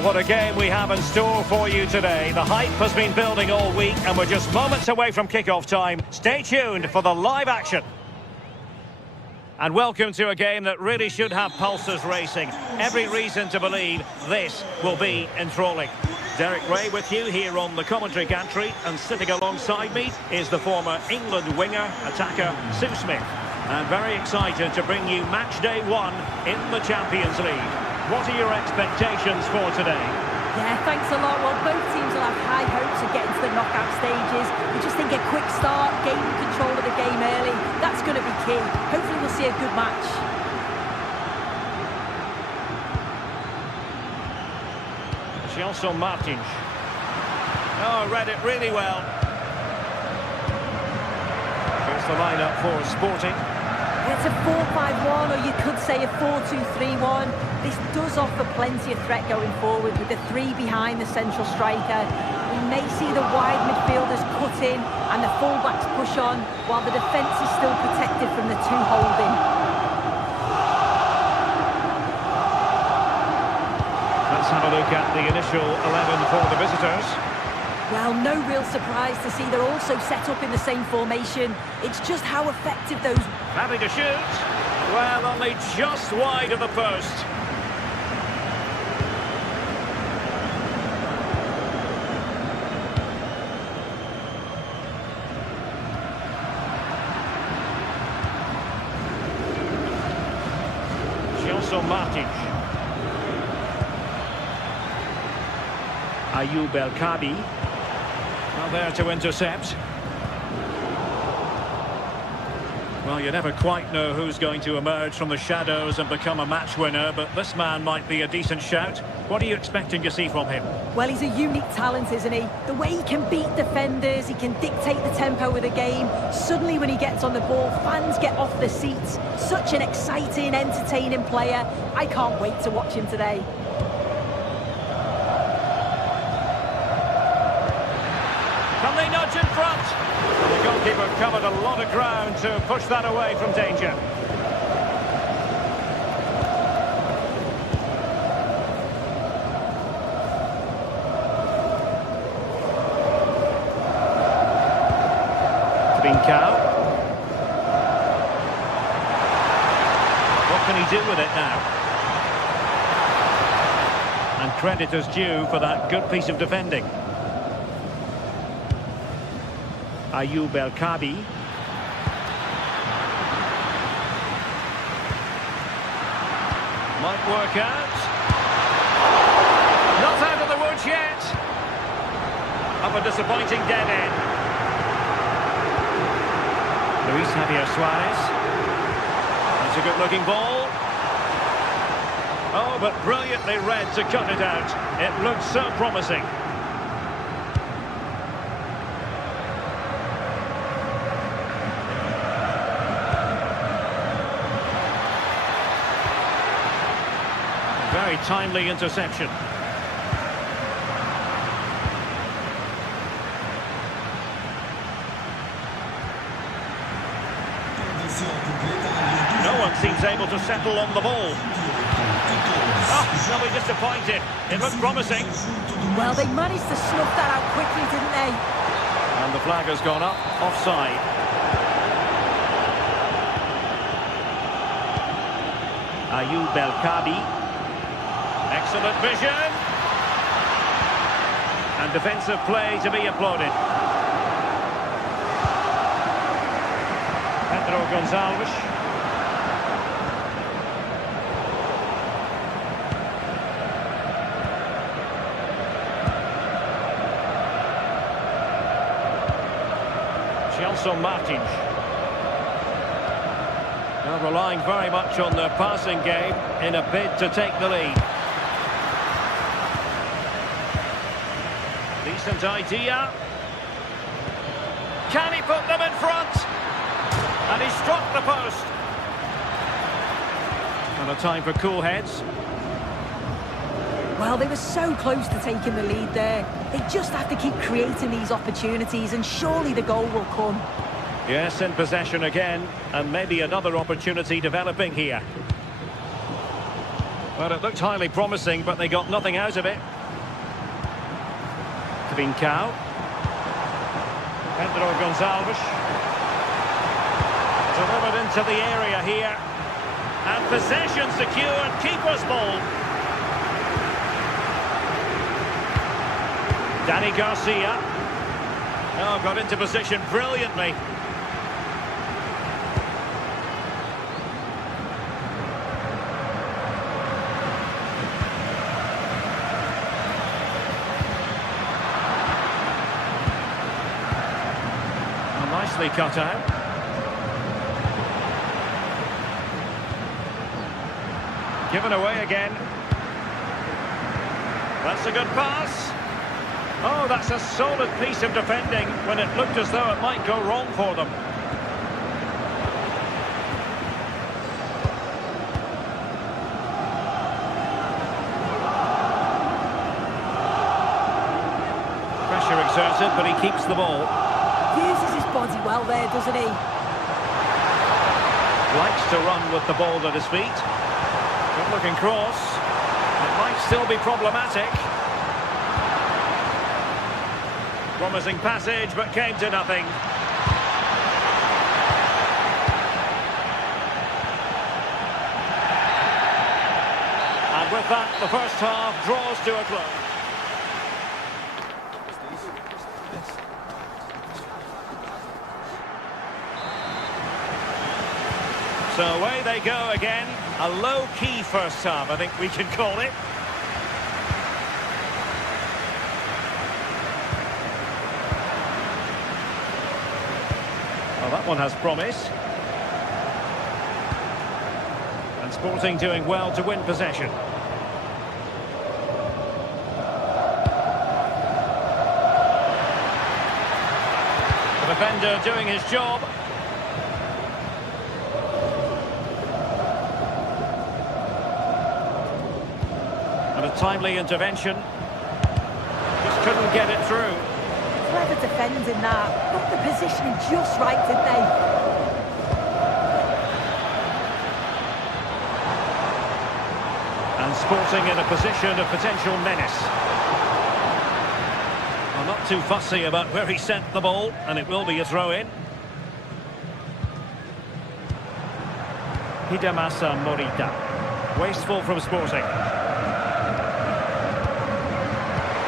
What a game we have in store for you today. The hype has been building all week and we're just moments away from kick-off time. Stay tuned for the live action. And welcome to a game that really should have pulses racing. Every reason to believe this will be enthralling. Derek Ray with you here on the commentary gantry, and sitting alongside me is the former England winger, attacker, Sue Smith. And very excited to bring you match day 1 in the Champions League. What are your expectations for today? Yeah, thanks a lot. Well, both teams will have high hopes of getting to the knockout stages. We just think a quick start, gaining control of the game early, that's going to be key. Hopefully we'll see a good match. Gelson Martins. Oh, read it really well. Here's the lineup for Sporting. It's a 4-5-1, or you could say a 4-2-3-1. This does offer plenty of threat going forward with the 3 behind the central striker. We may see the wide midfielders cut in and the fullbacks push on, while the defence is still protected from the 2 holding. Let's have a look at the initial 11 for the visitors. Well, no real surprise to see they're also set up in the same formation. It's just how effective those... Having to shoot. Well, only just wide of the post. Gelson Martins. Ayoub El Kabi. Well, there to intercept. Well, you never quite know who's going to emerge from the shadows and become a match winner, but this man might be a decent shout. What are you expecting to see from him? Well, he's a unique talent, isn't he? The way he can beat defenders, he can dictate the tempo of the game. Suddenly, when he gets on the ball, fans get off their seats. Such an exciting, entertaining player. I can't wait to watch him today. Can they nudge in front? The goalkeeper covered a lot of ground to push that away from danger. Trincao. What can he do with it now? And credit is due for that good piece of defending. Ayoub El Kabi. Might work out. Not out of the woods yet. Up a disappointing dead end. Luis Javier Suarez. That's a good looking ball. Oh, but brilliantly read to cut it out. It looked so promising. Very timely interception. No one seems able to settle on the ball. Oh, they'll be disappointed. It looked promising. Well, they managed to snuff that out quickly, didn't they? And the flag has gone up, offside. Ayoub El Kabi. Excellent vision. And defensive play to be applauded. Pedro Gonçalves. Gelson Martins. Now relying very much on their passing game in a bid to take the lead. Decent idea. Can he put them in front? And he struck the post. And a time for cool heads. Well, they were so close to taking the lead there. They just have to keep creating these opportunities, and surely the goal will come. Yes, in possession again, and maybe another opportunity developing here. Well, it looked highly promising, but they got nothing out of it. Trincao. Pedro Gonçalves. Delivered into the area here. And possession secured. Keeper's ball. Danny Garcia. Oh, got into position brilliantly. Nicely cut out. Given away again. That's a good pass. Oh, that's a solid piece of defending when it looked as though it might go wrong for them. Pressure exerted, but he keeps the ball. Uses his body well there, doesn't he? Likes to run with the ball at his feet. Good looking cross. It might still be problematic. Promising passage, but came to nothing. And with that, the first half draws to a close. So away they go again. A low-key first half, I think we can call it. Well, that one has promise. And Sporting doing well to win possession. The defender doing his job. And a timely intervention. Just couldn't get it through. Clever defending that. Got the positioning just right, didn't they? And Sporting in a position of potential menace. Well, not too fussy about where he sent the ball, and it will be a throw-in. Hidemasa Morita. Wasteful from Sporting.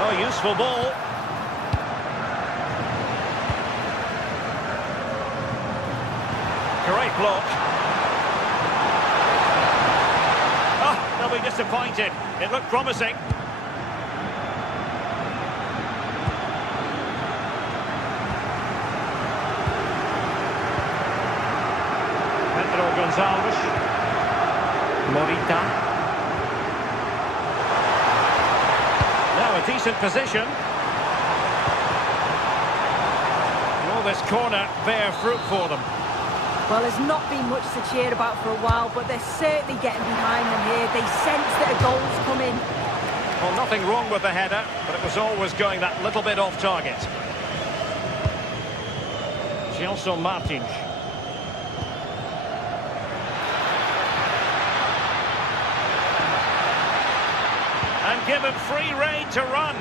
Oh, useful ball. Great block. Oh, they'll be disappointed. It looked promising. Pedro Gonçalves. Morita. Now a decent position. Will this corner bear fruit for them? Well, there's not been much to cheer about for a while, but they're certainly getting behind them here. They sense that a goal's coming. Well, nothing wrong with the header, but it was always going that little bit off target. Gelson Martins. And given free rein to run.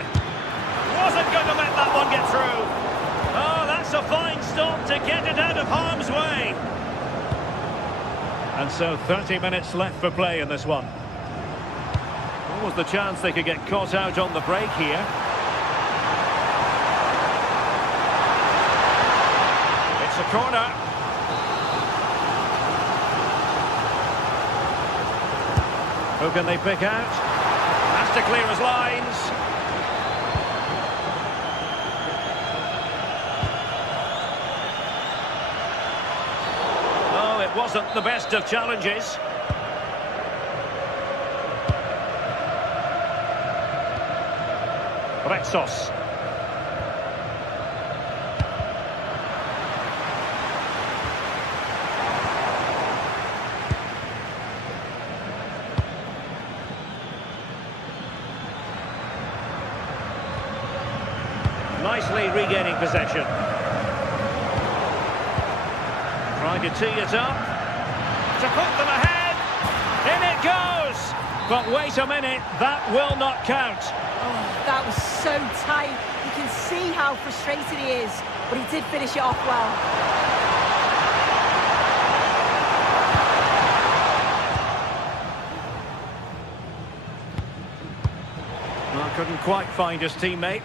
Wasn't going to let that one get through. Oh, that's a fine stop to get it out of harm's way. And so 30 minutes left for play in this one. What was the chance they could get caught out on the break here? It's a corner. Who can they pick out? Has to clear his lines. Wasn't the best of challenges. Rexos. Nicely regaining possession. Trying to tee it up. To put them ahead. In it goes. But wait a minute, that will not count. Oh, that was so tight. You can see how frustrated he is, but he did finish it off well. Well, couldn't quite find his teammate.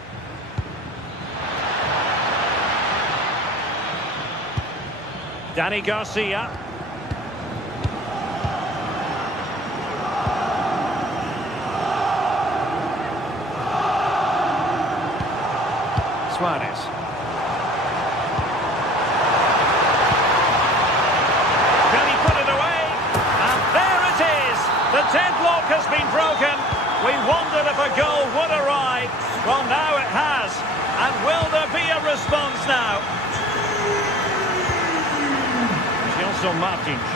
Danny Garcia. Suarez. Can he put it away? And there it is! The deadlock has been broken. We wondered if a goal would arrive. Well, now it has. And will there be a response now? Gelson Martins.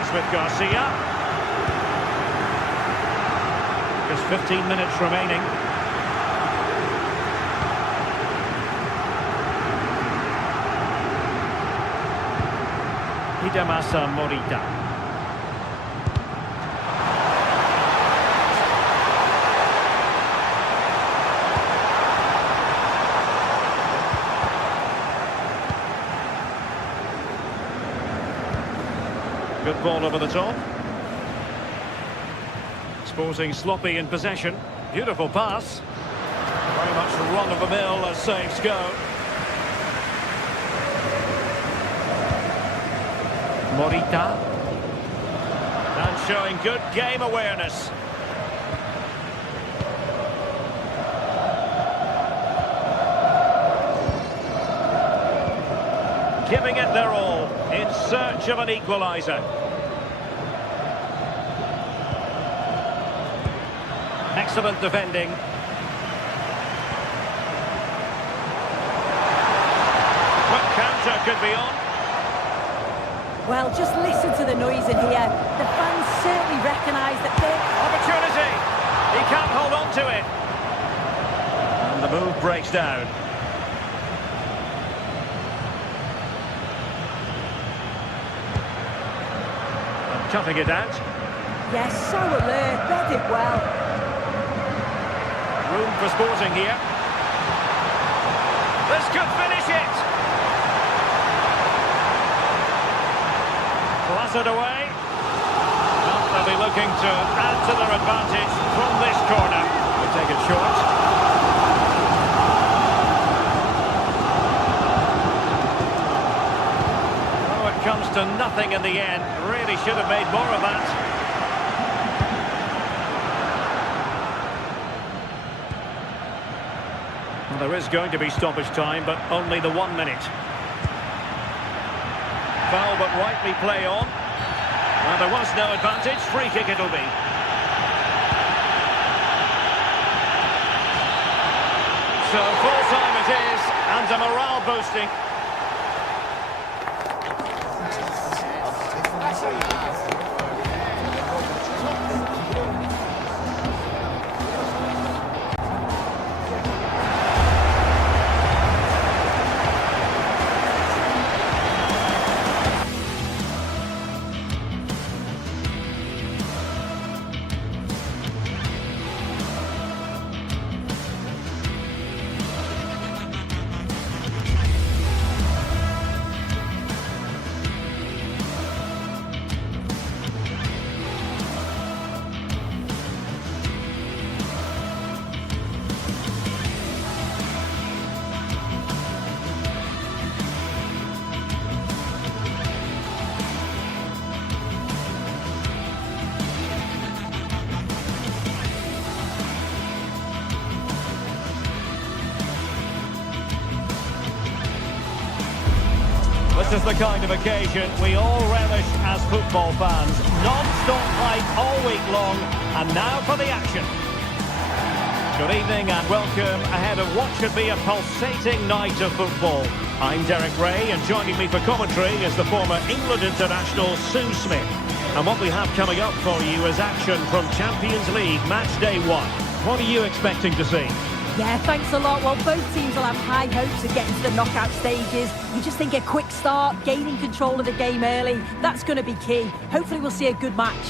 It's with Garcia. Just 15 minutes remaining. Hidemasa Morita. Good ball over the top. Sporting sloppy in possession. Beautiful pass. Very much run-of-the-mill as saves go. Morita. And showing good game awareness. Giving it their all in search of an equaliser. Excellent defending. Quick counter could be on. Well, just listen to the noise in here. The fans certainly recognise that Opportunity! He can't hold on to it. And the move breaks down. And cutting it out. Yes, so alert, read it well. Room for Sporting here. This could finish it. Clattered away. Well, they'll be looking to add to their advantage from this corner. We take it short. Oh, it comes to nothing in the end. Really should have made more of that. Well, there is going to be stoppage time, but only the 1 minute. Foul, but rightly play on. Well, there was no advantage. Free kick it'll be. So full time it is, and a morale boosting. This is the kind of occasion we all relish as football fans. Non-stop hype all week long, and now for the action. Good evening and welcome ahead of what should be a pulsating night of football. I'm Derek Ray, and joining me for commentary is the former England international Sue Smith. And what we have coming up for you is action from Champions League match day 1. What are you expecting to see? Yeah, thanks a lot. Well, both teams will have high hopes of getting to the knockout stages. You just think a quick start, gaining control of the game early, that's going to be key. Hopefully we'll see a good match.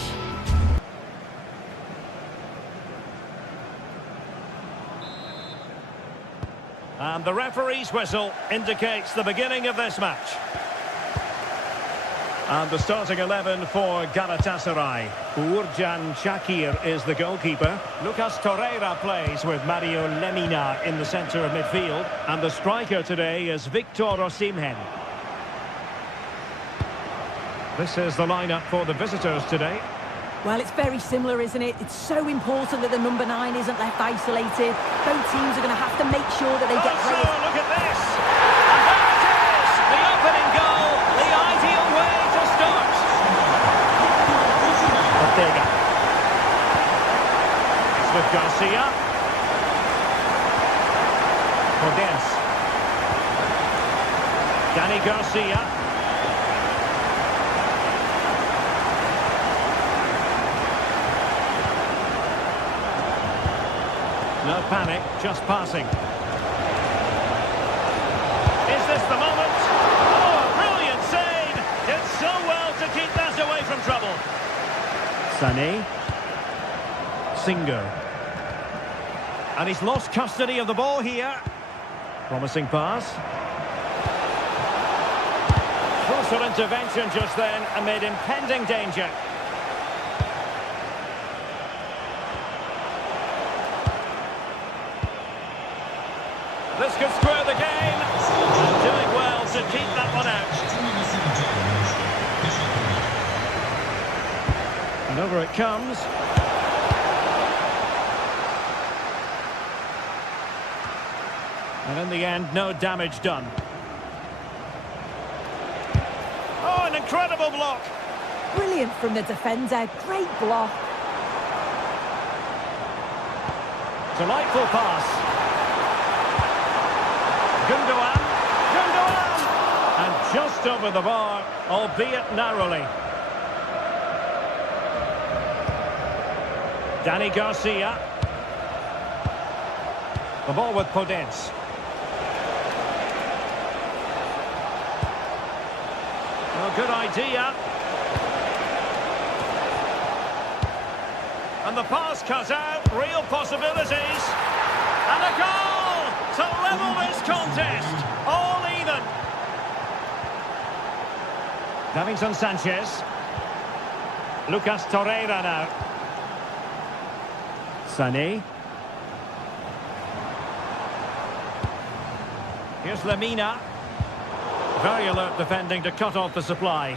And the referee's whistle indicates the beginning of this match. And the starting 11 for Galatasaray. Uğurcan Çakır is the goalkeeper. Lucas Torreira plays with Mario Lemina in the centre of midfield. And the striker today is Victor Osimhen. This is the lineup for the visitors today. Well, it's very similar, isn't it? It's so important that the number 9 isn't left isolated. Both teams are going to have to make sure that they get players. Look at this! And there it is! The opening goal, the ideal way to start. Ortega. It's with Garcia. Podence. Dani Garcia. No panic, just passing. Is this the moment? Oh, a brilliant save! Did so well to keep that away from trouble. Sané. Singer. And he's lost custody of the ball here. Promising pass. Crucial intervention just then amid impending danger. This could square the game. And doing well to keep that one out. And over it comes. And in the end, no damage done. Oh, an incredible block. Brilliant from the defender. Great block. Delightful pass. Gundogan, and just over the bar, albeit narrowly. Dani Garcia. The ball with Podence. Oh, good idea. And the pass cut out, real possibilities. And a goal! To level this contest, all even. Davinson Sanchez. Lucas Torreira now. Sané. Here's Lemina. Very alert defending to cut off the supply.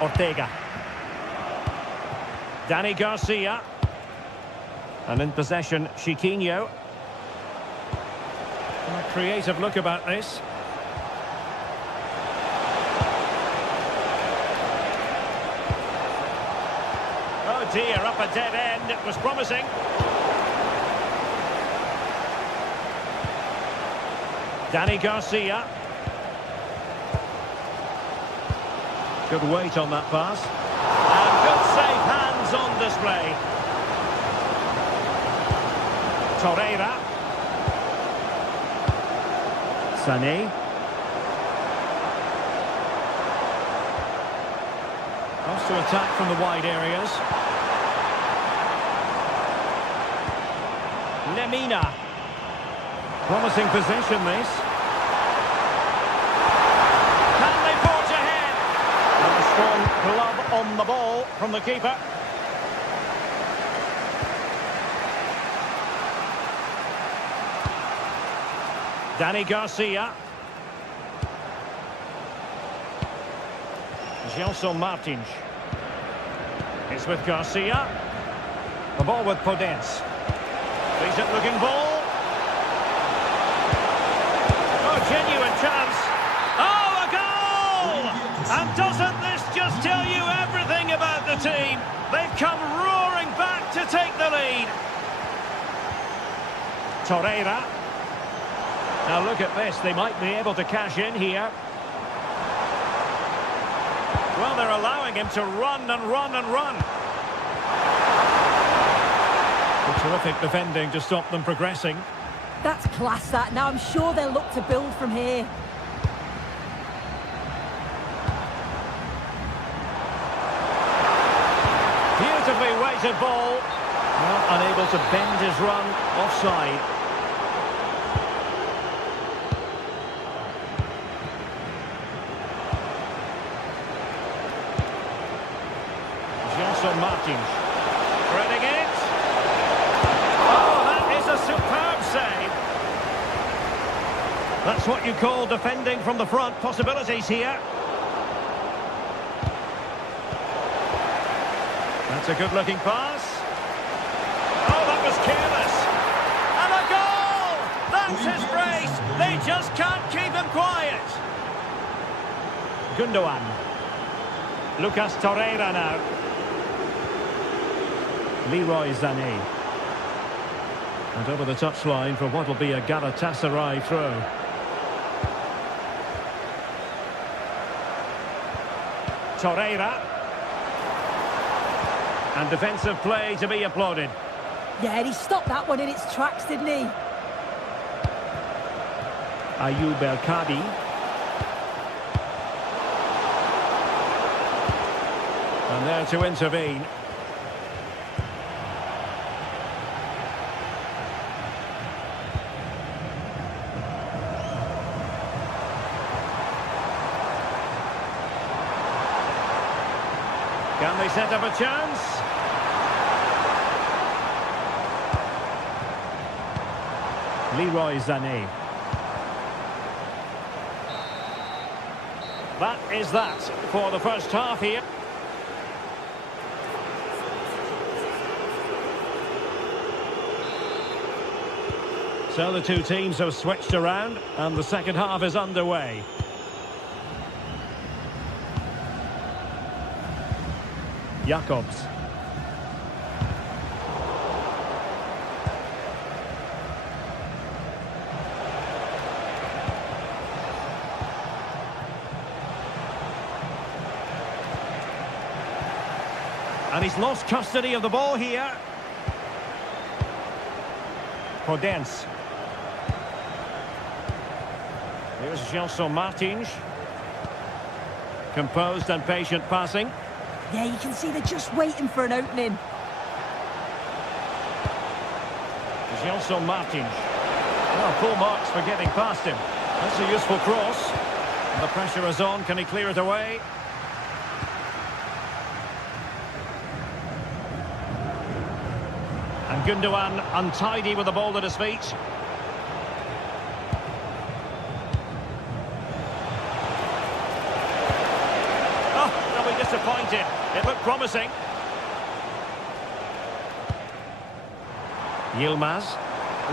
Ortega. Dani Garcia. And in possession, Chiquinho. A creative look about this. Oh dear, up a dead end. It was promising. Dani Garcia. Good weight on that pass. And good safe hands on display. Torreira. Sané. Wants to attack from the wide areas. Lemina. Promising possession, this. Can they forge ahead? And a strong glove on the ball from the keeper. Dani Garcia. Gelson Martins. It's with Garcia. The ball with Podence. Decent looking ball. Oh, genuine chance. Oh, a goal! And doesn't this just tell you everything about the team? They've come roaring back to take the lead. Torreira. Now look at this, they might be able to cash in here. Well, they're allowing him to run and run and run. Terrific defending to stop them progressing. That's class, that. Now I'm sure they'll look to build from here. Beautifully weighted ball. Well, unable to bend his run offside. Johnson Martins. Threading it. Oh, that is a superb save. That's what you call defending from the front. Possibilities here. That's a good-looking pass. Oh, that was careless. And a goal! That's his brace. They just can't keep him quiet. Gundogan. Lucas Torreira now. Leroy Sané. And over the touchline for what will be a Galatasaray throw. Torreira. And defensive play to be applauded. Yeah, he stopped that one in its tracks, didn't he? Ayoub El Kadi. And there to intervene. Can they set up a chance? Leroy Sané. That is that for the first half here. So the two teams have switched around and the second half is underway. Jacobs. And he's lost custody of the ball here. Podence. Here's Johnson Martins. Composed and patient passing. Yeah, you can see they're just waiting for an opening. Johnson Martins. Well, full marks for getting past him. That's a useful cross. And the pressure is on. Can he clear it away? And Gundogan untidy with the ball at his feet. Oh, they'll be disappointed. It looked promising. Yilmaz.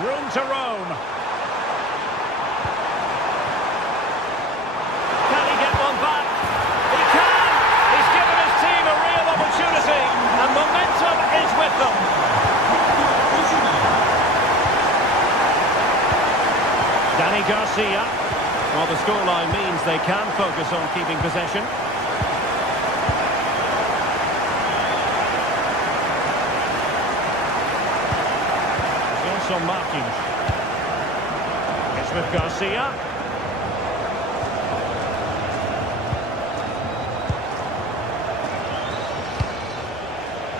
Room to roam. Can he get one back? He can! He's given his team a real opportunity, and momentum is with them. Danny Garcia. Well, the scoreline means they can focus on keeping possession. Johnson Martins. It's with Garcia.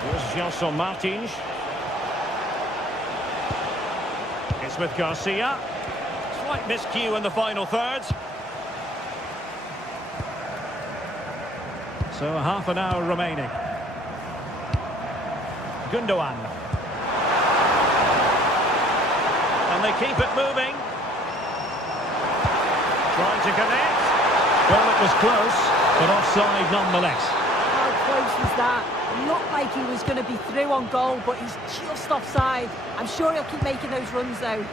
Here's Johnson Martins. It's with Garcia. Slight miscue in the final third. So half an hour remaining. Gundogan. And they keep it moving. Trying to connect. Well, it was close, but offside nonetheless. How close was that? It looked like he was going to be through on goal, but he's just offside. I'm sure he'll keep making those runs, though.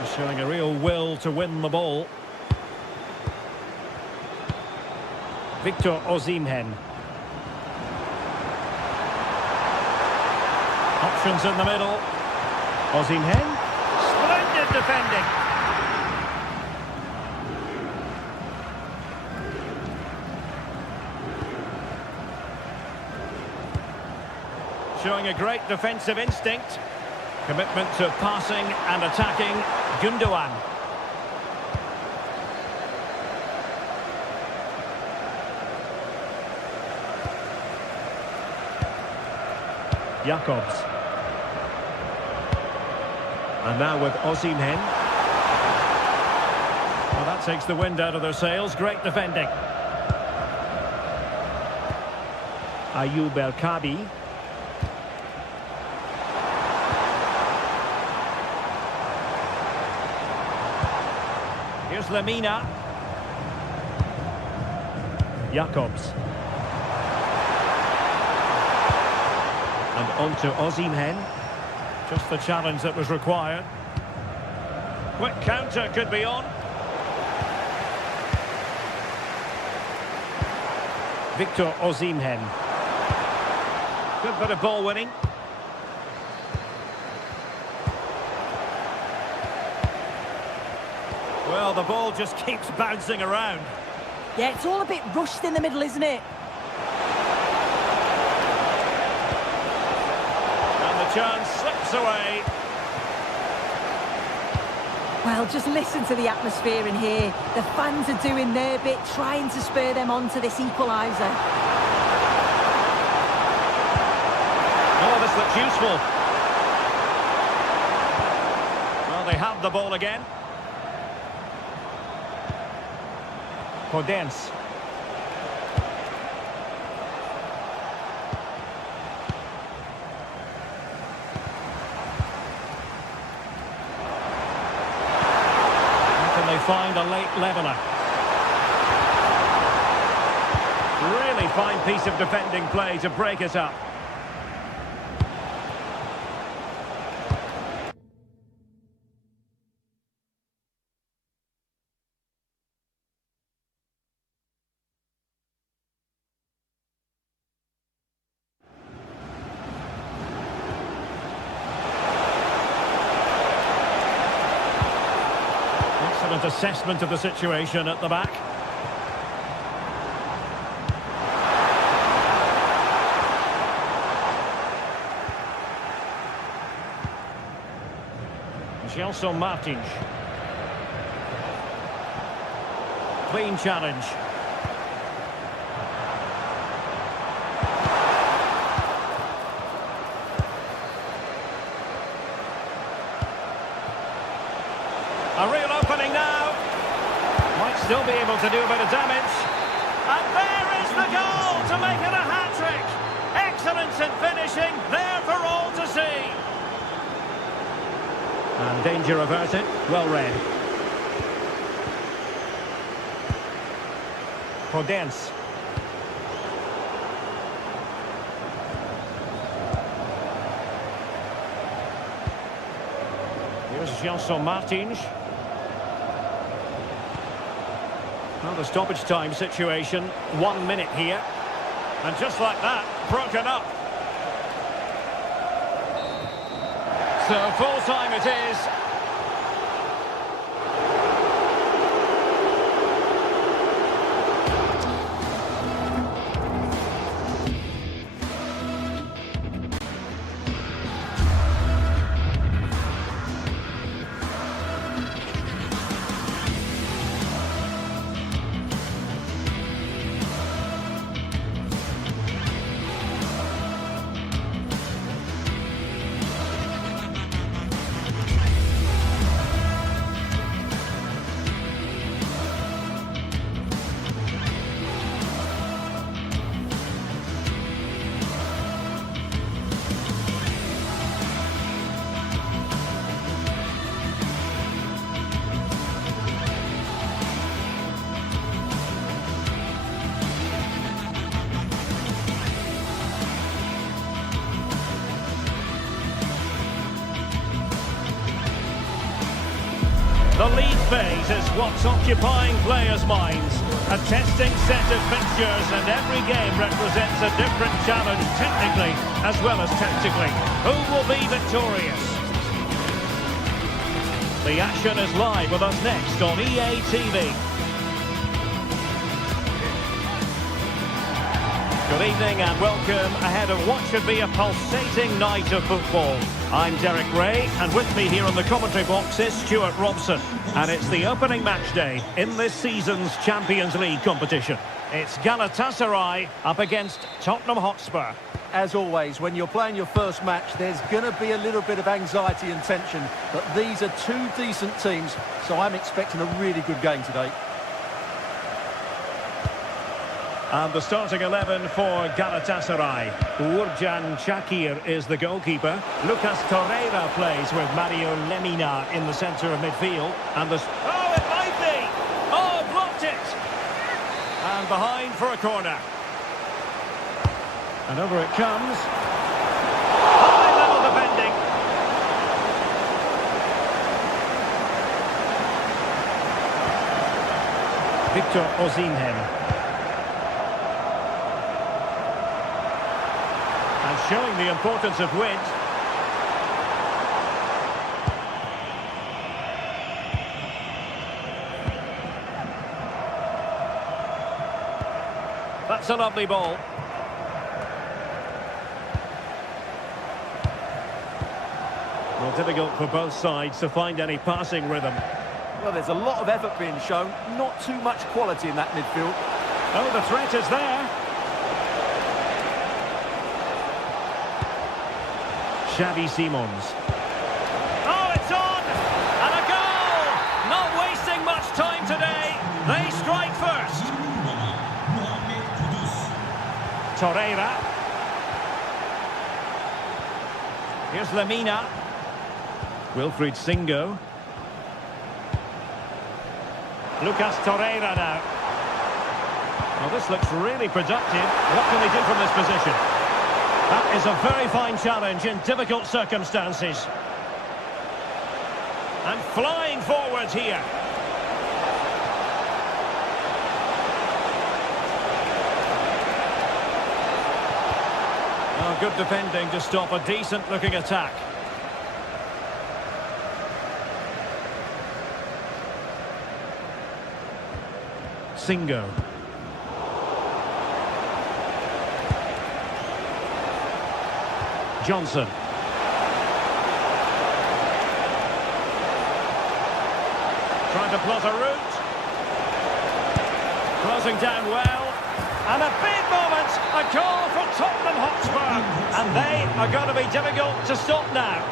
He's showing a real will to win the ball. Victor Osimhen. Options in the middle. Osimhen. Splendid defending. showing a great defensive instinct. Commitment to passing and attacking. Gundogan. Jakobs. And now with Osimhen. Well, that takes the wind out of their sails. Great defending. Ayoub El-Kabi. Here's Lemina. Jakobs. And on to Osimhen. Just the challenge that was required. Quick counter could be on. Victor Osimhen. Good bit of ball winning. Well, the ball just keeps bouncing around. Yeah, it's all a bit rushed in the middle, isn't it? And the chance slips away. Well, just listen to the atmosphere in here. The fans are doing their bit, trying to spur them on to this equaliser. Oh, this looks useful. Well, they have the ball again. Podence. Can they find a late leveller? Really fine piece of defending play to break it up. Excellent assessment of the situation at the back. Gelson Martins. Clean challenge. A real opening now. Might still be able to do a bit of damage. And there is the goal to make it a hat-trick. Excellence in finishing, there for all to see. And danger averted, well read. Podence. Here's Gelson Martins. Well, the stoppage time situation, 1 minute here. And just like that, broken up. So full time it is. The league phase is what's occupying players' minds. A testing set of fixtures, and every game represents a different challenge technically as well as tactically. Who will be victorious? The action is live with us next on EA TV. Good evening and welcome ahead of what should be a pulsating night of football. I'm Derek Ray, and with me here on the commentary box is Stuart Robson. And it's the opening match day in this season's Champions League competition. It's Galatasaray up against Tottenham Hotspur. As always, when you're playing your first match, there's going to be a little bit of anxiety and tension. But these are two decent teams, so I'm expecting a really good game today. And the starting 11 for Galatasaray. Uğurcan Çakır is the goalkeeper. Lucas Torreira plays with Mario Lemina in the centre of midfield. And the... Oh, it might be! Oh, blocked it! And behind for a corner. And over it comes. High level defending. Victor Osimhen. And showing the importance of width. That's a lovely ball. Well, difficult for both sides to find any passing rhythm. Well, there's a lot of effort being shown, not too much quality in that midfield. Oh, the threat is there. Xavi Simons. Oh, it's on! And a goal! Not wasting much time today. They strike first. Torreira. Here's Lemina. Wilfried Singo. Lucas Torreira now. Well, this looks really productive. What can they do from this position? That is a very fine challenge in difficult circumstances. And flying forwards here. Oh, good defending to stop a decent-looking attack. Singo. Johnson. Trying to plot a route. Closing down well. And a big moment. A goal for Tottenham Hotspur. And they are going to be difficult to stop now.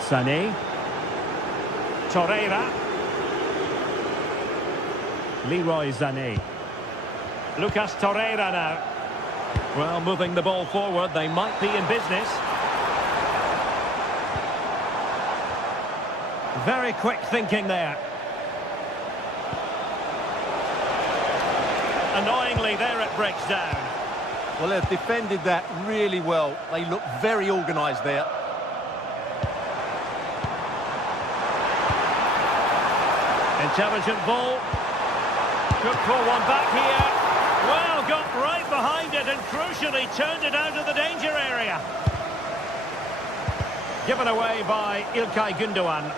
Sané. Torreira. Leroy Sané. Lucas Torreira now. Well, moving the ball forward, they might be in business. Very quick thinking there. Annoyingly, there it breaks down. Well, they've defended that really well. They look very organised there. Intelligent ball. Could pull one back here. Well, got right behind it and crucially turned it out of the danger area. Given away by İlkay Gündoğan.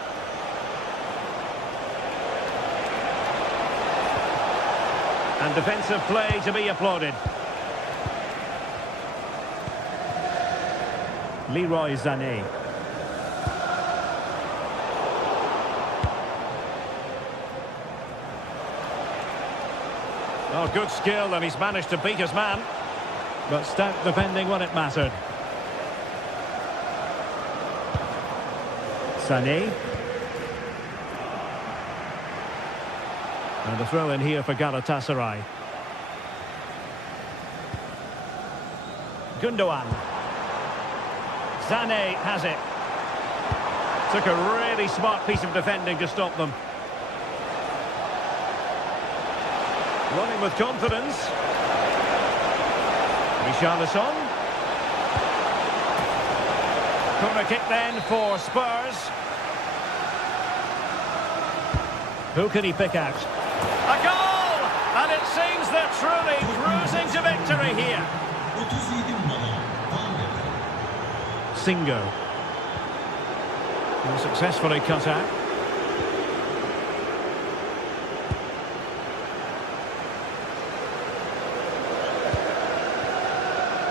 And defensive play to be applauded. Leroy Sané. Oh, good skill, and he's managed to beat his man. But stout defending when it mattered. Sané. And the throw in here for Galatasaray. Gündoğan. Sané has it. Took a really smart piece of defending to stop them. Running with confidence. Richarlison. Corner kick then for Spurs. Who can he pick out? A goal! And it seems they're truly cruising to victory here. Singo. And successfully cut out.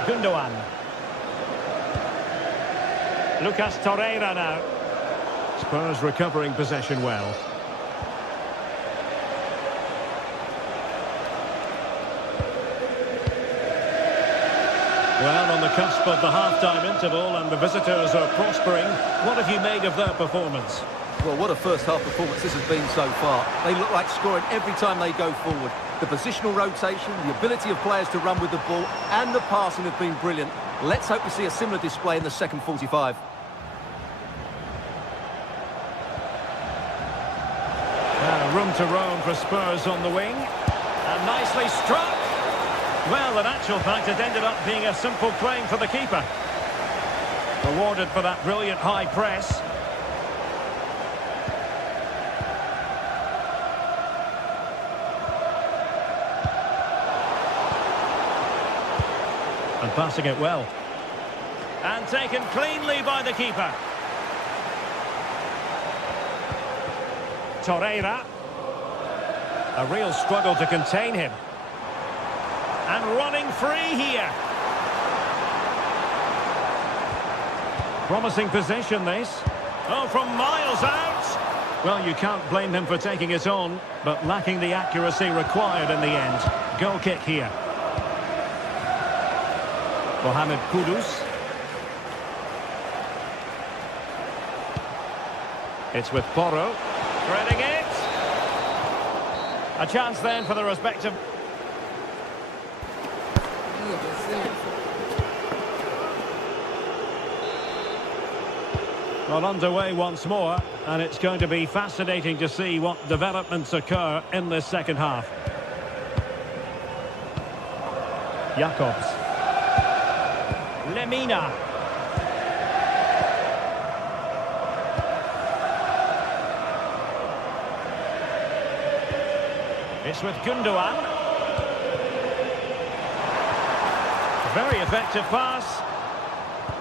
Gundogan. Lucas Torreira now. Spurs recovering possession well. Well, on the cusp of the half-time interval and the visitors are prospering. What have you made of their performance? Well, what a first-half performance this has been so far. They look like scoring every time they go forward. The positional rotation, the ability of players to run with the ball, and the passing have been brilliant. Let's hope we see a similar display in the second 45. Room to roam for Spurs on the wing. And nicely struck. Well, in actual fact, it ended up being a simple claim for the keeper. Rewarded for that brilliant high press. And passing it well. And taken cleanly by the keeper. Torreira. A real struggle to contain him. And running free here. Promising position, this. Oh, from miles out. Well, you can't blame him for taking it on, but lacking the accuracy required in the end. Goal kick here. Mohamed Kudus. It's with Porro. Threading it. A chance then for the respective... Well, underway once more, and it's going to be fascinating to see what developments occur in this second half. Jacobs. Lemina. It's with Gundogan. Very effective pass.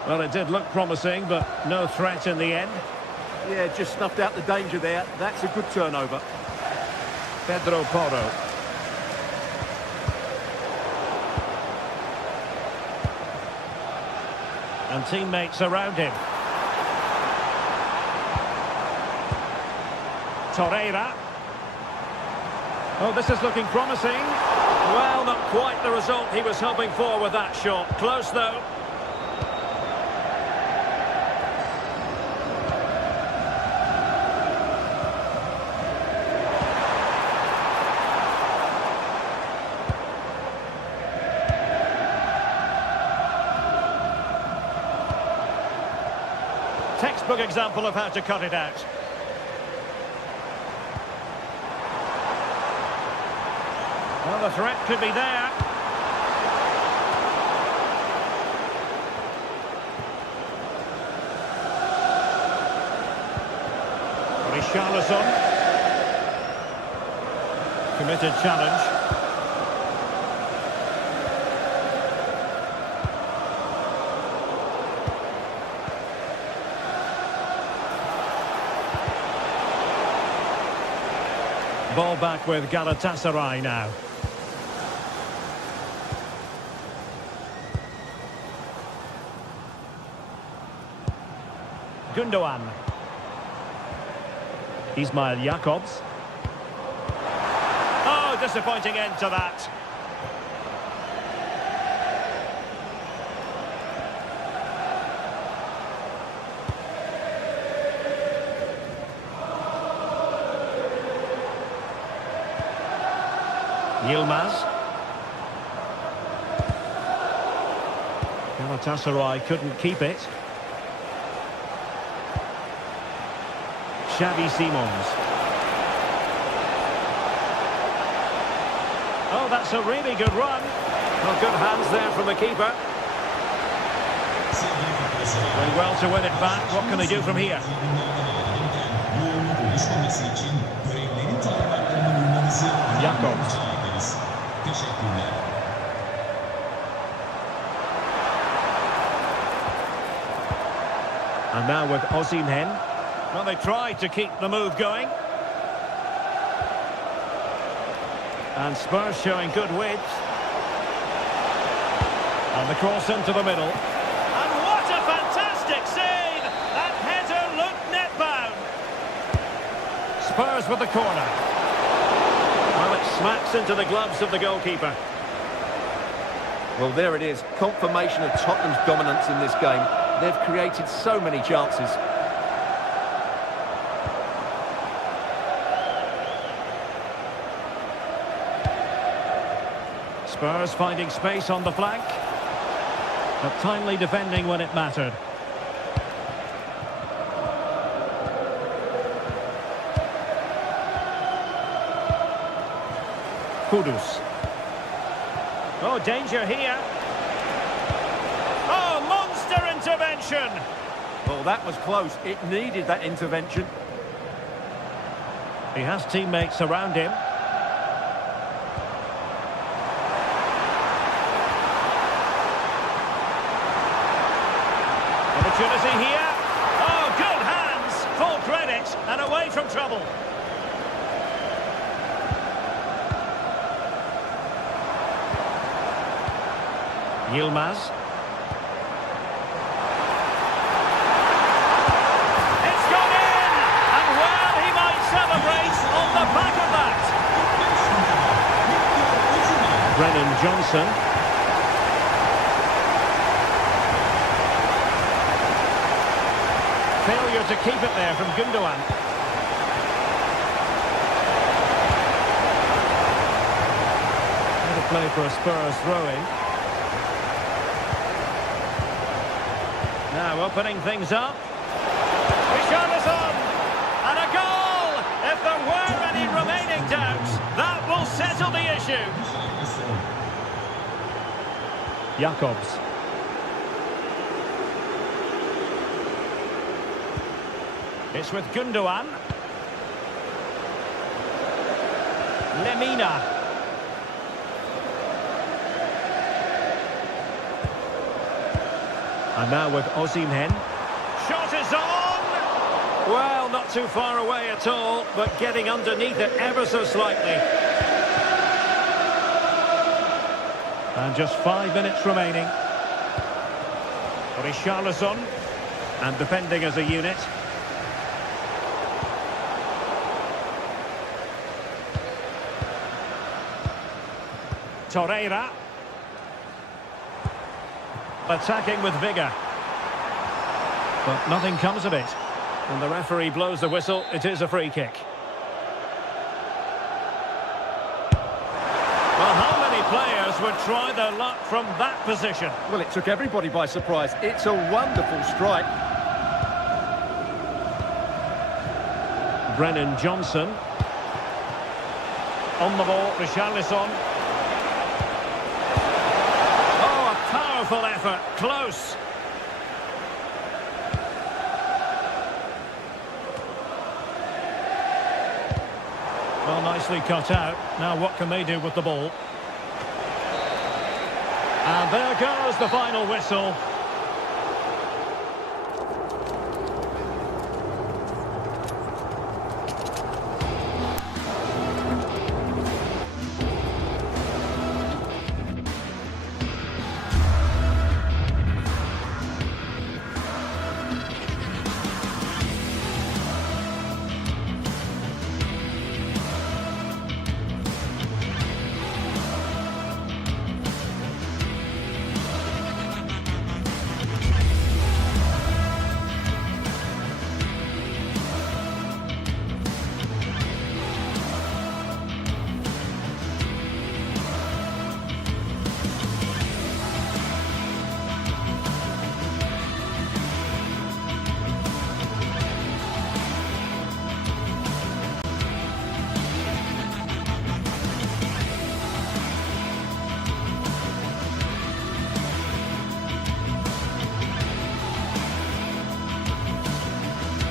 Well, it did look promising, but no threat in the end. Yeah, just snuffed out the danger there. That's a good turnover. Pedro Porro. And teammates around him. Torreira. Oh, this is looking promising. Well, not quite the result he was hoping for with that shot. Close, though. Textbook example of how to cut it out. Well, the threat could be there. Richarlison. Committed challenge. Ball back with Galatasaray now. Gundogan. Ismail Jacobs. Oh, disappointing end to that. Yilmaz. Galatasaray couldn't keep it. Xavi Simons. Oh, that's a really good run. Well, good hands there from the keeper. Doing well to win it back. What can they do from here? Jacobs. And now with Osimhen. Well, they tried to keep the move going. And Spurs showing good width. And And the cross into the middle. And what a fantastic save! That header looked net-bound. Spurs with the corner. Well, it smacks into the gloves of the goalkeeper. Well, there it is. Confirmation of Tottenham's dominance in this game. They've created so many chances. Spurs finding space on the flank. But timely defending when it mattered. Kudus. Oh, danger here. Oh, monster intervention! Well, that was close. It needed that intervention. He has teammates around him. Opportunity here. Oh, good hands. Full credit and away from trouble. Yilmaz. It's gone in! And well, he might celebrate on the back of that. Brennan Johnson. Failure to keep it there from Gundogan. What a play for a Spurs throw-in. Now opening things up. Richarlison! And a goal! If there were any remaining doubts, that will settle the issue. Jakobs. It's with Gundogan. Lemina. And now with Osimhen. Shot is on! Well, not too far away at all, but getting underneath it ever so slightly. And just 5 minutes remaining. Richarlison. And defending as a unit. Torreira. Attacking with vigour. But nothing comes of it. And the referee blows the whistle. It is a free kick. Well, how many players would try their luck from that position? Well, it took everybody by surprise. It's a wonderful strike. Brennan Johnson. On the ball, Richarlison. Powerful effort, close. Well, nicely cut out. Now what can they do with the ball? And there goes the final whistle.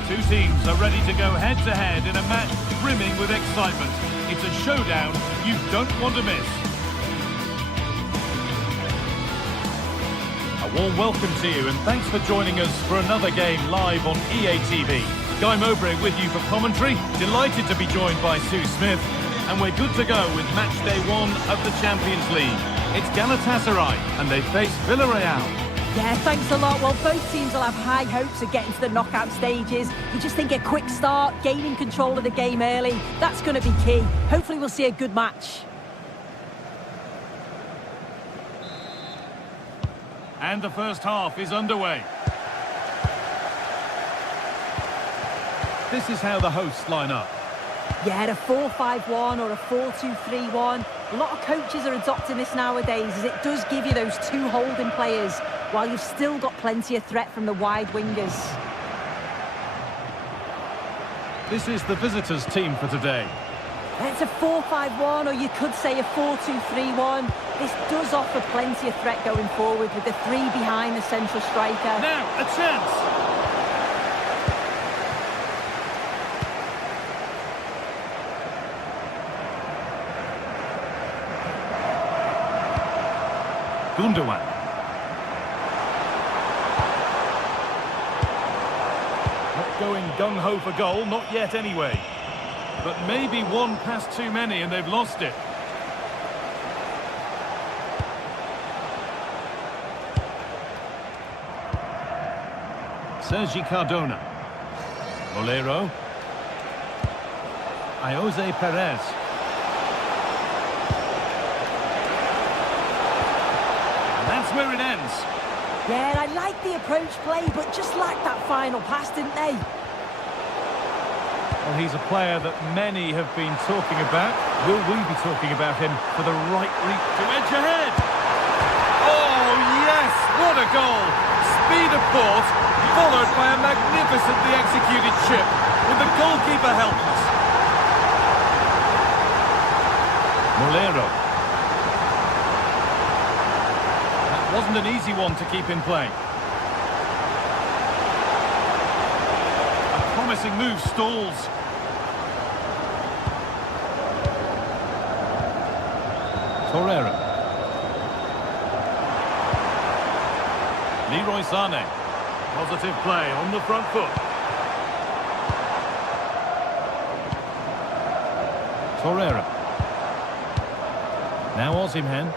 Two teams are ready to go head-to-head in a match brimming with excitement. It's a showdown you don't want to miss. A warm welcome to you and thanks for joining us for another game live on EA TV. Guy Mowbray with you for commentary. Delighted to be joined by Sue Smith. And we're good to go with match day 1 of the Champions League. It's Galatasaray, and they face Villarreal. Yeah, thanks a lot. Well, both teams will have high hopes of getting to the knockout stages. You just think a quick start, gaining control of the game early, that's going to be key. Hopefully we'll see a good match. And the first half is underway. This is how the hosts line up. Yeah, a 4-5-1 or a 4-2-3-1. A lot of coaches are adopting this nowadays, as it does give you those two holding players, while you've still got plenty of threat from the wide wingers. This is the visitors' team for today. It's a 4-5-1, or you could say a 4-2-3-1. This does offer plenty of threat going forward, with the three behind the central striker. Now, a chance! Gundogan. Not going gung-ho for goal, not yet anyway. But maybe one pass too many and they've lost it. Sergi Cardona. Molero. Jose Perez. That's where it ends. Yeah, I like the approach play, but just lacked that final pass, didn't they? Well, he's a player that many have been talking about. Will we be talking about him for the right reach to edge ahead? Oh, yes! What a goal! Speed of thought, followed by a magnificently executed chip, with the goalkeeper helpless. Molero. Wasn't an easy one to keep in play. A promising move stalls. Torreira. Leroy Sané. Positive play on the front foot. Torreira. Now Osimhen.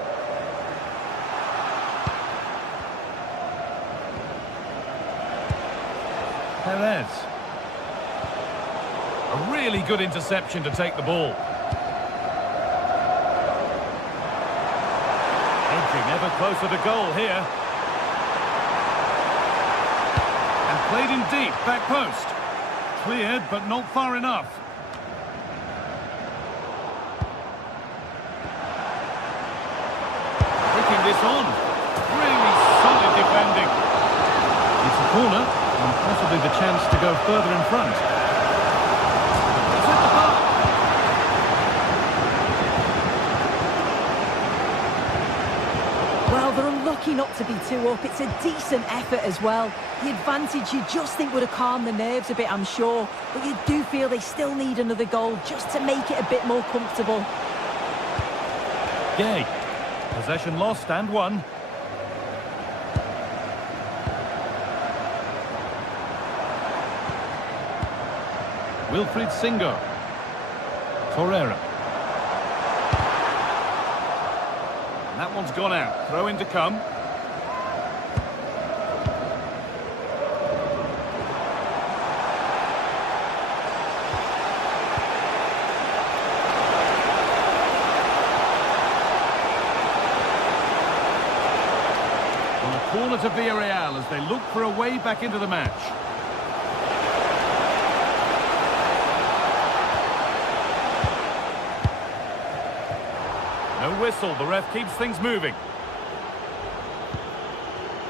Perez. A really good interception to take the ball. Edging ever closer to goal here. And played in deep, back post. Cleared, but not far enough. Taking this on. Really solid defending. It's a corner. And possibly the chance to go further in front. It's at the bar. Well, they're unlucky not to be two up. It's a decent effort as well. The advantage you just think would have calmed the nerves a bit, I'm sure. But you do feel they still need another goal just to make it a bit more comfortable. Gay. Possession lost and won. Wilfried Singo. Torreira. And that one's gone out. Throw in to come. Well, a corner to Villarreal as they look for a way back into the match. No whistle, the ref keeps things moving.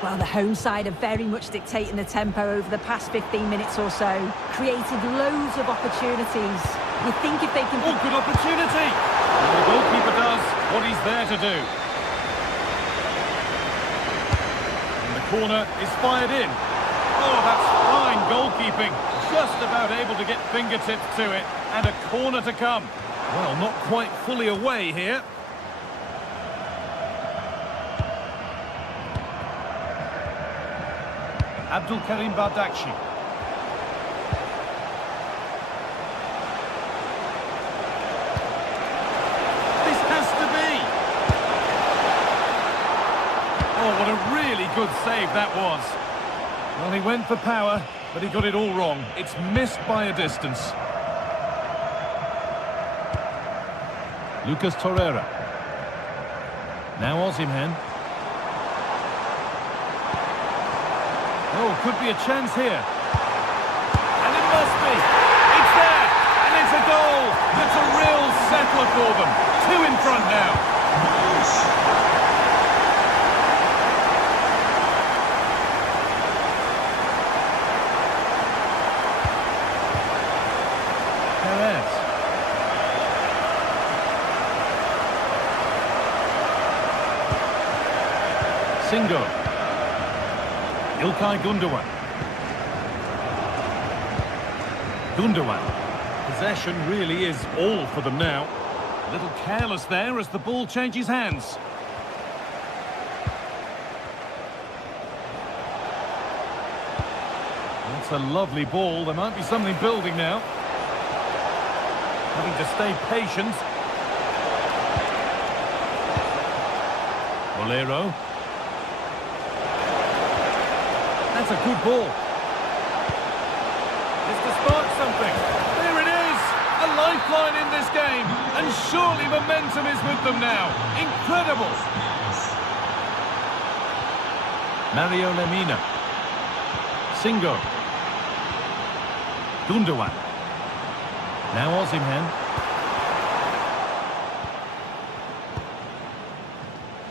Well, the home side are very much dictating the tempo over the past 15 minutes or so. Created loads of opportunities. You think if they can... Oh, good opportunity! And the goalkeeper does what he's there to do. And the corner is fired in. Oh, that's fine goalkeeping. Just about able to get fingertips to it. And a corner to come. Well, not quite fully away here. Abdul Karim Bardakshi. This has to be. good save that was. Well, he went for power, but he got it all wrong. It's missed by a distance. Lucas Torreira. Now Osimhen. Oh, could be a chance here. And it must be. It's there. And it's a goal. That's a real settler for them. 2 in front now. Perez. Singo. İlkay Gundogan. Gundogan. Possession really is all for them now. A little careless there as the ball changes hands. That's a lovely ball. There might be something building now. Having to stay patient. Bolero. That's a good ball. It's to spark something. There it is! A lifeline in this game. And surely momentum is with them now. Incredible! Mario Lemina. Singo. Gundogan. Now Osimhen.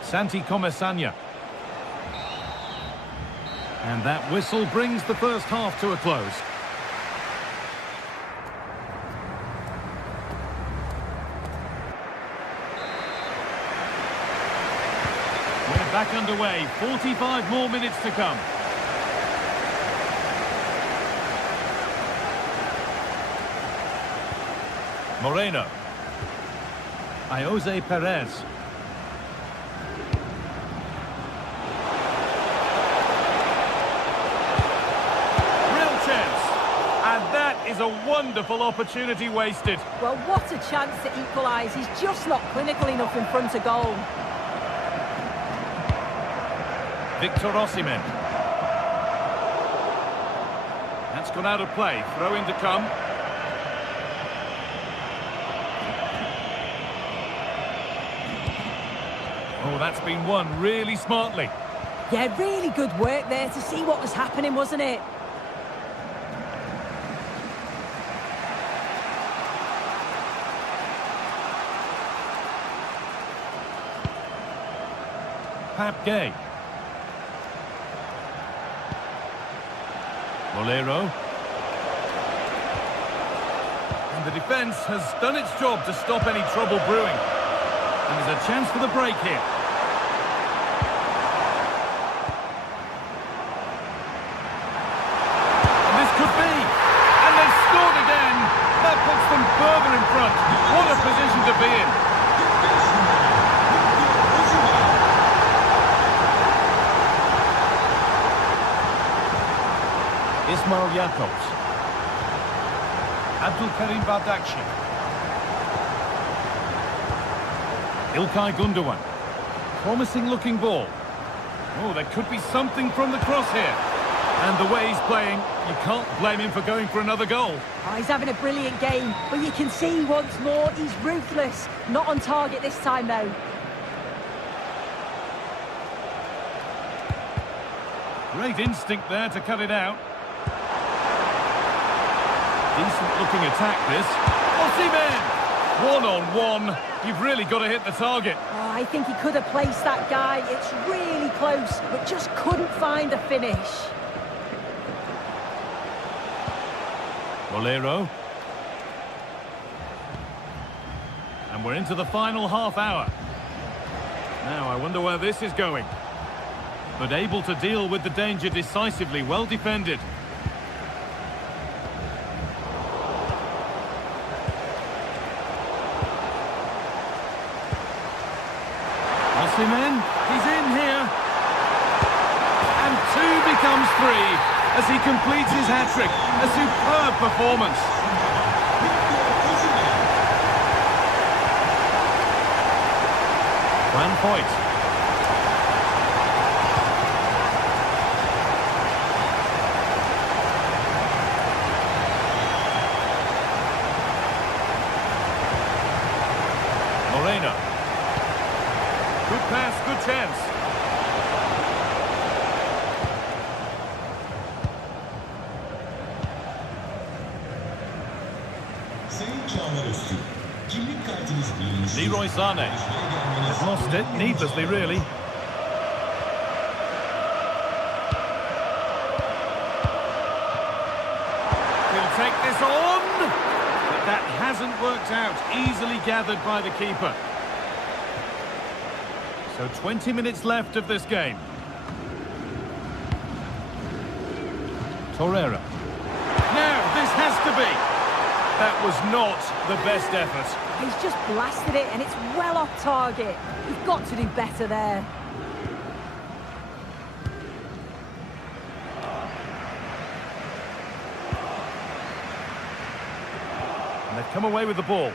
Santi Comesaña. And that whistle brings the first half to a close. We're back underway. 45 more minutes to come. Moreno. Jose Perez. Is a wonderful opportunity wasted. Well, what a chance to equalise. He's just not clinical enough in front of goal. Victor Osimhen. That's gone out of play. Throw in to come. Oh, that's been won really smartly. Yeah, really good work there to see what was happening, wasn't it? Pap Gay. Bolero. And the defence has done its job to stop any trouble brewing. And there's a chance for the break here. And this could be. And they've scored again. That puts them further in front. What a position to be in. Ismail Jakobs. Abdulkarim Bardakci. İlkay Gundogan. Promising looking ball. Oh, there could be something from the cross here. And the way he's playing, you can't blame him for going for another goal. Oh, he's having a brilliant game, but you can see once more he's ruthless. Not on target this time, though. Great instinct there to cut it out. Decent looking attack this. Osimhen! One-on-one. You've really got to hit the target. Oh, I think he could have placed that guy. It's really close, but just couldn't find a finish. Bolero. And we're into the final half hour. Now, I wonder where this is going. But able to deal with the danger decisively, well defended. Osimhen, he's in here. And 2 becomes 3 as he completes his hat-trick. A superb performance. Van Foyt. Moreno. Good pass, good chance. Leroy Sané. They've lost it needlessly, really. He'll take this on. But that hasn't worked out. Easily gathered by the keeper. So 20 minutes left of this game. Torreira. Now, this has to be. That was not the best effort. He's just blasted it, and it's well off target. You've got to do better there. And they've come away with the ball.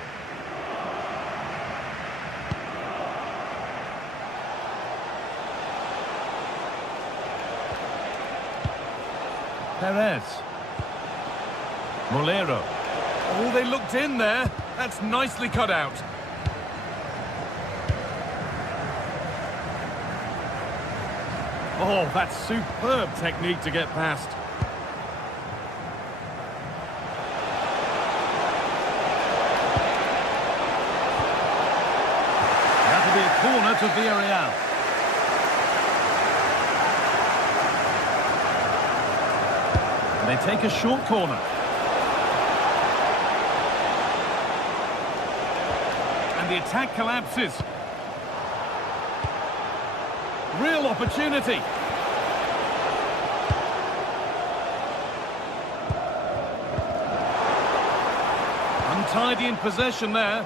Perez. Molero. Oh, they looked in there. That's nicely cut out. Oh, that's superb technique to get past. That'll be a corner to Villarreal. And they take a short corner. And the attack collapses. Real opportunity. Untidy in possession there.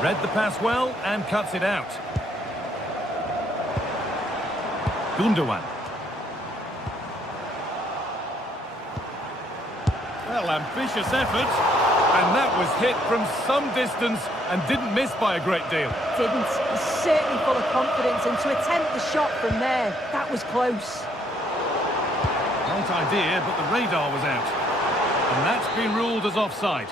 Read the pass well and cuts it out. Gundogan. Well, ambitious effort. And that was hit from some distance and didn't miss by a great deal. Didn't. He's certainly full of confidence, and to attempt the shot from there, that was close. Right idea, but the radar was out. And that's been ruled as offside.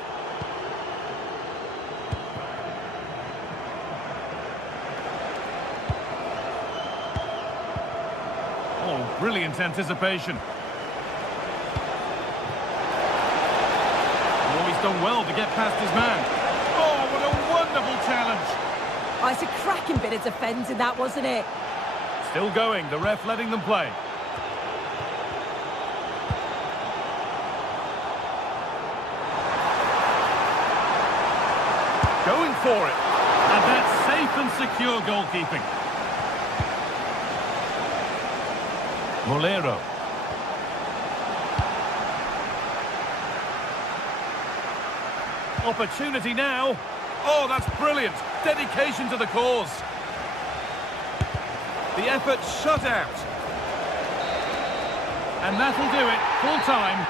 Oh, brilliant anticipation. Oh, he's done well to get past his man. Oh, what a wonderful challenge. Oh, it's a cracking bit of defending, that, wasn't it? Still going, the ref letting them play. Going for it. And that's safe and secure goalkeeping. Molero. Opportunity now. Oh, that's brilliant. Dedication to the cause. The effort shut out. And that'll do it. Full time.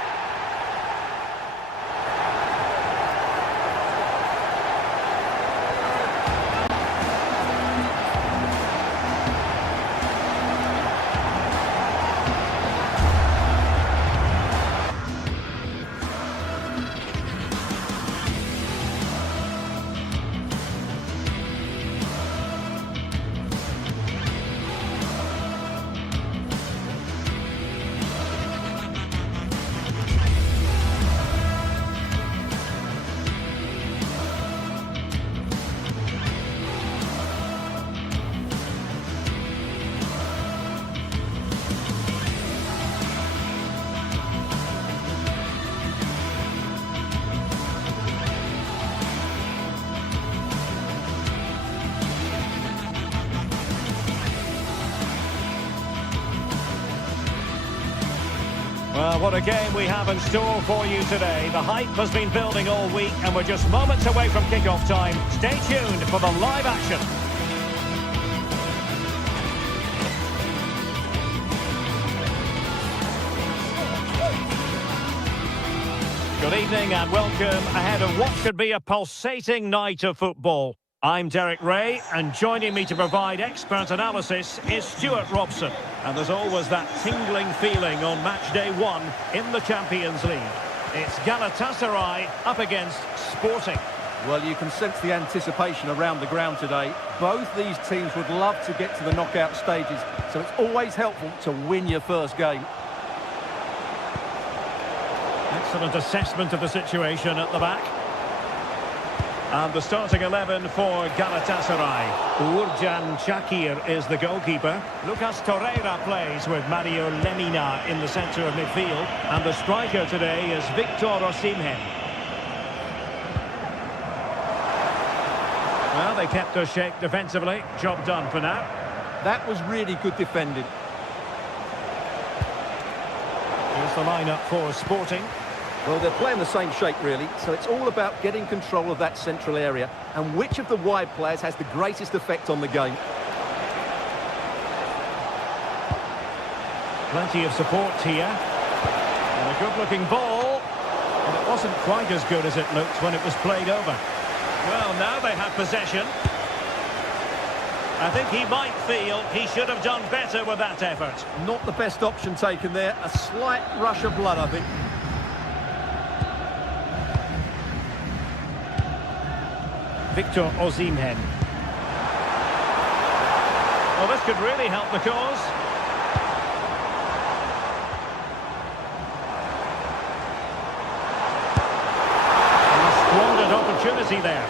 Well, what a game we have in store for you today. The hype has been building all week, and we're just moments away from kick-off time. Stay tuned for the live action. Good evening and welcome ahead of what could be a pulsating night of football. I'm Derek Ray, and joining me to provide expert analysis is Stuart Robson. And there's always that tingling feeling on match day 1 in the Champions League. It's Galatasaray up against Sporting. Well, you can sense the anticipation around the ground today. Both these teams would love to get to the knockout stages, so it's always helpful to win your first game. Excellent assessment of the situation at the back. And the starting 11 for Galatasaray. Uğurcan Çakır is the goalkeeper. Lucas Torreira plays with Mario Lemina in the centre of midfield. And the striker today is Victor Osimhen. Well, they kept their shape defensively. Job done for now. That was really good defending. Here's the lineup for Sporting. Well, they're playing the same shape, really, so it's all about getting control of that central area and which of the wide players has the greatest effect on the game. Plenty of support here. And a good-looking ball. And it wasn't quite as good as it looked when it was played over. Well, now they have possession. I think he might feel he should have done better with that effort. Not the best option taken there. A slight rush of blood, I think. Victor Osimhen. Well, this could really help the cause. And a squandered opportunity there.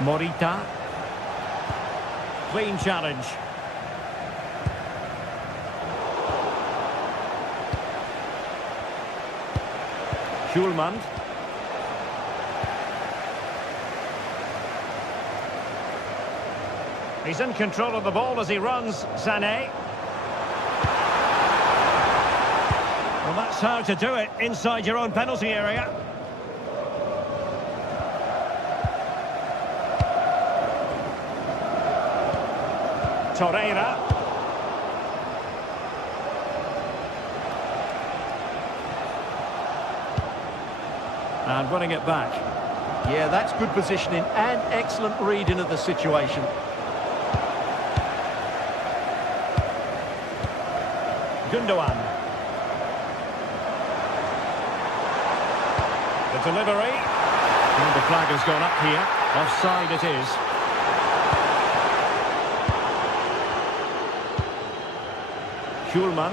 Morita. Clean challenge. Schulman. He's in control of the ball as he runs, Sané. Well, that's how to do it inside your own penalty area. Torreira. And winning it back. Yeah, that's good positioning and excellent reading of the situation. Gundogan. The delivery. And the flag has gone up here. Offside it is. Schulman.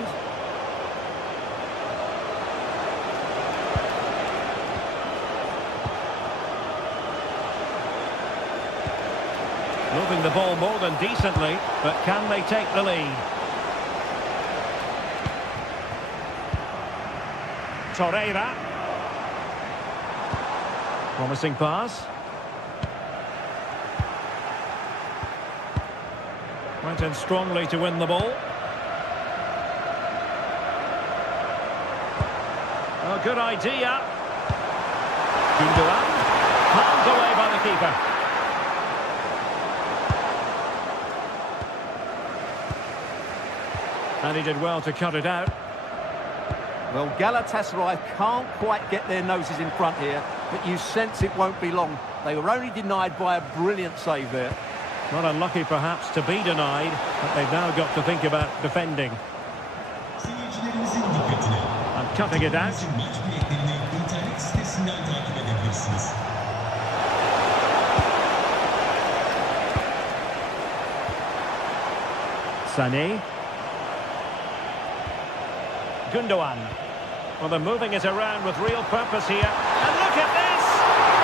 Moving the ball more than decently, but can they take the lead? Torreira. Promising pass. Went in strongly to win the ball. Oh, good idea. Gundogan. Palmed away by the keeper. And he did well to cut it out. Well, Galatasaray can't quite get their noses in front here, but you sense it won't be long. They were only denied by a brilliant save there. Not unlucky, perhaps, to be denied, but they've now got to think about defending. And cutting it out. Sané. Gundogan. Well, they're moving it around with real purpose here. And look at this!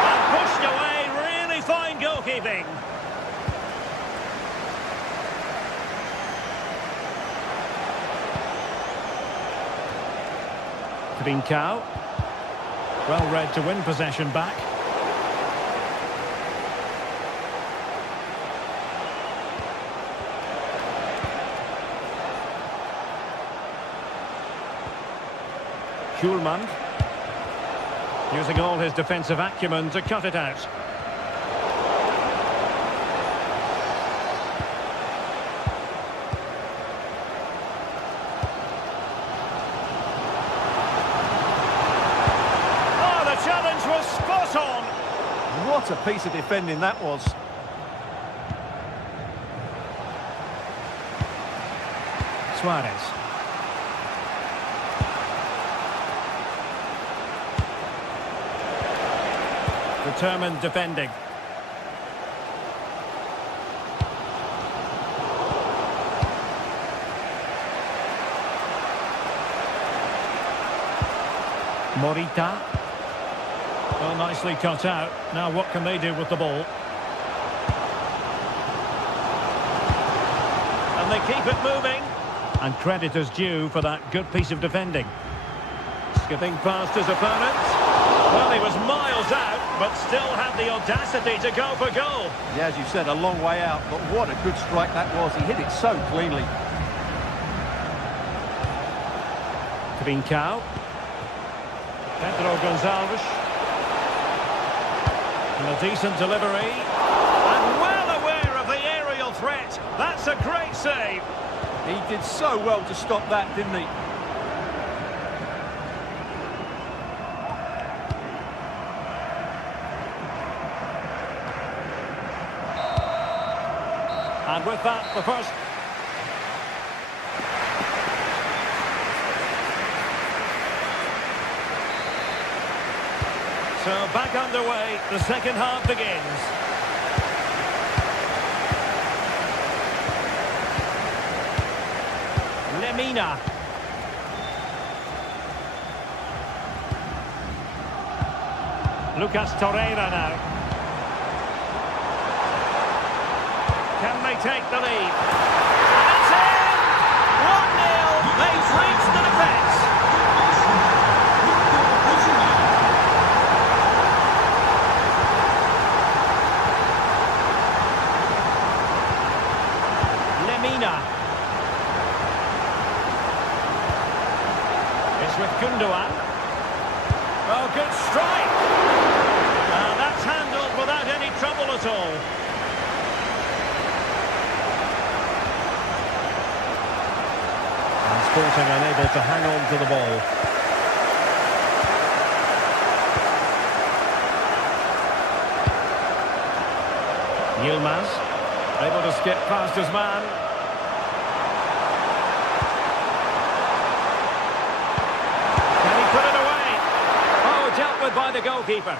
And pushed away, really fine goalkeeping. Trincao. Well read to win possession back. Schulman, using all his defensive acumen to cut it out. press on. What a piece of defending that was. Suarez. Determined defending. Morita. Well, nicely cut out. Now what can they do with the ball? And they keep it moving. And credit is due for that good piece of defending. Skipping past his opponent. Well, he was miles out, but still had the audacity to go for goal. Yeah, as you said, a long way out, but what a good strike that was. He hit it so cleanly. Trincao. Pedro Gonçalves. And a decent delivery. And well aware of the aerial threat. That's a great save. He did so well to stop that, didn't he? And with that, the first... So back underway, the second half begins. Lemina. Lucas Torreira now. Can they take the lead? And it's in! 1-0. They've reached the defence. Lemina. It's with Gundogan. Oh, good strike. That's handled without any trouble at all. And Sporting unable to hang on to the ball. Yilmaz, able to skip past his man. Can he put it away? Oh, dealt with by the goalkeeper.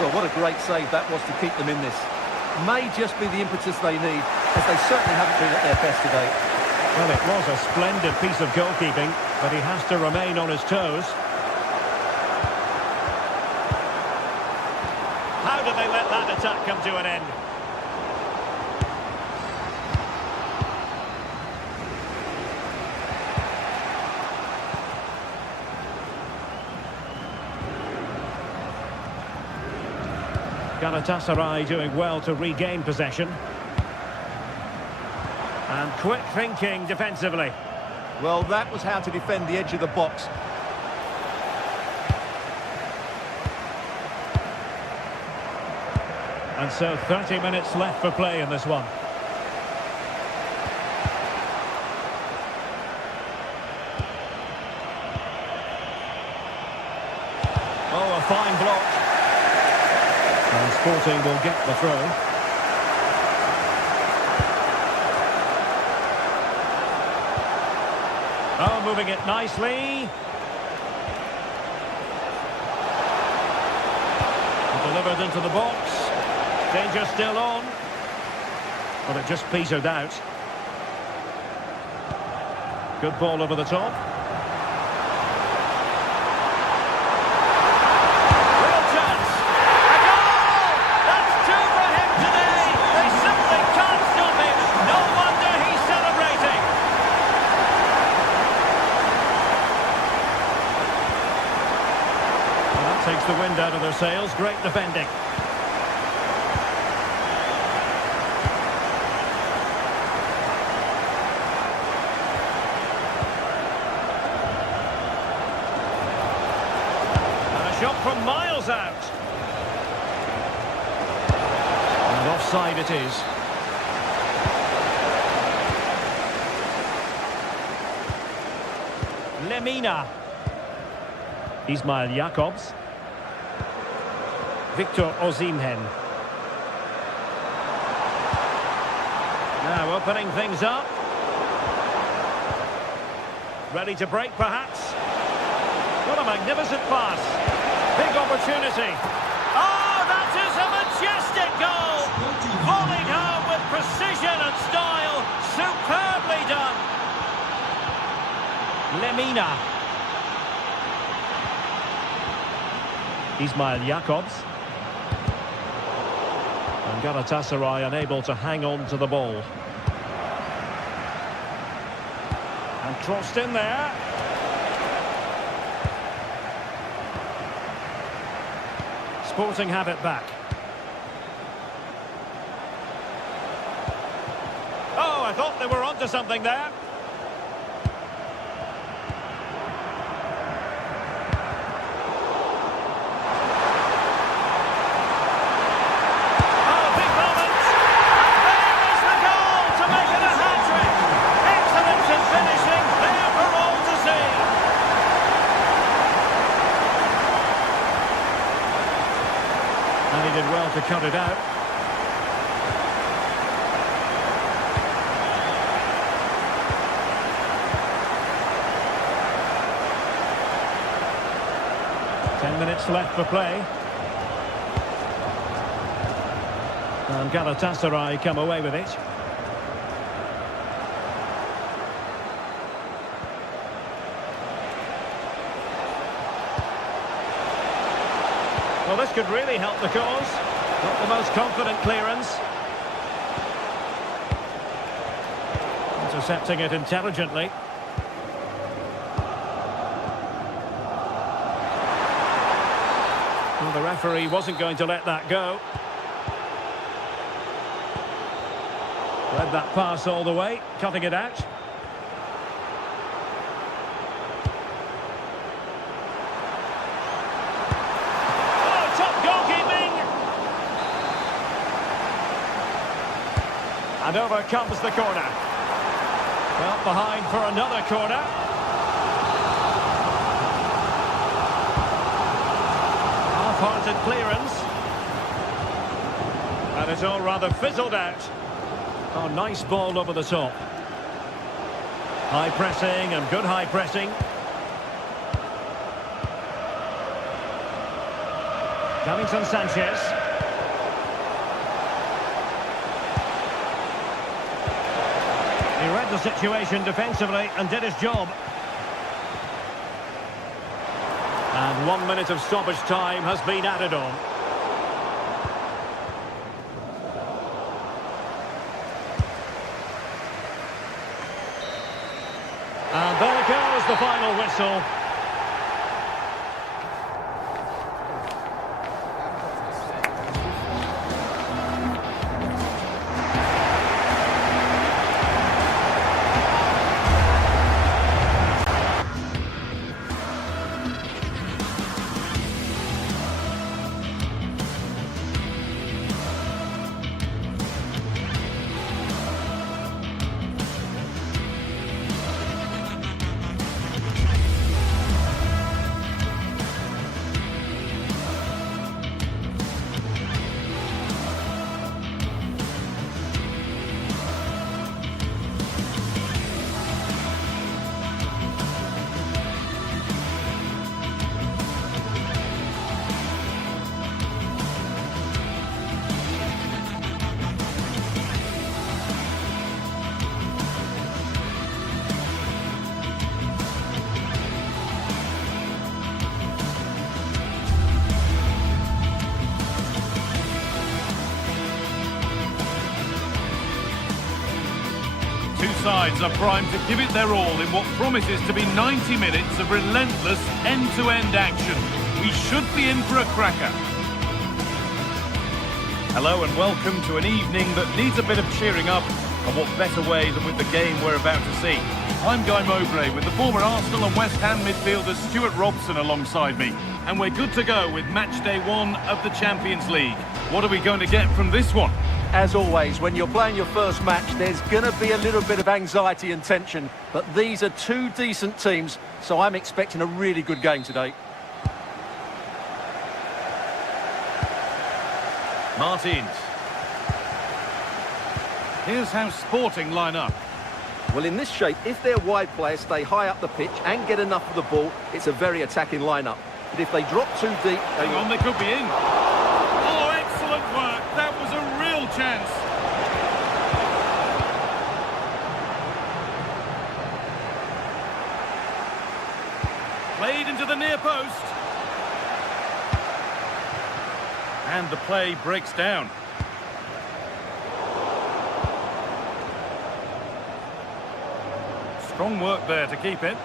Well, what a great save that was to keep them in this. May just be the impetus they need, as they certainly haven't been at their best today. Well, it was a splendid piece of goalkeeping, but he has to remain on his toes. How did they let that attack come to an end? Galatasaray doing well to regain possession. And quick thinking defensively. Well, that was how to defend the edge of the box. And so 30 minutes left for play in this one. Oh, a fine block. And Sporting will get the throw. Oh, moving it nicely. Delivered into the box. Danger still on. But it just petered out. Good ball over the top. Real chance. A goal! That's two for him today. They simply can't stop him. No wonder he's celebrating. Well, that takes the wind out of their sails. Great defending. Shot from miles out. And offside it is. Lemina. Ismail Jakobs. Victor Osimhen. Now opening things up. Ready to break, perhaps. What a magnificent pass. Big opportunity. Oh, that is a majestic goal. Volleyed home with precision and style. Superbly done. Lemina. Ismail Jakobs. And Galatasaray unable to hang on to the ball. And crossed in there. Sporting have it back. Oh, I thought they were onto something there. Oh, big moment. There is the goal to make it a hat-trick. Excellence in finishing, there for all to see. And he did well to cut it out. Minutes left for play. And Galatasaray come away with it. Well, this could really help the cause. Not the most confident clearance. Intercepting it intelligently. Well, the referee wasn't going to let that go. Read that pass all the way, cutting it out. Oh, top goalkeeping! And over comes the corner. Well, behind for another corner. Half-hearted clearance. And it's all rather fizzled out. Oh, nice ball over the top. High pressing and good high pressing. Davinson Sanchez. He read the situation defensively and did his job. And 1 minute of stoppage time has been added on. And there goes the final whistle. Sides are primed to give it their all in what promises to be 90 minutes of relentless end-to-end action. We should be in for a cracker. Hello and welcome to an evening that needs a bit of cheering up, and what better way than with the game we're about to see. I'm Guy Mowbray with the former Arsenal and West Ham midfielder Stuart Robson alongside me, and we're good to go with match day 1 of the Champions League. What are we going to get from this one? As always, when you're playing your first match, there's going to be a little bit of anxiety and tension. But these are two decent teams, so I'm expecting a really good game today. Martins. Here's how Sporting line up. Well, in this shape, if their wide players stay high up the pitch and get enough of the ball, it's a very attacking lineup. But if they drop too deep... Hang on, they could be in. Oh, excellent work. That was a real chance. Played into the near post. And the play breaks down. Strong work there to keep it.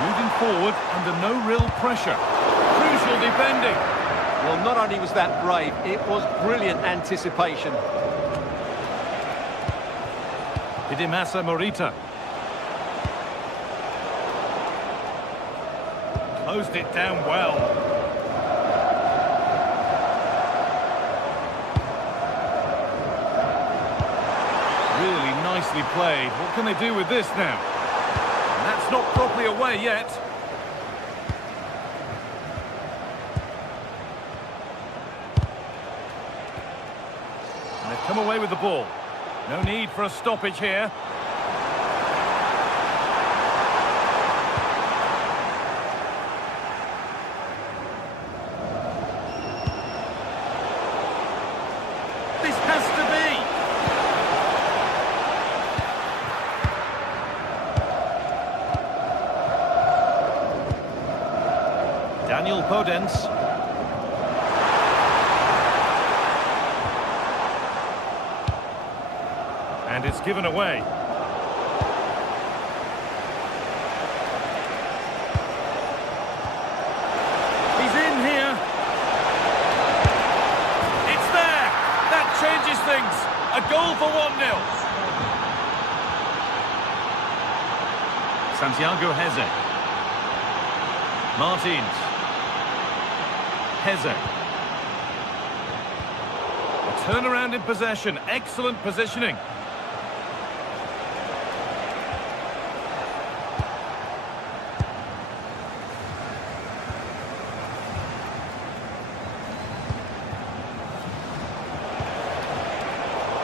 Moving forward under no real pressure. Crucial defending. Well, not only was that brave, it was brilliant anticipation. Hidemasa Morita. Closed it down well. Really nicely played. What can they do with this now? And that's not properly away yet. And they've come away with the ball. No need for a stoppage here. This has to be. Daniel Podence. And it's given away. He's in here. It's there. That changes things. A goal for 1-0. Santiago Heze. Martins. Heze. A turnaround in possession. Excellent positioning.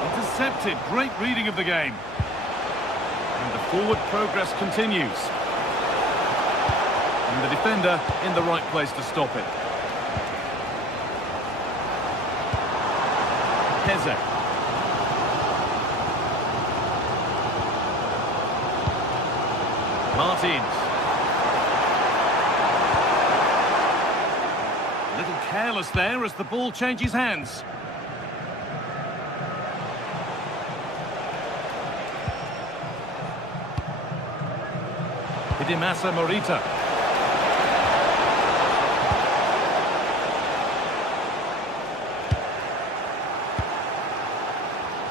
Intercepted. Great reading of the game. And the forward progress continues. And the defender in the right place to stop it. Heze. Martins. A little careless there as the ball changes hands. Hidemasa Morita.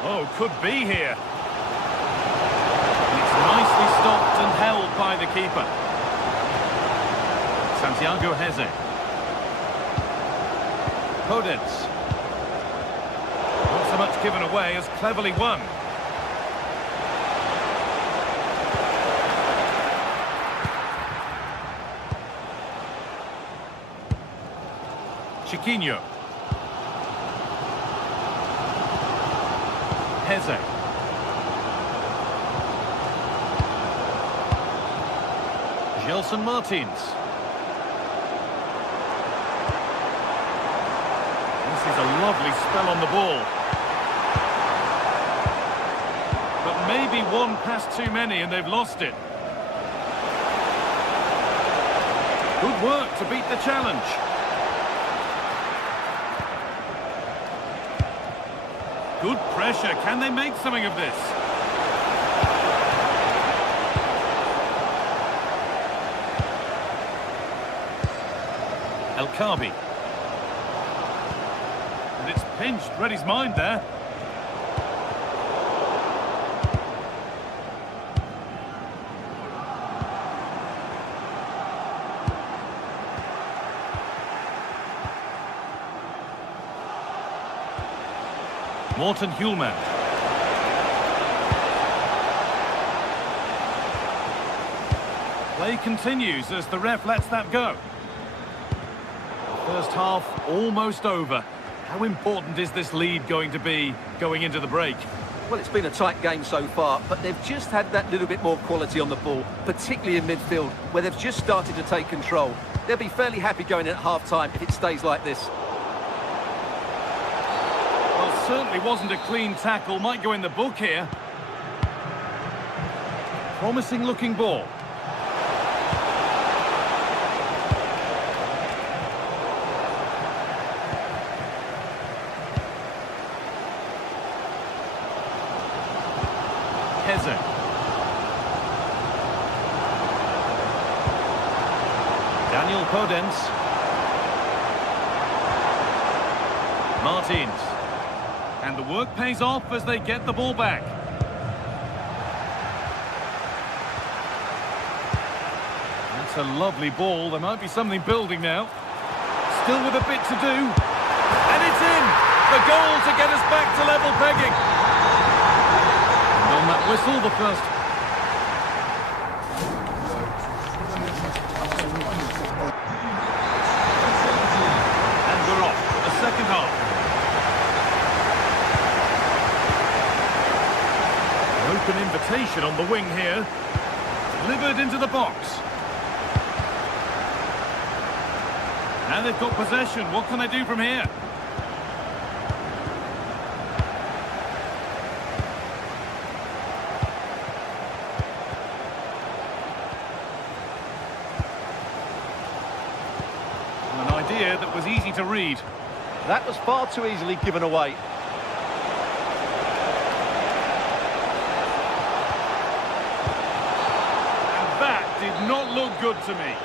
Oh, could be here. And it's nicely stopped and held by the keeper. Santiago Heze. Podence. Not so much given away as cleverly won. Chiquinho. Heze. Gelson Martins. This is a lovely spell on the ball. But maybe one pass too many and they've lost it. Good work to beat the challenge. Good pressure. Can they make something of this? El Khabi. And it's pinched. Read his mind there. Morten Hjulmand. Play continues as the ref lets that go. First half almost over. How important is this lead going to be going into the break? Well, it's been a tight game so far, but they've just had that little bit more quality on the ball, particularly in midfield, where they've just started to take control. They'll be fairly happy going in at half-time if it stays like this. Well, certainly wasn't a clean tackle. Might go in the book here. Promising looking ball. Daniel Podence. Martins. And the work pays off as they get the ball back. That's a lovely ball. There might be something building now. Still with a bit to do. And it's in! The goal to get us back to level pegging. And on that whistle, the first... And we're off for the second half. An open invitation on the wing here. Delivered into the box. Now they've got possession. What can they do from here? An idea that was easy to read. That was far too easily given away. And that did not look good to me.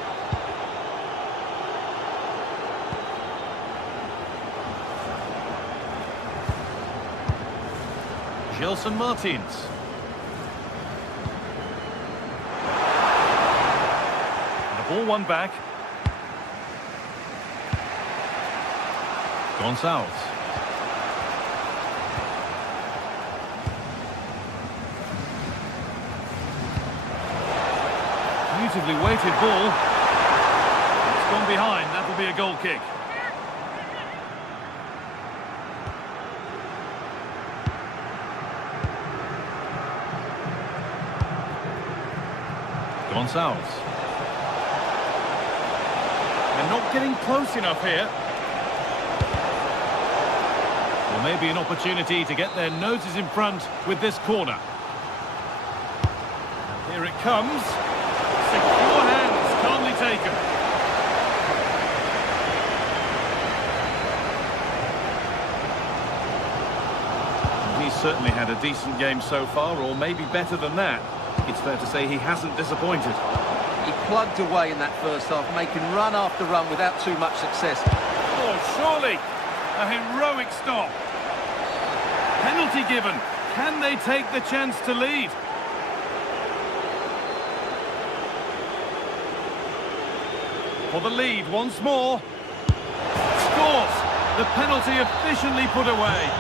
Gelson Martins. The ball won back. Gonçalves. Beautifully weighted ball. It's gone behind. That will be a goal kick. Gonçalves. They're not getting close enough here. Well, maybe an opportunity to get their noses in front with this corner. Here it comes. Secure hands, calmly taken. He's certainly had a decent game so far, or maybe better than that. It's fair to say he hasn't disappointed. He plugged away in that first half, making run after run without too much success. Oh, surely a heroic stop. Penalty given. Can they take the chance to lead? For the lead once more. Scores! The penalty efficiently put away.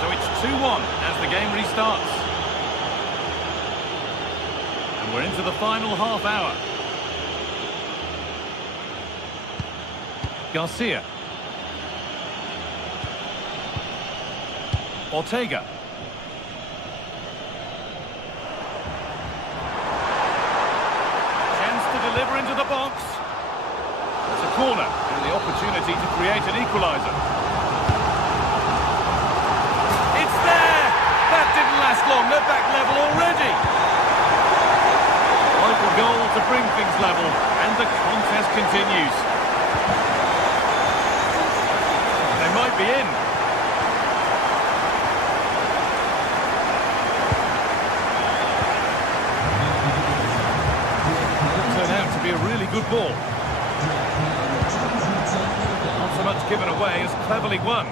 So it's 2-1 as the game restarts. And we're into the final half hour. Garcia. Ortega. Chance to deliver into the box. There's a corner and the opportunity to create an equaliser. It's there! That didn't last long. They're back level already. Vital goal to bring things level, and the contest continues. They might be in. Turned out to be a really good ball. Not so much given away as cleverly won.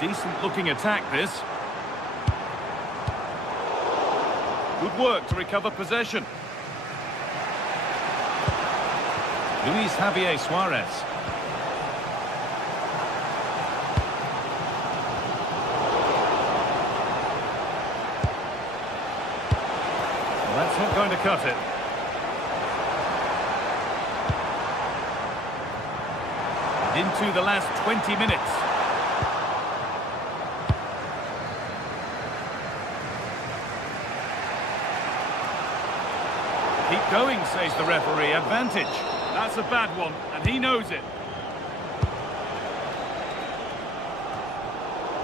Decent looking attack, this. Good work to recover possession. Luis Javier Suarez. Well, that's not going to cut it. And into the last 20 minutes. Keep going, says the referee. Advantage. That's a bad one, and he knows it.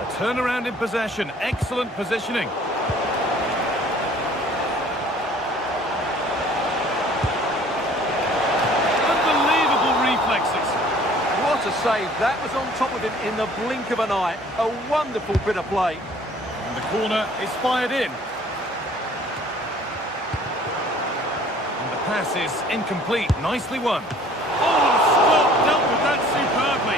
A turnaround in possession. Excellent positioning. Unbelievable reflexes. What a save. That was on top of him in the blink of an eye. A wonderful bit of play. And the corner is fired in. Pass is incomplete. Nicely won. Oh, Scott dealt with that superbly.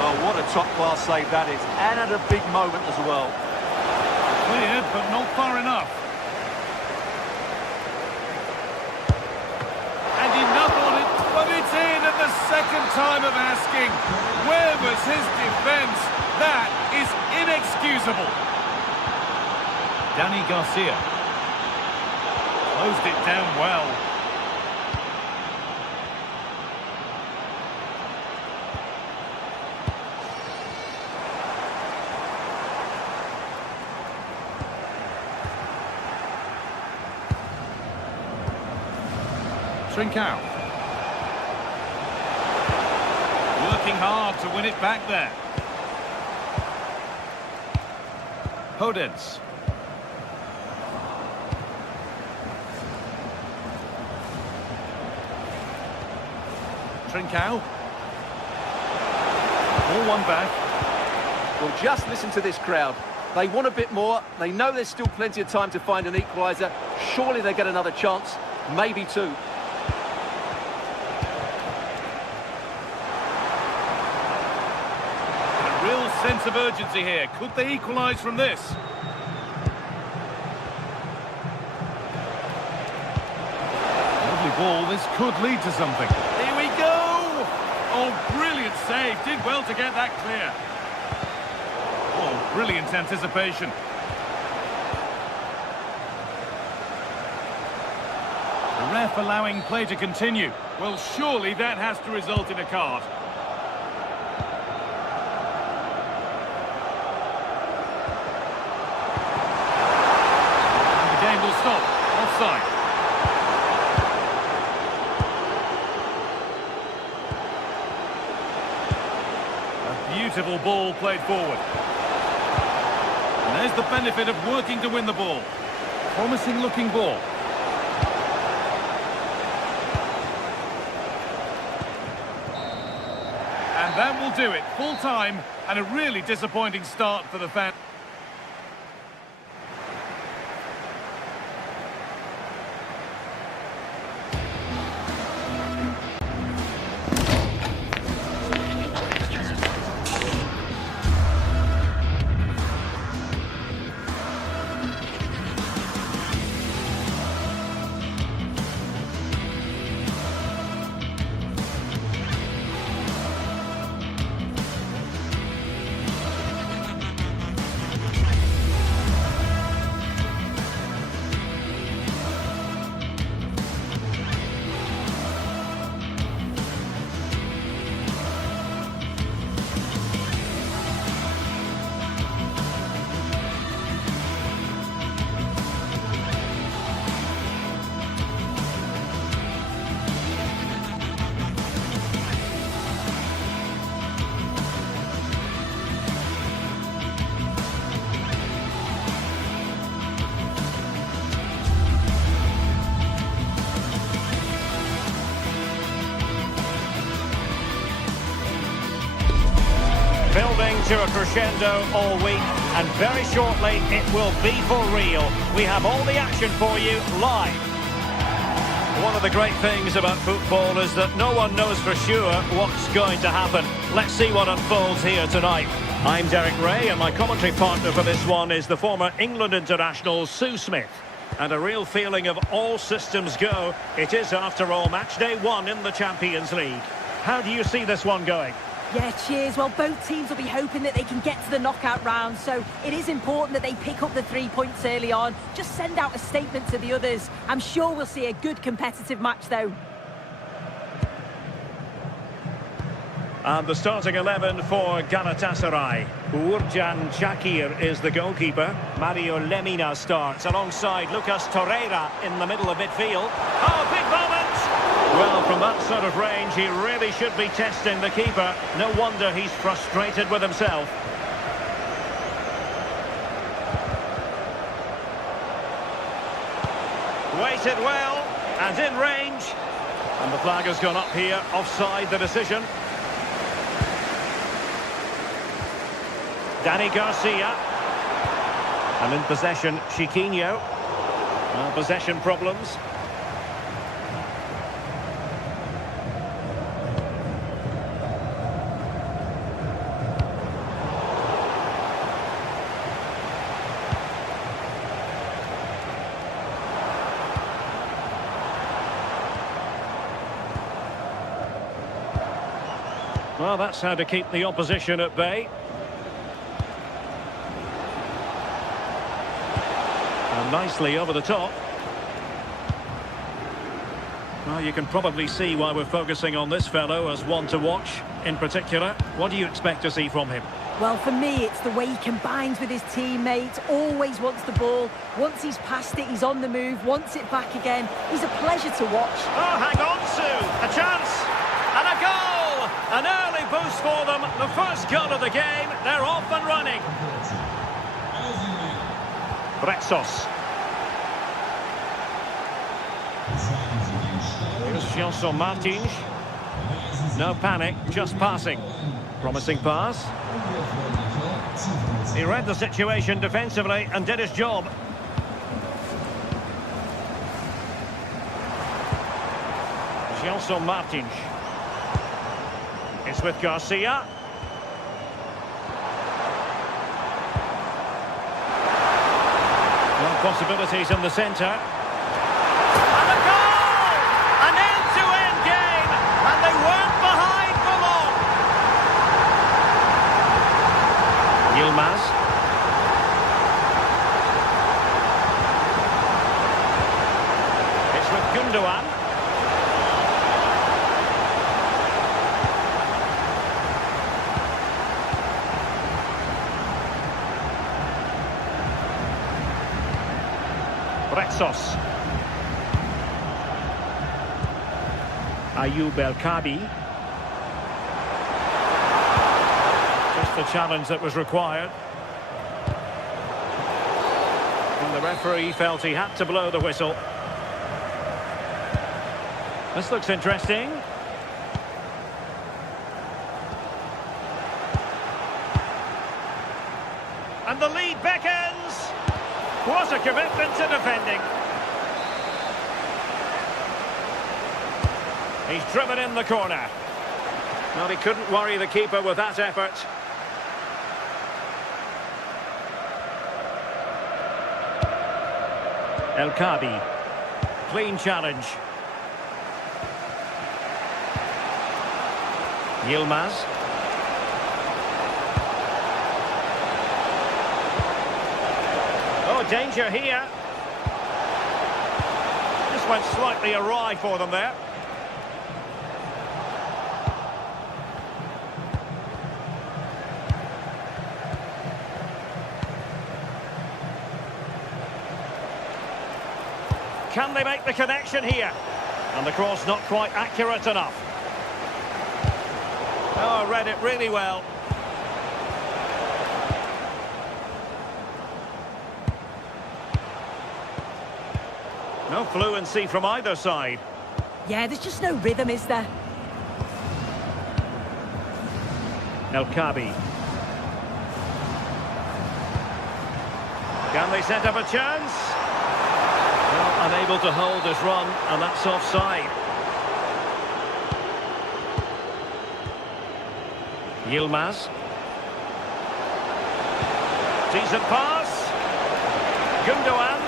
Well, what a top-class save that is. And at a big moment as well. Cleared, but not far enough. And enough on it, but it's in at the second time of asking. Where was his defence? That is inexcusable. Danny Garcia. Closed it down well. Trincao. Working hard to win it back there. Podence. Trincao. 4-1 back. Well, just listen to this crowd. They want a bit more. They know there's still plenty of time to find an equaliser. Surely they get another chance. Maybe two. A real sense of urgency here. Could they equalise from this? Lovely ball. This could lead to something. Here we go! Oh, brilliant save. Did well to get that clear. Oh, brilliant anticipation. The ref allowing play to continue. Well, surely that has to result in a card. And the game will stop. Offside. Beautiful ball played forward. And there's the benefit of working to win the ball. Promising looking ball. And that will do it. Full time and a really disappointing start for the fans. Building to a crescendo all week, and very shortly it will be for real. We have all the action for you live. One of the great things about football is that no one knows for sure what's going to happen. Let's see what unfolds here tonight. I'm Derek Ray, and my commentary partner for this one is the former England international Sue Smith. And a real feeling of all systems go. It is, after all, match day 1 in the Champions League. How do you see this one going? Yeah, cheers. Well, both teams will be hoping that they can get to the knockout round, so it is important that they pick up the 3 points early on. Just send out a statement to the others. I'm sure we'll see a good competitive match, though. And the starting 11 for Galatasaray. Uğurcan Çakır is the goalkeeper. Mario Lemina starts alongside Lucas Torreira in the middle of midfield. Oh, big moment! Well, from that sort of range, he really should be testing the keeper. No wonder he's frustrated with himself. Waited well, and in range. And the flag has gone up here, offside the decision. Danny Garcia. And in possession, Chiquinho. Possession problems. Well, that's how to keep the opposition at bay. And nicely over the top. Well, you can probably see why we're focusing on this fellow as one to watch in particular. What do you expect to see from him? Well, for me, it's the way he combines with his teammates, always wants the ball. Once he's passed it, he's on the move, wants it back again. He's a pleasure to watch. Oh, hang on, Sue. A chance. And a goal! An early boost for them. The first goal of the game. They're off and running. Brexos. Here's Gelson Martins. No panic, just passing. Promising pass. He read the situation defensively and did his job. Gelson Martins. It's with Garcia. No possibilities in the centre. And a goal! An end-to-end game, and they weren't behind for long. Yilmaz. It's with Gundogan. Brexos. Ayoub El-Kabi. Just the challenge that was required. And the referee felt he had to blow the whistle. This looks interesting. And the lead beckons. What a commitment to defending. He's driven in the corner. Well, he couldn't worry the keeper with that effort. El-Kabi. Clean challenge. Yilmaz. Oh, danger here. Just went slightly awry for them there. Can they make the connection here? And the cross not quite accurate enough. Oh, read it really well. No fluency from either side. Yeah, there's just no rhythm, is there? El-Kabi. Can they set up a chance? Well, unable to hold his run, and that's offside. Yilmaz. Decent pass. Gundogan.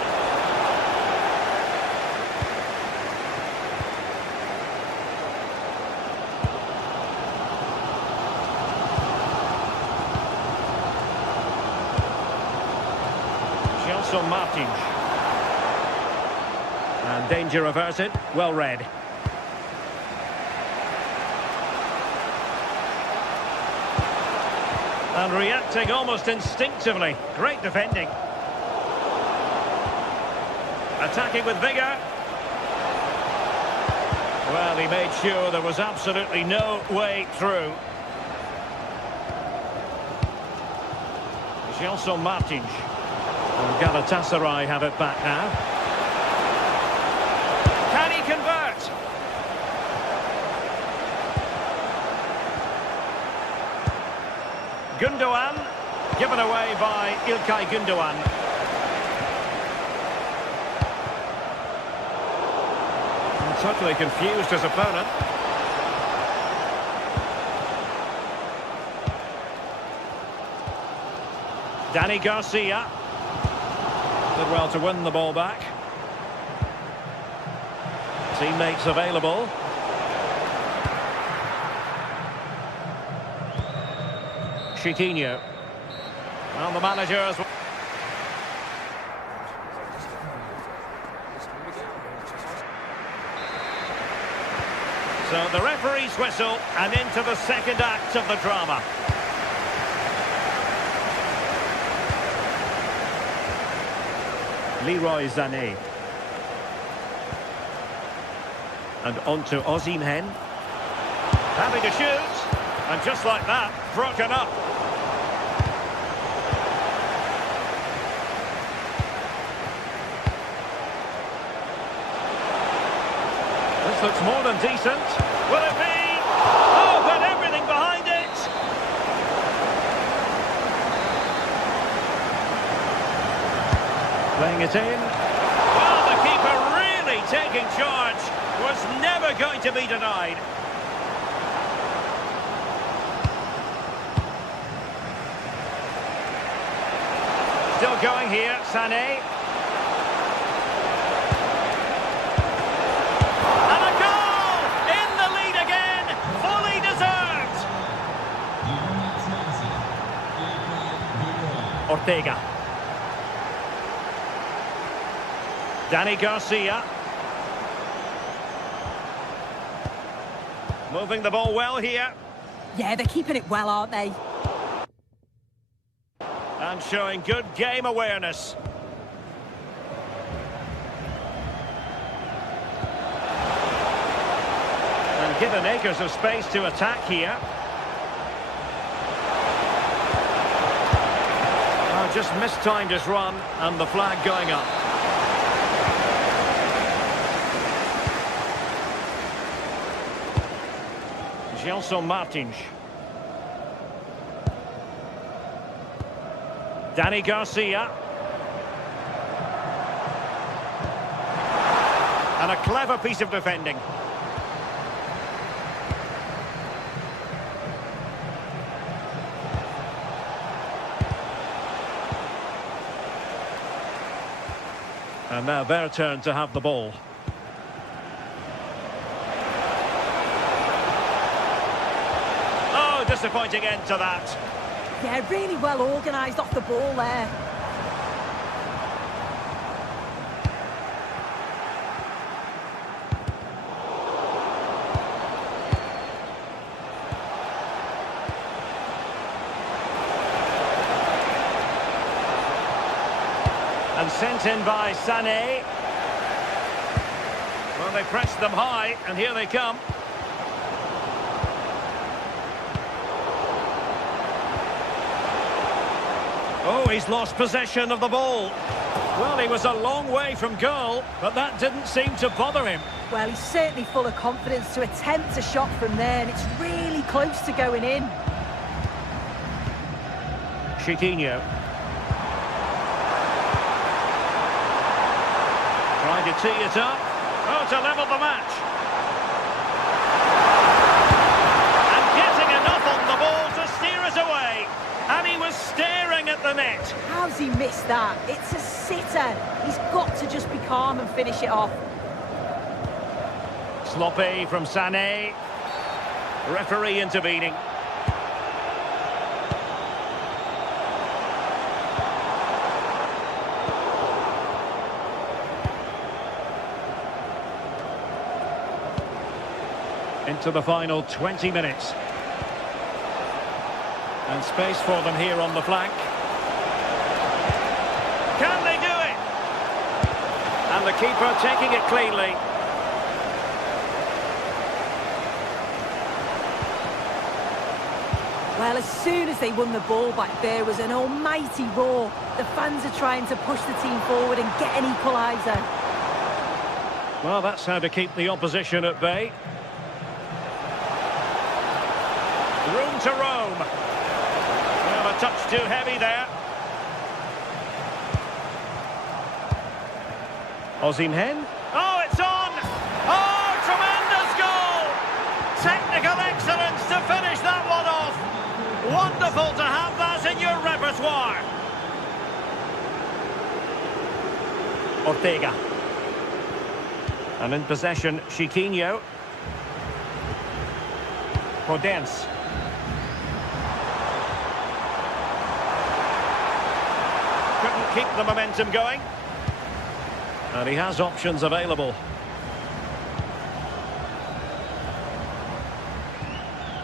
Gelson Martins. And danger averted. Well read. And reacting almost instinctively. Great defending. Attacking with vigour. Well, he made sure there was absolutely no way through. Gelson Martins. And Galatasaray have it back now. Can he convert? Gundogan, given away by İlkay Gundogan. And totally confused his opponent. Dani Garcia. Did well to win the ball back. Teammates available. Chiquinho. Well, the managers. So the referee's whistle and into the second act of the drama. Leroy Sané. And on to Osimhen. Having to shoot. And just like that, broken up. This looks more than decent. Will it be? Oh, but everything behind it. Playing it in. Well, the keeper really taking charge. Was never going to be denied. Still going here, Sané. And a goal! In the lead again! Fully deserved! Ortega. Dani Garcia. Moving the ball well here. Yeah, they're keeping it well, aren't they? And showing good game awareness. And given acres of space to attack here. Oh, just mistimed his run and the flag going up. Gelson Martins. Dani Garcia. And a clever piece of defending. And now their turn to have the ball. Oh, disappointing end to that. Yeah, really well organised off the ball there. And sent in by Sané. Well, they pressed them high, and here they come. Oh, he's lost possession of the ball. Well, he was a long way from goal, but that didn't seem to bother him. Well, he's certainly full of confidence to attempt a shot from there, and it's really close to going in. Chiquinho. Trying to tee it up. Oh, to level the match. And getting enough on the ball to steer it away. And he was staring at the net. How's he missed that? It's a sitter. He's got to just be calm and finish it off. Sloppy from Sané. Referee intervening. into the final 20 minutes. And space for them here on the flank. Can they do it? And the keeper taking it cleanly. Well, as soon as they won the ball back, there was an almighty roar. The fans are trying to push the team forward and get an equaliser. Well, that's how to keep the opposition at bay. Room to roam. Well, a touch too heavy there. Osimhen. Oh, it's on! Oh, tremendous goal! Technical excellence to finish that one off. Wonderful to have that in your repertoire. Ortega. And in possession, Chiquinho. Podence. Couldn't keep the momentum going. And he has options available.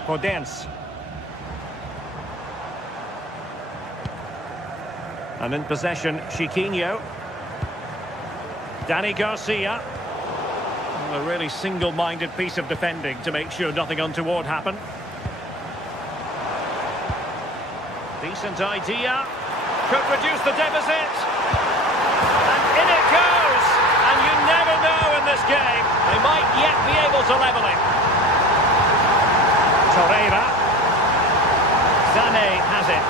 Podence. And in possession, Chiquinho. Dani Garcia. A really single-minded piece of defending to make sure nothing untoward happened. Decent idea. Could reduce the deficit. And in it goes. And you never know in this game. They might yet be able to level it. Torreira. Sané has it.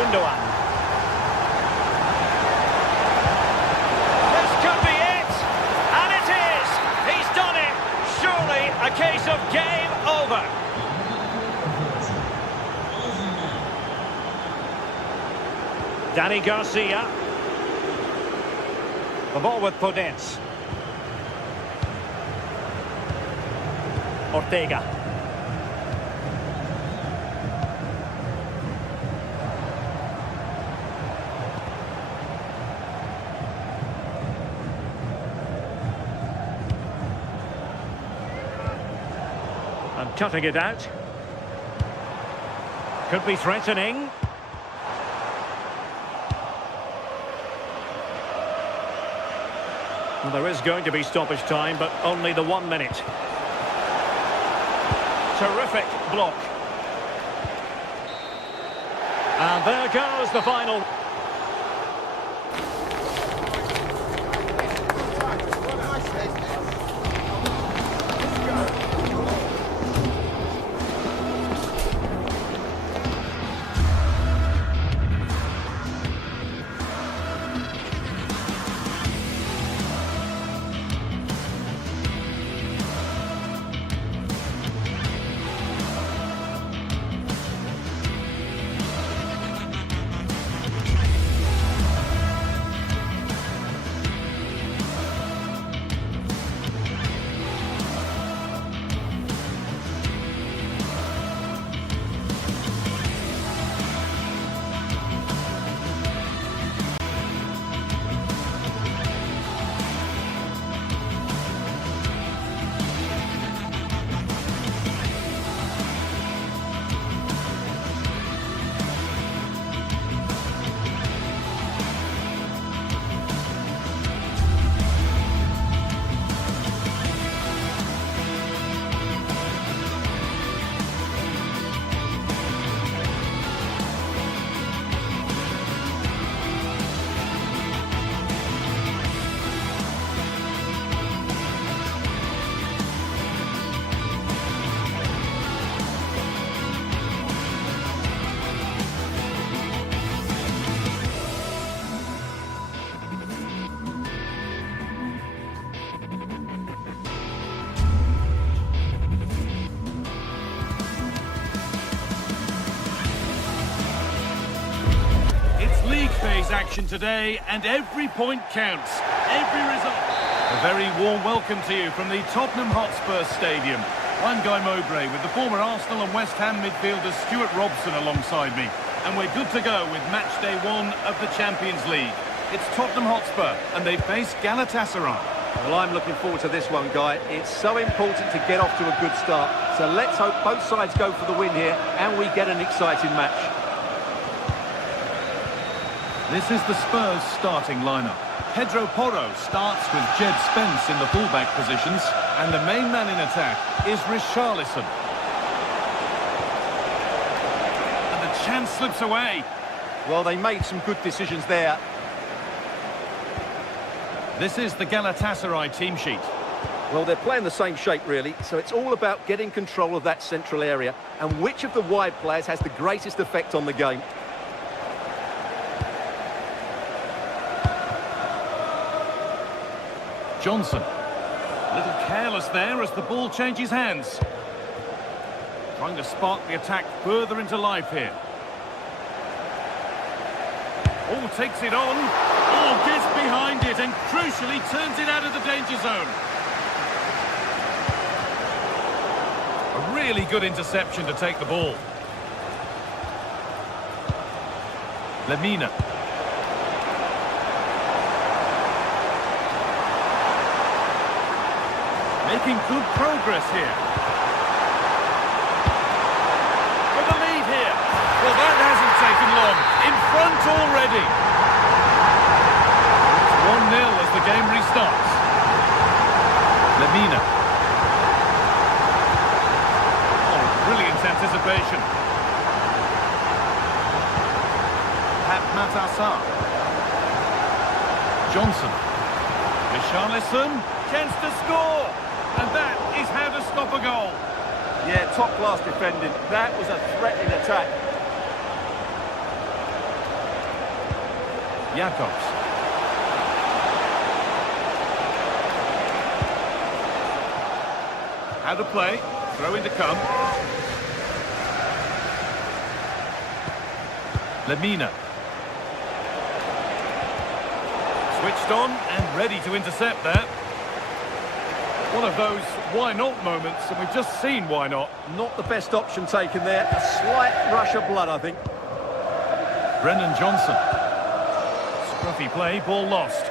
Gundogan. This could be it. And it is. He's done it. Surely a case of game over. Dani Garcia. The ball with Podence. Ortega. And cutting it out. Could be threatening. Well, there is going to be stoppage time, but only the 1 minute. Terrific block. And there goes the final. Phase action today, and every point counts. Every result. A very warm welcome to you from the Tottenham Hotspur Stadium. I'm Guy Mowbray with the former Arsenal and West Ham midfielder Stuart Robson alongside me. And we're good to go with match day 1 of the Champions League. It's Tottenham Hotspur, and they face Galatasaray. Well, I'm looking forward to this one, Guy. It's so important to get off to a good start. So let's hope both sides go for the win here and we get an exciting match. This is the Spurs starting lineup. Pedro Porro starts with Jed Spence in the fullback positions, and the main man in attack is Richarlison. And the chance slips away. Well, they made some good decisions there. This is the Galatasaray team sheet. Well, they're playing the same shape, really, so it's all about getting control of that central area and which of the wide players has the greatest effect on the game. Johnson. A little careless there as the ball changes hands. Trying to spark the attack further into life here. Oh, takes it on. Oh, gets behind it and crucially turns it out of the danger zone. A really good interception to take the ball. Lemina. Making good progress here. For the lead here. Well, that hasn't taken long. In front already. It's 1-0 as the game restarts. Lemina. Oh, brilliant anticipation. Pat Matassar. Johnson. Richarlison. Chance to score. And that is how to stop a goal. Yeah, top-class defending. That was a threatening attack. Jacobs. How to play. Throw in to come. Lemina. Switched on and ready to intercept that. One of those why not moments, and we've just seen why not. Not the best option taken there. A slight rush of blood, I think. Brennan Johnson. Scruffy play, ball lost.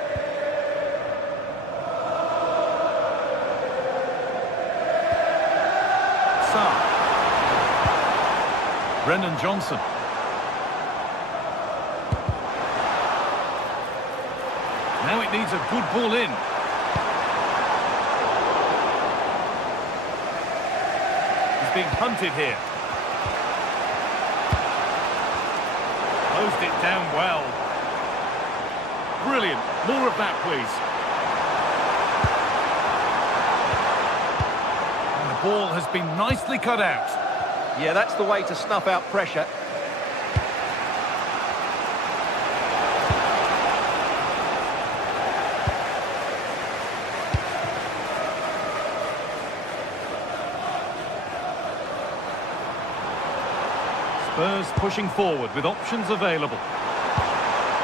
Sarr. Brennan Johnson. Now it needs a good ball in. Being hunted here. Closed it down well. Brilliant. More of that, please. And the ball has been nicely cut out. Yeah, that's the way to snuff out pressure. Spurs pushing forward with options available.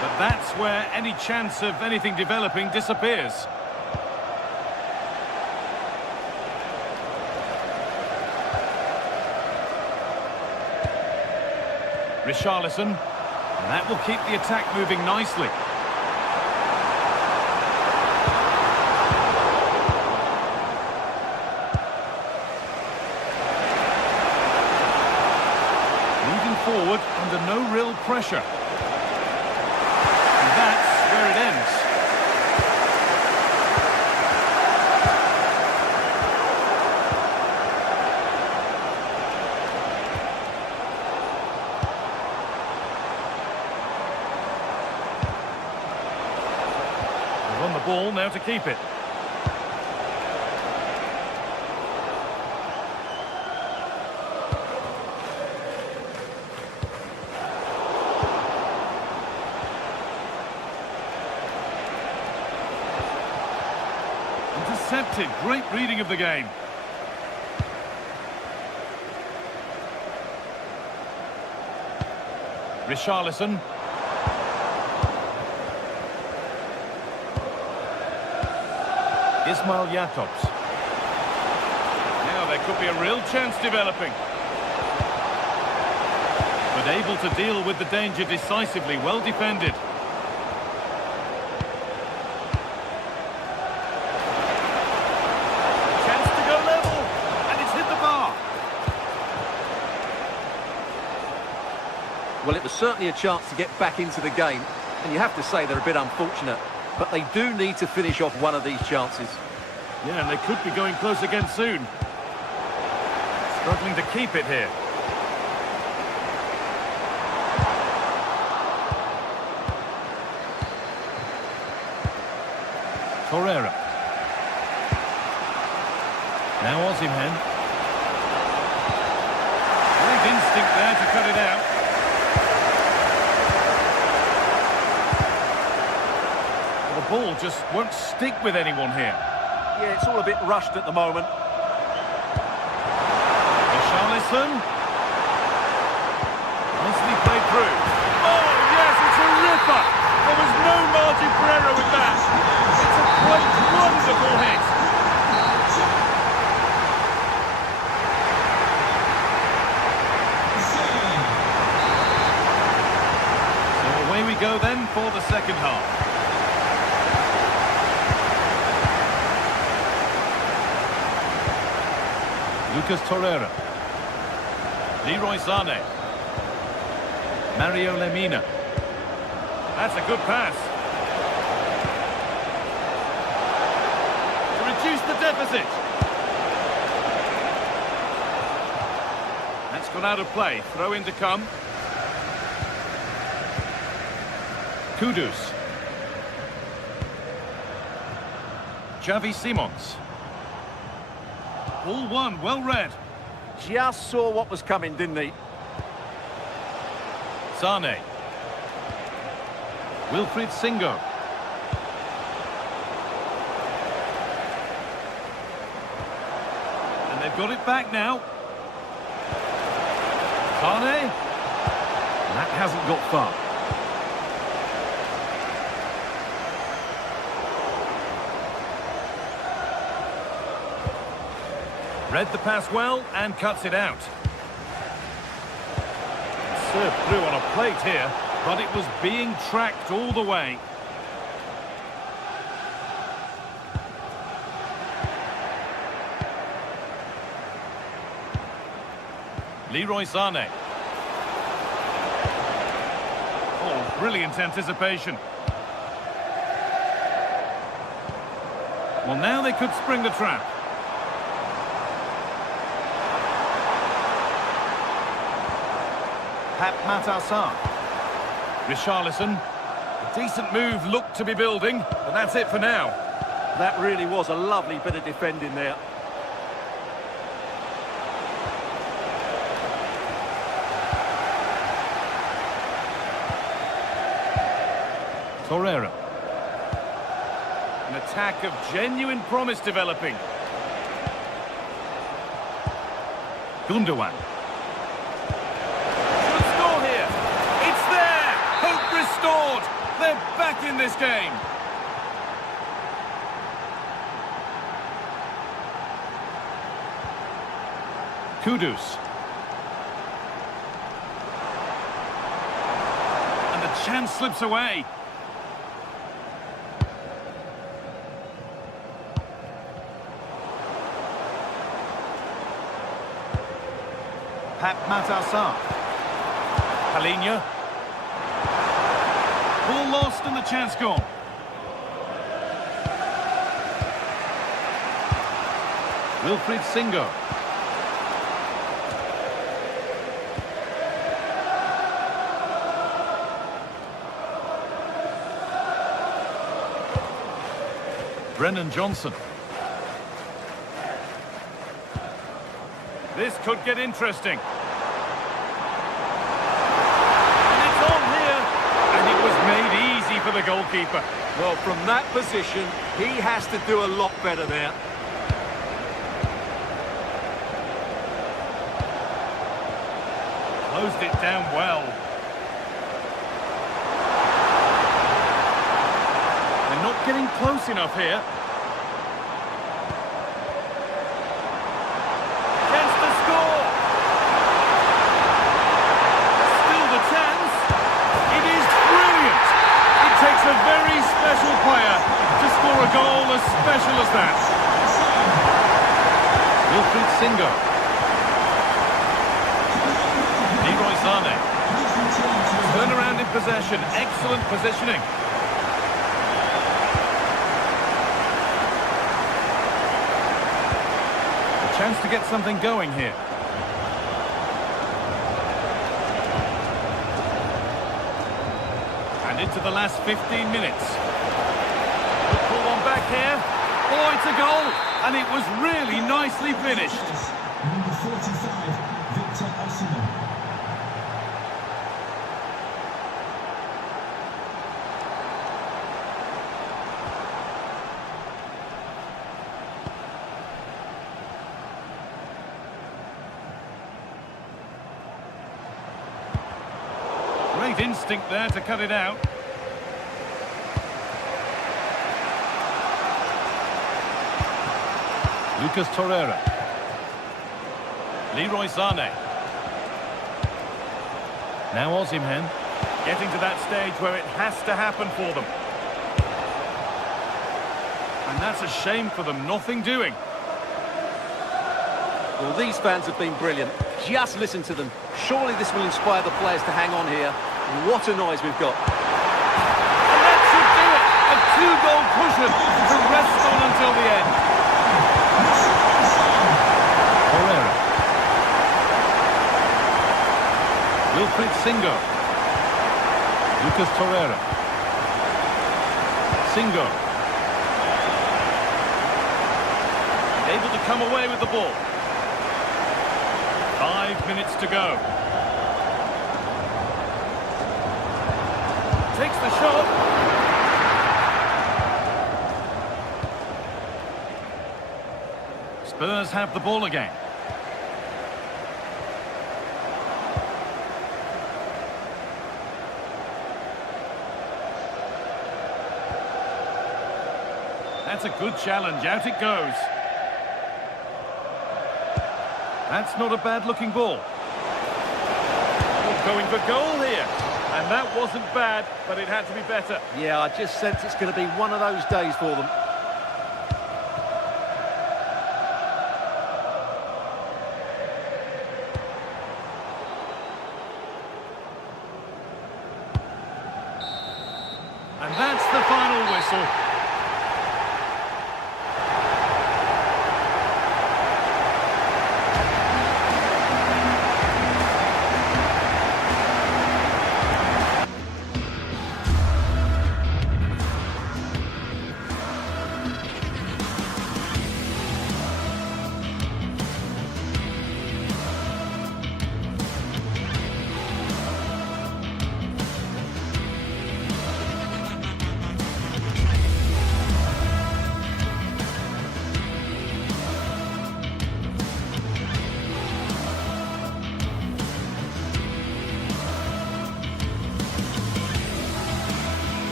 But that's where any chance of anything developing disappears. Richarlison. And that will keep the attack moving nicely. Forward under no real pressure. And that's where it ends. They're on the ball now to keep it. Intercepted. Great reading of the game. Richarlison. Ismail Jacobs. Now there could be a real chance developing. But able to deal with the danger decisively. Well defended. Well, it was certainly a chance to get back into the game, and you have to say they're a bit unfortunate, but they do need to finish off one of these chances. Yeah, and they could be going close again soon. Struggling to keep it here. Torreira. Now Osimhen. Great instinct there to cut it out. The ball just won't stick with anyone here. Yeah, it's all a bit rushed at the moment. Richarlison. Nicely played through. Oh, yes, it's a ripper. There was no margin for error with that. It's a quite wonderful hit. So away we go then for the second half. Lucas Torreira. Leroy Sané. Mario Lemina. That's a good pass. To reduce the deficit. That's gone out of play. Throw in to come. Kudus. Xavi Simons. All one, well read. Just saw what was coming, didn't he? Sané. Wilfried Singo. And they've got it back now. Sané. That hasn't got far. Read the pass well and cuts it out. Served through on a plate here, but it was being tracked all the way. Leroy Sané. Oh, brilliant anticipation. Well, now they could spring the trap. Pep Matassar. Richarlison. A decent move looked to be building, but that's it for now. That really was a lovely bit of defending there. Torreira. An attack of genuine promise developing. Gundogan. Restored! They're back in this game! Kudus. And the chance slips away. Pep Matassar. Palinha. Ball lost and the chance gone. Wilfried Singo. Brennan Johnson. This could get interesting. Made easy for the goalkeeper. Well, from that position, he has to do a lot better there. Closed it down well. They're not getting close enough here. Chance to score! Still the chance. It is brilliant! It takes a very special player to score a goal as special as that. Wilfried Singo. Leroy Sané. possession. Excellent positioning. A chance to get something going here. And into the last 15 minutes. Pull one back here. Oh, it's a goal. And it was really nicely finished. Number 45, Victor Osimhen. Great instinct there to cut it out. Lucas Torreira. Leroy Sané. Now Osimhen. Getting to that stage where it has to happen for them. And that's a shame for them, nothing doing. Well, these fans have been brilliant. Just listen to them. Surely this will inspire the players to hang on here. What a noise we've got. And that should do it. A two-goal cushion to rest on until the end. Torreira. Wilfried Singo. Lucas Torreira. Singo. Able to come away with the ball. 5 minutes to go. Takes the shot. Spurs have the ball again. That's a good challenge. Out it goes. That's not a bad-looking ball. Oh, going for goal here. And that wasn't bad, but it had to be better. Yeah, I just sense it's going to be one of those days for them. And that's the final whistle.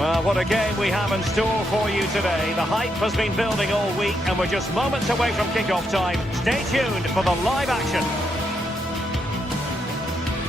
Well, what a game we have in store for you today. The hype has been building all week and we're just moments away from kick-off time. Stay tuned for the live action.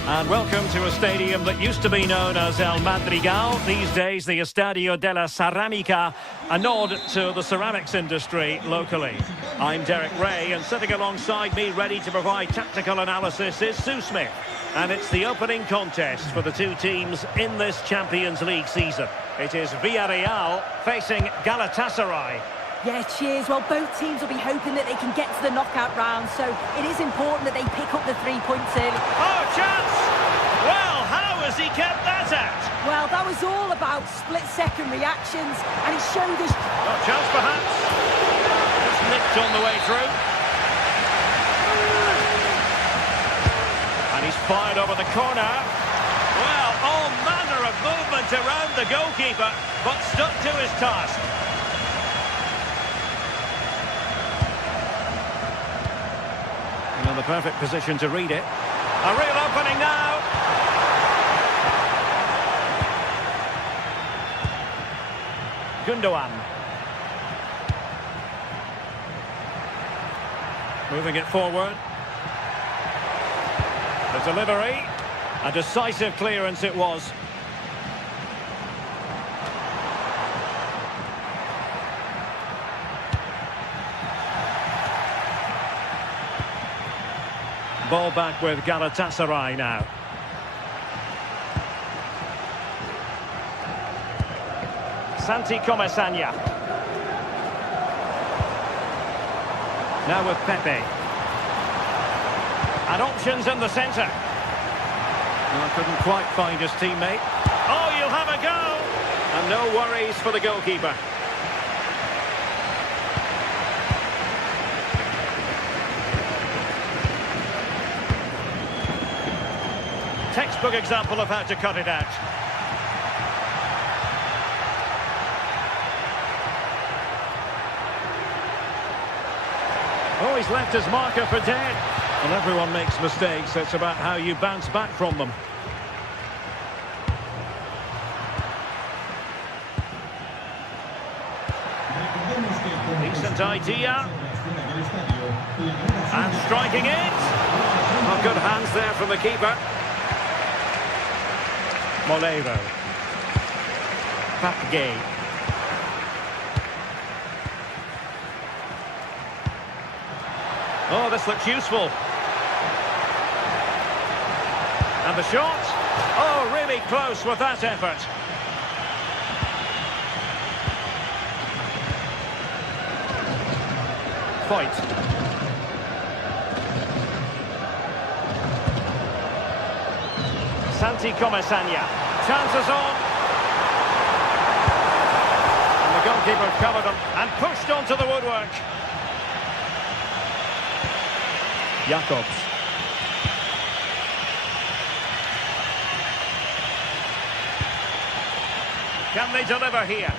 And welcome to a stadium that used to be known as El Madrigal, these days the Estadio de la Ceramica, a nod to the ceramics industry locally. I'm Derek Ray, and sitting alongside me ready to provide tactical analysis is Sue Smith. And it's the opening contest for the two teams in this Champions League season. It is Villarreal facing Galatasaray. Yeah, cheers. Well, both teams will be hoping that they can get to the knockout round, so it is important that they pick up the 3 points early. Oh, chance! Well, how has he kept that out? Well, that was all about split-second reactions, and it showed us... Oh, chance perhaps. Just nipped on the way through. And he's fired over the corner. Well, all manner of movement around the goalkeeper, but stuck to his task. In the perfect position to read it. A real opening now. Gundogan. Moving it forward. The delivery. A decisive clearance it was. Ball back with Galatasaray now. Santi Comesanya. Now with Pepe. And options in the centre. Well, couldn't quite find his teammate. Oh, you'll have a go! And no worries for the goalkeeper. Textbook example of how to cut it out. Oh, he's left his marker for dead. Well, everyone makes mistakes. It's about how you bounce back from them. Decent idea. And striking it. Oh, good hands there from the keeper. Molero. Papgay. Oh, this looks useful. And the shot. Oh, really close with that effort. Fight. Santi Comesanya. Chances on. And the goalkeeper covered them and pushed onto the woodwork. Jacobs. Can they deliver here?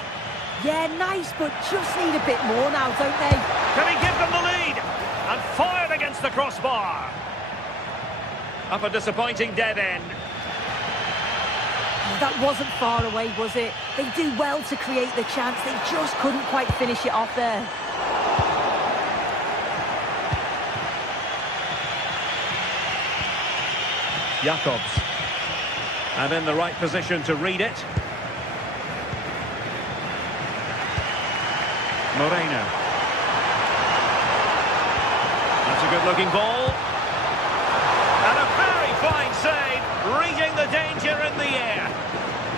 Yeah, nice, but just need a bit more now, don't they? Can he give them the lead? And fired against the crossbar. Up a disappointing dead end. Oh, that wasn't far away, was it? They do well to create the chance. They just couldn't quite finish it off there. Jacobs. And in the right position to read it. Moreno. That's a good-looking ball. And a very fine save, reading the danger in the air.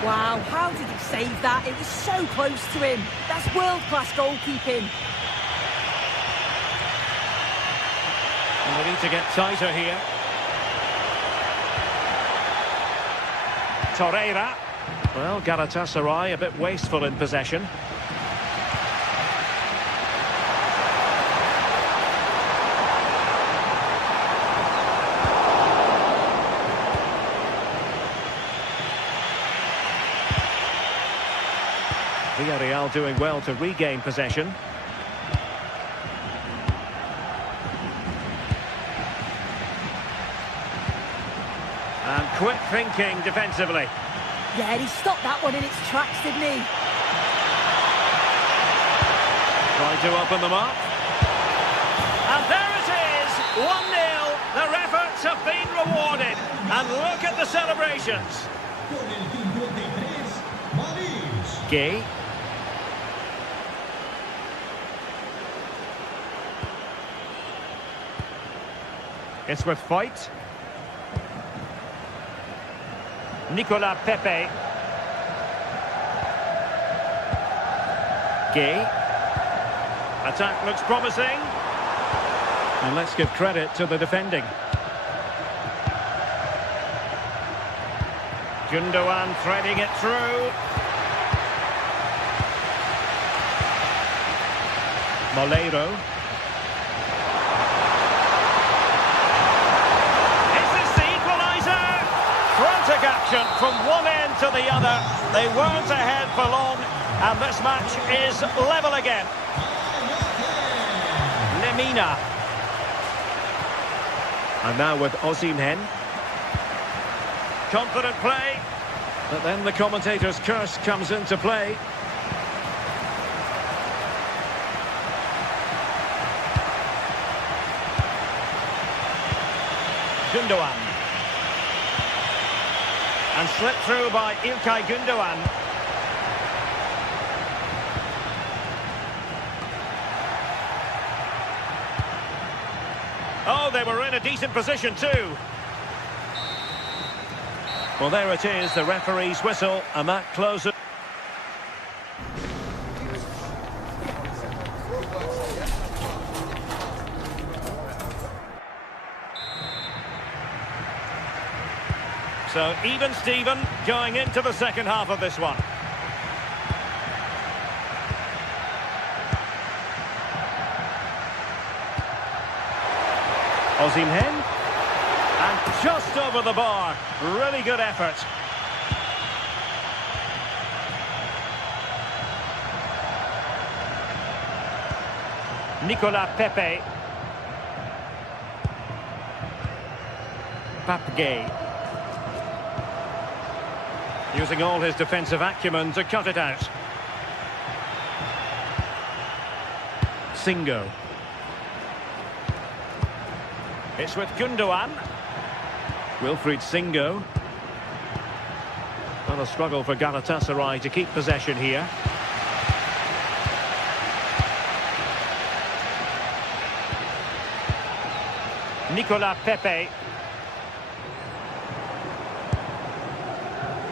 Wow, how did he save that? It was so close to him. That's world-class goalkeeping. And they need to get tighter here. Torreira. Well, Galatasaray a bit wasteful in possession. Villarreal doing well to regain possession. And quick thinking defensively. Yeah, he stopped that one in its tracks, didn't he? Trying to open them up. And there it is, 1-0. Their efforts have been rewarded. And look at the celebrations. Gay. It's with Fight. Nicolas Pepe. Gay. Attack looks promising. And let's give credit to the defending. Gundogan threading it through. Moleiro. Is this the equaliser? Frantic action from one end to the other. They weren't ahead for long, and this match is level again. Lemina. And now with Osimhen. Confident play. But then the commentator's curse comes into play. Gundogan. And slipped through by İlkay Gundogan. Oh, they were in a decent position too. Well, there it is, the referee's whistle, and that closes. So, even Steven going into the second half of this one. Osimhen. And just over the bar. Really good effort. Nicolas Pepe. Papgay. Using all his defensive acumen to cut it out. Singo. It's with Gundogan. Wilfried Singo. Well, a struggle for Galatasaray to keep possession here. Nicolas Pepe.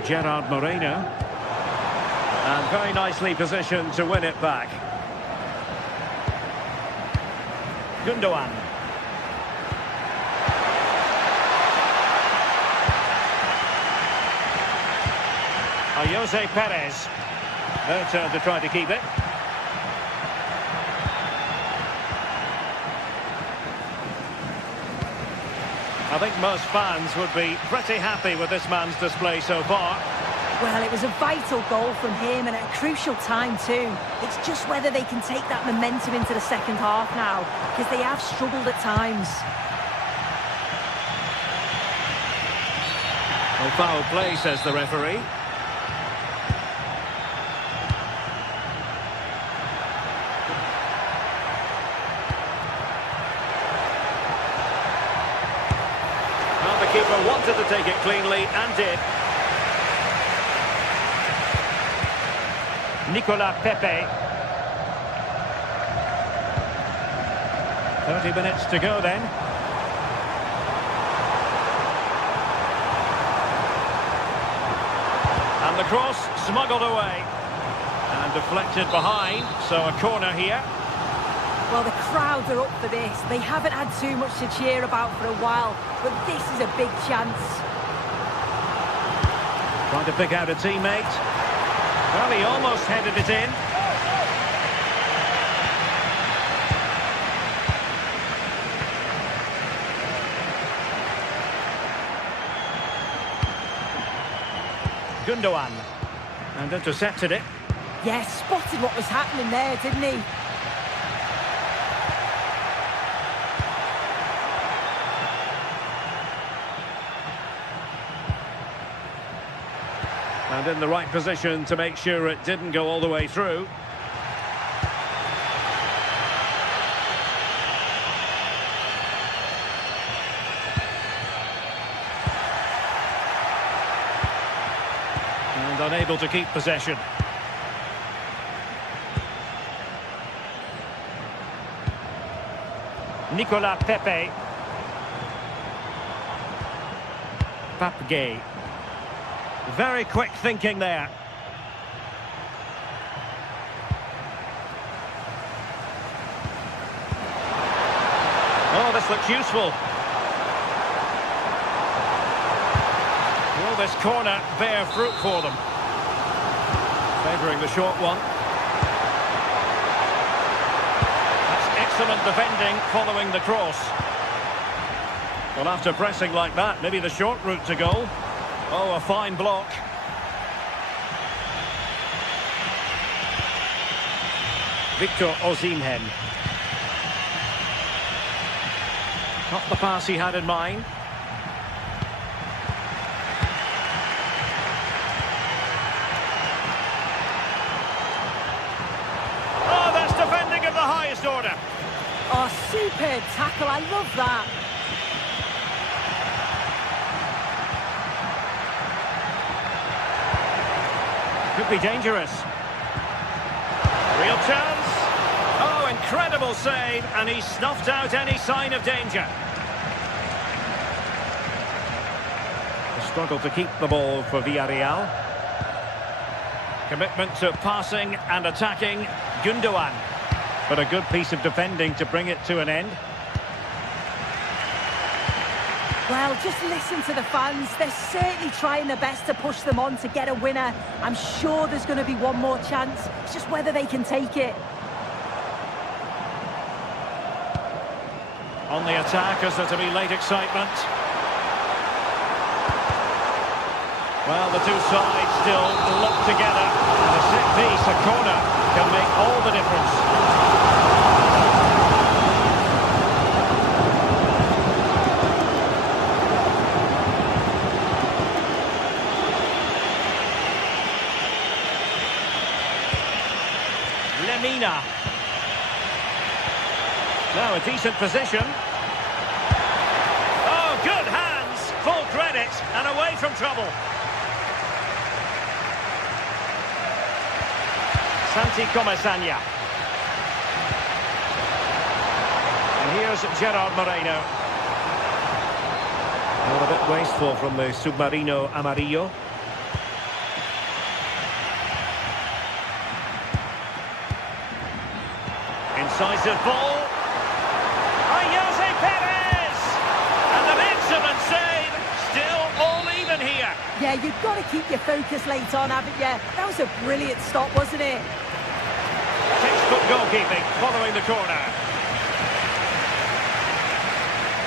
Gerard Moreno. And very nicely positioned to win it back. Gundogan. Jose Perez. Their turn to try to keep it. I think most fans would be pretty happy with this man's display so far. Well, it was a vital goal from him and at a crucial time too. It's just whether they can take that momentum into the second half now, because they have struggled at times. Well, foul play, says the referee. The keeper wanted to take it cleanly and did. Nicolas Pepe. 30 minutes to go then. And the cross smuggled away. And deflected behind, so a corner here. Well, the crowds are up for this. They haven't had too much to cheer about for a while, but this is a big chance. Trying to pick out a teammate. Well, he almost headed it in. Gundogan. And intercepted it. Yes, spotted what was happening there, didn't he? And in the right position to make sure it didn't go all the way through. And unable to keep possession. Nicolas Pepe. Papgay. Very quick thinking there. Well, this looks useful. Will this corner bear fruit for them? Favouring the short one. That's excellent defending following the cross. Well, after pressing like that, maybe the short route to goal. Oh, a fine block. Victor Osimhen. Not the pass he had in mind. Oh, that's defending of the highest order. Oh, superb tackle. I love that. Could be dangerous. Real chance. Oh, incredible save, and he snuffed out any sign of danger. The struggle to keep the ball for Villarreal. Commitment to passing and attacking. Gundogan. But a good piece of defending to bring it to an end. Well, just listen to the fans. They're certainly trying their best to push them on to get a winner. I'm sure there's going to be one more chance. It's just whether they can take it. On the attack, as there to be late excitement. Well, the two sides still locked together. And a set piece, a corner, can make all the difference. Lemina. Now a decent position. Oh, good hands. Full credit and away from trouble. Santi Comesaña. And here's Gerard Moreno. Oh, a bit wasteful from the Submarino Amarillo. Incisive ball. Jose Perez! And an excellent save. Still all even here. Yeah, you've got to keep your focus late on, haven't you? That was a brilliant stop, wasn't it? Textbook goalkeeping following the corner.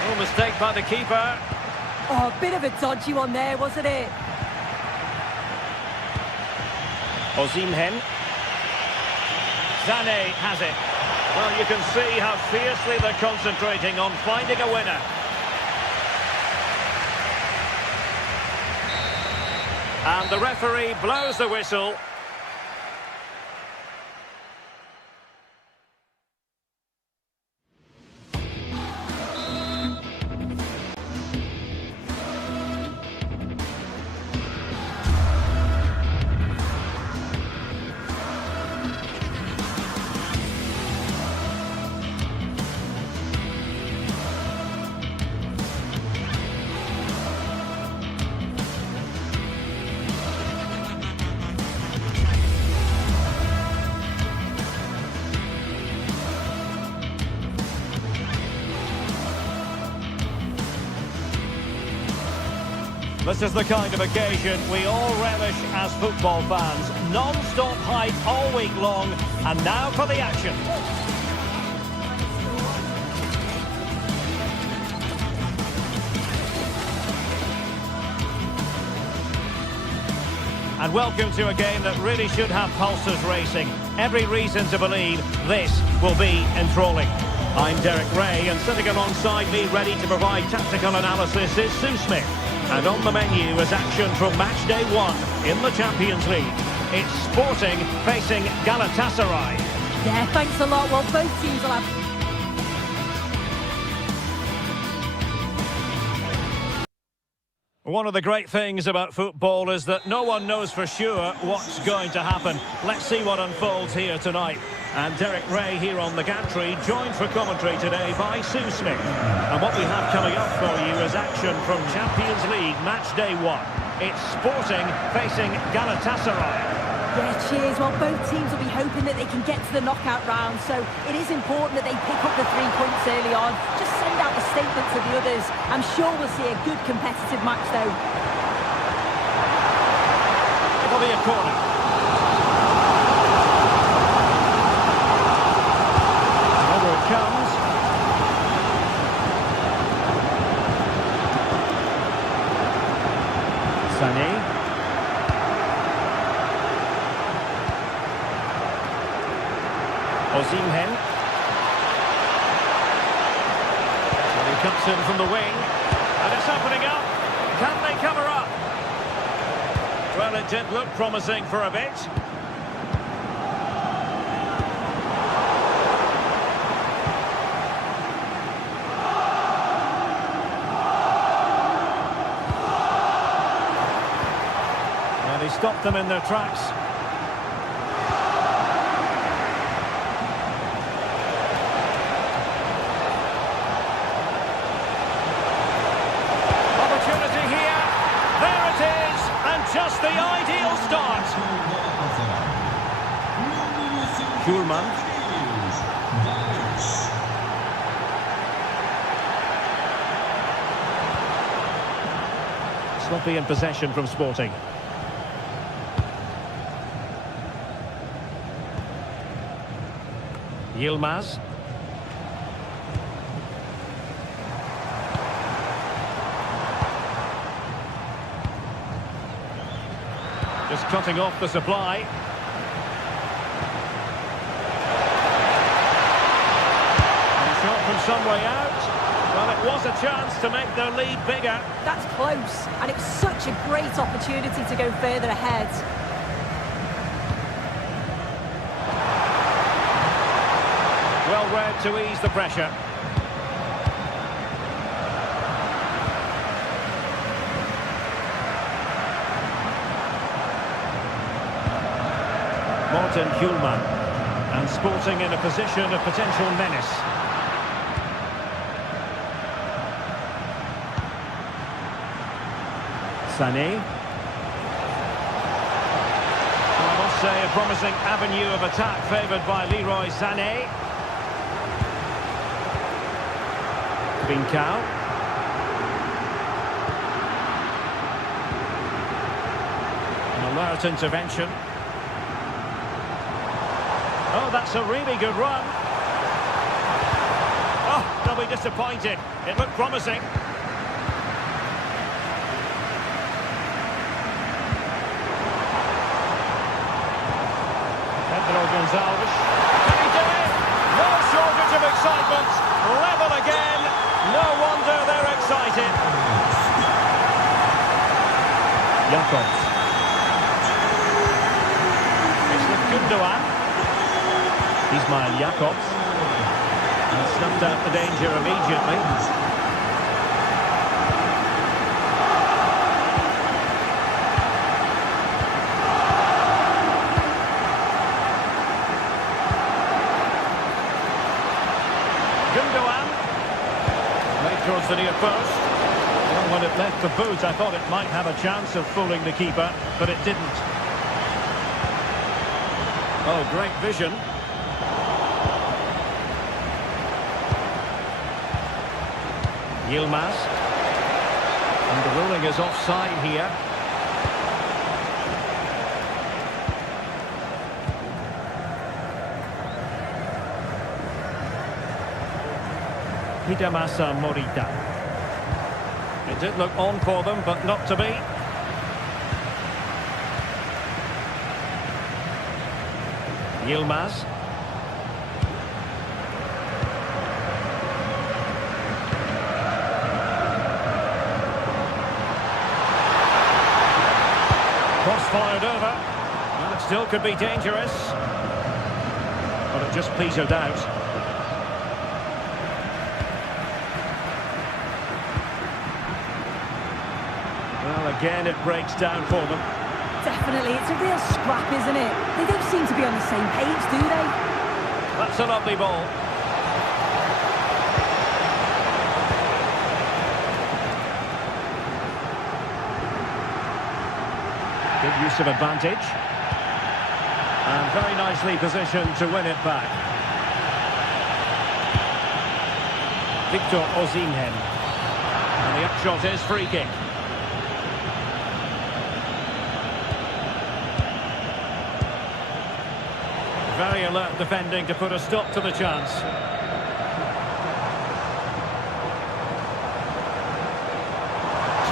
Oh, mistake by the keeper. Oh, a bit of a dodgy one there, wasn't it? Osimhen. Sané has it. Well, you can see how fiercely they're concentrating on finding a winner. And the referee blows the whistle. This is the kind of occasion we all relish as football fans. Non-stop hype all week long, and now for the action. And welcome to a game that really should have pulses racing. Every reason to believe this will be enthralling. I'm Derek Ray, and sitting alongside me ready to provide tactical analysis is Sue Smith. And on the menu is action from match day 1 in the Champions League. It's Sporting facing Galatasaray. Yeah, thanks a lot. Well, both teams will have... One of the great things about football is that no one knows for sure what's going to happen. Let's see what unfolds here tonight. And Derek Ray here on the gantry, joined for commentary today by Sue Smith. And what we have coming up for you is action from Champions League match day 1. It's Sporting facing Galatasaray. Yeah, cheers. Well, both teams will be hoping that they can get to the knockout round, so it is important that they pick up the 3 points early on. Just send out the statement to the others. I'm sure we'll see a good competitive match, though. It'll be a corner. Over it comes. Sané. Osimhen. And he cuts in from the wing. And it's opening up. Can they cover up? Well, it did look promising for a bit. And he stopped them in their tracks. Just the ideal start. Schulman. Sloppy in possession from Sporting. Yilmaz. Just cutting off the supply. And shot from some way out. Well, it was a chance to make their lead bigger. That's close, and it's such a great opportunity to go further ahead. Well read to ease the pressure. Martin Schulman, and Sporting in a position of potential menace. Sané. Well, I must say a promising avenue of attack favoured by Leroy Sané. Bincao. An alert intervention. Oh, that's a really good run. Oh, they'll be disappointed. It looked promising. Pedro Gonzalez. Can he do it? No shortage of excitement. Level again. No wonder they're excited. Jakobs. It's with Gundogan. Ismail Jakobs. And snuffed out the danger immediately. Gundogan. Late towards the near post. Well, when it left the boot, I thought it might have a chance of fooling the keeper, but it didn't. Oh, great vision. Yilmaz. And the ruling is offside here. Hidemasa Morita. It did look on for them, but not to be. Yilmaz. Cross fired over. Well, it still could be dangerous. But it just petered out. Well, again, it breaks down for them. Definitely, it's a real scrap, isn't it? They don't seem to be on the same page, do they? That's a lovely ball. Good use of advantage. And very nicely positioned to win it back. Victor Osimhen. And the upshot is free kick. Very alert defending to put a stop to the chance.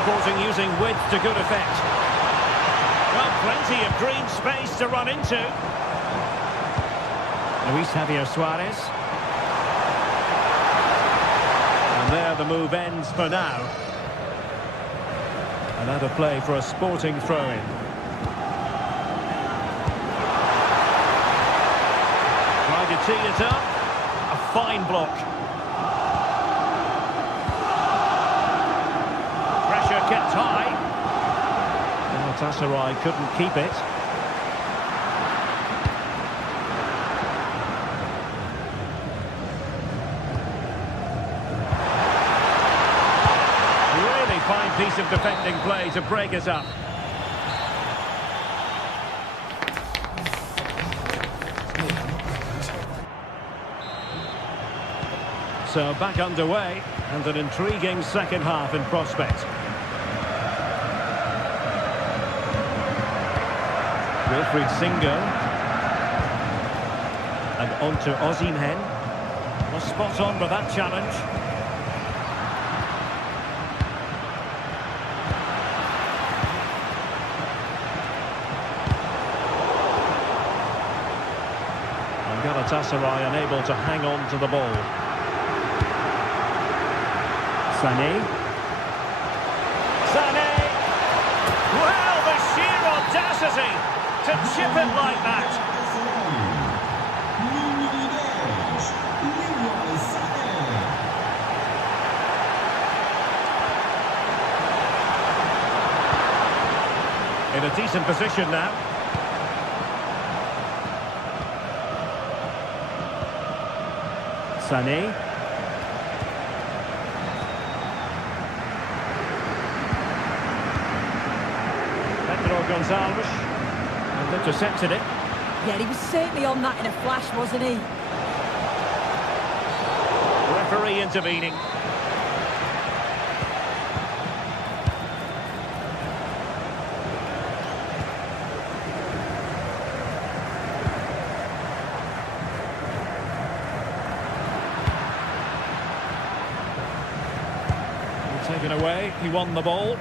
Sporting using width to good effect. Well, plenty of green space to run into. Luis Javier Suarez. And there the move ends for now. Another play for a Sporting throw-in. Tried to tee it up. A fine block. Pressure kept high. Galatasaray couldn't keep it. Really fine piece of defending play to break us up. So back underway, and an intriguing second half in prospect. Wilfried Singo. And on to Osimhen. Was spot on with that challenge. And Galatasaray unable to hang on to the ball. Sané. Well, the sheer audacity to chip it like that. In a decent position now. Sané. Gonzalez and intercepted it. Yeah, he was certainly on that in a flash, wasn't he? Referee intervening. Taken away, he won the ball.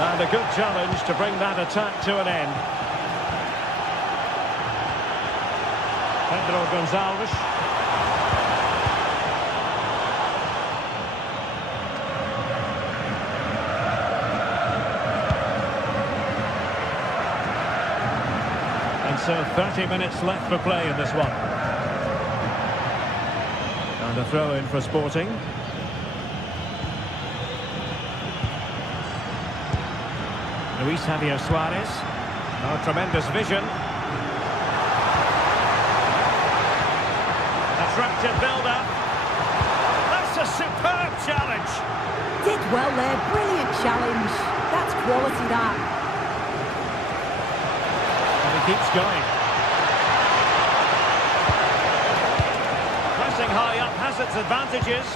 And a good challenge to bring that attack to an end. Pedro Gonzalez. And so 30 minutes left for play in this one. And a throw in for Sporting. Luis Javier Suarez. Oh, tremendous vision. Attractive build-up. That's a superb challenge. Did well there, brilliant challenge. That's quality, that. And he keeps going. Pressing high up has its advantages.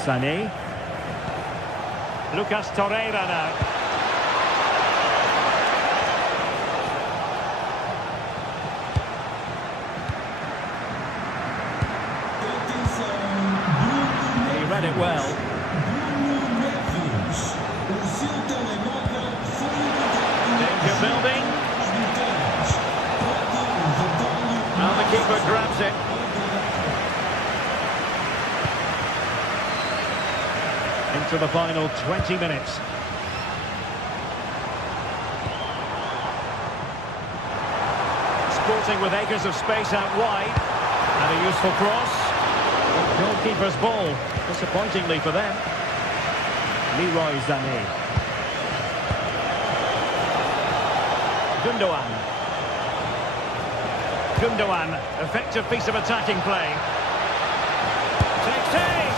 Sané. Lucas Torreira now. He read it well. Danger building. Now the keeper grabs it. Into the final 20 minutes. Sporting with acres of space out wide. And a useful cross. Goalkeeper's ball, disappointingly for them. Leroy Sané. Gundogan, effective piece of attacking play. Takes aim!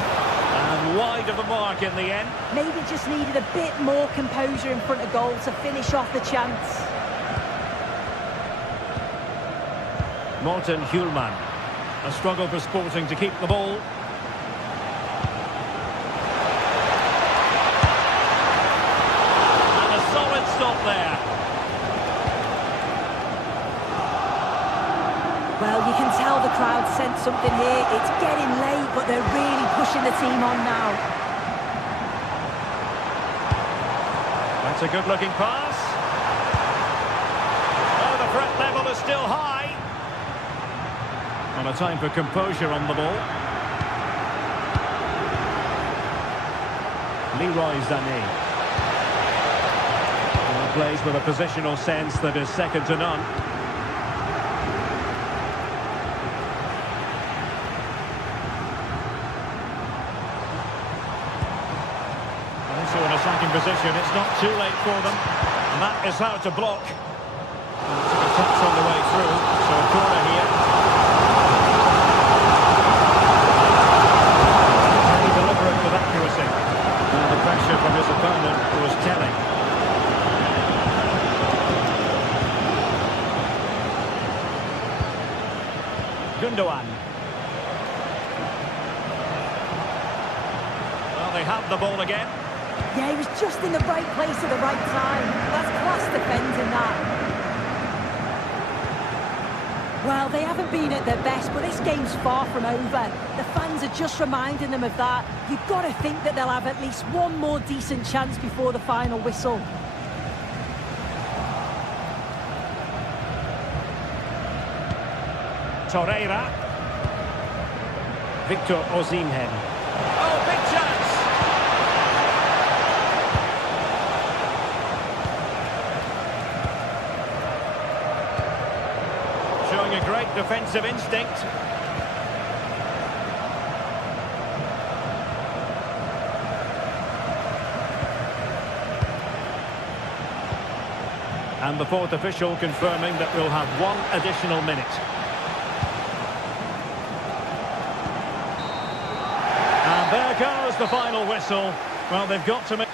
And wide of the mark in the end. Maybe just needed a bit more composure in front of goal to finish off the chance. Morten Hjulman. A struggle for Sporting to keep the ball. And a solid stop there. Well, you can tell the crowd sensed something here. It's getting late, but they're really pushing the team on now. That's a good-looking pass. Oh, the threat level is still high. And a time for composure on the ball. Leroy Sané. He plays with a positional sense that is second to none. Also an attacking position. It's not too late for them. And that is how to block. And took a touch on the way through. So a corner here. With accuracy. And the pressure from his opponent was telling. Gundogan. Well, they have the ball again. Yeah, he was just in the right place at the right time. That's class defending that. Well, they haven't been at their best, but this game's far from over. The fans are just reminding them of that. You've got to think that they'll have at least one more decent chance before the final whistle. Torreira. Victor Osimhen. Oh, big chance! Showing a great defensive instinct. And the fourth official confirming that we'll have one additional minute. And there goes the final whistle. Well, they've got to make...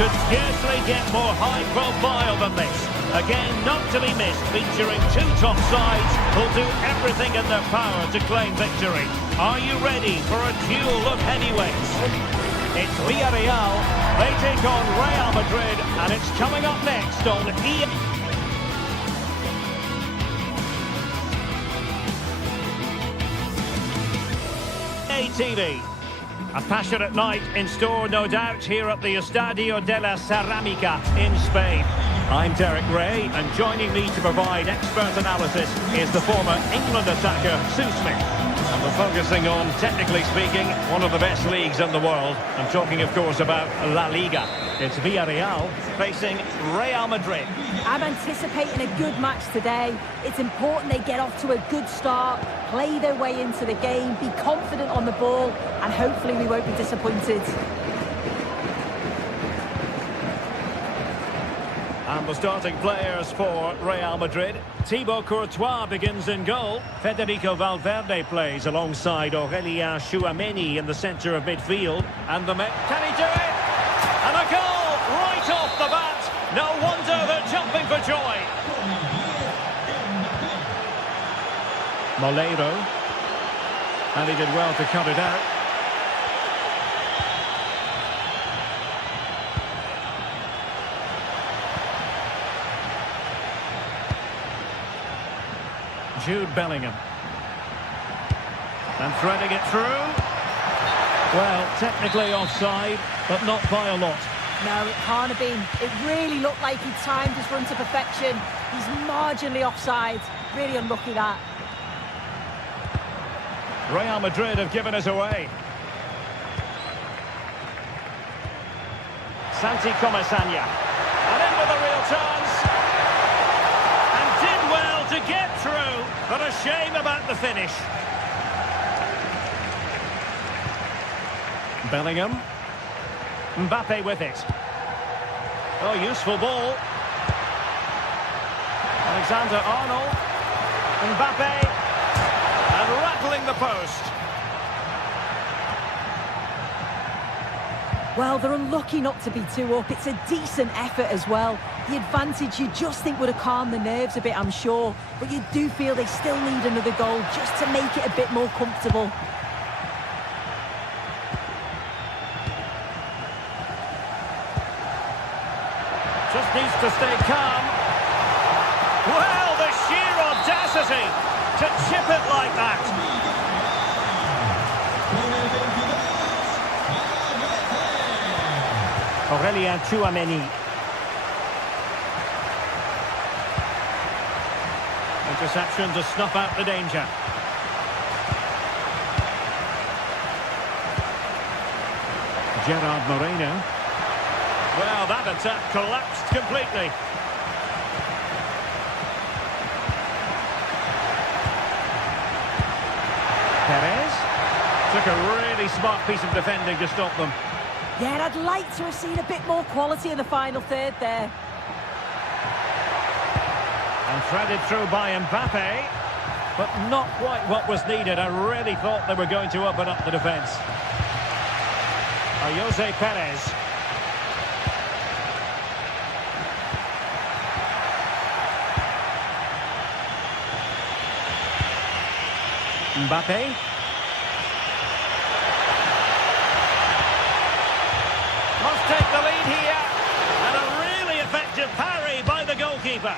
Could scarcely get more high profile than this. A game not to be missed, featuring two top sides who'll do everything in their power to claim victory. Are you ready for a duel of heavyweights? It's Villarreal, they take on Real Madrid, and it's coming up next on EA TV. A passionate night in store, no doubt, here at the Estadio de la Ceramica in Spain. I'm Derek Ray, and joining me to provide expert analysis is the former England attacker, Sue Smith. And we're focusing on, technically speaking, one of the best leagues in the world. I'm talking, of course, about La Liga. It's Villarreal facing Real Madrid. I'm anticipating a good match today. It's important they get off to a good start, play their way into the game, be confident on the ball, and hopefully we won't be disappointed. And the starting players for Real Madrid. Thibaut Courtois begins in goal. Federico Valverde plays alongside Aurélien Tchouameni in the centre of midfield. And can he do it? And a goal right off the bat. No wonder they're jumping for joy. Moleiro. And he did well to cut it out. Jude Bellingham. And threading it through. Well, technically offside, but not by a lot. No, it can't have been. It really looked like he timed his run to perfection. He's marginally offside. Really unlucky that. Real Madrid have given us away. Santi Comasagna. And in with a real chance. And did well to get through. But a shame about the finish. Bellingham. Mbappe with it. Oh, useful ball. Alexander-Arnold. Mbappe. And rattling the post. Well, they're unlucky not to be 2 up. It's a decent effort as well. The advantage you just think would have calmed the nerves a bit, I'm sure. But you do feel they still need another goal just to make it a bit more comfortable. Just needs to stay calm. Well, the sheer audacity to chip it like that. Aurélien Tchouameni. Interception to snuff out the danger. Gerard Moreno. Well, that attack collapsed completely. Perez took a really smart piece of defending to stop them. Yeah, I'd like to have seen a bit more quality in the final third there. And threaded through by Mbappe, but not quite what was needed. I really thought they were going to open up the defence. Jose Perez. Mbappe. Must take the lead here. And a really effective parry by the goalkeeper.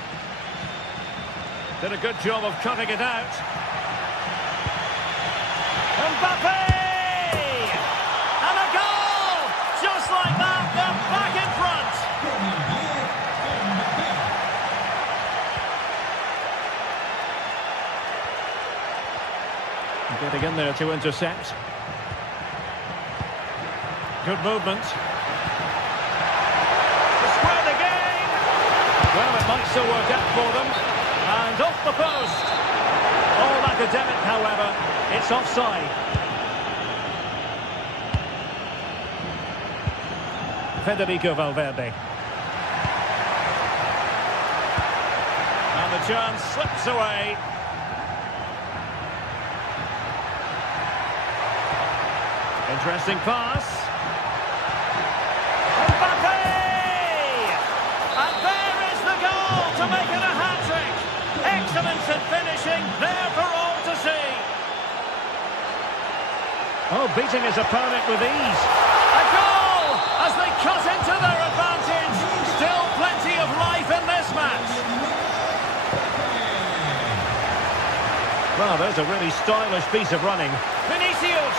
Did a good job of cutting it out. Mbappe! And a goal! Just like that, they're back in front. Getting in there to intercept. Good movement. To square the game. Well, it might still work out for them. And off the post. All academic, however. It's offside. Federico Valverde. And the chance slips away. Interesting pass. Mbappe! And there is the goal to make it a hat-trick. Excellence in finishing, there for all to see. Oh, beating his opponent with ease. A goal as they cut into their advantage. Still plenty of life in this match. Well, there's a really stylish piece of running. Vinicius!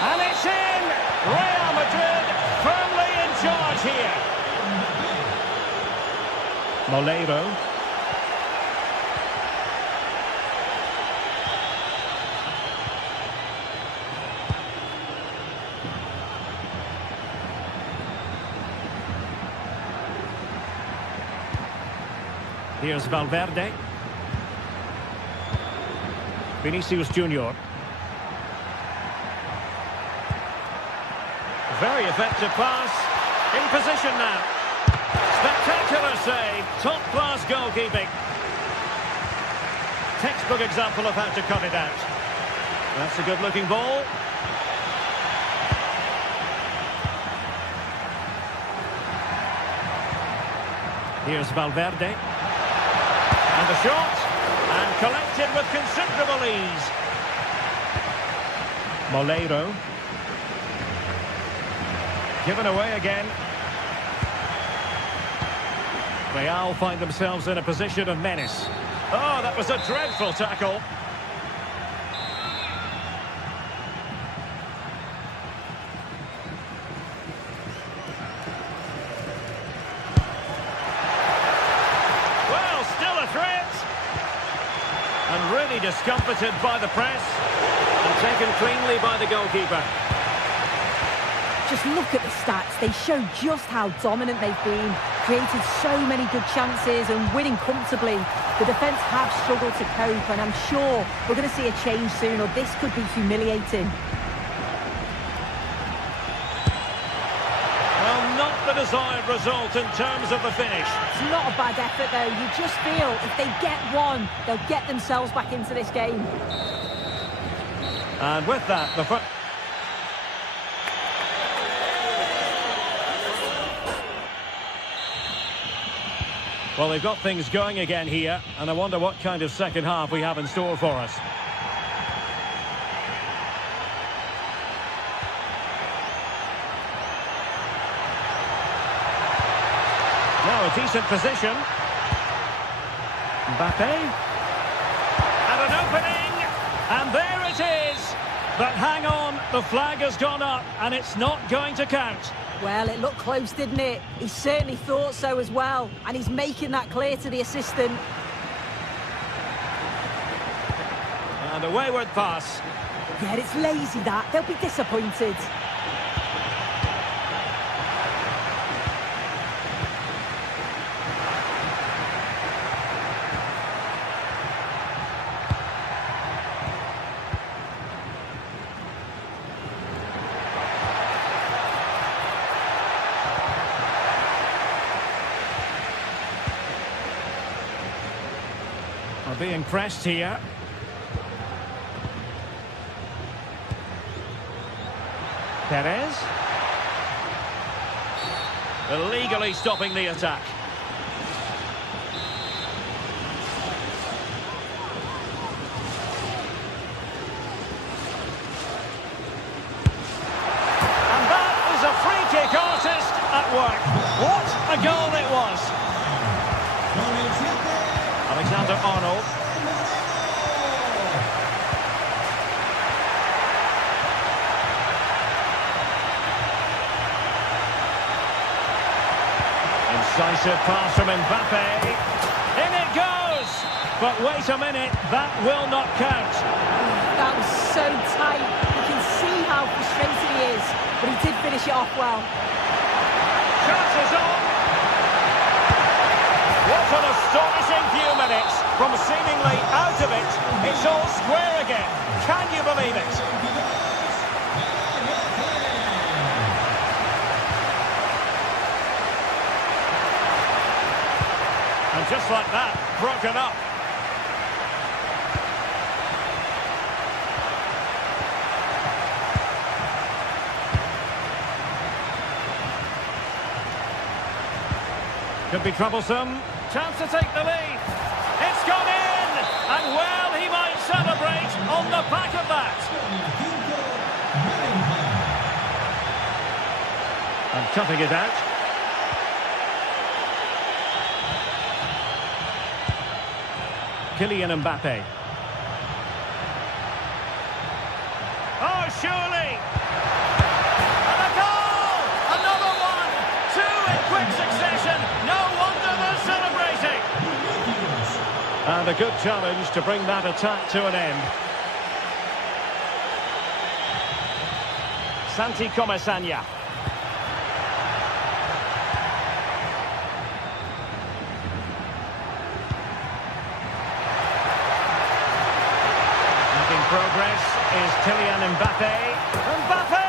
And it's in! Real Madrid firmly in charge here. Moleiro. Here's Valverde. Vinicius Junior. Very effective pass. In position now. Spectacular save. Top-class goalkeeping. Textbook example of how to cut it out. That's a good-looking ball. Here's Valverde. And the shot. And collected with considerable ease. Moleiro. Given away again. Real find themselves in a position of menace. Oh, that was a dreadful tackle. Well, still a threat. And really discomfited by the press. And taken cleanly by the goalkeeper. Just look at the stats. They show just how dominant they've been. Created so many good chances and winning comfortably. The defence have struggled to cope, and I'm sure we're going to see a change soon, or this could be humiliating. Well, not the desired result in terms of the finish. It's not a bad effort, though. You just feel if they get one, they'll get themselves back into this game. And with that, the foot. Well, they've got things going again here, and I wonder what kind of second half we have in store for us. Now a decent position. Mbappe. And an opening. And there it is. But hang on, the flag has gone up, and it's not going to count. Well, it looked close, didn't it? He certainly thought so as well, and he's making that clear to the assistant. And a wayward pass. Yeah, it's lazy, that. They'll be disappointed. Are being pressed here. Perez. Illegally stopping the attack. And that is a free kick artist at work. What a goal it was. Alexander-Arnold. Incisive pass from Mbappe. In it goes! But wait a minute, that will not count. That was so tight. You can see how frustrated he is, but he did finish it off well. Chances on! What an astonishing few minutes. From seemingly out of it, it's all square again. Can you believe it? And just like that, broken up. Could be troublesome. Chance to take the lead. It's gone in! And well, he might celebrate on the back of that. And cutting it out. Kylian Mbappe. Oh, surely! And a goal! Another one! Two in quick succession! No wonder they're celebrating! And a good challenge to bring that attack to an end. Santi Comesaña. Making progress is Kylian Mbappe. Mbappe!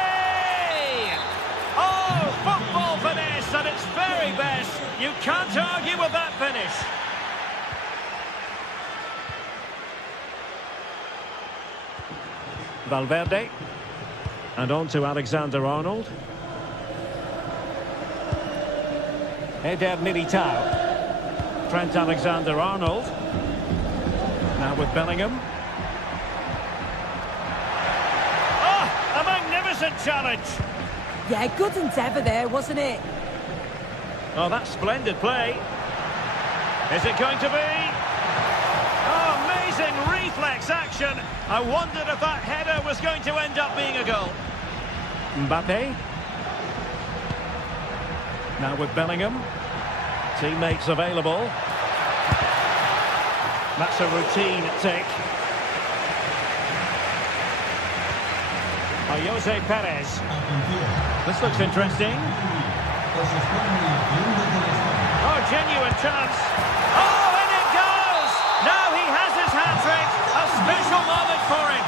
can't argue with that finish. Valverde. And on to Alexander-Arnold. Eder Militao. Trent Alexander-Arnold. Now with Bellingham. Oh, a magnificent challenge. Yeah, good endeavour there, wasn't it? Oh, that's splendid play. Is it going to be? Oh, amazing reflex action. I wondered if that header was going to end up being a goal. Mbappe. Now with Bellingham. Teammates available. That's a routine take. Jose Perez. This looks interesting. Oh, genuine chance. Oh, in it goes! Now he has his hat-trick. A special moment for him.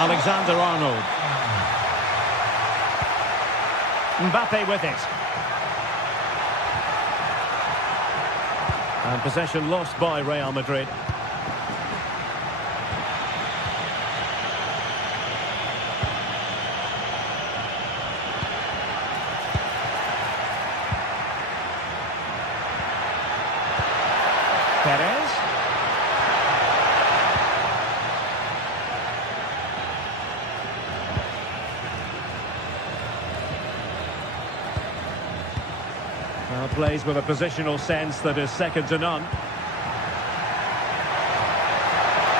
Alexander-Arnold. Mbappe with it. And possession lost by Real Madrid. Perez. Well, plays with a positional sense that is second to none.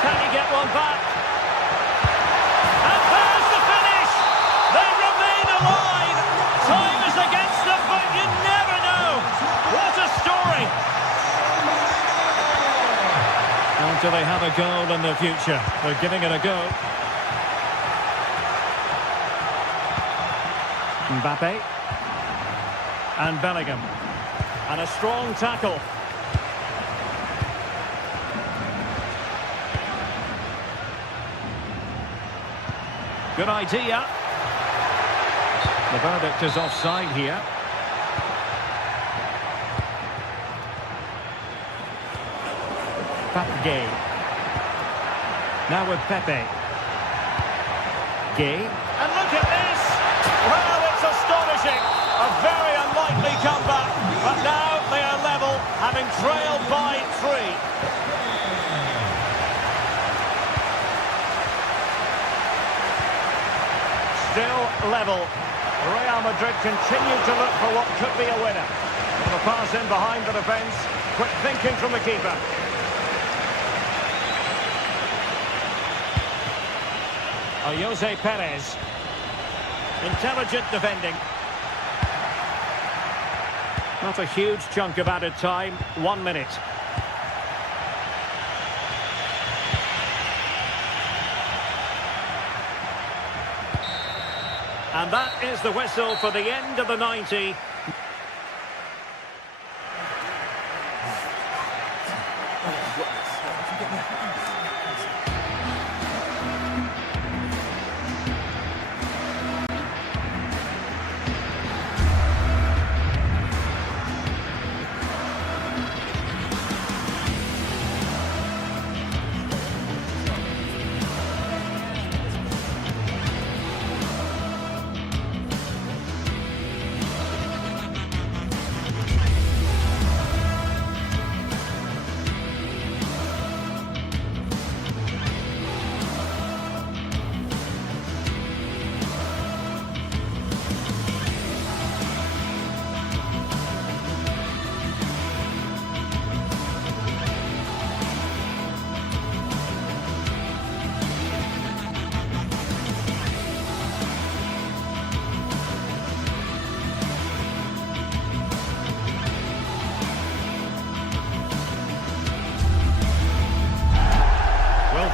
Can he get one back? And there's the finish! They remain alive! Time is against them, but you never know! What a story! And do they have a goal in the future? They're giving it a go. Mbappe. And Bellingham. And a strong tackle. Good idea. The verdict is offside here. Gay. Now with Pepe. Gay. And look at this! Well, it's astonishing. A very unlikely comeback. But now they are level, having trailed by 3. Still level. Real Madrid continue to look for what could be a winner. The pass in behind the defence. Quick thinking from the keeper. Jose Perez. Intelligent defending. Not a huge chunk of added time. 1 minute. And that is the whistle for the end of the 90.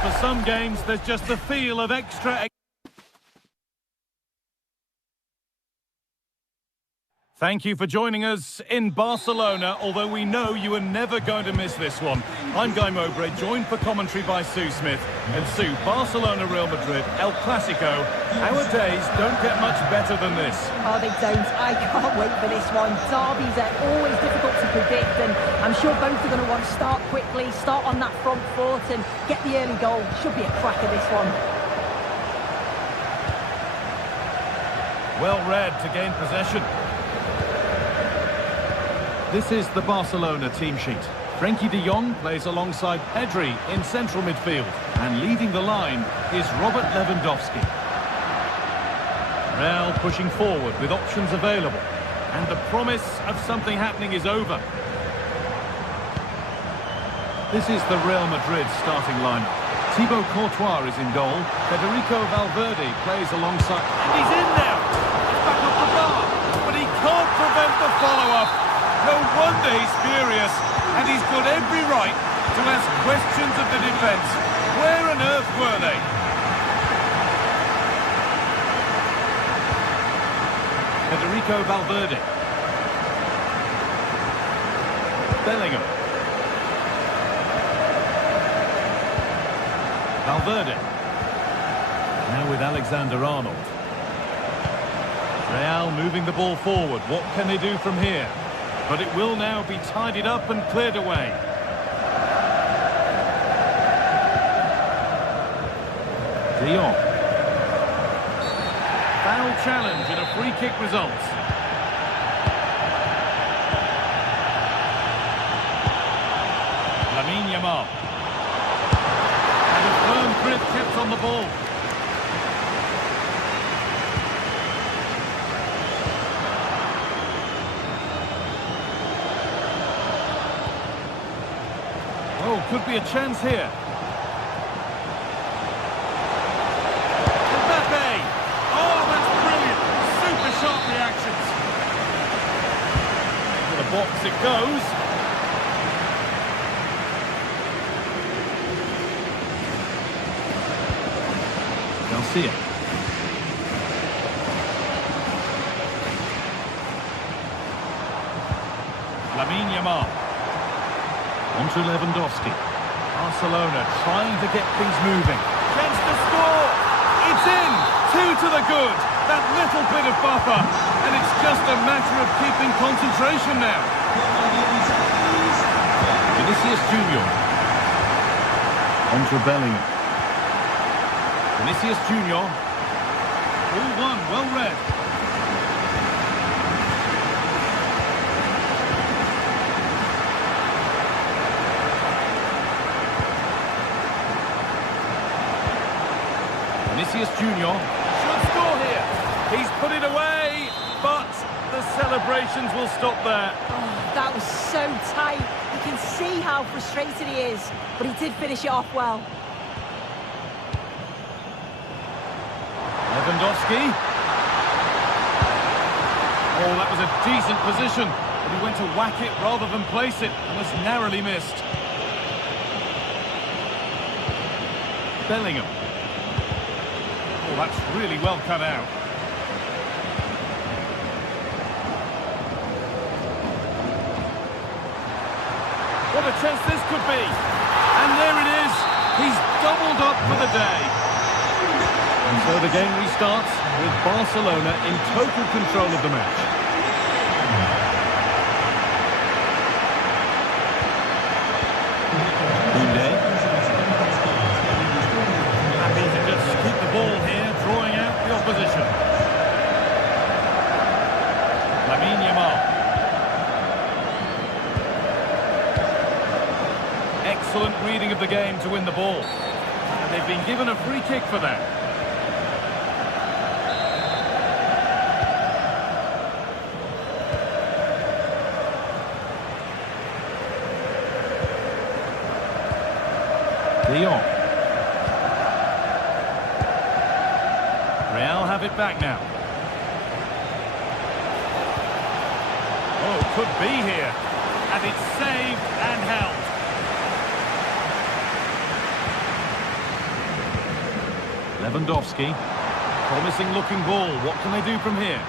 For some games, there's just the feel of extra... Thank you for joining us in Barcelona, although we know you are never going to miss this one. I'm Guy Mowbray, joined for commentary by Sue Smith. And Sue, Barcelona, Real Madrid, El Clasico. Our days don't get much better than this. Oh, they don't. I can't wait for this one. Derbies are always difficult to predict, and I'm sure both are going to want to start quickly, start on that front foot and get the early goal. Should be a cracker, this one. Well read to gain possession. This is the Barcelona team sheet. Frenkie de Jong plays alongside Pedri in central midfield. And leading the line is Robert Lewandowski. Real pushing forward with options available. And the promise of something happening is over. This is the Real Madrid starting lineup. Thibaut Courtois is in goal. Federico Valverde plays alongside. And he's in now! He's back up the bar! But he can't prevent the follow-up! No wonder he's furious, and he's got every right to ask questions of the defence. Where on earth were they? Federico Valverde. Bellingham. Valverde. Now with Alexander-Arnold. Real moving the ball forward. What can they do from here? But it will now be tidied up and cleared away. De Jong. Foul challenge and a free kick results. Lamine Yamal. And a firm grip kept on the ball. Oh, could be a chance here. Mbappe! Oh, that's brilliant! Super sharp reactions. To the box it goes. Garcia. Lamine Yamal. On to Lewandowski. Barcelona trying to get things moving. Chance to score! It's in! 2 to the good! That little bit of buffer. And it's just a matter of keeping concentration now. Vinicius Junior. On to Bellingham. Vinicius Junior. All one, well read. Vinicius Junior should score here. He's put it away, but the celebrations will stop there. Oh, that was so tight. You can see how frustrated he is, but he did finish it off well. Lewandowski. Oh, that was a decent position, but he went to whack it rather than place it and was narrowly missed. Bellingham. Oh, that's really well cut out. What a chance this could be. And there it is. He's doubled up for the day. And so the game restarts with Barcelona in total control of the match. Happy to just keep the ball here, drawing out the opposition. Lamine Yamal. Excellent reading of the game to win the ball. And they've been given a free kick for that. De Jong. Real have it back now. Oh, could be here. And it's saved and held. Lewandowski. Promising looking ball. What can they do from here?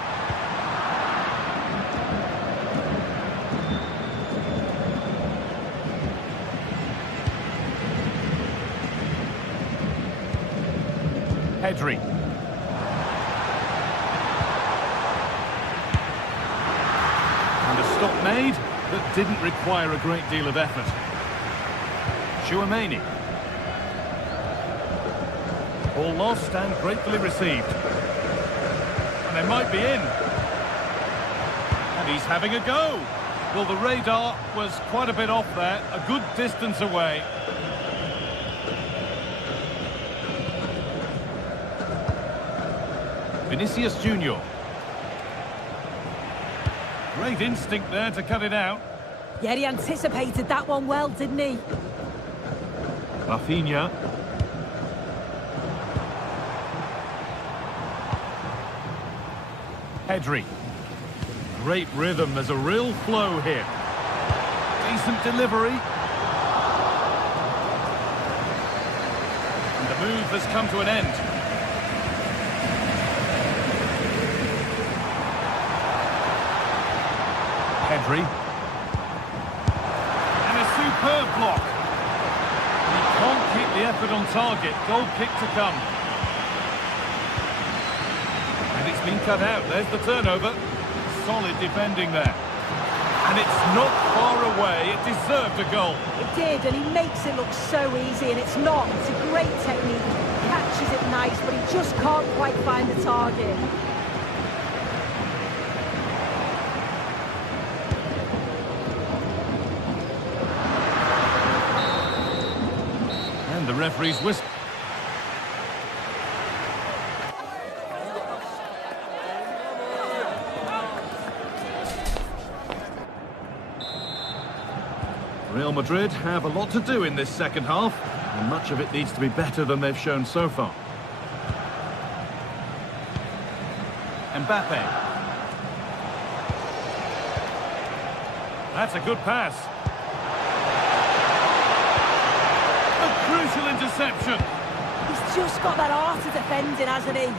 Pedri. And a stop made that didn't require a great deal of effort. Chouameni. All lost and gratefully received. And they might be in. And he's having a go. Well, the radar was quite a bit off there, a good distance away. Vinicius Junior. Great instinct there to cut it out. Yeah, he anticipated that one well, didn't he? Rafinha. Pedri. Great rhythm, there's a real flow here. Decent delivery. And the move has come to an end. Pedri. And a superb block. He can't keep the effort on target. Goal kick to come. And it's been cut out. There's the turnover. Solid defending there. And it's not far away. It deserved a goal. It did, and he makes it look so easy, and it's not. It's a great technique. He catches it nice, but he just can't quite find the target. And the referee's whistle. Real Madrid have a lot to do in this second half, and much of it needs to be better than they've shown so far. Mbappe. That's a good pass. A crucial interception. He's just got that art of defending, hasn't he?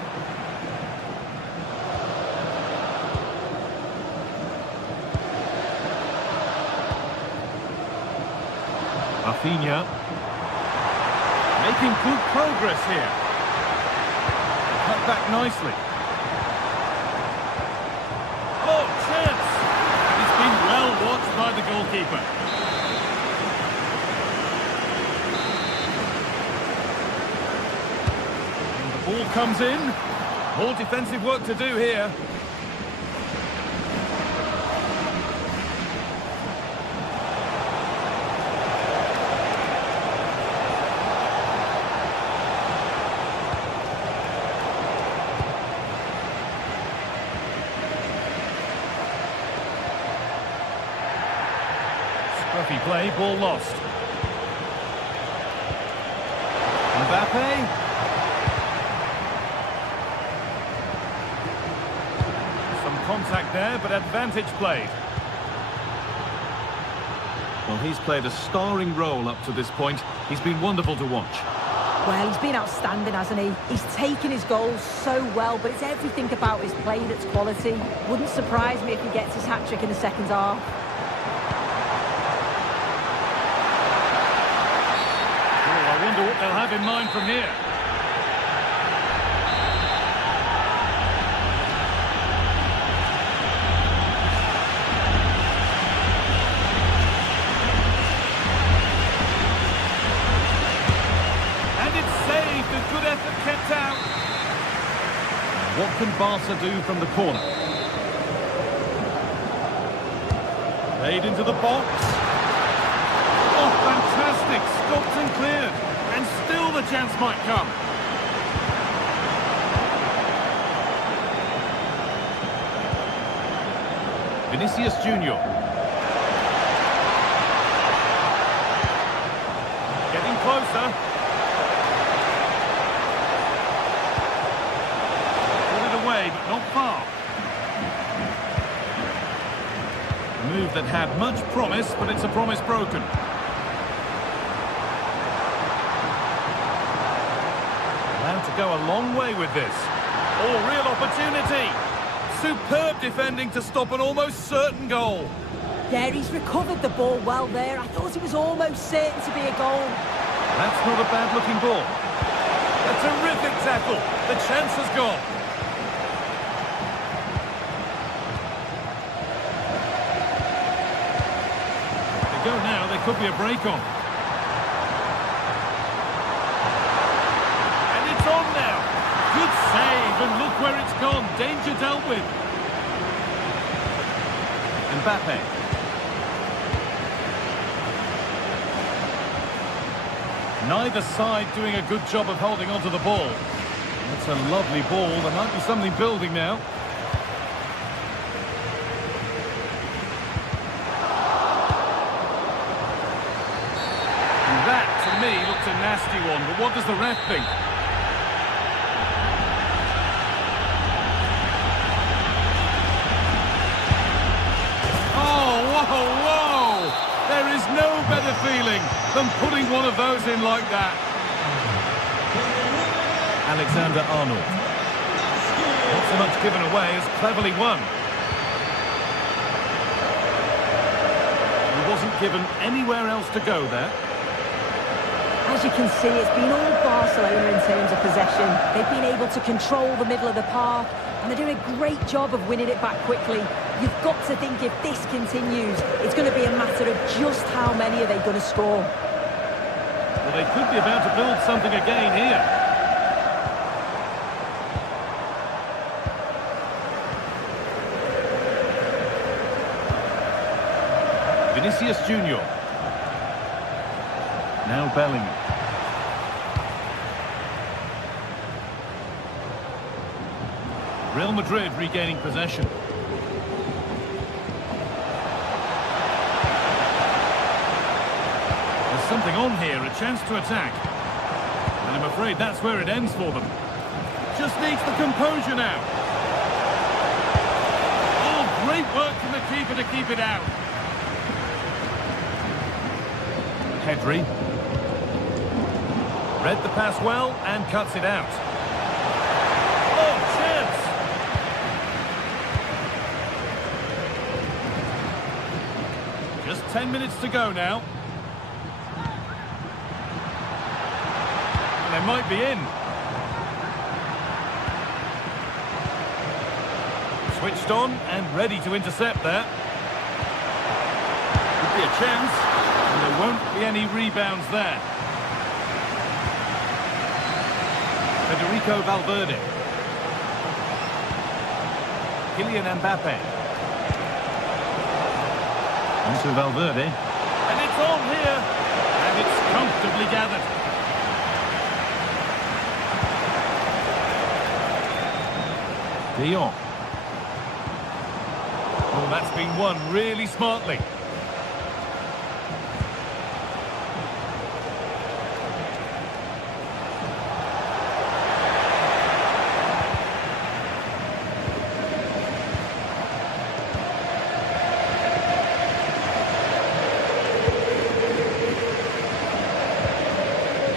Rafinha. Making good progress here. Cut back nicely. Oh, chance! It's been well watched by the goalkeeper. And the ball comes in. More defensive work to do here. Scruffy play, ball lost. Mbappe. Some contact there, but advantage played. Well, he's played a starring role up to this point. He's been wonderful to watch. Well, he's been outstanding, hasn't he? He's taken his goals so well, but it's everything about his play that's quality. Wouldn't surprise me if he gets his hat-trick in the second half. I wonder what they'll have in mind from here. And it's saved, a good effort kept out. What can Barca do from the corner? Played into the box. Oh, fantastic, stopped and cleared. And still the chance might come. Vinicius Junior. Getting closer. Put it away, but not far. A move that had much promise, but it's a promise broken. To go a long way with this. Oh, real opportunity. Superb defending to stop an almost certain goal. Yeah, he's recovered the ball well there. I thought it was almost certain to be a goal. That's not a bad-looking ball. A Terrific tackle. The chance has gone. They go now, there could be a break on. And it's on now. Good save, and look where it's gone. Danger dealt with. Mbappe. Neither side doing a good job of holding onto the ball. That's a lovely ball. There might be something building now. And that, to me, looks a nasty one. But what does the ref think? Oh, whoa, whoa! There is no better feeling than putting one of those in like that. Alexander-Arnold. Not so much given away as cleverly won. He wasn't given anywhere else to go there. As you can see, it's been all Barcelona in terms of possession. They've been able to control the middle of the park, and they're doing a great job of winning it back quickly. You've got to think if this continues, it's going to be a matter of just how many are they going to score. Well, they could be about to build something again here. Vinicius Junior. Now Bellingham. Real Madrid regaining possession. There's something on here, a chance to attack. And I'm afraid that's where it ends for them. Just needs the composure now. Oh, great work from the keeper to keep it out. Pedri. Read the pass well and cuts it out. Oh, chance! Just 10 minutes to go now. And they might be in. Switched on and ready to intercept there. Could be a chance. And there won't be any rebounds there. Federico Valverde. Kylian Mbappe. Onto Valverde. And it's on here. And it's comfortably gathered. De Jong. Oh, that's been won really smartly.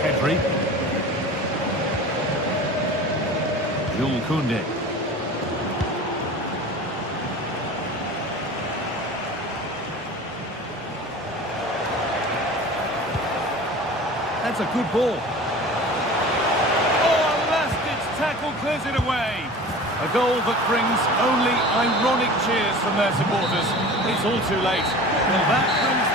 Pedri. Jules Koundé. That's a good ball. Oh, last-ditch tackle clears it away. A goal that brings only ironic cheers from their supporters. It's all too late. Well, that brings...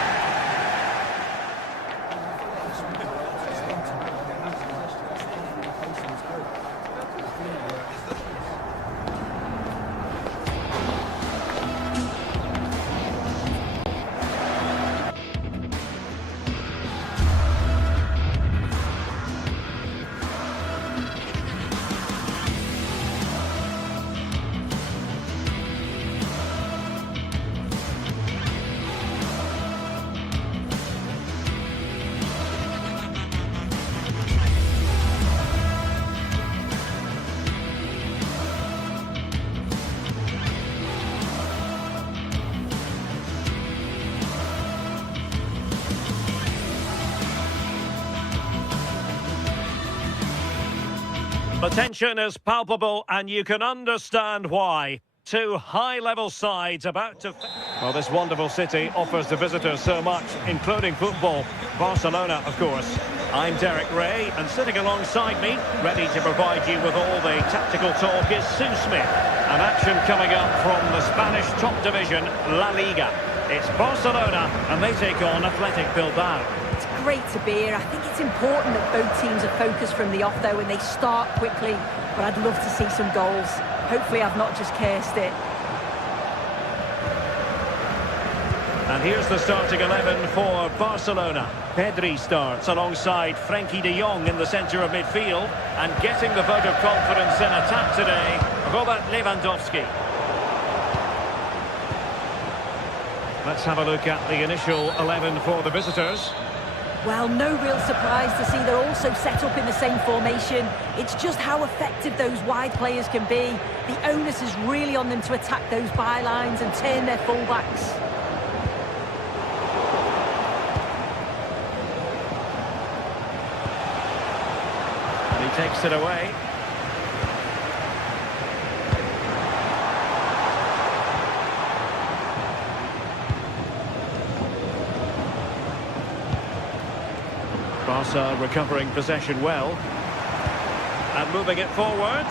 The tension is palpable and you can understand why. Two high-level sides about to... Well, this wonderful city offers the visitors so much, including football. Barcelona, of course. I'm Derek Ray, and sitting alongside me, ready to provide you with all the tactical talk, is Sue Smith. An action coming up from the Spanish top division, La Liga. It's Barcelona, and they take on Athletic Bilbao. It's great to be here. I think it's important that both teams are focused from the off, though, and they start quickly. But I'd love to see some goals. Hopefully I've not just cursed it. And here's the starting 11 for Barcelona. Pedri starts alongside Frenkie de Jong in the centre of midfield. And getting the vote of confidence in attack today, Robert Lewandowski. Let's have a look at the initial 11 for the visitors. Well, no real surprise to see they're also set up in the same formation. It's just how effective those wide players can be. The onus is really on them to attack those bylines and turn their fullbacks. And he takes it away. Barca recovering possession well. And moving it forward.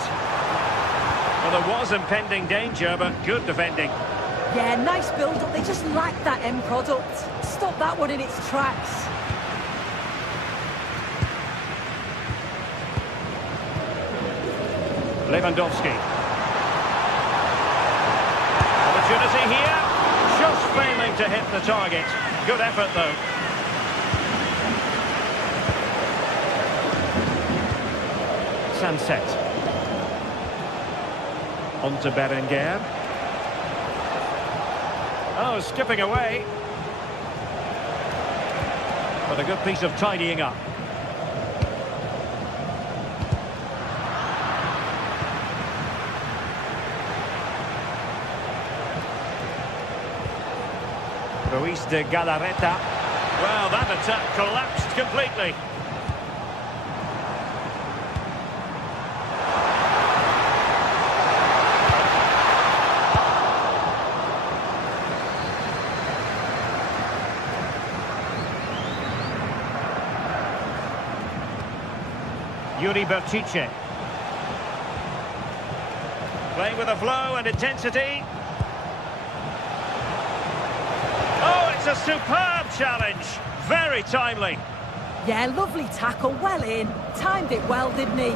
Well, there was impending danger, but good defending. Yeah, nice build-up. They just lack that end product. Stop that one in its tracks. Lewandowski. Opportunity here. Just failing to hit the target. Good effort, though. Sunset. On to Berenguer. Oh, skipping away. But a good piece of tidying up. Ruiz de Galarreta. Well, that attack collapsed completely. Yuri Berchiche. Playing with a flow and intensity. Oh, it's a superb challenge. Very timely. Yeah, lovely tackle, well in. Timed it well, didn't he?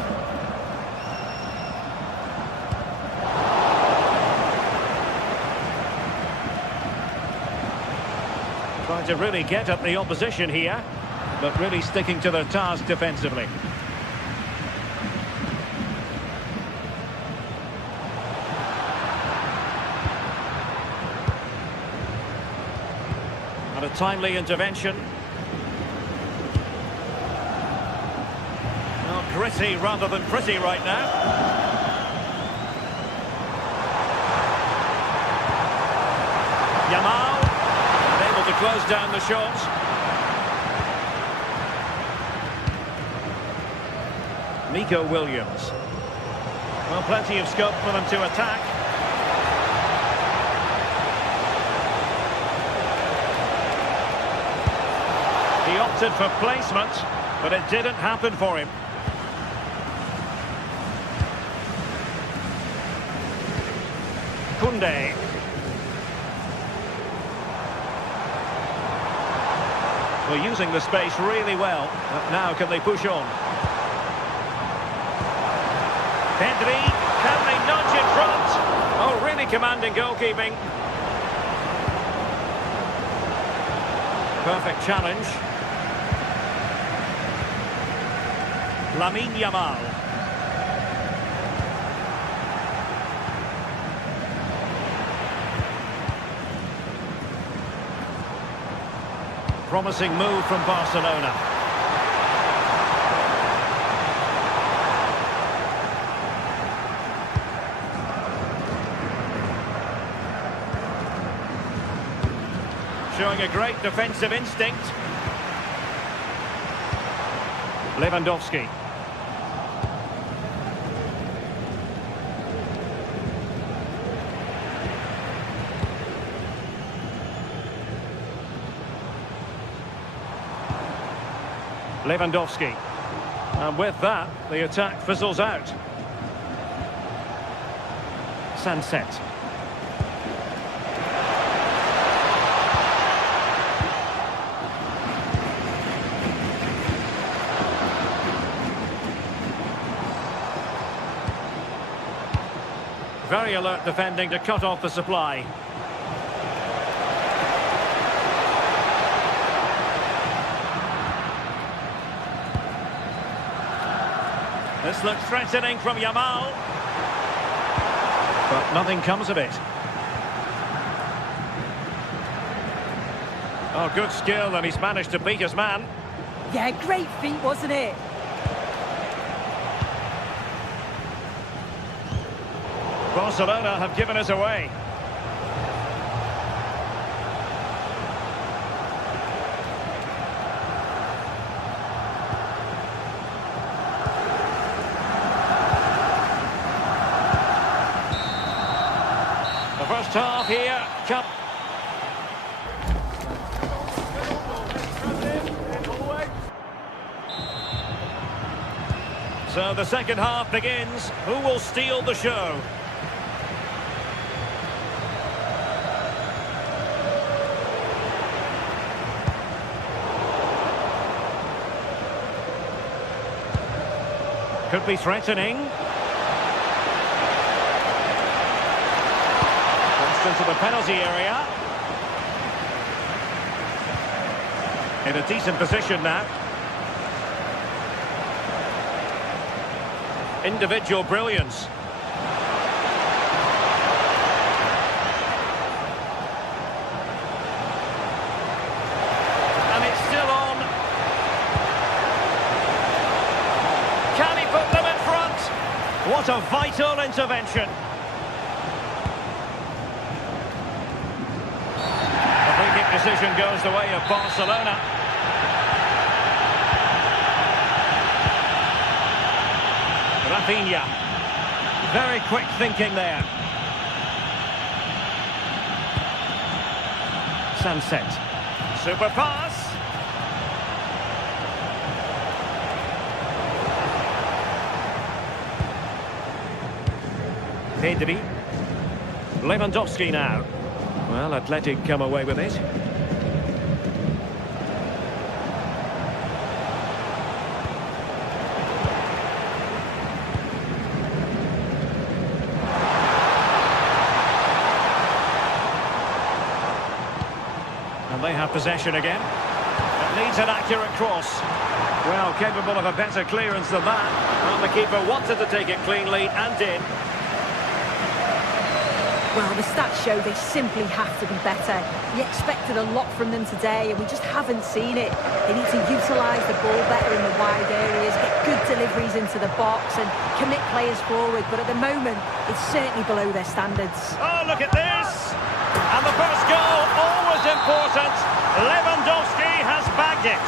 Trying to really get at the opposition here, but really sticking to their task defensively. And a timely intervention. Well, gritty rather than pretty right now. Yamal, unable to close down the shot. Nico Williams. Well, plenty of scope for them to attack. He opted for placement, but it didn't happen for him. Koundé. Well, using the space really well. But now can they push on? Pedri, can they nudge in front? Oh, really commanding goalkeeping. Perfect challenge. Lamine Yamal. Promising move from Barcelona. Showing a great defensive instinct. Lewandowski. Lewandowski. And with that, the attack fizzles out. Sunset. Very alert defending to cut off the supply. This looks threatening from Yamal. But nothing comes of it. Oh, good skill, and he's managed to beat his man. Yeah, great feat, wasn't it? Barcelona have given us away. The first half here. So the second half begins. Who will steal the show? Could be threatening. Crossed into the penalty area. In a decent position now. Individual brilliance. And it's still on. Can he put them in front? What a vital intervention. The free kick decision goes the way of Barcelona. Rafinha. Very quick thinking there. Sunset. Super pass. Pedri. Lewandowski now. Well, Athletic come away with it. And they have possession again. It needs an accurate cross. Well, capable of a better clearance than that. And the keeper wanted to take it cleanly and did. Well, the stats show they simply have to be better. We expected a lot from them today, and we just haven't seen it. They need to utilise the ball better in the wide areas, get good deliveries into the box, and commit players forward. But at the moment, it's certainly below their standards. Oh, look at this! And the first goal, always important. Lewandowski has bagged it.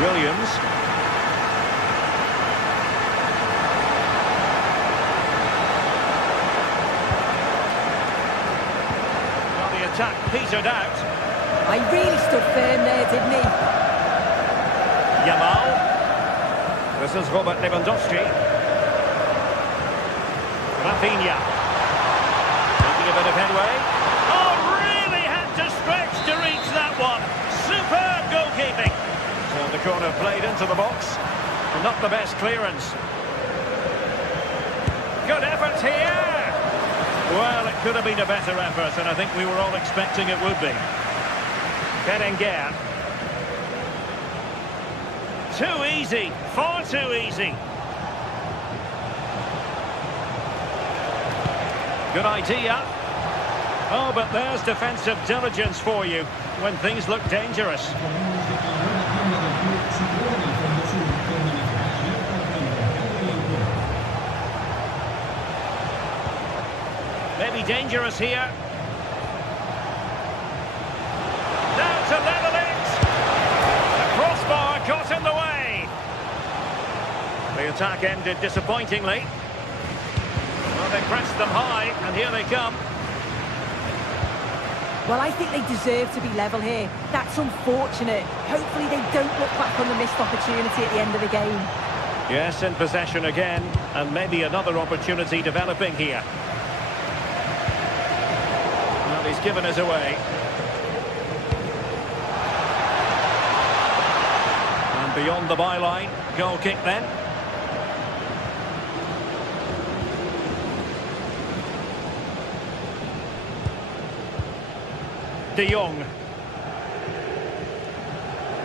Williams. Well, the attack petered out. I really stood firm there, didn't he? Yamal. This is Robert Lewandowski. Rafinha. Making a bit of headway. Oh, really had to stretch to reach that one. Superb goalkeeping. So the corner played into the box. Not the best clearance. Good effort here. Well, it could have been a better effort, and I think we were all expecting it would be. Berenguer. Too easy. Far too easy. Good idea. Oh, but there's defensive diligence for you when things look dangerous. Maybe dangerous here. Now to level it. The crossbar got in the way. The attack ended disappointingly. Well, they pressed them high, and here they come. Well, I think they deserve to be level here. That's unfortunate. Hopefully they don't look back on the missed opportunity at the end of the game. Yes, in possession again, and maybe another opportunity developing here. Well, he's given us away. And beyond the byline, goal kick then. De Jong.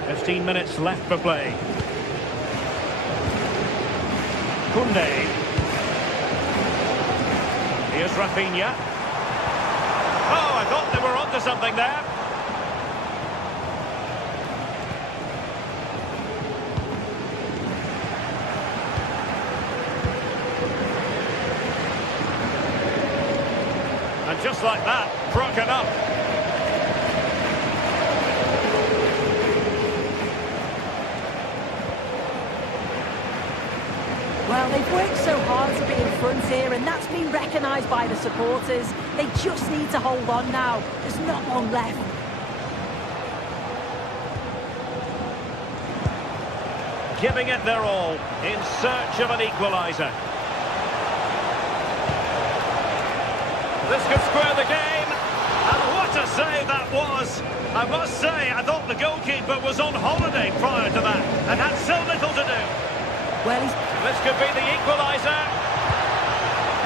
15 minutes left for play. Koundé. Here's Rafinha. Oh, I thought they were onto something there. And just like that, broken up. Well, they've worked so hard to be in front here, and that's been recognised by the supporters. They just need to hold on now. There's not long left. Giving it their all in search of an equaliser. This could square the game. And what a save that was! I must say, I thought the goalkeeper was on holiday prior to that and had so little to do. Well, This could be the equaliser.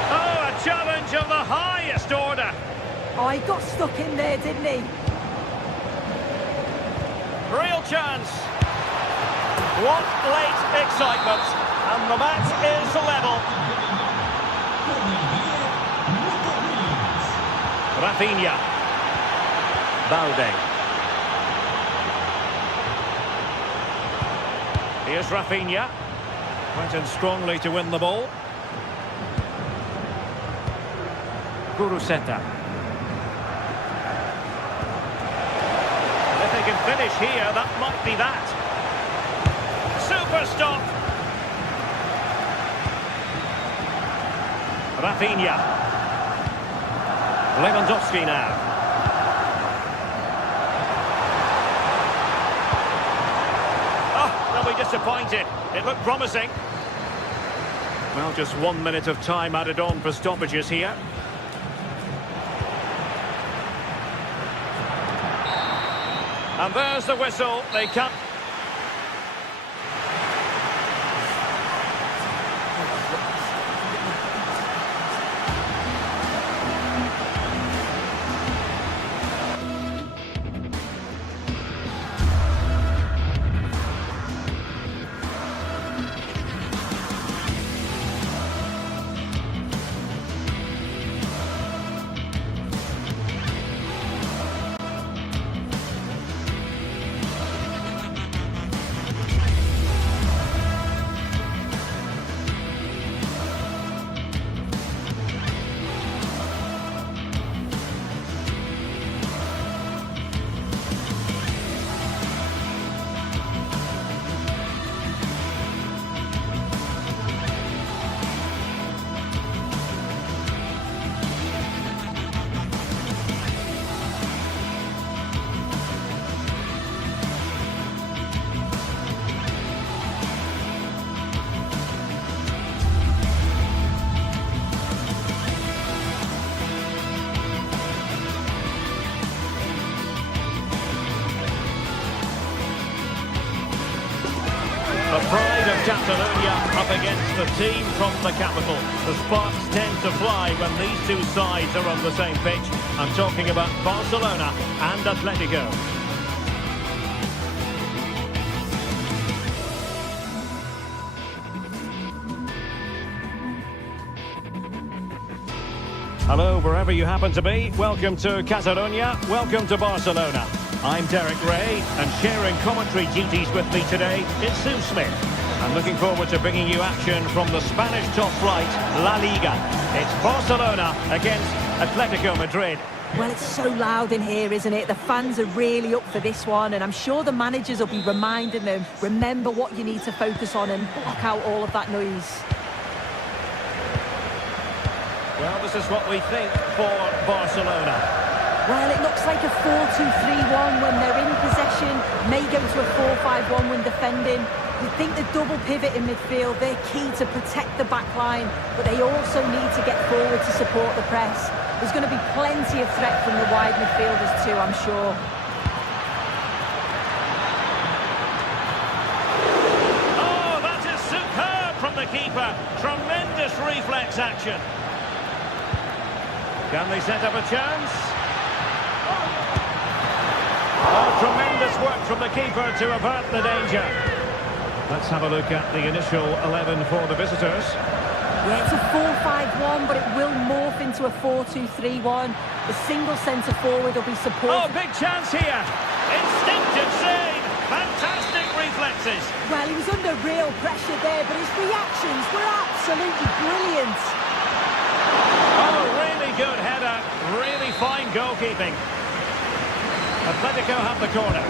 Oh, a challenge of the highest order. oh, he got stuck in there, didn't he? Real chance. What late excitement. And the match is level. Rafinha. Balde. Here's Rafinha. Went in strongly to win the ball. Guruseta. If they can finish here, that might be that. Super stop. Rafinha. Lewandowski now. They'll be disappointed. It looked promising. Well, just 1 minute of time added on for stoppages here. And there's the whistle. They can't. The pride of Catalonia up against the team from the capital. The sparks tend to fly when these two sides are on the same pitch. I'm talking about Barcelona and Atletico. Hello, wherever you happen to be. Welcome to Catalonia. Welcome to Barcelona. I'm Derek Ray, and sharing commentary duties with me today is Sue Smith. I'm looking forward to bringing you action from the Spanish top flight, La Liga. It's Barcelona against Atletico Madrid. Well, it's so loud in here, isn't it? The fans are really up for this one, and I'm sure the managers will be reminding them, remember what you need to focus on and block out all of that noise. Well, this is what we think for Barcelona. Well, it looks like a 4-2-3-1 when they're in possession, may go to a 4-5-1 when defending. You think the double pivot in midfield, they're key to protect the back line, but they also need to get forward to support the press. There's going to be plenty of threat from the wide midfielders too, I'm sure. Oh, that is superb from the keeper. Tremendous reflex action. Can they set up a chance? Oh, tremendous work from the keeper to avert the danger. Let's have a look at the initial 11 for the visitors. Yeah, it's a 4-5-1, but it will morph into a 4-2-3-1. The single centre forward will be supported. Oh, big chance here. Instinctive save. Fantastic reflexes. Well, he was under real pressure there, but his reactions were absolutely brilliant. Oh, really good header. Really fine goalkeeping. Atletico have the corner.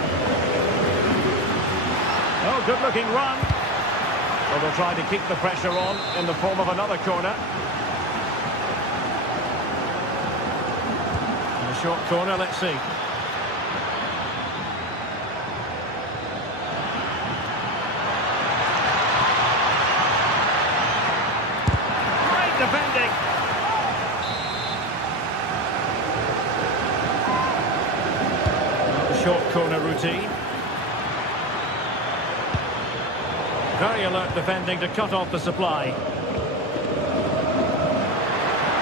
Oh, good-looking run. Well, they'll try to keep the pressure on in the form of another corner. And a short corner, let's see. Great defending. The short corner routine. Very alert defending to cut off the supply.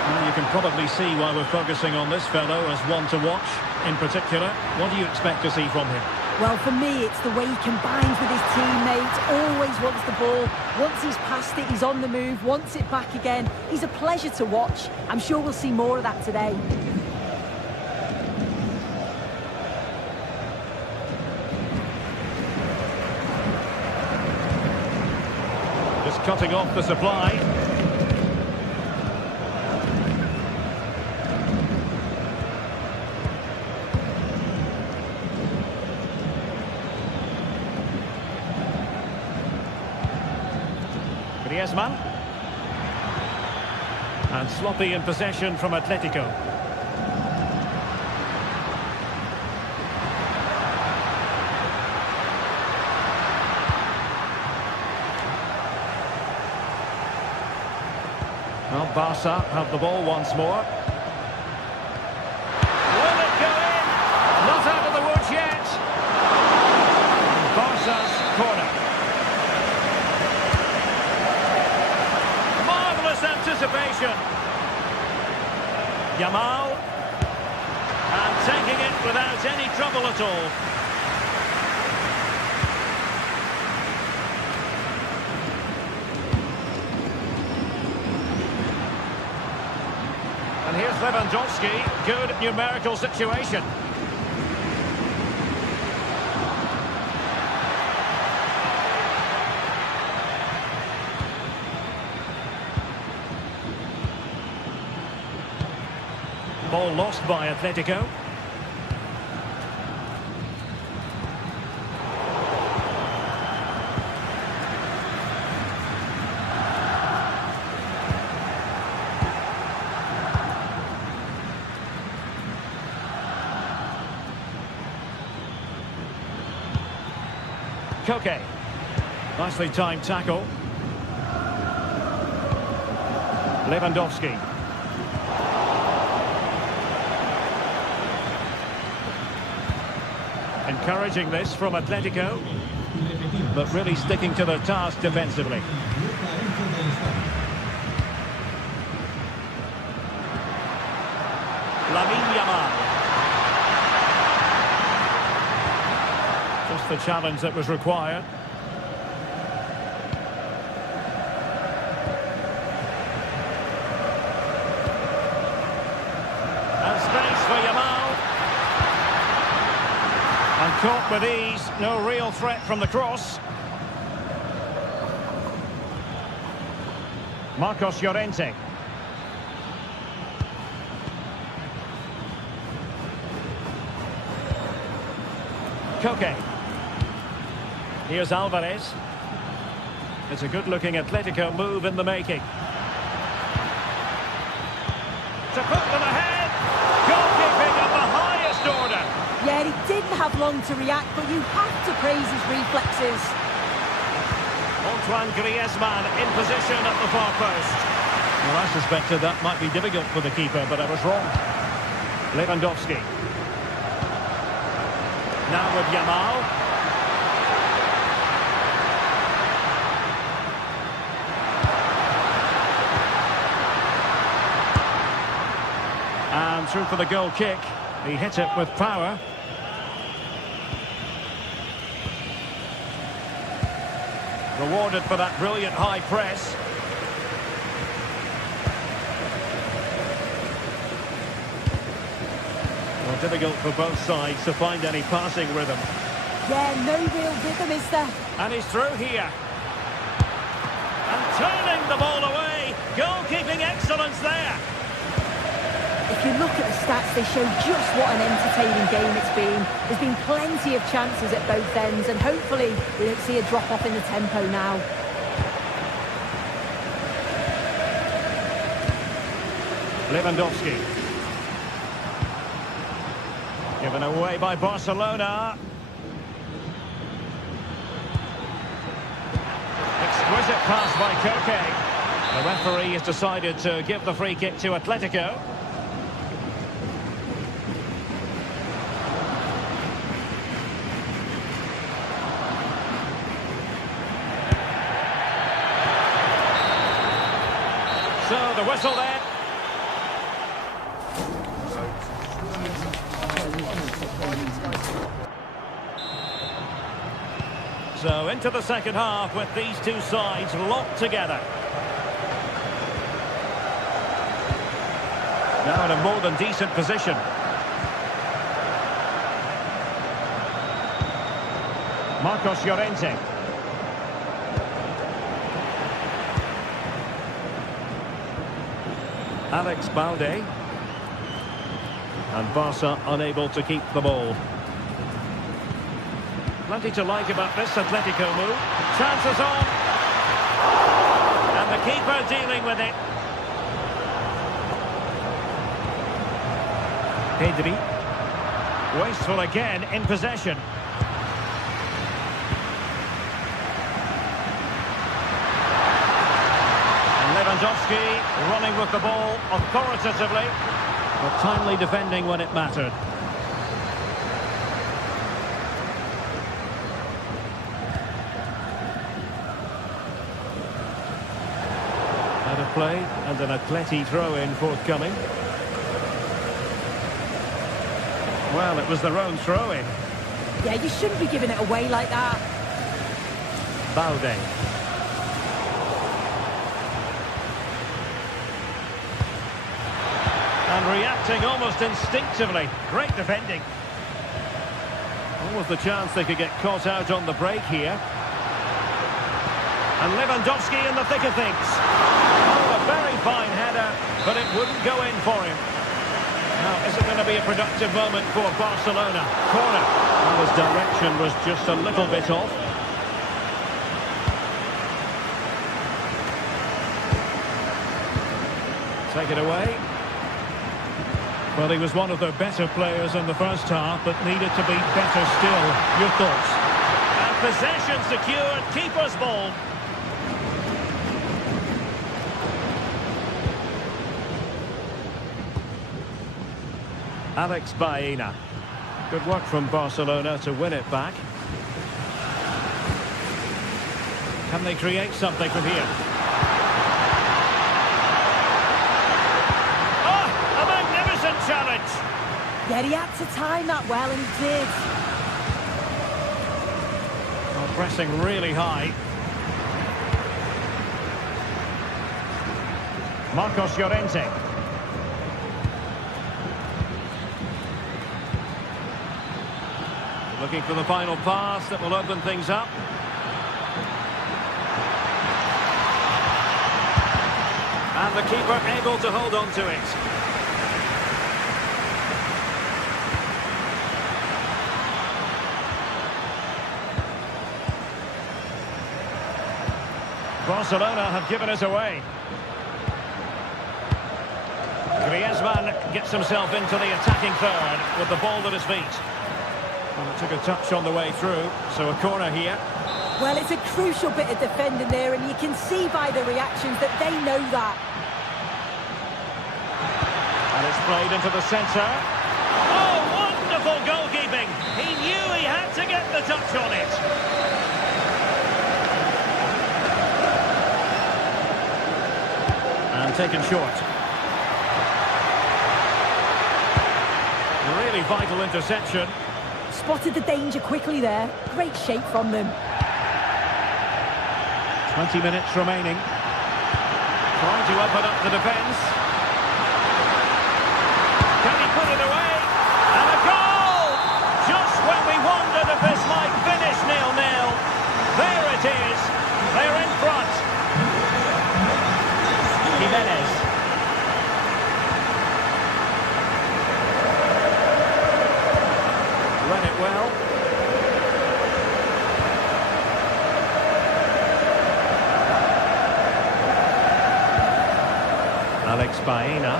Well, you can probably see why we're focusing on this fellow as one to watch in particular. What do you expect to see from him? Well, for me, it's the way he combines with his teammates, always wants the ball. Once he's passed it, he's on the move, wants it back again. He's a pleasure to watch. I'm sure we'll see more of that today. Cutting off the supply. Griezmann. And sloppy in possession from Atletico. Well, Barca have the ball once more. Will it go in? Not out of the woods yet. And Barca's corner. Marvellous anticipation. Yamal. And taking it without any trouble at all. And here's Lewandowski. Good numerical situation. Ball lost by Atletico. Koke. Nicely timed tackle. Lewandowski. Encouraging this from Atletico, but really sticking to their task defensively. Lamine Yamal. Just the challenge that was required. And space for Yamal. And caught with ease, no real threat from the cross. Marcos Llorente. Koke. Here's Alvarez. It's a good-looking Atletico move in the making. To put them ahead. Goalkeeping of the highest. Yeah, he didn't have long to react, but you have to praise his reflexes. Antoine Griezmann in position at the far post. Well, I suspected that might be difficult for the keeper, but I was wrong. Lewandowski. Now with Yamal. And through for the goal kick. He hit it with power. Rewarded for that brilliant high press. Well, difficult for both sides to find any passing rhythm. Yeah, no real rhythm, is there? And he's through here. And turning the ball away. Goalkeeping excellence there. If you look at the stats, they show just what an entertaining game it's been. There's been plenty of chances at both ends, and hopefully we don't see a drop-off in the tempo now. Lewandowski. Given away by Barcelona. Exquisite pass by Koke. The referee has decided to give the free kick to Atletico. So the whistle there. So into the second half with these two sides locked together. Now in a more than decent position. Marcos Llorente. Alex Balde. And Barca unable to keep the ball. Plenty to like about this Atletico move. Chances on. And the keeper dealing with it. Pedri. Wasteful again in possession. And Lewandowski running with the ball authoritatively, but timely defending when it mattered. Out of play and an Atleti throw-in forthcoming. Well, it was their own throw-in. Yeah, you shouldn't be giving it away like that. Balde. And reacting almost instinctively. Great defending. Almost the chance they could get caught out on the break here. And Lewandowski in the thick of things. Oh, a very fine header, but it wouldn't go in for him. Now, is it going to be a productive moment for Barcelona? Corner. And his direction was just a little bit off. Take it away. Well, he was one of their better players in the first half, but needed to be better still. Your thoughts? And possession secured. Keeper's ball. Alex Baena. Good work from Barcelona to win it back. Can they create something from here? Oh, a magnificent challenge! Yeah, he had to time that well, and he did. Oh, pressing really high. Marcos Llorente. Looking for the final pass that will open things up. And the keeper able to hold on to it. Barcelona have given us away. Griezmann gets himself into the attacking third with the ball at his feet. Well, it took a touch on the way through, so a corner here. Well, it's a crucial bit of defending there, and you can see by the reactions that they know that. And it's played into the centre. Oh, wonderful goalkeeping! He knew he had to get the touch on it. And taken short. Really vital interception. Spotted the danger quickly there. Great shape from them. 20 minutes remaining. Trying to open up the defence. Can he put it away? And a goal! Just when we wondered if this might finish 0-0. There it is. They're in front. Jimenez. Read it well. Alex Baena.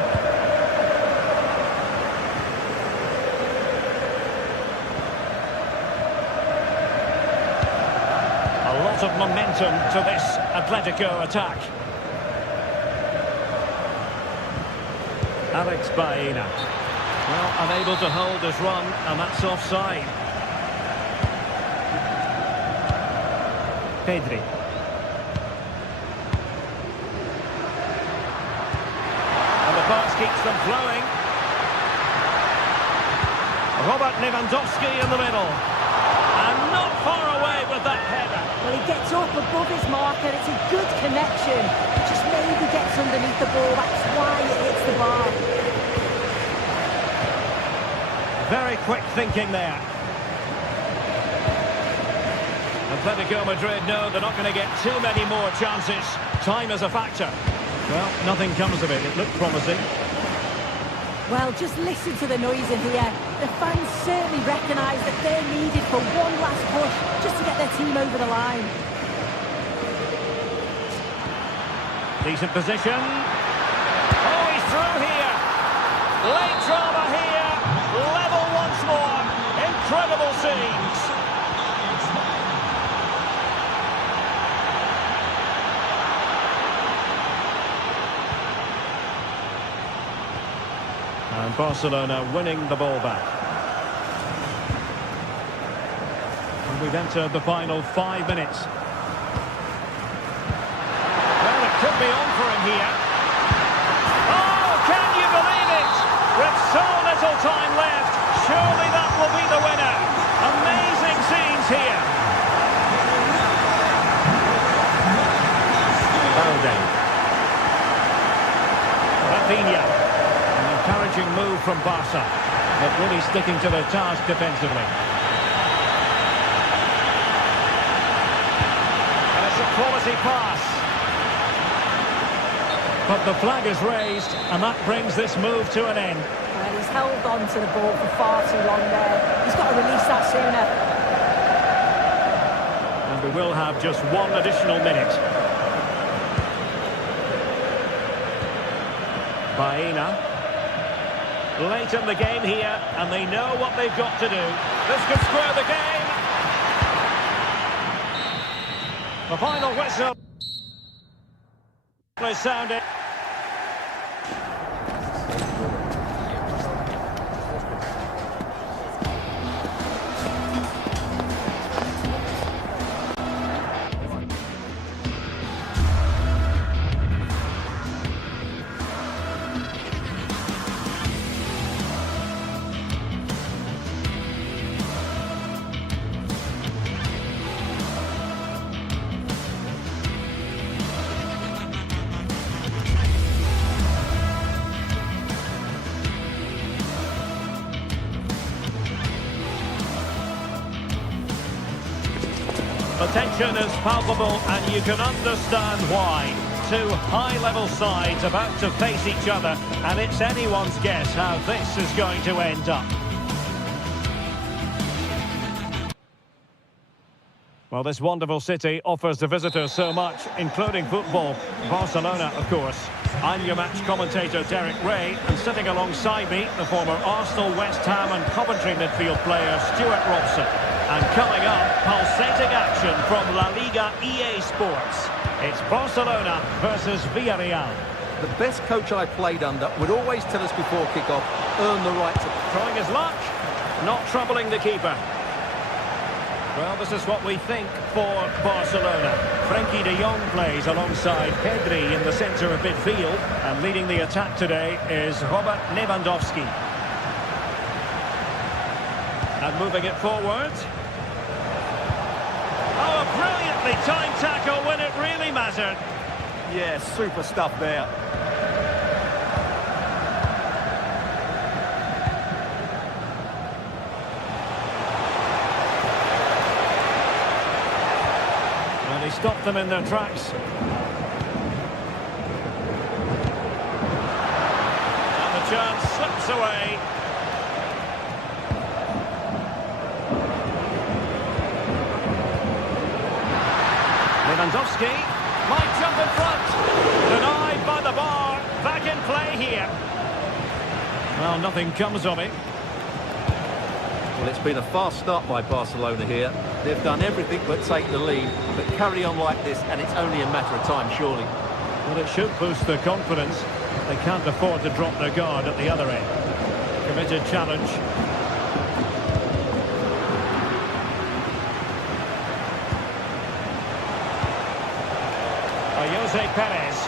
A lot of momentum to this Atletico attack. Alex Baena. Well, unable to hold his run, and that's offside. Pedri. And the pass keeps them flowing. Robert Lewandowski in the middle. And not far away with that header. Well, he gets up above his marker. It's a good connection. It just maybe gets underneath the ball. That's why it hits the bar. Very quick thinking there. Atletico Madrid know they're not going to get too many more chances. Time is a factor. Well, nothing comes of it. It looked promising. Well, just listen to the noise in here. The fans certainly recognise that they're needed for one last push just to get their team over the line. Decent position. Oh, he's through here. Late drama here. Level once more. Incredible scenes. And Barcelona winning the ball back. And we've entered the final 5 minutes. Well, it could be on for him here. Oh, can you believe it? With so little time left, surely that will be the winner. Amazing scenes here. Balde. Rafinha. Encouraging move from Barca, but really sticking to their task defensively. And it's a quality pass. But the flag is raised, and that brings this move to an end. Well, he's held on to the ball for far too long there. He's got to release that sooner. And we will have just one additional minute. Baena. Late in the game here, and they know what they've got to do. This could square the game. The final whistle is sounded. The tension is palpable, and you can understand why. Two high-level sides about to face each other, and it's anyone's guess how this is going to end up. Well, this wonderful city offers the visitors so much, including football. Barcelona, of course. I'm your match commentator, Derek Ray, and sitting alongside me, the former Arsenal, West Ham and Coventry midfield player, Stuart Robson. And coming up, pulsating action from La Liga EA Sports. It's Barcelona versus Villarreal. The best coach I played under would always tell us before kick-off, earn the right to... Trying his luck, not troubling the keeper. Well, this is what we think for Barcelona. Frenkie de Jong plays alongside Pedri in the centre of midfield. And leading the attack today is Robert Lewandowski. And moving it forward. Oh, a brilliantly timed tackle when it really mattered. Yeah, super stuff there. And he stopped them in their tracks. And the chance slips away. Lewandowski might jump in front. Denied by the bar. Back in play here. Well, nothing comes of it. Well, it's been a fast start by Barcelona here. They've done everything but take the lead, but carry on like this and it's only a matter of time, surely. Well, it should boost their confidence. They can't afford to drop their guard at the other end. Committed challenge. Jose Perez.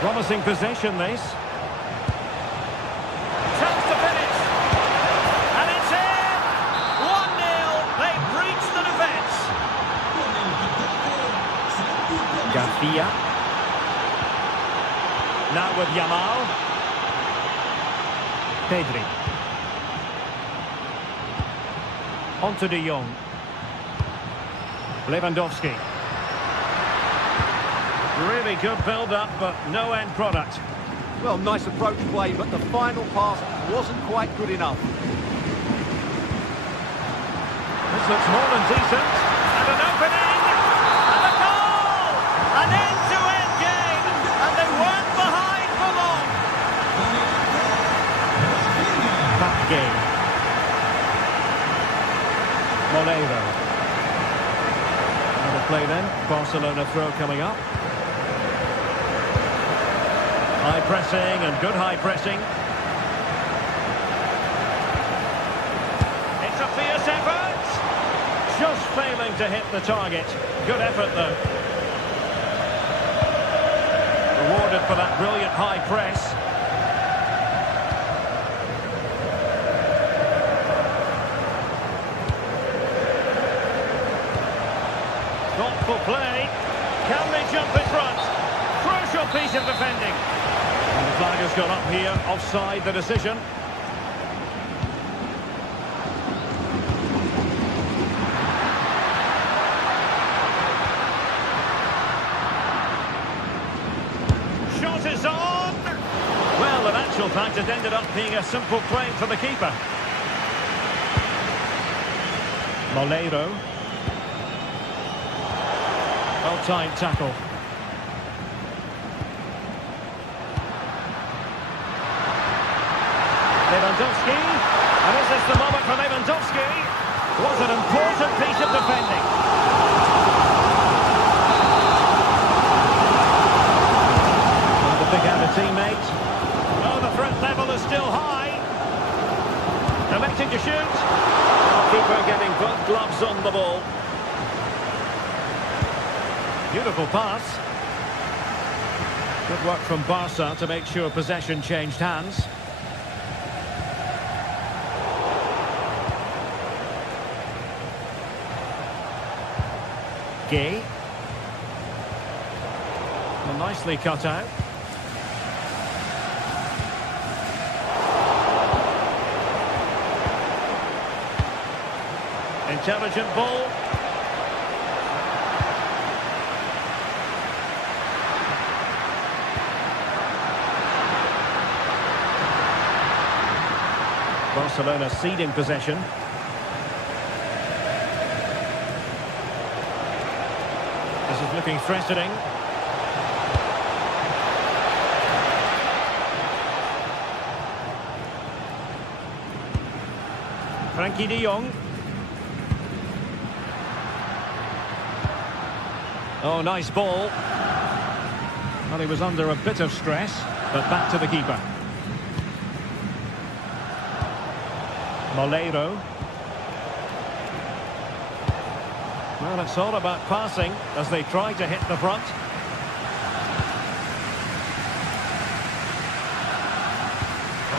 Promising possession, this. Chance to finish. And it's in! 1-0. They breach the defence. Garcia. Now with Yamal. Pedri. Onto de Jong. Lewandowski. Really good build-up, but no end product. Well, nice approach play, but the final pass wasn't quite good enough. This looks more than decent. And an opening! And a goal! An end-to-end game! And they weren't behind for long! Back game. Molero. Another play then. Barcelona throw coming up. High pressing and good high pressing. It's a fierce effort. Just failing to hit the target. Good effort though. Rewarded for that brilliant high press. Thoughtful play. Can they jump in front? Crucial piece of defending. And the flag has gone up here. Offside the decision. Shot is on. Well, in actual fact, it ended up being a simple claim for the keeper. Molero. Well-timed tackle. Lewandowski. And is this the moment for Lewandowski? Was an important piece of defending. And the big-handed teammate. Oh, the threat level is still high. Electing to shoot. Keeper getting both gloves on the ball. Beautiful pass. Good work from Barca to make sure possession changed hands. Gay. Well, nicely cut out. Intelligent ball. Barcelona ceding possession. This is looking threatening. Frankie de Jong. Oh, nice ball. Well, he was under a bit of stress, but back to the keeper. Moleiro. Well, it's all about passing as they try to hit the front.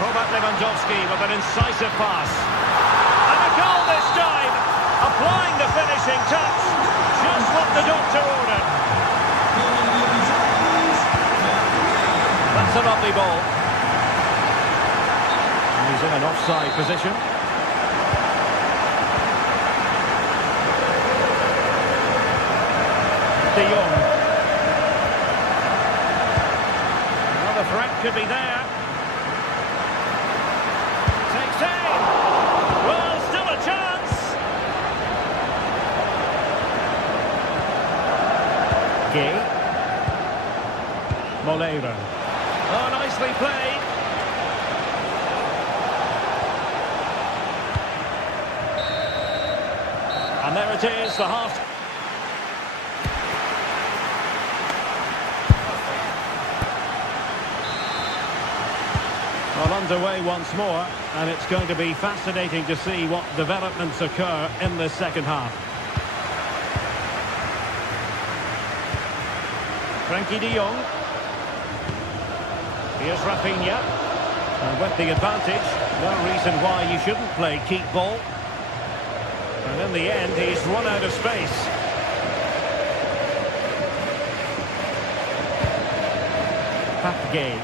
Robert Lewandowski with an incisive pass. And a goal this time! Applying the finishing touch. Just what the doctor ordered. That's a lovely ball. And he's in an offside position. De Jong. Well, the threat could be there. Takes aim. Well, still a chance. Gay. Moleiro. Oh, nicely played. And there it is, the half. Well, underway once more, and it's going to be fascinating to see what developments occur in the second half. Frankie de Jong. Here's Rafinha. And with the advantage, no reason why you shouldn't play keep ball. And in the end, he's run out of space. Gay.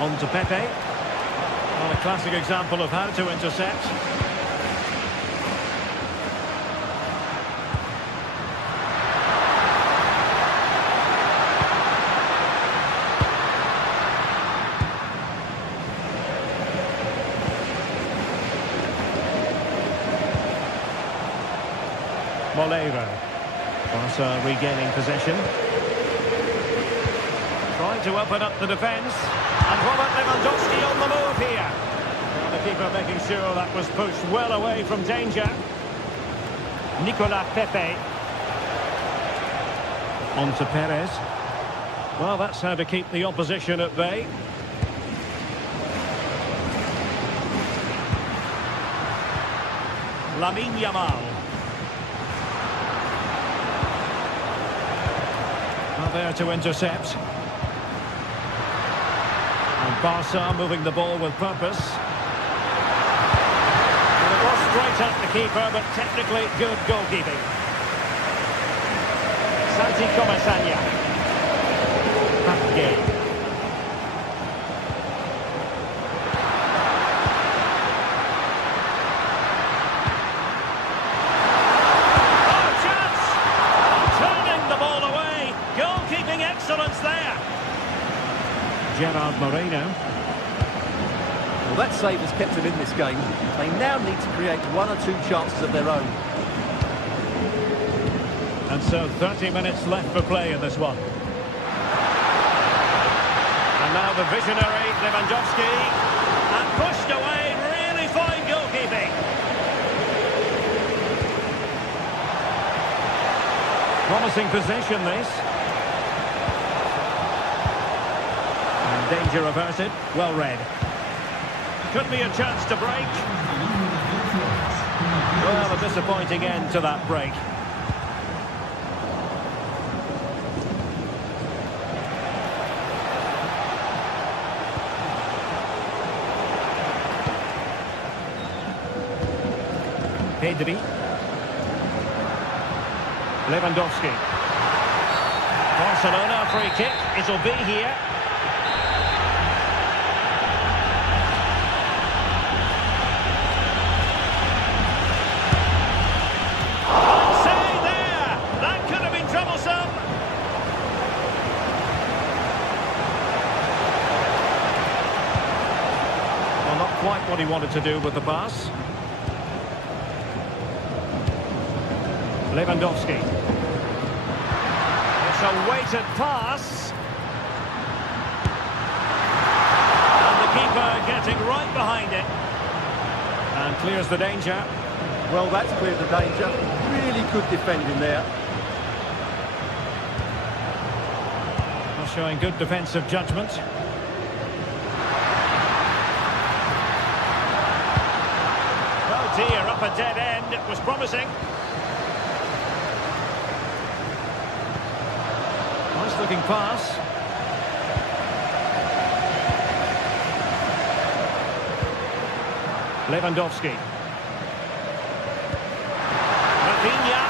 On to Pepe. Well, a classic example of how to intercept. Moleiro. Barca regaining possession. Trying to open up the defence. And Robert Lewandowski on the move here. Well, the keeper making sure that was pushed well away from danger. Nicolas Pepe. On to Perez. Well, that's how to keep the opposition at bay. Lamine Yamal. Well, there to intercept. And Barca moving the ball with purpose. And it was straight at the keeper, but technically good goalkeeping. Santi Comasagna. Gay. Oh, chance! Turning the ball away. Goalkeeping excellence there. Gerard Moreno. Well, that save has kept them in this game. They now need to create one or two chances of their own. And so 30 minutes left for play in this one. And now the visionary Lewandowski. And pushed away, really fine goalkeeping. Promising possession this. And danger averted, well read. Could be a chance to break. Well, a disappointing end to that break. Pedri. Lewandowski. Barcelona free kick. It'll be here. Say there! That could have been troublesome. what he wanted to do with the pass. Lewandowski. It's a weighted pass. And the keeper getting right behind it. And clears the danger. Well, that's cleared the danger. Really good defending there. Showing good defensive judgment. Oh dear, up a dead end. It was promising. Nice looking pass. Lewandowski. Rafinha.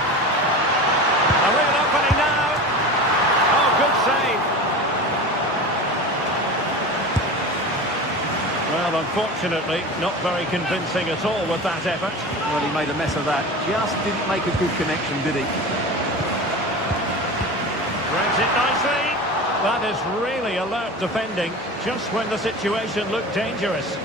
A real opening now. Oh, good save. Well, unfortunately, not very convincing at all with that effort. Well, he made a mess of that. Just didn't make a good connection, did he? Brings it nicely. That is really alert defending, just when the situation looked dangerous.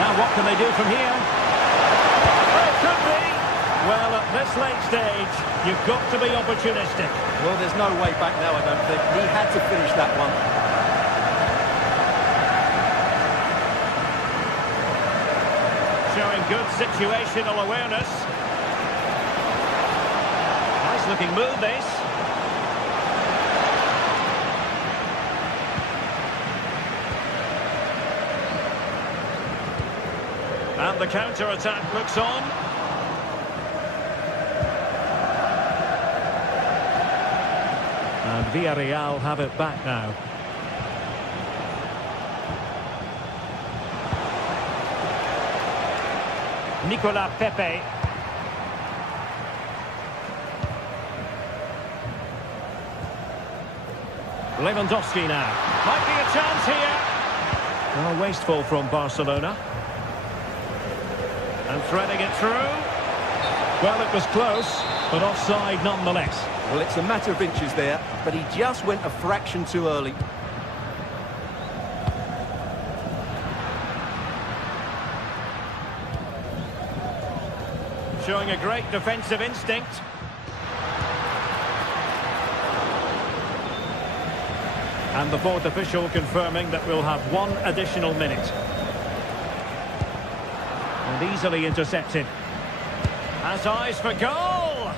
Now what can they do from here? Oh, could be. Well, at this late stage, you've got to be opportunistic. Well, there's no way back now, I don't think. He had to finish that one. Showing good situational awareness. Nice looking move, this. And the counter-attack looks on. And Villarreal have it back now. Nicolas Pepe. Lewandowski now. Might be a chance here. Well, wasteful from Barcelona. And threading it through. Well, it was close, but offside nonetheless. Well, it's a matter of inches there, but he just went a fraction too early. Showing a great defensive instinct. And the fourth official confirming that we'll have one additional minute. And easily intercepted. Has eyes for goal!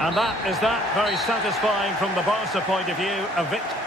And that is that. Very satisfying from the Barca point of view. A victory.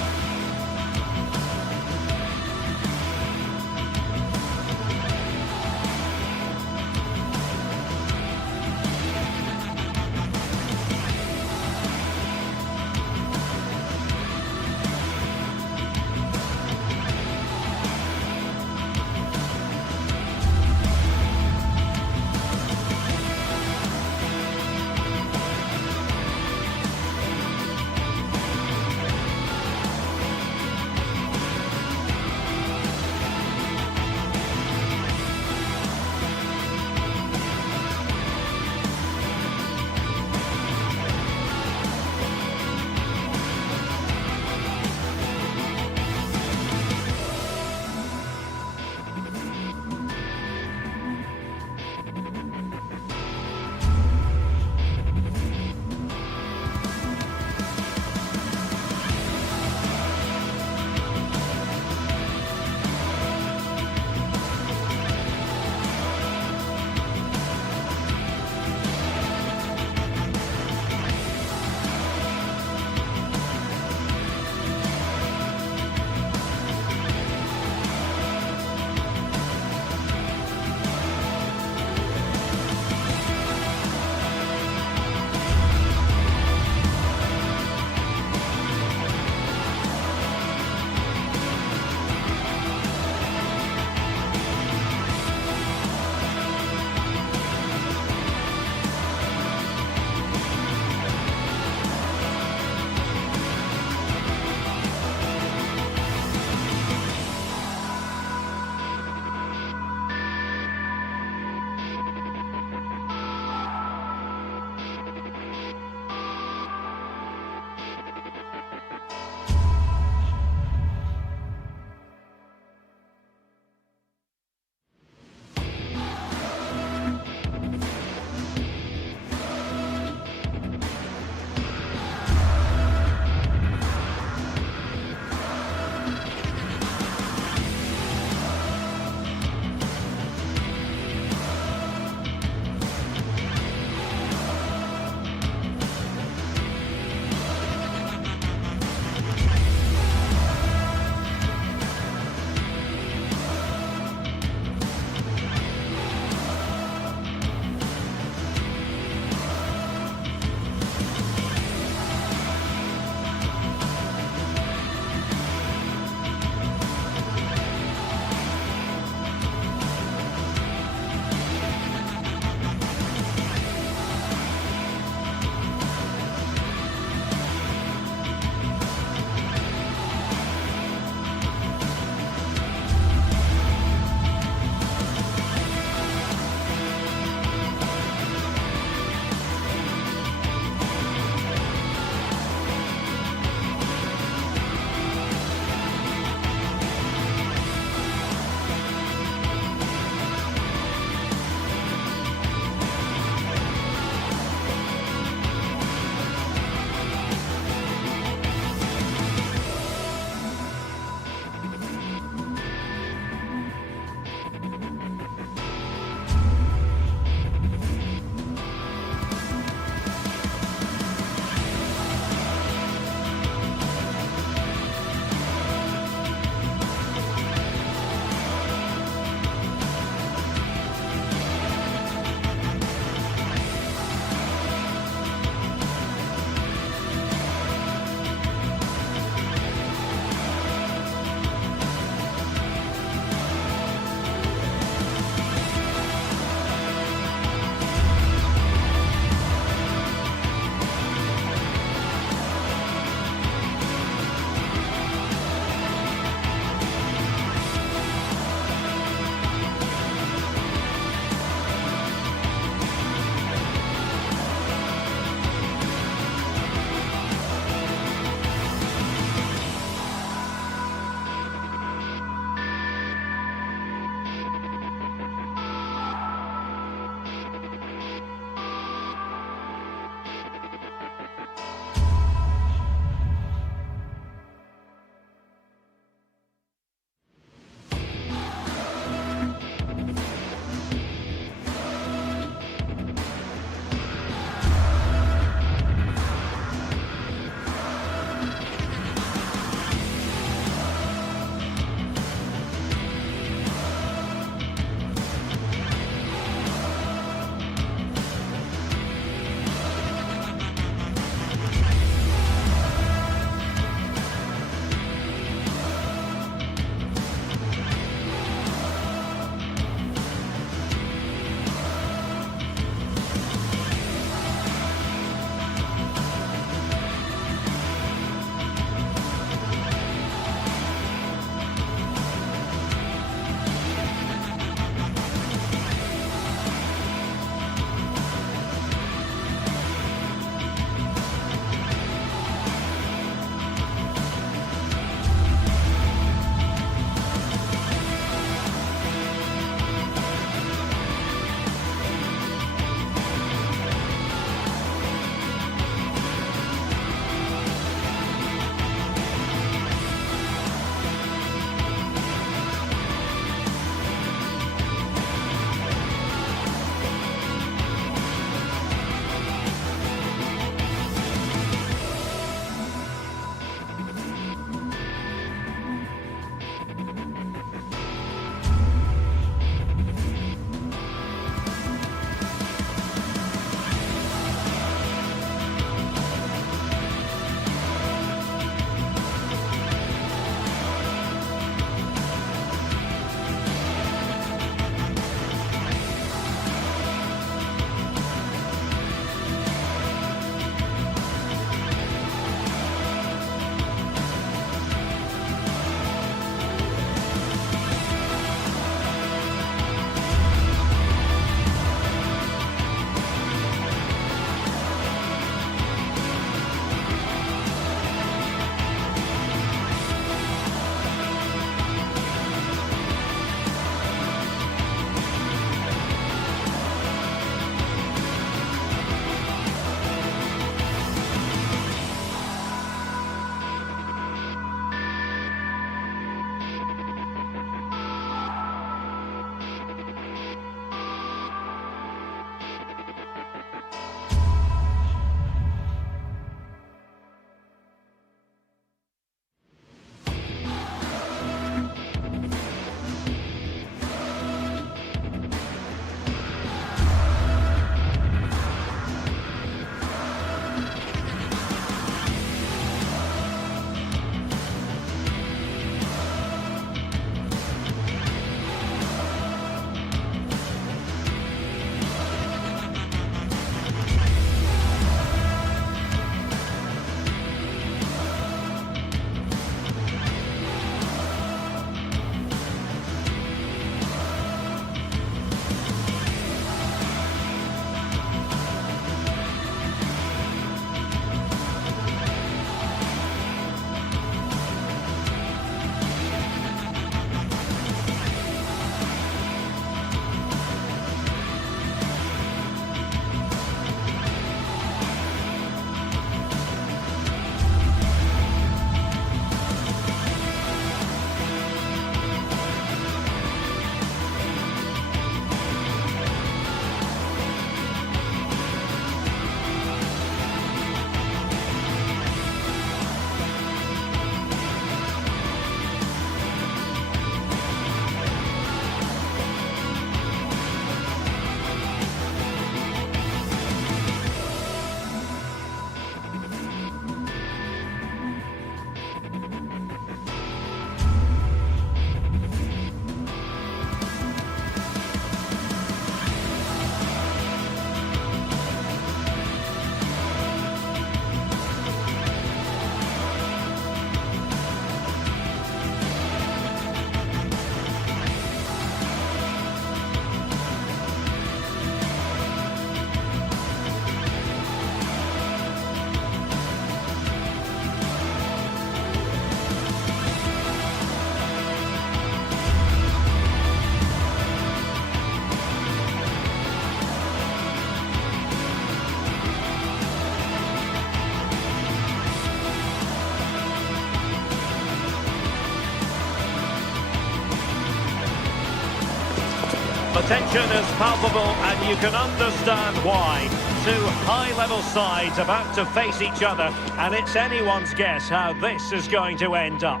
tension is palpable, and you can understand why. Two high-level sides about to face each other, and it's anyone's guess how this is going to end up.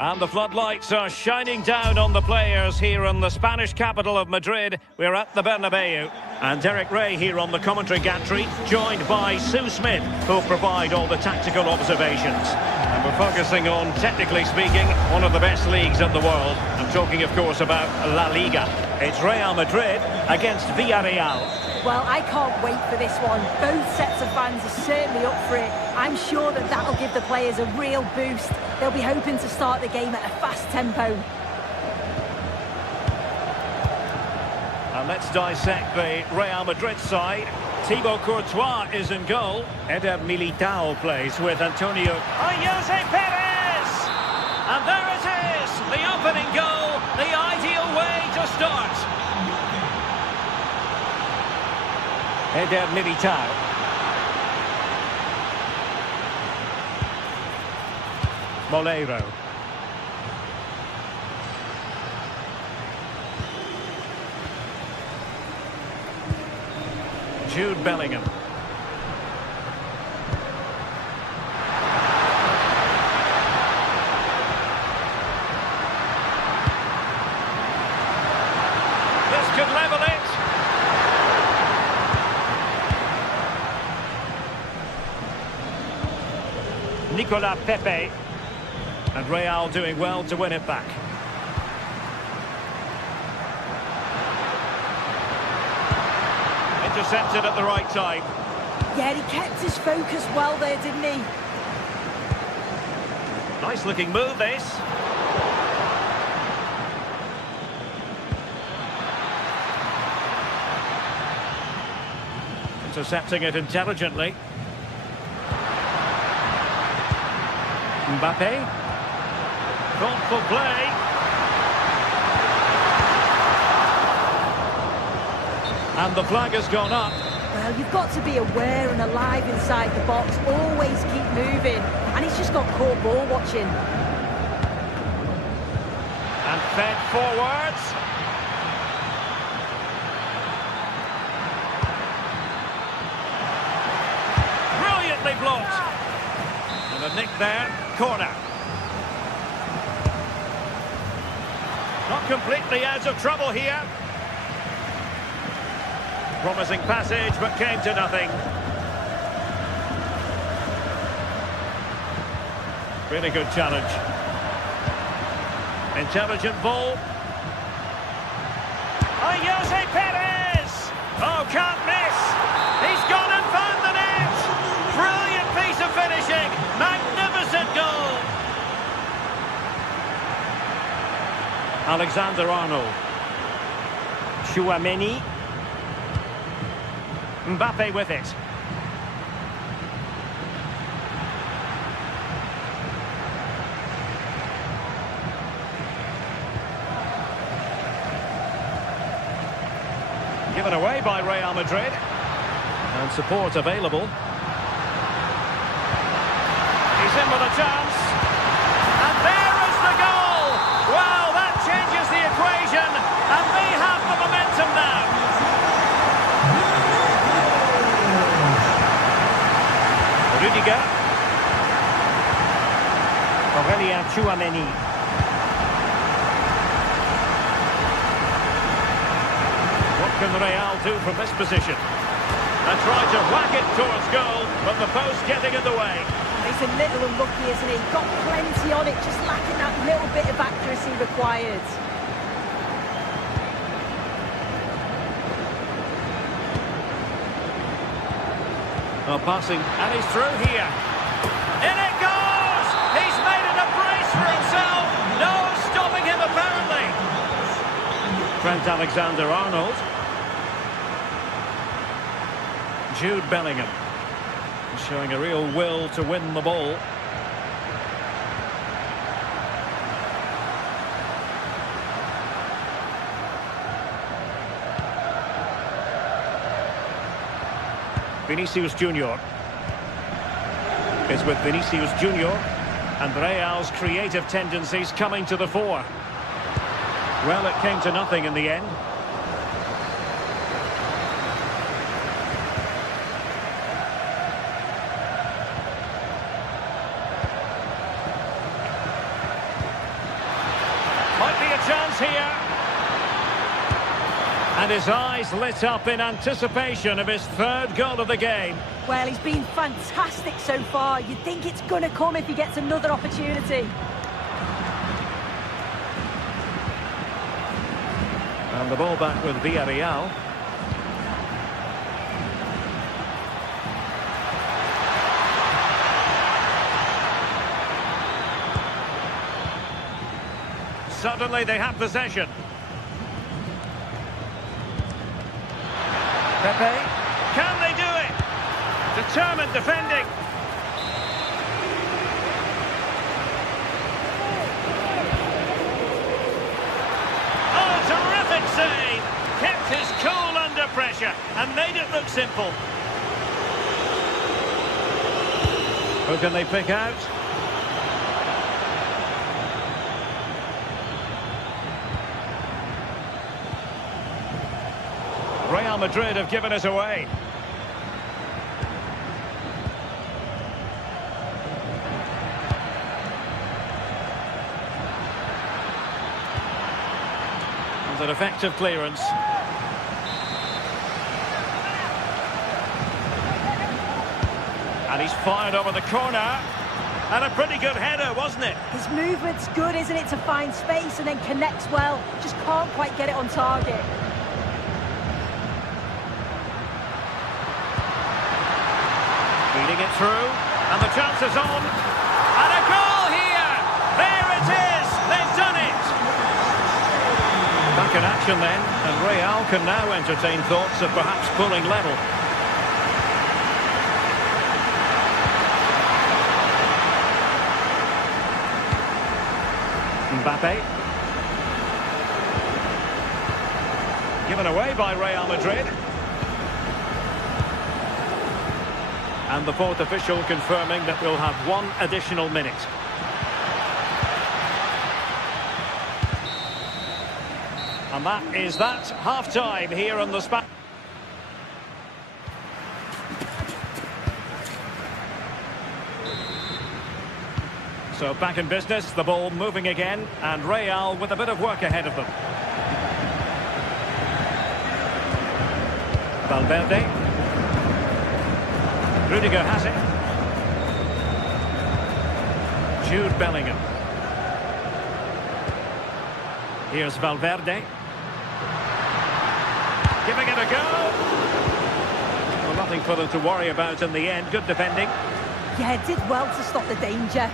And the floodlights are shining down on the players here in the Spanish capital of Madrid. We're at the Bernabeu. And Derek Ray here on the commentary gantry, joined by Sue Smith, who'll provide all the tactical observations. And we're focusing on, technically speaking, one of the best leagues in the world. I'm talking, of course, about La Liga. It's Real Madrid against Villarreal. Well, I can't wait for this one. Both sets of fans are certainly up for it. I'm sure that that'll give the players a real boost. They'll be hoping to start the game at a fast tempo. And let's dissect the Real Madrid side. Thibaut Courtois is in goal. Eder Militao plays with Antonio. Jose Perez! And there it is! The opening goal, the ideal way to start. Eder Militao. Molero. Jude Bellingham. This could level it. Nicolas Pepe. And Real doing well to win it back. Intercepted at the right time. Yeah, he kept his focus well there, didn't he? Nice looking move, this. Intercepting it intelligently. Mbappe. Thoughtful play. And the flag has gone up. Well, you've got to be aware and alive inside the box. Always keep moving. And he's just got caught ball watching. And fed forwards. Brilliantly blocked. And a nick there. Corner. Not completely out of trouble here. Promising passage, but came to nothing. Really good challenge. Intelligent ball. Jose Perez! Oh, can't miss! He's gone and found the net! Brilliant piece of finishing! Magnificent goal! Alexander-Arnold. Tchouaméni. Mbappe with it. Given away by Real Madrid. And support available. He's in with a chance. And there is the goal! Well, that changes the equation. And they have the momentum now. Rudiger. Aurélien Tchouaméni. What can Real do from this position? And try to whack it towards goal, but the post getting in the way. He's a little unlucky, isn't he? Got plenty on it, just lacking that little bit of accuracy required. Well, passing, and he's through here. In it goes! He's made it a brace for himself. No stopping him, apparently. Trent Alexander-Arnold. Jude Bellingham. Showing a real will to win the ball. Vinicius Junior. It's with Vinicius Junior. And Real's creative tendencies coming to the fore. Well, it came to nothing in the end. Might be a chance here. And his eyes lit up in anticipation of his third goal of the game. Well, he's been fantastic so far. You'd think it's going to come if he gets another opportunity. And the ball back with Villarreal. Suddenly they have possession. Pepe, can they do it? Determined defending. Oh, terrific save! Kept his cool under pressure and made it look simple. Who can they pick out? Real Madrid have given us away. And an effective clearance. And he's fired over the corner. And a pretty good header, wasn't it? His movement's good, isn't it, to find space and then connects well. Just can't quite get it on target. Feeding it through, and the chance is on, and a goal here! There it is! They've done it! Back in action then, and Real can now entertain thoughts of perhaps pulling level. Mbappe. Given away by Real Madrid. And the fourth official confirming that we'll have one additional minute. And that is that. Half-time here on the spot. So back in business, the ball moving again, and Real with a bit of work ahead of them. Valverde. Rudiger has it. Jude Bellingham. Here's Valverde. Giving it a go. Well, nothing for them to worry about in the end. Good defending. Yeah, did well to stop the danger.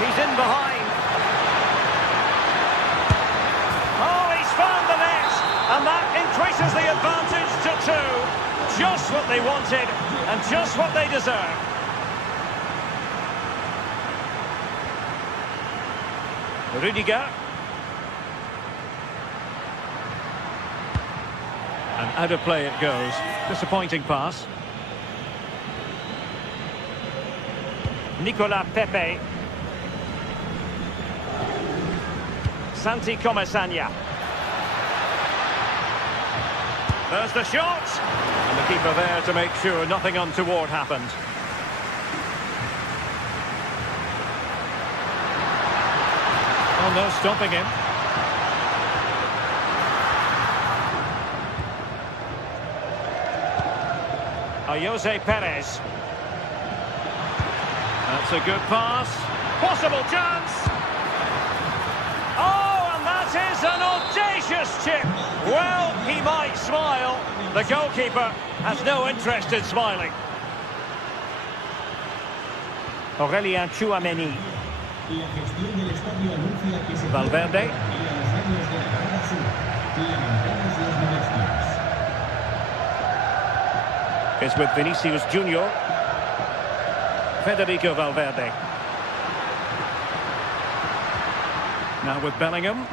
He's in behind. Oh, he's found the net. And that increases the advantage to 2. Just what they wanted. And just what they deserve. Rudiger. And out of play it goes. Disappointing pass. Nicolas Pepe. Santi Comesaña. There's the shot. And the keeper there to make sure nothing untoward happened. Oh, no stopping him. Jose Perez. That's a good pass. Possible chance. Oh, and that is an audacious chip. Well, he might smile. The goalkeeper has no interest in smiling. Aurelien Tchouameni. Valverde. It's with Vinicius Junior. Federico Valverde. Now with Bellingham.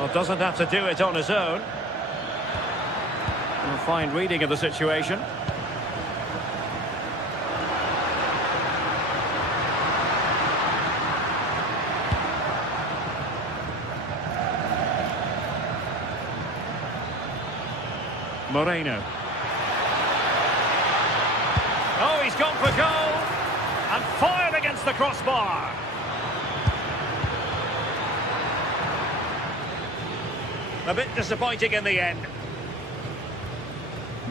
Well, doesn't have to do it on his own. A fine reading of the situation. Moreno. Oh, he's gone for goal and fired against the crossbar. A bit disappointing in the end.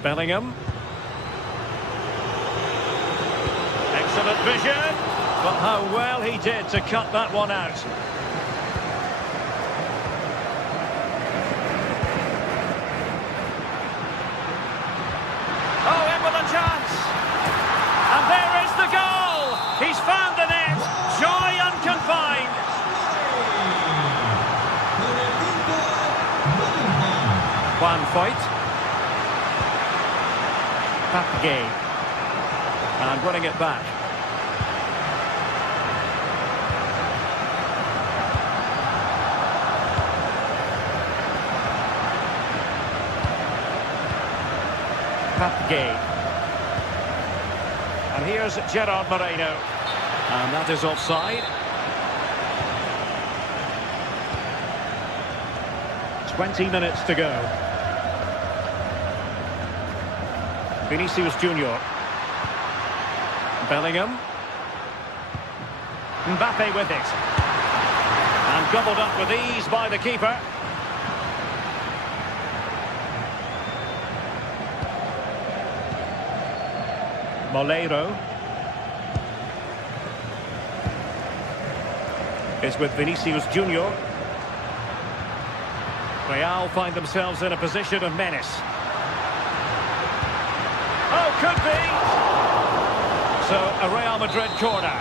Bellingham. Excellent vision, but how well he did to cut that one out. Oh, in with a chance. And there is the goal. He's found the net. Joy unconfined. One fight. Papgay. And winning it back. Papgay. And here's Gerard Moreno. And that is offside. 20 minutes to go. Vinicius Junior. Bellingham. Mbappe with it. And gobbled up with ease by the keeper. Molero. Is with Vinicius Junior. Real find themselves in a position of menace. Oh, could be! So, a Real Madrid corner.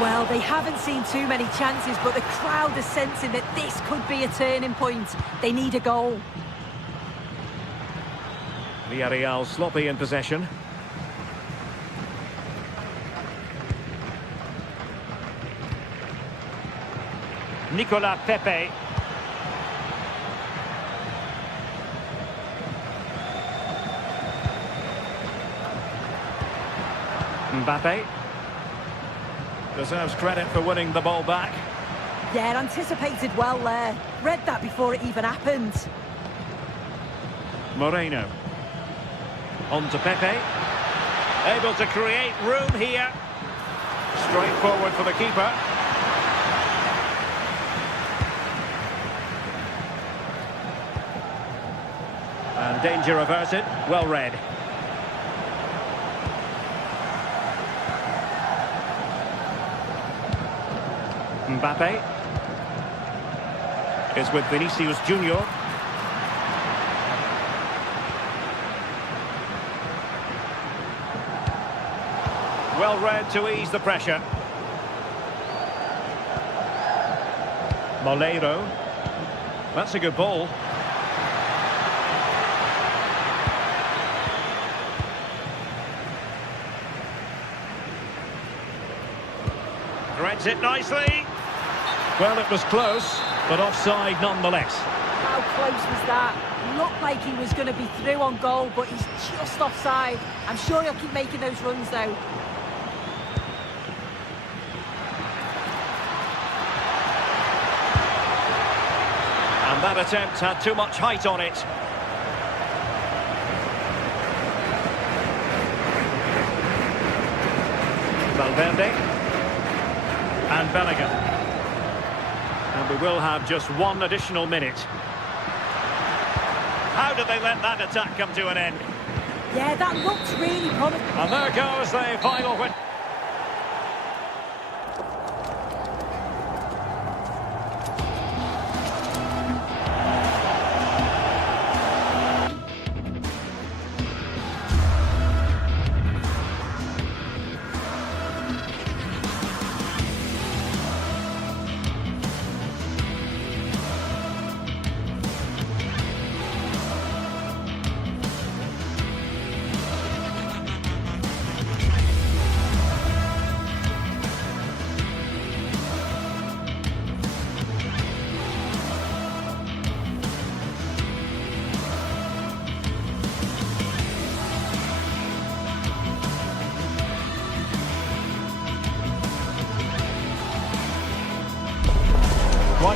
Well, they haven't seen too many chances, but the crowd is sensing that this could be a turning point. They need a goal. Villarreal sloppy in possession. Nicolas Pepe. Mbappe deserves credit for winning the ball back. Yeah, anticipated well there. Read that before it even happened. Moreno. On to Pepe. Able to create room here. Straight forward for the keeper. And danger averted. Well read. Mbappe is with Vinicius Junior. Well read to ease the pressure. Molero. That's a good ball. Threads it nicely. Well, it was close, but offside nonetheless. How close was that? Looked like he was going to be through on goal, but he's just offside. I'm sure he'll keep making those runs, though. And that attempt had too much height on it. Valverde. And Bellingham. And we will have just one additional minute. How did they let that attack come to an end? Yeah, that looked really promising. And there goes the final win.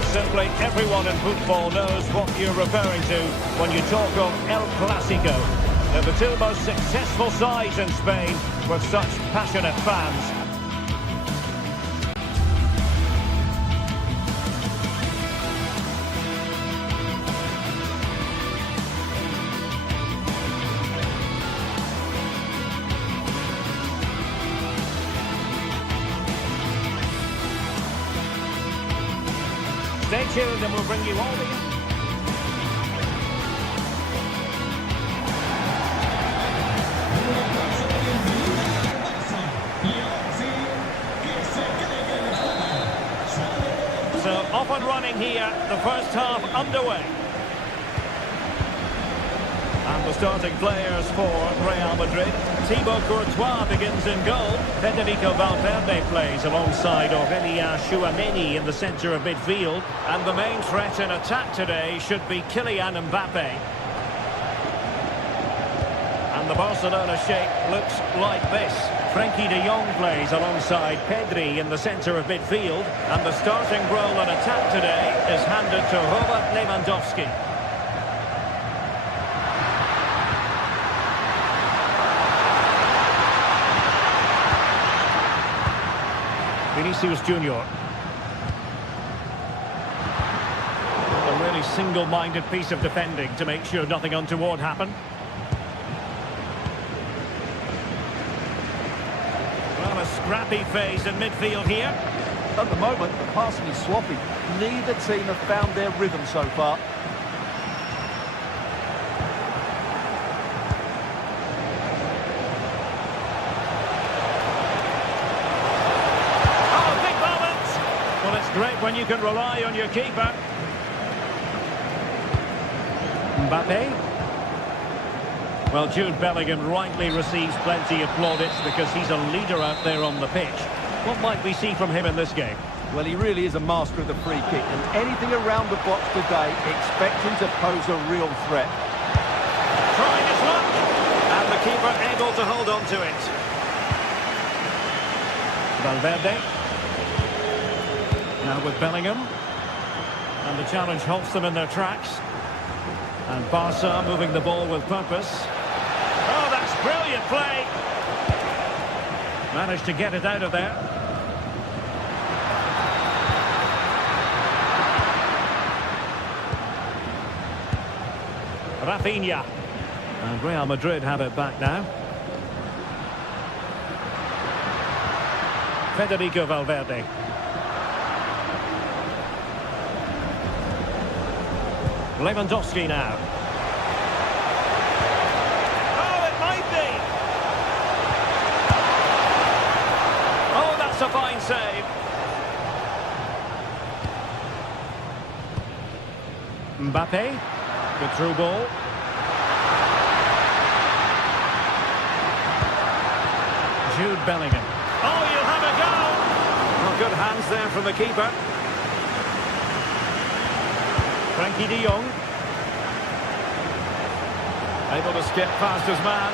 Quite simply, everyone in football knows what you're referring to when you talk of El Clasico. They're the two most successful sides in Spain with such passionate fans. Stay tuned and we'll bring you all the... So off and running here, the first half underway. And the starting players for Real Madrid. Thibaut Courtois begins in goal. Federico Valverde plays alongside Aurélien Tchouaméni in the centre of midfield. And the main threat in attack today should be Kylian Mbappe. And the Barcelona shape looks like this. Frenkie de Jong plays alongside Pedri in the centre of midfield. And the starting role in attack today is handed to Robert Lewandowski. Vinicius Junior. A really single-minded piece of defending to make sure nothing untoward happened. Well, a scrappy phase in midfield here. At the moment, the passing is sloppy. Neither team have found their rhythm so far. Great when you can rely on your keeper. Mbappe. Well, Jude Bellingham rightly receives plenty of plaudits because he's a leader out there on the pitch. What might we see from him in this game? Well, he really is a master of the free kick, and anything around the box today, expect him to pose a real threat. Trying his luck, and the keeper able to hold on to it. Valverde. Now with Bellingham. And the challenge halts them in their tracks. And Barca moving the ball with purpose. Oh, that's brilliant play. Managed to get it out of there. Rafinha. And Real Madrid have it back now. Federico Valverde. Lewandowski now. Oh, it might be. Oh, that's a fine save. Mbappe. Good through ball. Jude Bellingham. Oh, you'll have a go. Well, good hands there from the keeper. Frenkie de Jong. Able to skip past his man.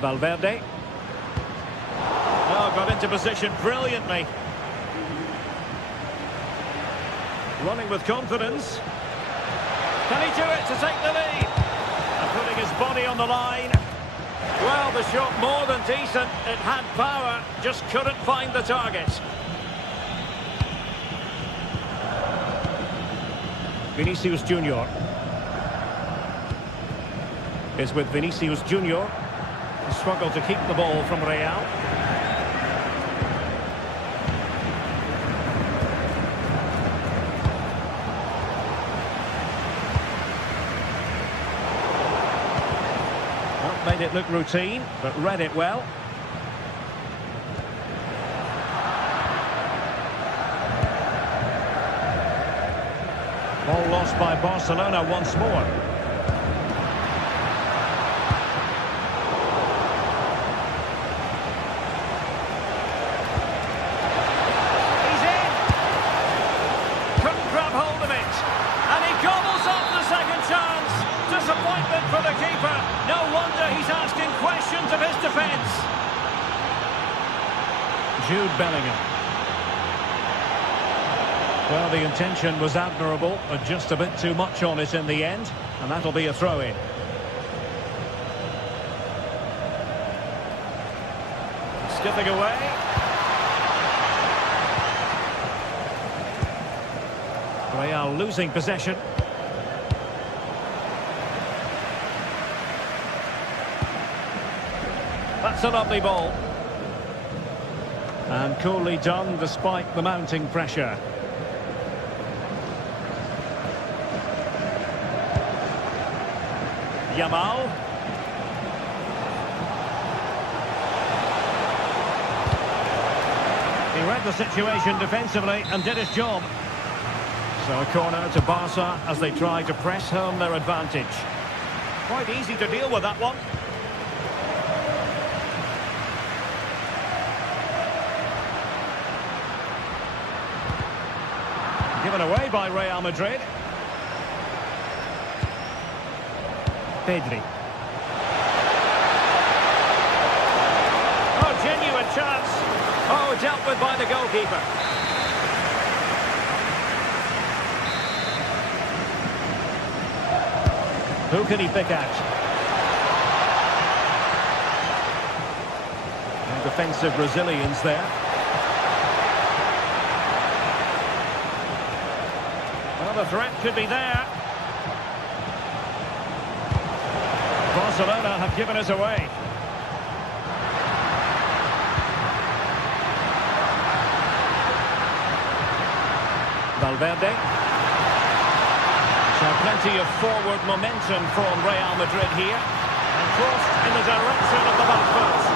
Valverde. Oh, got into position brilliantly. Running with confidence. Can he do it to take the lead? And putting his body on the line. Well, the shot more than decent. It had power, just couldn't find the target. Vinicius Junior. Is with Vinicius Junior. He struggled to keep the ball from Real. Made it look routine, but read it well. Ball lost by Barcelona once more. He's in! Couldn't grab hold of it. And he gobbles up the second chance. Disappointment for the keeper. No wonder he's asking front of his defence. Jude Bellingham. Well, the intention was admirable, but just a bit too much on it in the end, and that'll be a throw-in. Skipping away. Real losing possession. That's a lovely ball. And coolly done despite the mounting pressure. Yamal. He read the situation defensively and did his job. So a corner to Barca as they try to press home their advantage. Quite easy to deal with that one. Given away by Real Madrid. Pedri. Oh, genuine chance. Oh, dealt with by the goalkeeper. Who can he pick out? And defensive resilience there. Well, the threat could be there. Barcelona have given us away. Valverde. So plenty of forward momentum from Real Madrid here. And crossed in the direction of the back post.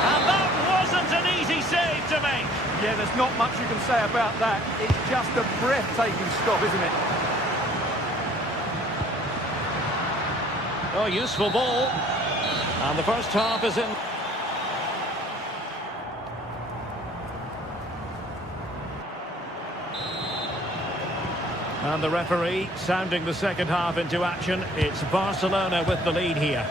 And that wasn't an easy save to make. Yeah, there's not much you can say about that. It's just a breathtaking stop, isn't it? Oh, useful ball. And the first half is in. And the referee sounding the second half into action. It's Barcelona with the lead here.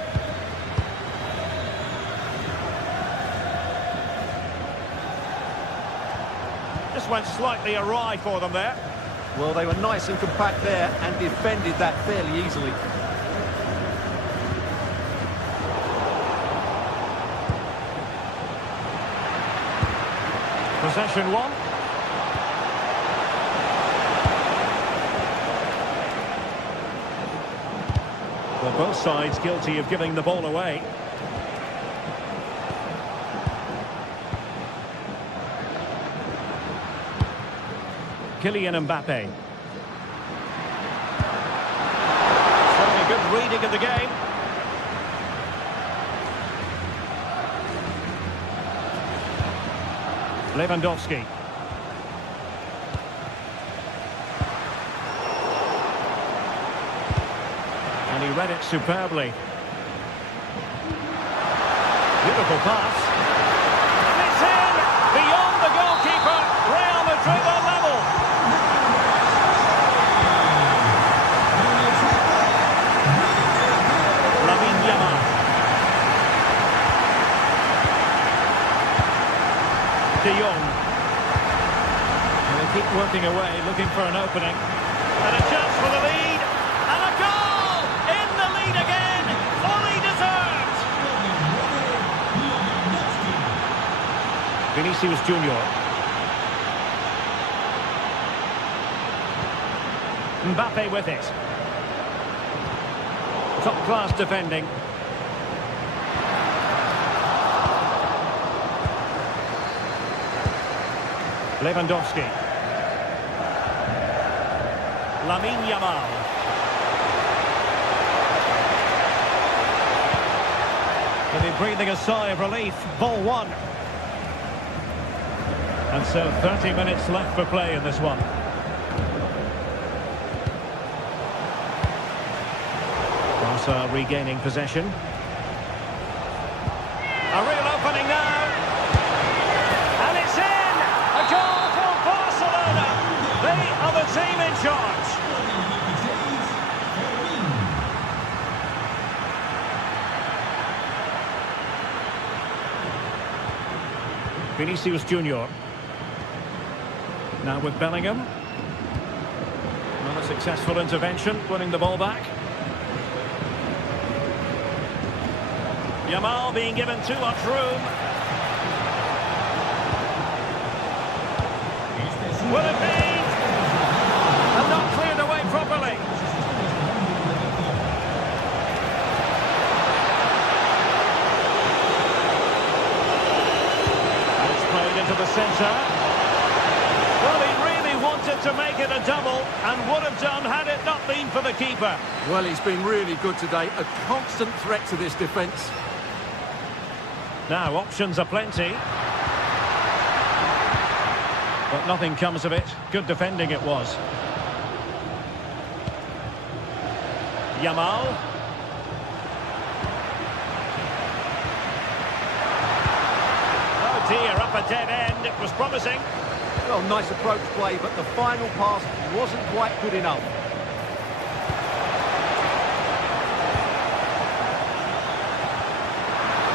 Just went slightly awry for them there. Well, they were nice and compact there and defended that fairly easily. Possession one. Well, both sides guilty of giving the ball away. Kylian Mbappe. Showing a good reading of the game. Lewandowski. And he read it superbly. Beautiful pass. And it's in! Beyond the goalkeeper. Real Madrid are level. Lamine Yamal. De Jong. And they keep working away, looking for an opening. And a chance for the lead. And a goal! In the lead again! Fully deserved! Vinicius Junior. Mbappe with it. Top-class defending. Lewandowski. Lamine Yamal. They'll be breathing a sigh of relief. Ball one. And so 30 minutes left for play in this one. Barca regaining possession. A real opening now. And it's in! A goal for Barcelona! They are the team in charge. Vinicius Junior. Now with Bellingham. Not a successful intervention, winning the ball back. Yamal being given too much room. Will it be? And not cleared away properly. And it's played into the centre. Well, he really wanted to make it a double and would have done had it not been for the keeper. Well, he's been really good today. A constant threat to this defence. Now, options are plenty. But nothing comes of it. Good defending it was. Yamal. Oh dear, up a dead end. It was promising. Well, nice approach play, but the final pass wasn't quite good enough.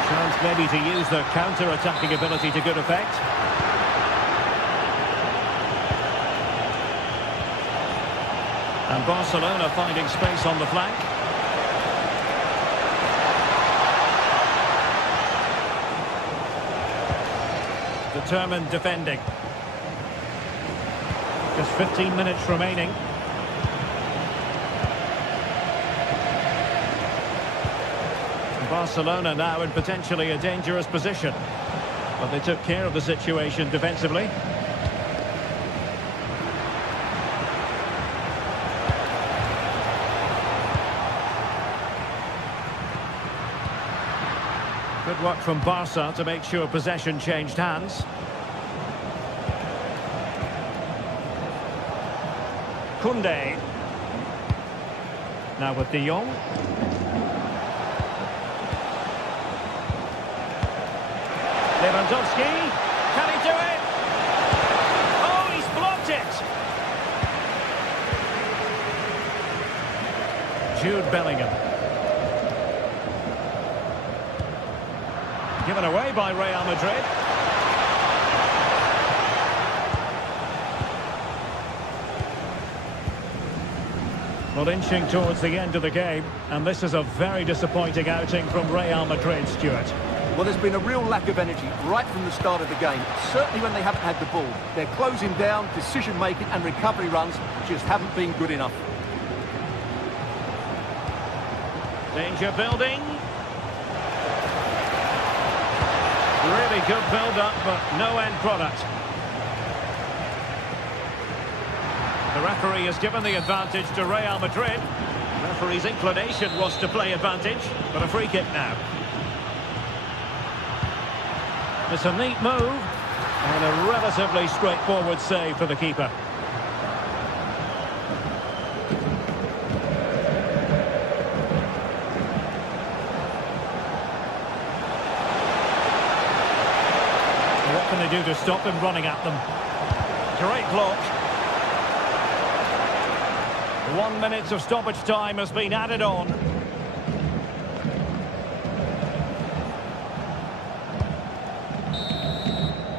Chance maybe to use their counter-attacking ability to good effect. And Barcelona finding space on the flank. Determined defending. Just 15 minutes remaining. Barcelona now in potentially a dangerous position. But they took care of the situation defensively. Good work from Barca to make sure possession changed hands. Koundé. Now with De Jong. Lewandowski. Can he do it? Oh, he's blocked it. Jude Bellingham. Given away by Real Madrid. Well, inching towards the end of the game, and this is a very disappointing outing from Real Madrid, Stuart. Well, there's been a real lack of energy right from the start of the game, certainly when they haven't had the ball. They're closing down, decision-making and recovery runs just haven't been good enough. Danger building. Really good build-up, but no end product. The referee has given the advantage to Real Madrid. The referee's inclination was to play advantage, but a free kick now. It's a neat move, and a relatively straightforward save for the keeper. What can they do to stop him running at them? Great block. 1 minute of stoppage time has been added on.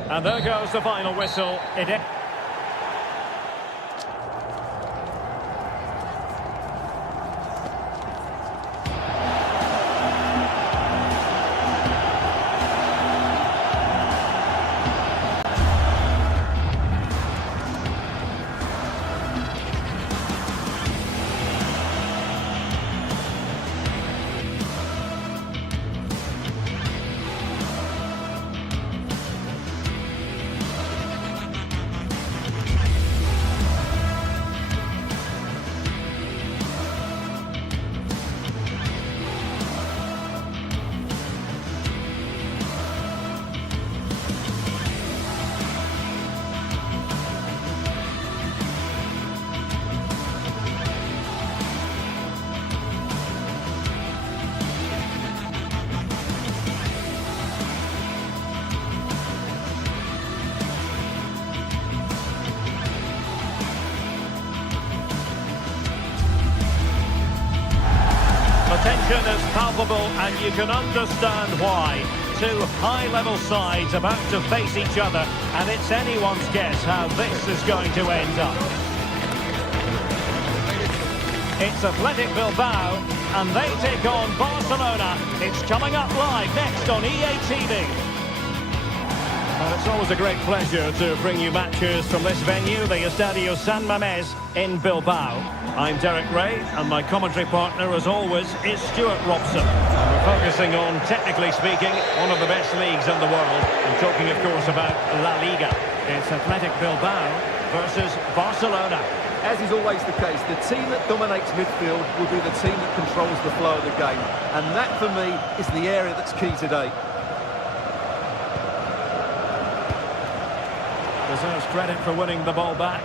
And there goes the final whistle. The tension is palpable, and you can understand why. Two high-level sides about to face each other, and it's anyone's guess how this is going to end up. It's Athletic Bilbao, and they take on Barcelona. It's coming up live next on EA TV. Well, it's always a great pleasure to bring you matches from this venue, the Estadio San Mamés in Bilbao. I'm Derek Ray, and my commentary partner, as always, is Stuart Robson. We're focusing on, technically speaking, one of the best leagues in the world. I'm talking, of course, about La Liga. It's Athletic Bilbao versus Barcelona. As is always the case, the team that dominates midfield will be the team that controls the flow of the game. And that, for me, is the area that's key today. Deserves credit for winning the ball back.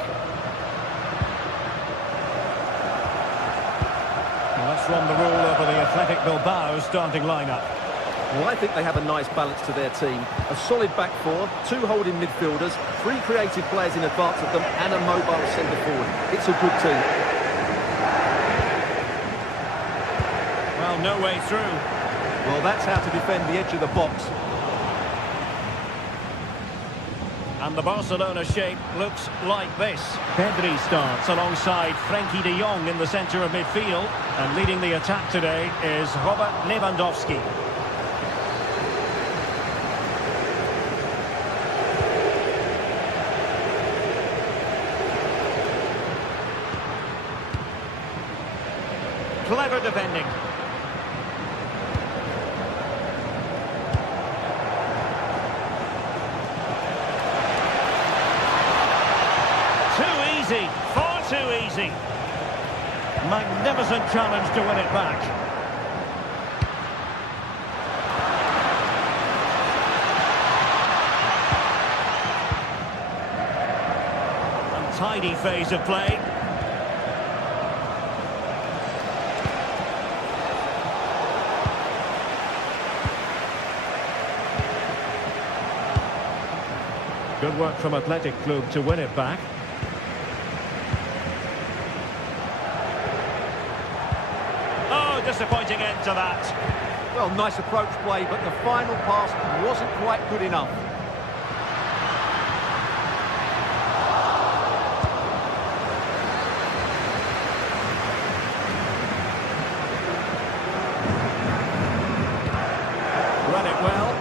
Well, let's run the rule over the Athletic Bilbao starting lineup. Well, I think they have a nice balance to their team. A solid back four, two holding midfielders, three creative players in advance of them, and a mobile centre-forward. It's a good team. Well, no way through. Well, that's how to defend the edge of the box. And the Barcelona shape looks like this. Pedri starts alongside Frenkie de Jong in the centre of midfield. And leading the attack today is Robert Lewandowski. Clever defending. Too easy, far too easy. Magnificent challenge to win it back. Untidy phase of play. Good work from Athletic Club to win it back. Oh, disappointing end to that. Well, nice approach play, but the final pass wasn't quite good enough. Read it well.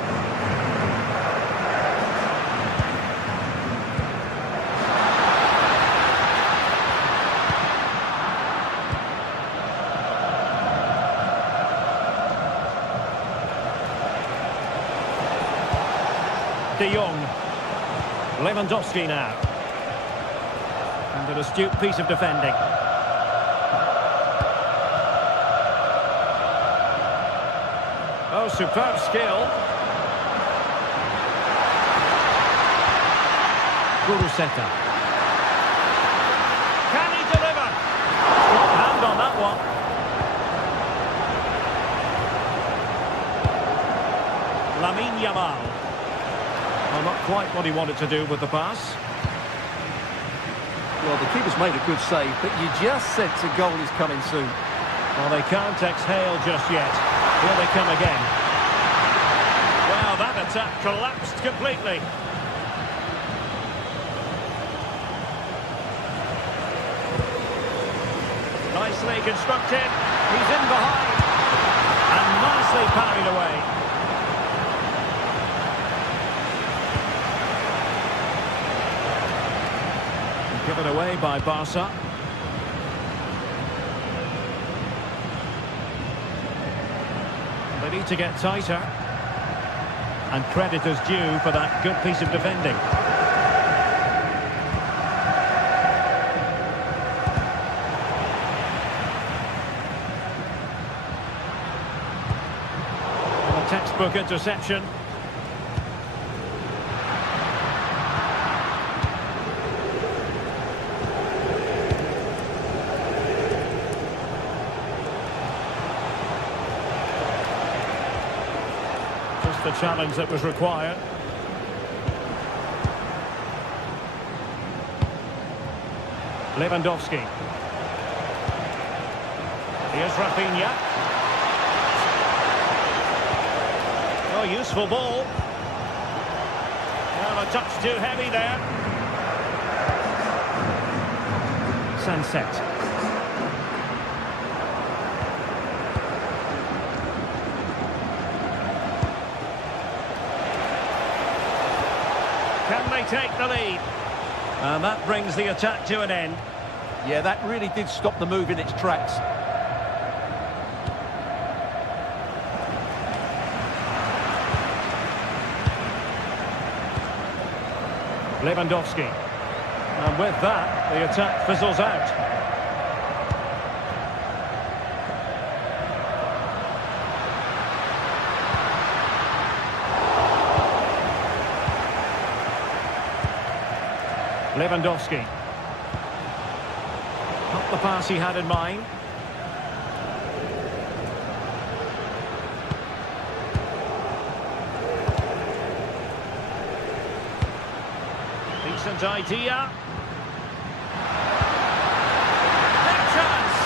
De Jong. Lewandowski now. And an astute piece of defending. Oh, superb skill. Guruseta. Can he deliver? Good hand on that one. Lamine Yamal. Well, not quite what he wanted to do with the pass. Well, the keeper's made a good save, but you just sense a goal is coming soon. Well, they can't exhale just yet. Here they come again. Wow, that attack collapsed completely. Nicely constructed. He's in behind. And nicely parried away. Given away by Barca. They need to get tighter. And credit is due for that good piece of defending. And a textbook interception. The challenge that was required. Lewandowski. Here's Rafinha. Oh, useful ball. Well, a touch too heavy there. Sunset. Can they take the lead? And that brings the attack to an end. Yeah, that really did stop the move in its tracks. Lewandowski. And with that, the attack fizzles out. Lewandowski. Not the pass he had in mind. Decent idea. Big chance.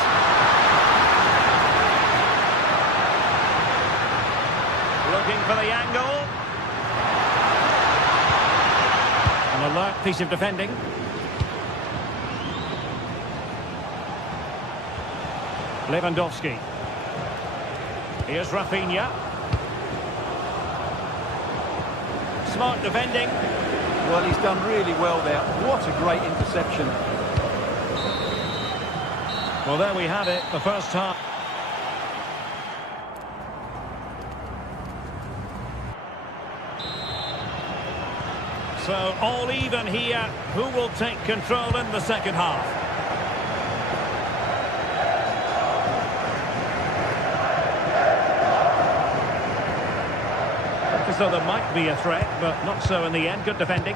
Looking for the angle. An alert piece of defending. Lewandowski. Here's Rafinha. Smart defending. Well, he's done really well there. What a great interception. Well, there we have it, the first half. So, all even here. Who will take control in the second half? So there might be a threat, but not so in the end. Good defending.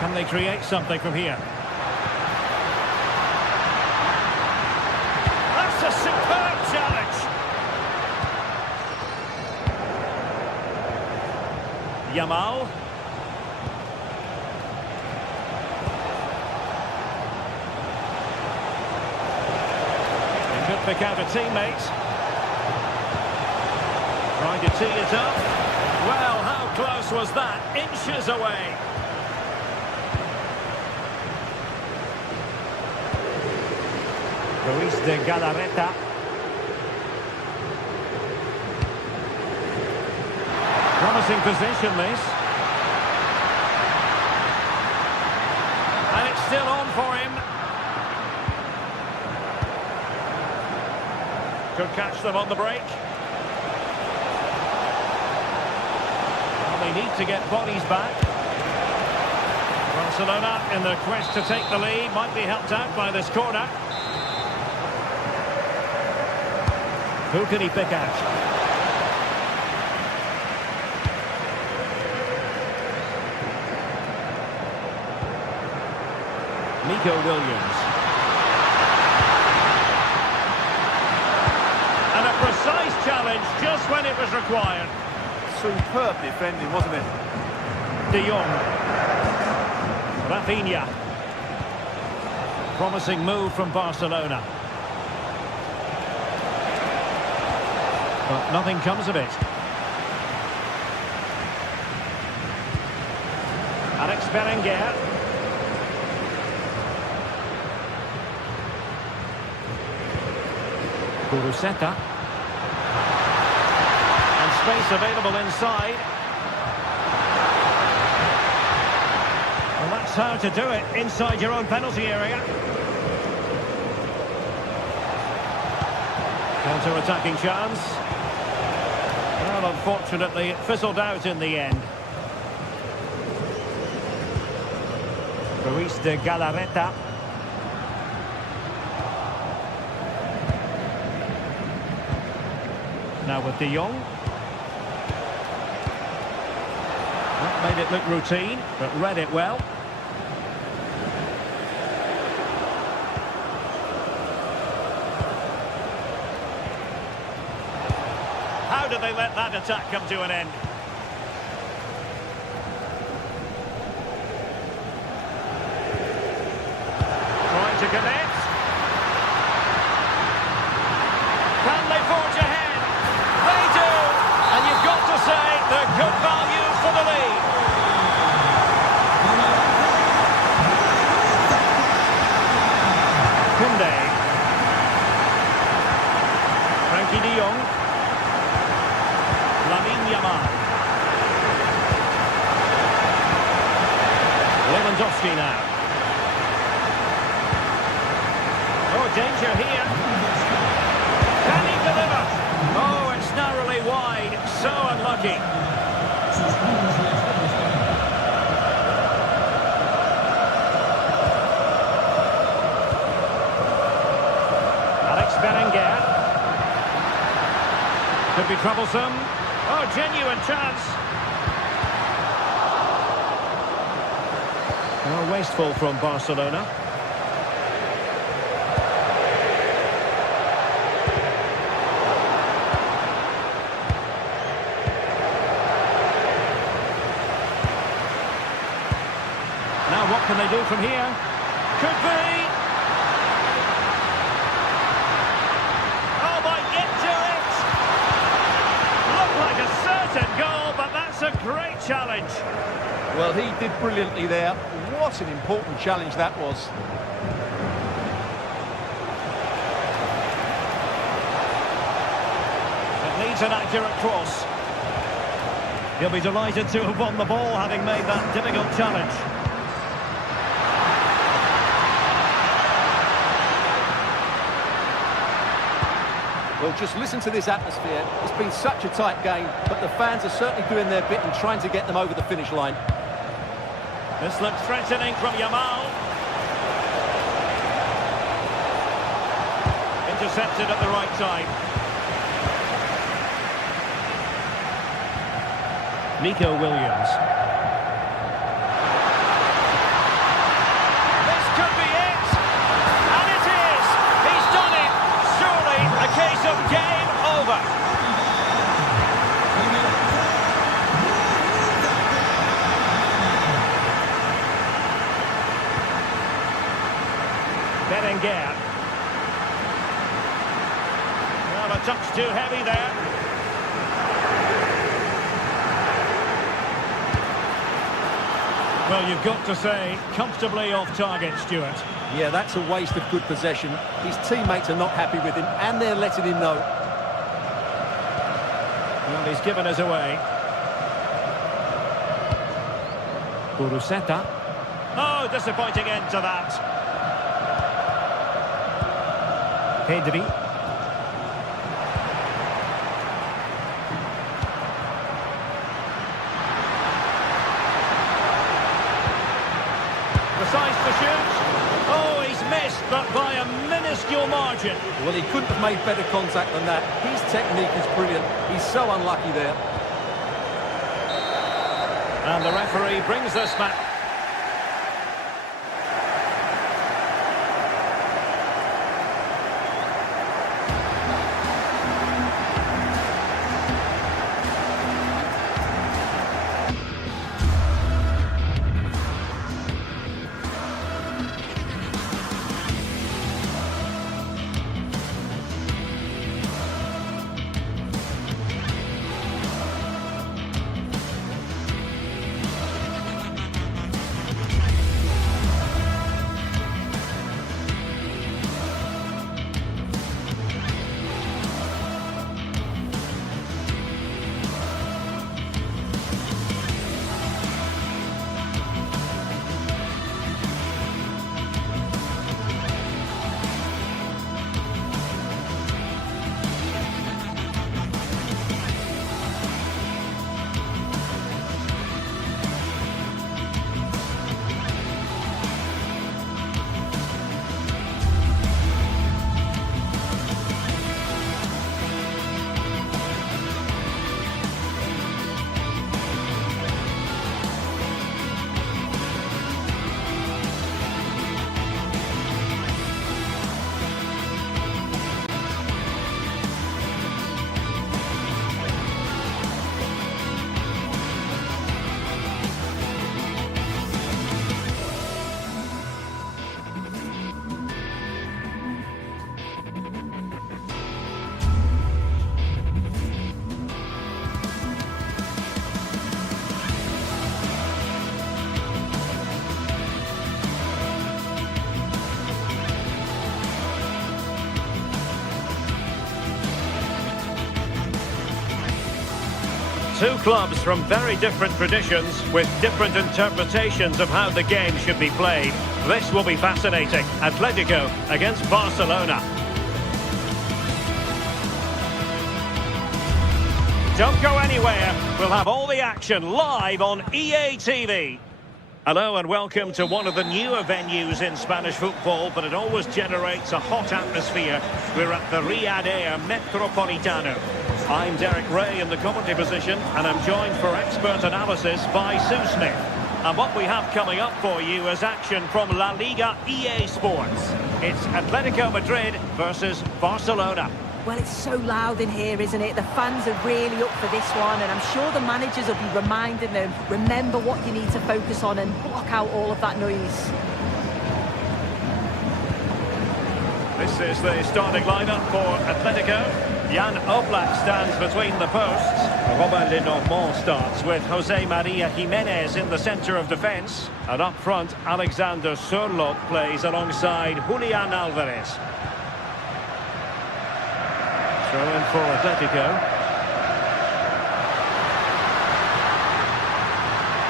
Can they create something from here? That's a superb challenge. Yamal. He could pick out a teammate. Trying to tee it up. Well, how close was that? Inches away. Ruiz de Galarreta. Promising position, this. And it's still on for him. Could catch them on the break. They need to get bodies back. Barcelona, in their quest to take the lead, might be helped out by this corner. Who can he pick out? Nico Williams. And a precise challenge just when it was required. Superb defending, wasn't it? De Jong. Rafinha. Promising move from Barcelona. But nothing comes of it. Alex Berenguer. Kuruseta. Space available inside. Well, that's how to do it, inside your own penalty area. Counter-attacking chance. Well, unfortunately, it fizzled out in the end. Ruiz de Galarreta. Now with De Jong. Made it look routine, but read it well. How did they let that attack come to an end? Trying to connect. Can they forge ahead? danger here. Can he deliver? Oh, it's narrowly wide. So unlucky. Berenguer. Could be troublesome. Oh, genuine chance. Oh, wasteful from Barcelona. Now what can they do from here? Could be. Goal, but that's a great challenge. Well, he did brilliantly there. What an important challenge that was. It needs an accurate cross. He'll be delighted to have won the ball, having made that difficult challenge. Well, just listen to this atmosphere. It's been such a tight game, but the fans are certainly doing their bit and trying to get them over the finish line. This looks threatening from Yamal. Intercepted at the right time. Nico Williams. This could be it! And it is! He's done it! Surely a case of game over. Berenguer. Well, a touch too heavy there. Well, you've got to say, comfortably off target, Stuart. Yeah, that's a waste of good possession. His teammates are not happy with him, and they're letting him know. Well, he's given us away. Buruseta. Oh, disappointing end to that. Pedri. Decides to shoot. Oh, he's missed, but by a minuscule margin. Well, he couldn't have made better contact than that. His technique is brilliant. He's so unlucky there. And the referee brings this match. Two clubs from very different traditions with different interpretations of how the game should be played. This will be fascinating. Atletico against Barcelona. Don't go anywhere. We'll have all the action live on EA TV. Hello and welcome to one of the newer venues in Spanish football, but it always generates a hot atmosphere. We're at the Riyadh Air Metropolitano. I'm Derek Ray in the commentary position, and I'm joined for expert analysis by Sue Smith. And what we have coming up for you is action from La Liga EA Sports. It's Atletico Madrid versus Barcelona. Well, it's so loud in here, isn't it? The fans are really up for this one, and I'm sure the managers will be reminding them, remember what you need to focus on and block out all of that noise. This is the starting lineup for Atletico. Jan Oblak stands between the posts. Robin Lenormand starts with Jose Maria Jimenez in the centre of defence. And up front, Alexander Sørloth plays alongside Julian Alvarez. Throw in for Atletico.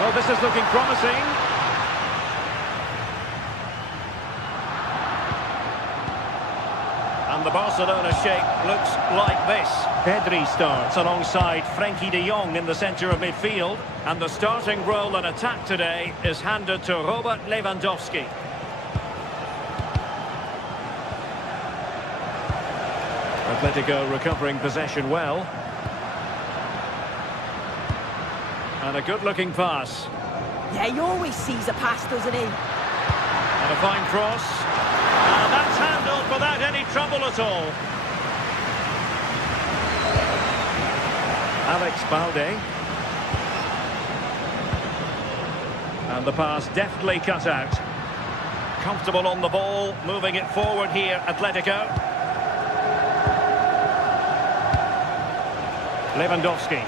Oh, this is looking promising. And the Barcelona shape looks like this. Pedri starts alongside Frenkie de Jong in the centre of midfield. And the starting role in attack today is handed to Robert Lewandowski. Atletico recovering possession well. And a good-looking pass. Yeah, he always sees a pass, doesn't he? And a fine cross. And that's handled without any trouble at all. Alex Balde. And the pass deftly cut out. Comfortable on the ball, moving it forward here, Atletico. Lewandowski.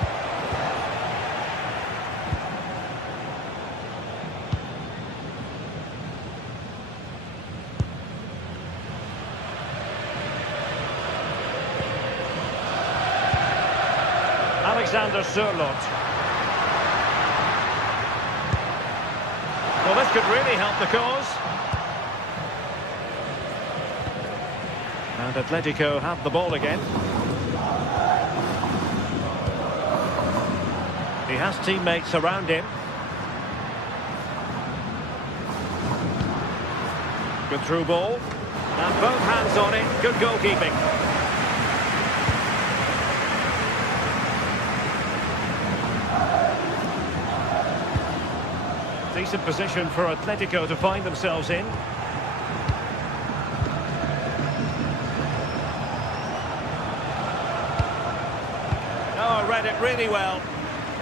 Alexander Sørloth. Well, this could really help the cause. And Atletico have the ball again. He has teammates around him. Good through ball. And both hands on it. Good goalkeeping. Decent position for Atletico to find themselves in. Oh, read it really well.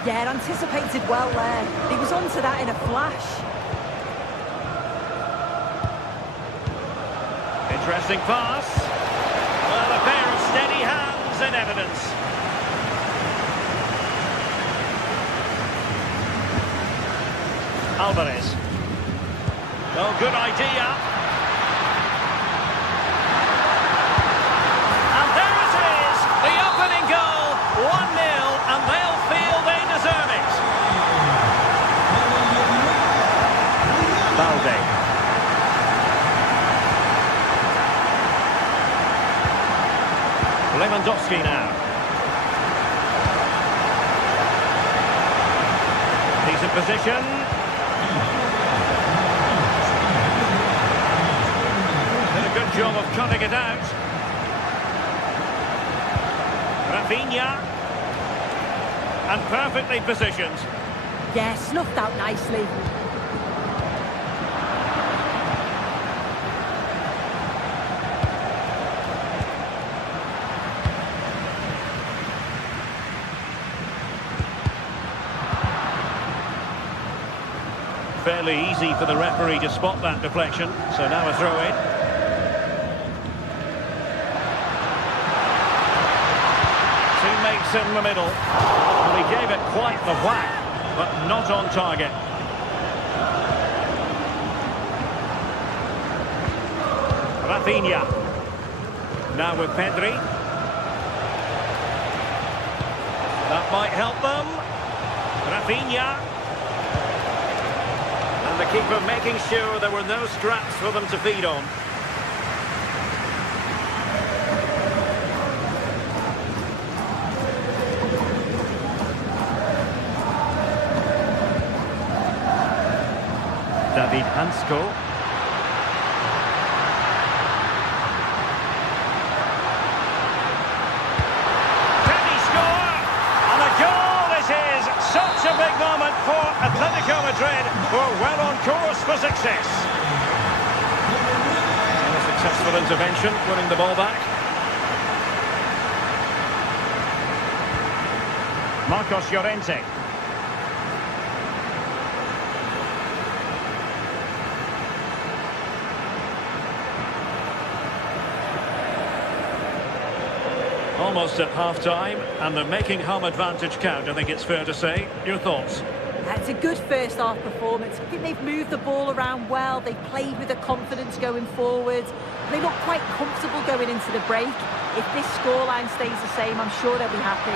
Yeah, anticipated well there. He was onto that in a flash. Interesting pass. Well, a pair of steady hands in evidence. Alvarez. Oh, good idea. And there it is, the opening goal, 1-0, and they'll feel they deserve it. Balde. Lewandowski now. Decent position. Did a good job of cutting it out. Rafinha. And perfectly positioned. Yeah, snuffed out nicely. Fairly easy for the referee to spot that deflection, so now a throw-in. Teammates in the middle. Well, he gave it quite the whack, but not on target. Rafinha. Now with Pedri. That might help them. Rafinha. And the keeper making sure there were no scraps for them to feed on. David Hansko. Can he score? And a goal it is! Such a big moment for Atletico Madrid, who are well on course for success. And a successful intervention, winning the ball back. Marcos Llorente. Almost at half-time, and they're making home advantage count, I think it's fair to say. Your thoughts? It's a good first-half performance. I think they've moved the ball around well. They've played with the confidence going forward. They look quite comfortable going into the break. If this scoreline stays the same, I'm sure they'll be happy.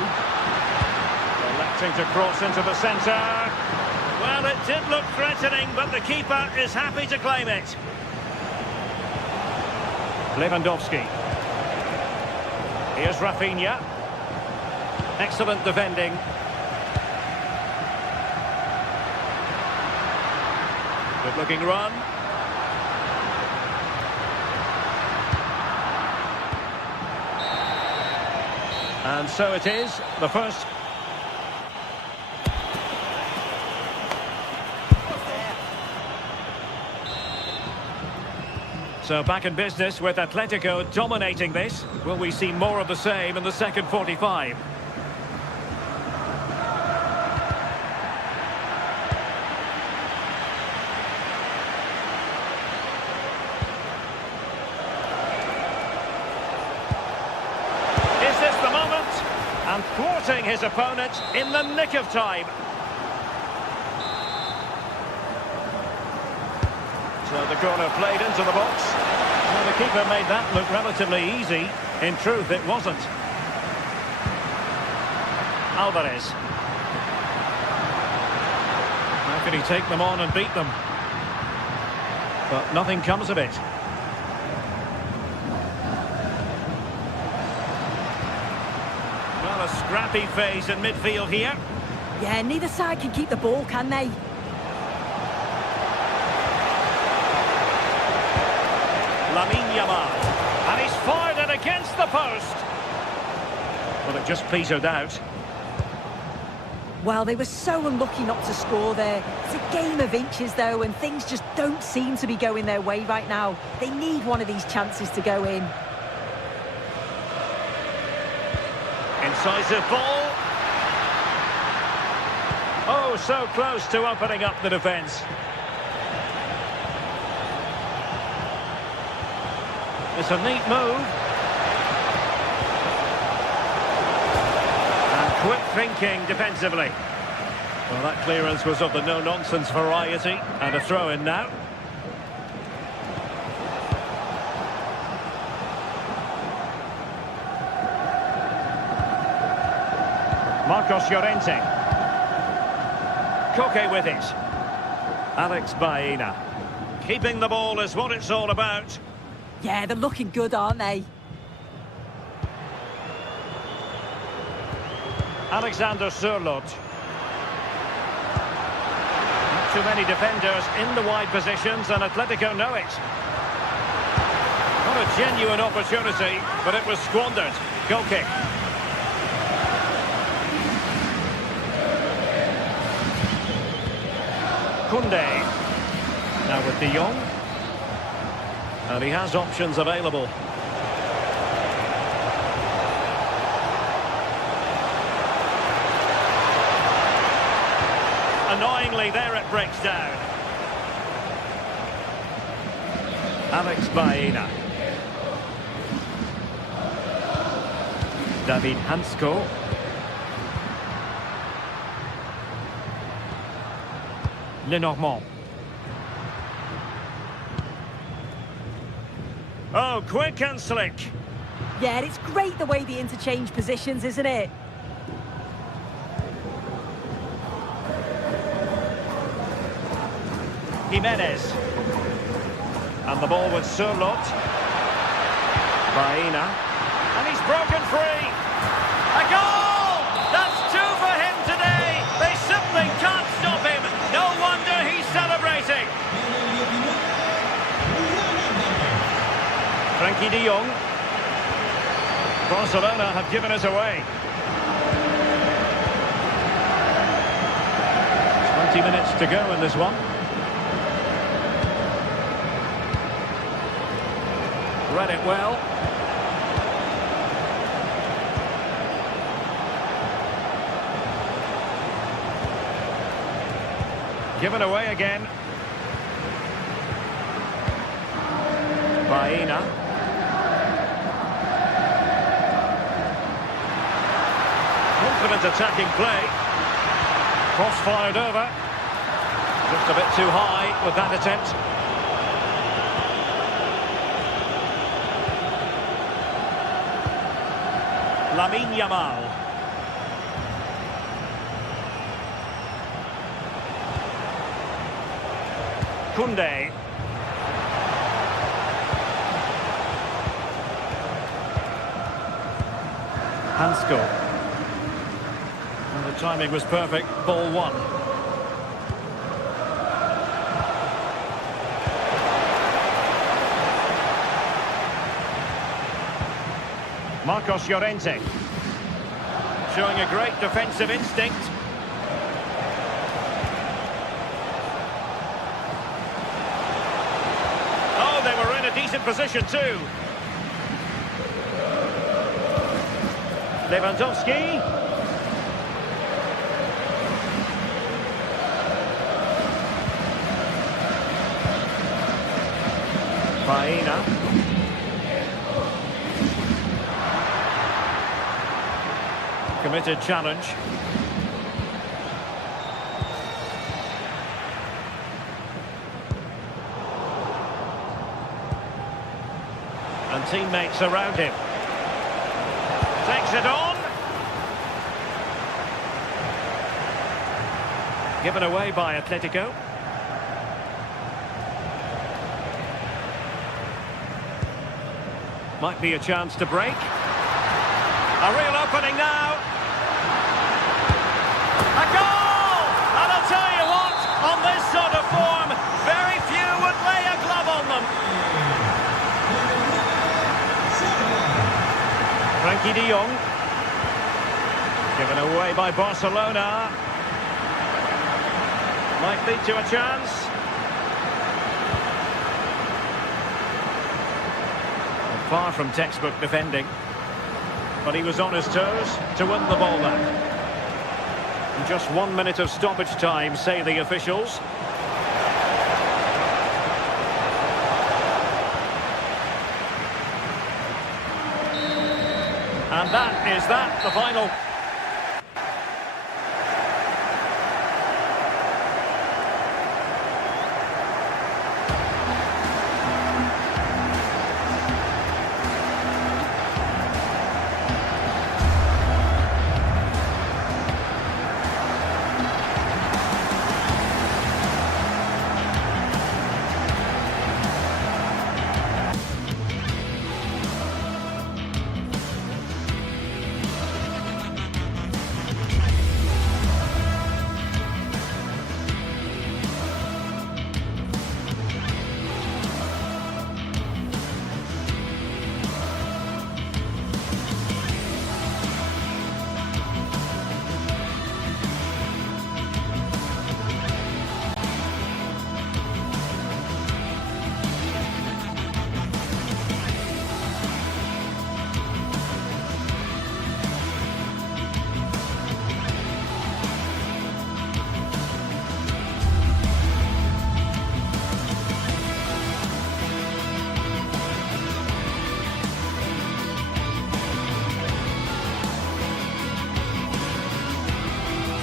Electing to cross into the centre. Well, it did look threatening, but the keeper is happy to claim it. Lewandowski. Here's Rafinha. Excellent defending. Good-looking run. And so it is, the first. So back in business with Atletico dominating this. Will we see more of the same in the second 45? Is this the moment? And thwarting his opponent in the nick of time. So the corner played into the box. Well, the keeper made that look relatively easy. In truth, it wasn't. Alvarez. How can he take them on and beat them? But nothing comes of it. Well, a scrappy phase in midfield here. Yeah, neither side can keep the ball, can they? Lamine Yamal, and he's fired it against the post. Well, it just petered out. Well, they were so unlucky not to score there. It's a game of inches, though, and things just don't seem to be going their way right now. They need one of these chances to go in. Incisive ball. Oh, so close to opening up the defence. It's a neat move. And quick thinking defensively. Well, that clearance was of the no-nonsense variety. And a throw-in now. Marcos Llorente. Koke with it. Alex Baena. Keeping the ball is what it's all about. Yeah, they're looking good, aren't they? Alexander Sørloth. Not too many defenders in the wide positions, and Atletico know it. Not a genuine opportunity, but it was squandered. Goal kick. Koundé. Now with De Jong. And he has options available. Annoyingly, there it breaks down. Alex Baena. David Hansko. Lenormand. Oh, quick and slick. Yeah, it's great the way they interchange positions, isn't it? Jimenez. And the ball with Surlot. Baena. And he's broken free. A goal! That's two for him today. They simply can't stop him. No wonder he's celebrating. Frankie de Jong. Barcelona have given us away. 20 minutes to go in this one. Read it well. Given away again. Baena. Confident attacking play. Cross fired over. Just a bit too high with that attempt. Lamine Yamal. Koundé. Hansko. And the timing was perfect. Ball one. Marcos Llorente. Showing a great defensive instinct. Oh, they were in a decent position too. Lewandowski. Baena. Committed challenge. And teammates around him. Takes it on. Given away by Atletico. Might be a chance to break. A real opening now. A goal! And I'll tell you what, on this sort of form, very few would lay a glove on them. Frankie de Jong. Given away by Barcelona. Might lead to a chance. Far from textbook defending. But he was on his toes to win the ball back. And just 1 minute of stoppage time, say the officials. And that is that, the final.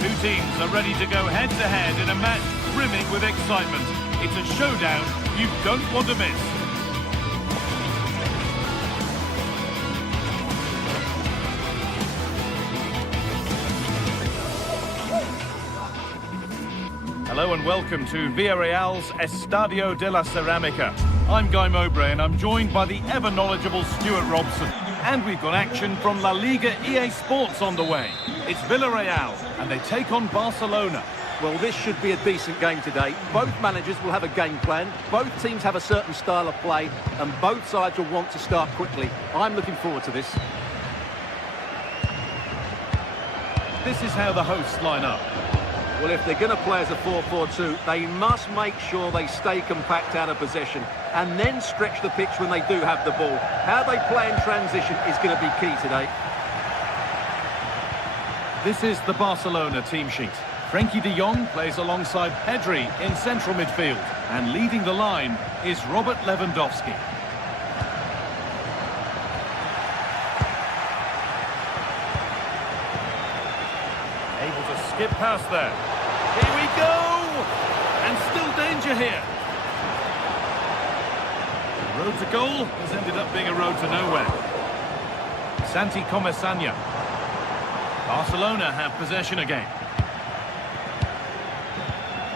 Two teams are ready to go head-to-head in a match brimming with excitement. It's a showdown you don't want to miss. Hello Hello and welcome to Villarreal's Estadio de la Ceramica. I'm Guy Mowbray and I'm joined by the ever-knowledgeable Stuart Robson. And we've got action from La Liga EA Sports on the way. It's Villarreal and they take on Barcelona. Well, this should be a decent game today. Both managers will have a game plan. Both teams have a certain style of play and both sides will want to start quickly. I'm looking forward to this. This is how the hosts line up. Well, if they're going to play as a 4-4-2, they must make sure they stay compact out of possession and then stretch the pitch when they do have the ball. How they play in transition is going to be key today. This is the Barcelona team sheet. Frenkie de Jong plays alongside Pedri in central midfield. And leading the line is Robert Lewandowski. Able to skip past there. Here we go! And still danger here. The road to goal has ended up being a road to nowhere. Santi Comesaña. Barcelona have possession again.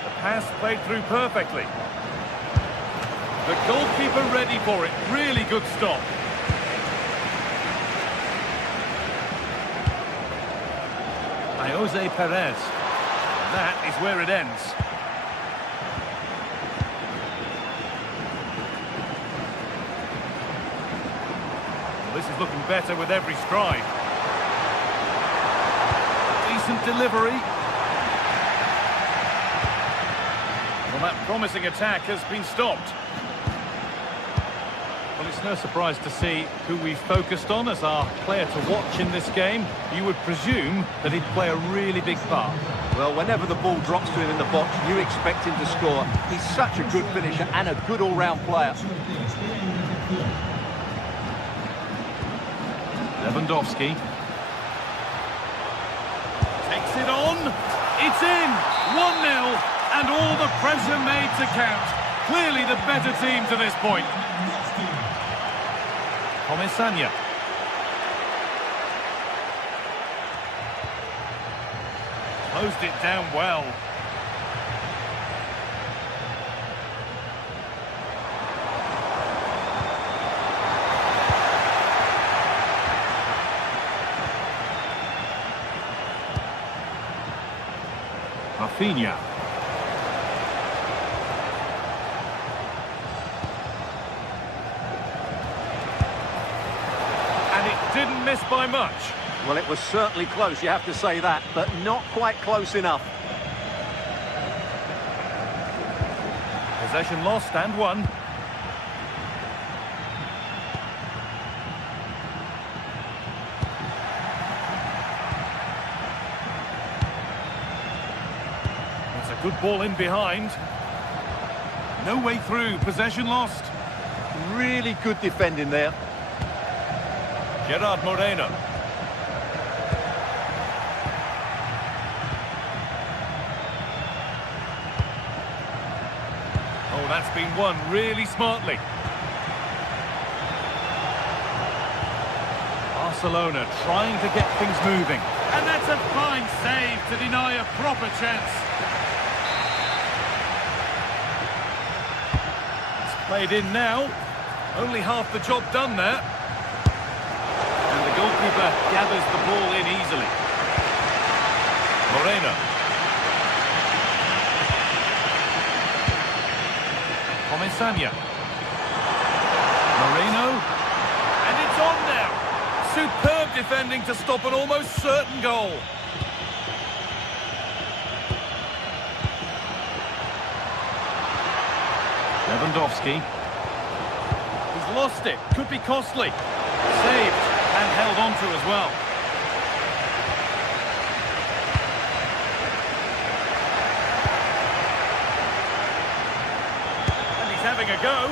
The pass played through perfectly. The goalkeeper ready for it. Really good stop. Jose Perez. That is where it ends. Well, this is looking better with every stride. Decent delivery. Well, that promising attack has been stopped. Well, it's no surprise to see who we focused on as our player to watch in this game. You would presume that he'd play a really big part. Well, whenever the ball drops to him in the box, you expect him to score. He's such a good finisher and a good all-round player. Lewandowski. Takes it on. It's in. 1-0. And all the pressure made to count. Clearly the better team to this point. Comesaña. Closed it down well. Rafinha. Didn't miss by much. Well, it was certainly close, you have to say that, but not quite close enough. Possession lost and won. It's a good ball in behind. No way through, possession lost. Really good defending there. Gerard Moreno. Oh, that's been won really smartly. Barcelona trying to get things moving. And that's a fine save to deny a proper chance. It's played in now. Only half the job done there. The goalkeeper gathers the ball in easily. Moreno. Comesaña. Moreno. And it's on now. Superb defending to stop an almost certain goal. Lewandowski. He's lost it. Could be costly. Saved. And held on to as well. And he's having a go.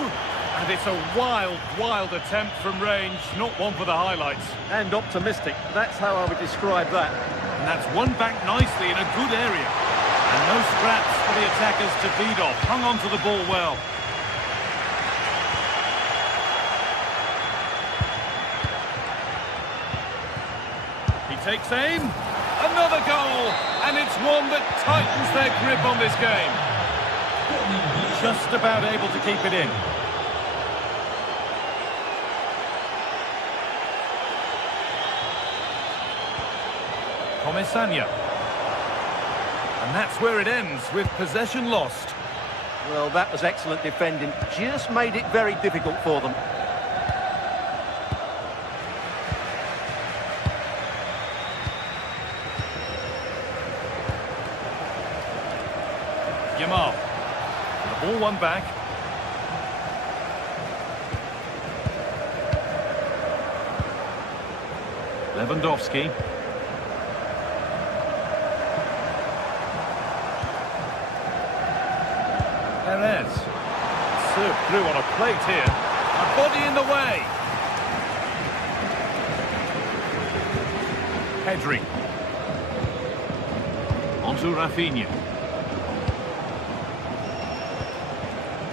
And it's a wild, wild attempt from range. Not one for the highlights. And optimistic. That's how I would describe that. And that's won back nicely in a good area. And no scraps for the attackers to feed off. Hung on to the ball well. Takes aim, another goal, and it's one that tightens their grip on this game. just about able to keep it in. Comisania. And that's where it ends, with possession lost. Well, that was excellent defending. Just made it very difficult for them. Yamal. The ball won back. Lewandowski. Perez. Served through on a plate here. A body in the way. Pedri. Onto Rafinha.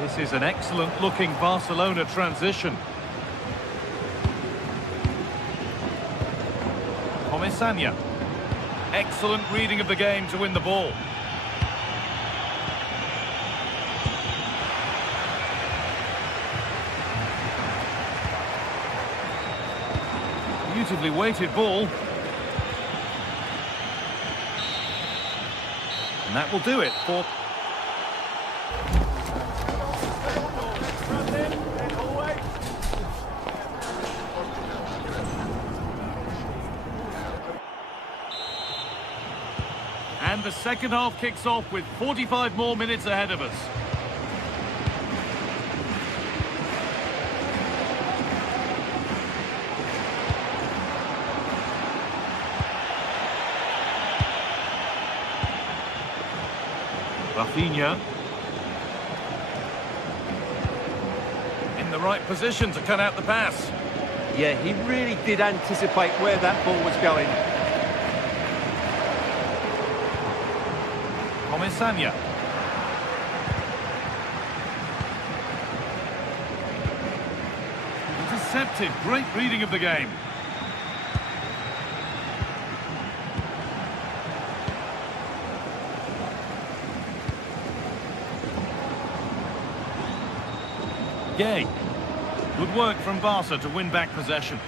This is an excellent-looking Barcelona transition. Comisania. Excellent reading of the game to win the ball. Beautifully weighted ball. And that will do it for... And the second half kicks off with 45 more minutes ahead of us. Rafinha. In the right position to cut out the pass. Yeah, he really did anticipate where that ball was going. Comisania. Intercepted. Great reading of the game. Gay. Good work from Barca to win back possession.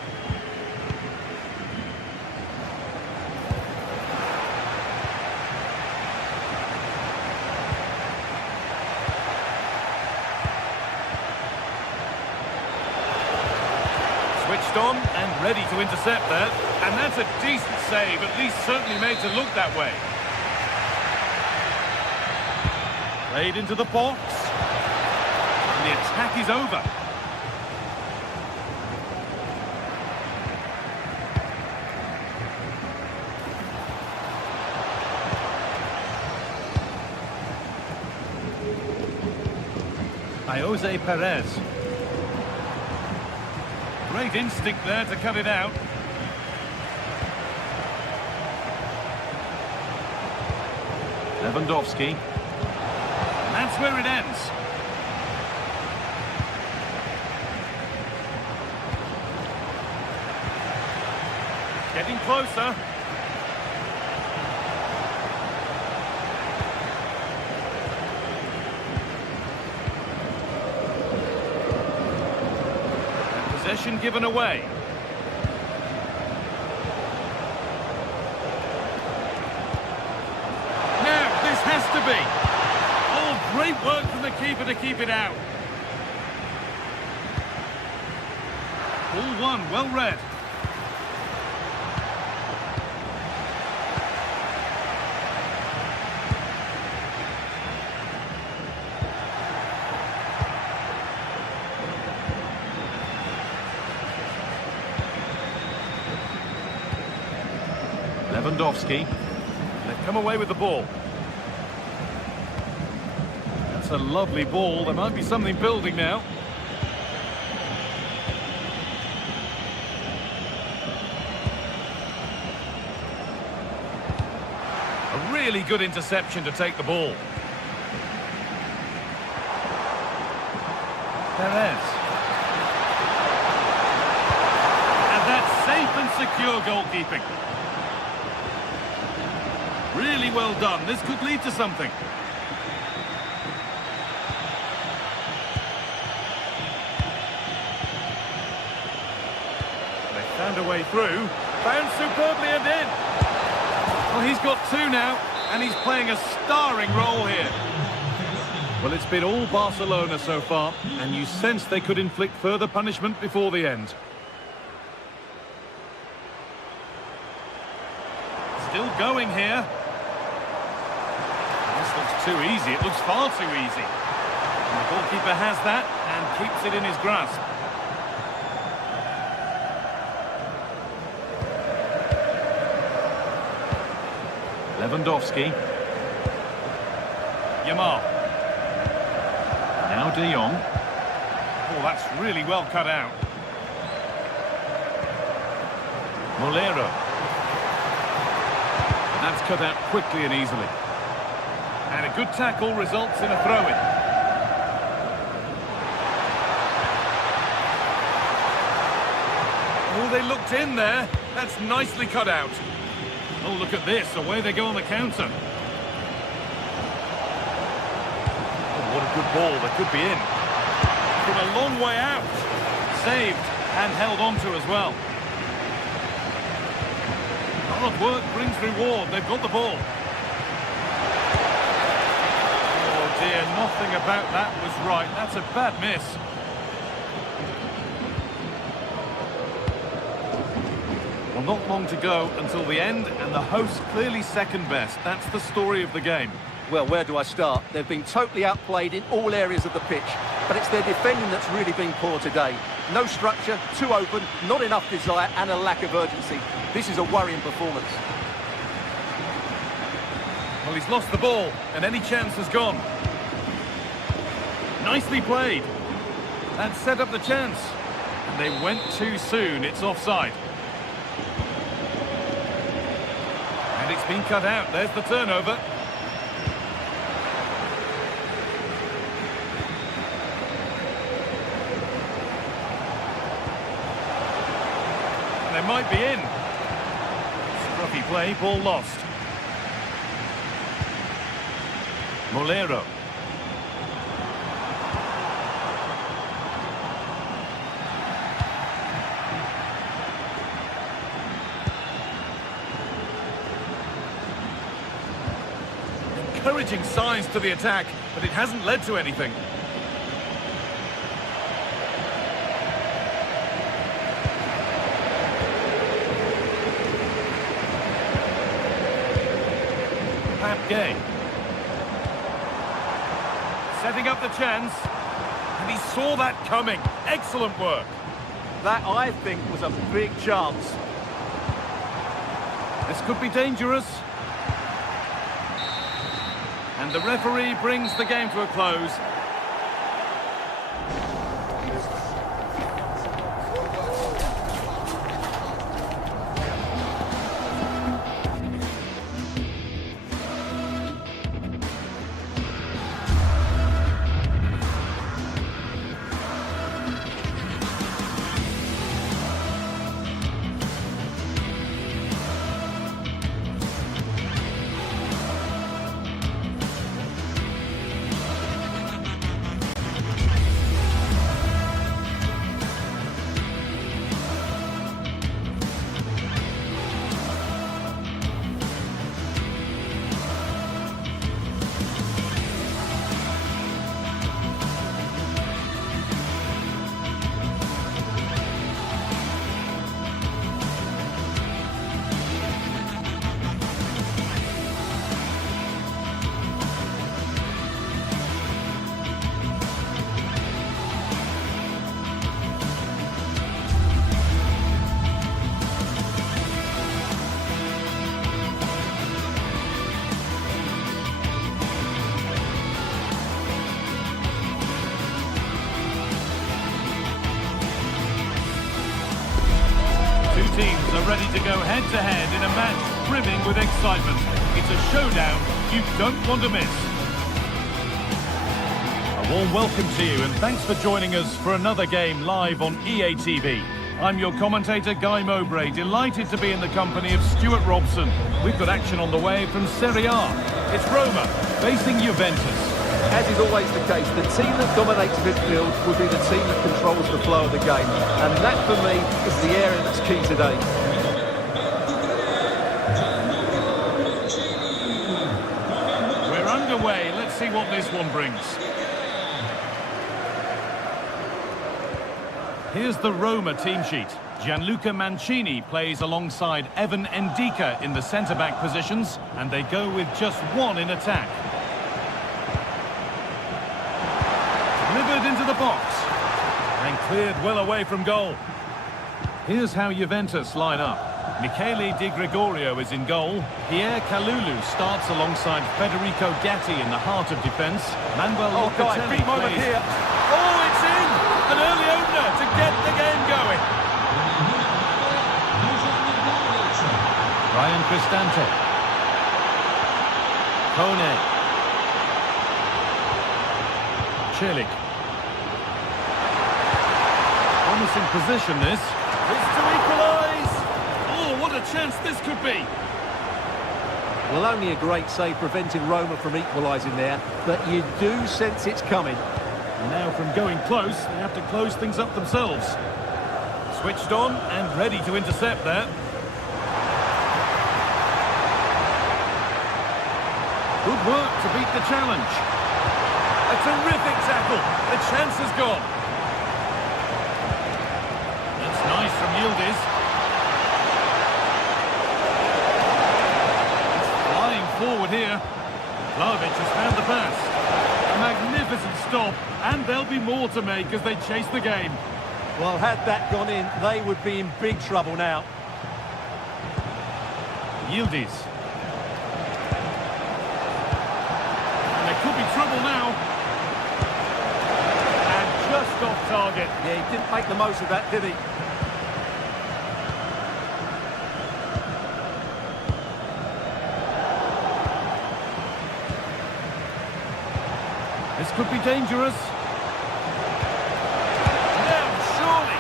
Switched on and ready to intercept that. And that's a decent save, at least certainly made to look that way. Played into the box. The attack is over. Jose Perez. Great instinct there to cut it out. Lewandowski. And that's where it ends. Getting closer. And possession given away. Now, this has to be. Oh, great work from the keeper to keep it out. Ball one, well read. Lewandowski. They've come away with the ball. That's a lovely ball. There might be something building now. A really good interception to take the ball. Perez. And that's safe and secure goalkeeping. Really well done. This could lead to something. They found a way through. Found superbly and in. Well, he's got two now, and he's playing a starring role here. Well, it's been all Barcelona so far, and you sense they could inflict further punishment before the end. Still going here. This looks too easy. It looks far too easy. And the goalkeeper has that and keeps it in his grasp. Lewandowski. Yamal. Now De Jong. Oh, that's really well cut out. Molero. That's cut out quickly and easily. And a good tackle results in a throw-in. Oh, they looked in there. That's nicely cut out. Oh, look at this. Away they go on the counter. Oh, what a good ball. They could be in. From a long way out. Saved and held on to as well. Hard work brings reward. They've got the ball. Oh dear, nothing about that was right. That's a bad miss. Well, not long to go until the end, and the hosts clearly second best. That's the story of the game. Well, where do I start? They've been totally outplayed in all areas of the pitch, but it's their defending that's really been poor today. No structure, too open, not enough desire, and a lack of urgency. This is a worrying performance. Well, he's lost the ball, and any chance has gone. Nicely played. That set up the chance. And they went too soon. It's offside. And it's been cut out. There's the turnover. They might be in. Scruffy play, ball lost. Molero. Encouraging signs to the attack, but it hasn't led to anything. Gay. Setting up the chance, and he saw that coming. Excellent work. That, I think, was a big chance. This could be dangerous. And the referee brings the game to a close. Teams are ready to go head-to-head in a match brimming with excitement. It's a showdown you don't want to miss. A warm welcome to you and thanks for joining us for another game live on EA TV. I'm your commentator, Guy Mowbray, delighted to be in the company of Stuart Robson. We've got action on the way from Serie A. It's Roma facing Juventus. As is always the case, the team that dominates midfield will be the team that controls the flow of the game. And that, for me, is the area that's key today. We're underway. Let's see what this one brings. Here's the Roma team sheet. Gianluca Mancini plays alongside Evan Ndika in the centre-back positions, and they go with just one in attack. Delivered into the box, and cleared well away from goal. Here's how Juventus line up. Michele Di Gregorio is in goal. Pierre Kalulu starts alongside Federico Gatti in the heart of defence. Manuel Locatelli plays. Here. Oh, it's in! An early opener to get the game going. Ryan Cristante. Kone. Celik. Promising position this. It's to equalise. Oh, what a chance this could be. Well, only a great save preventing Roma from equalising there, but you do sense it's coming. And now from going close, they have to close things up themselves. Switched on and ready to intercept there. Good work to beat the challenge. A terrific tackle. The chance has gone. That's nice from Yildiz. It's flying forward here. Vlahovic has found the pass. A magnificent stop, and there'll be more to make as they chase the game. Well, had that gone in, they would be in big trouble now. Yildiz. And there could be trouble now. And just off target. Yeah, he didn't make the most of that, did he? This could be dangerous. No, surely.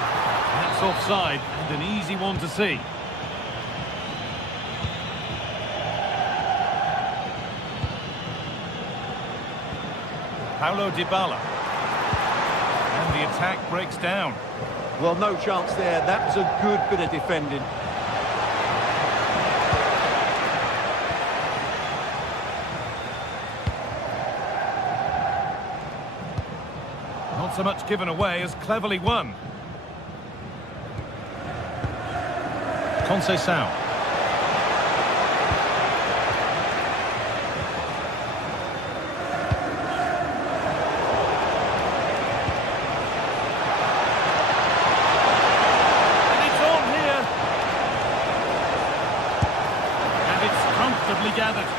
That's offside, and an easy one to see. Paulo Dybala. And the attack breaks down. Well, no chance there. That was a good bit of defending. Not so much given away as cleverly won. Conceição. And it's on here. And it's comfortably gathered.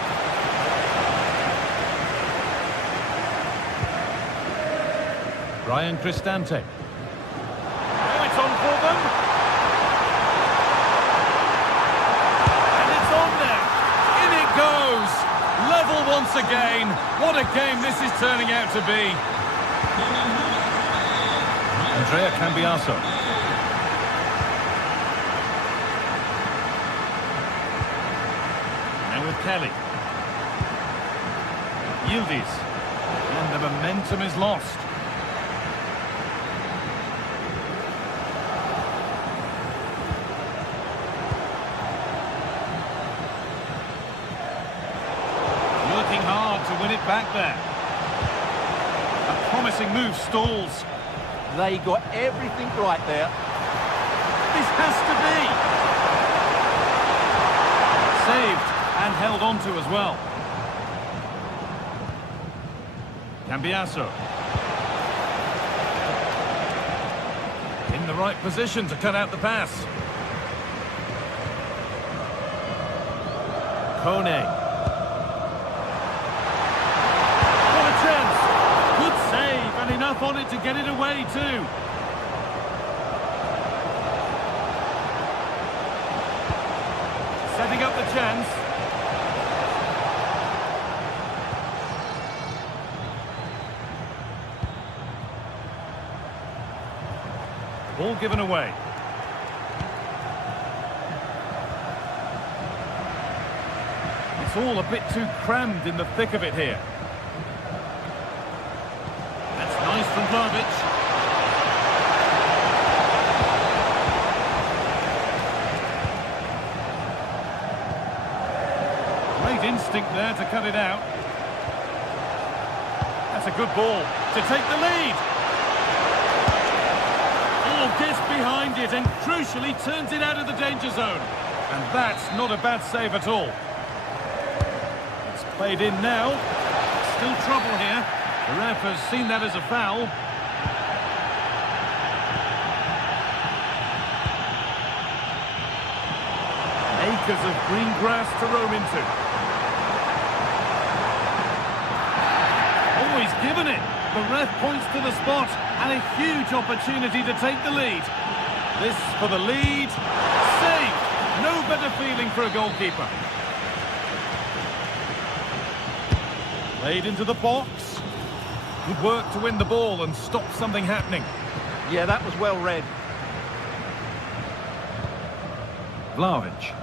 Ryan Cristante. Oh, it's on for them. And it's on there. In it goes. Level once again. What a game this is turning out to be. Andrea Cambiaso. Now with Kelly. Yildiz. And the momentum is lost. Win it back there. A promising move stalls. They got everything right there. This has to be. Saved and held on to as well. Cambiaso. In the right position to cut out the pass. Kone. Enough on it to get it away too. Setting up the chance. Ball given away. It's all a bit too crammed in the thick of it here. from Vlahovic. Great instinct there to cut it out. That's a good ball to take the lead. Oh, gets behind it and crucially turns it out of the danger zone. And that's not a bad save at all. It's played in now. Still trouble here. The ref has seen that as a foul. Acres of green grass to roam into. Oh, he's given it. The ref points to the spot and a huge opportunity to take the lead. This for the lead. Saved. No better feeling for a goalkeeper. Played into the box. Good work to win the ball and stop something happening. Yeah, that was well read. Vlahovic.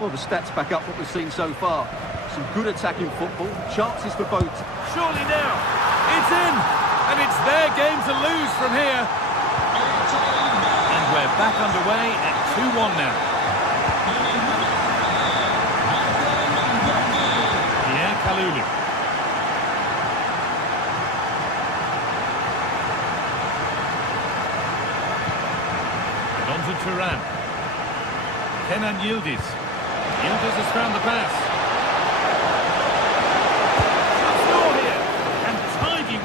Well, the stats back up what we've seen so far. Some good attacking football, chances for both. Surely now, it's in, and it's their game to lose from here. And we're back underway at 2-1 now. Pierre Kalulu. And on to Turan. Kenan Yildiz. Yildiz has found the pass.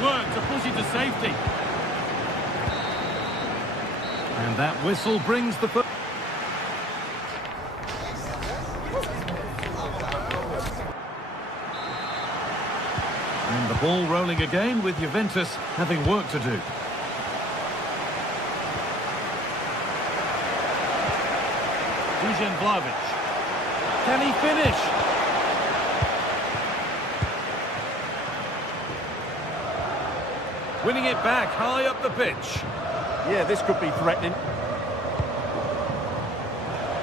Work to push it to safety. And that whistle brings the foot. And the ball rolling again with Juventus having work to do. Dusan Vlahovic. Can he finish? Winning it back high up the pitch. Yeah, this could be threatening.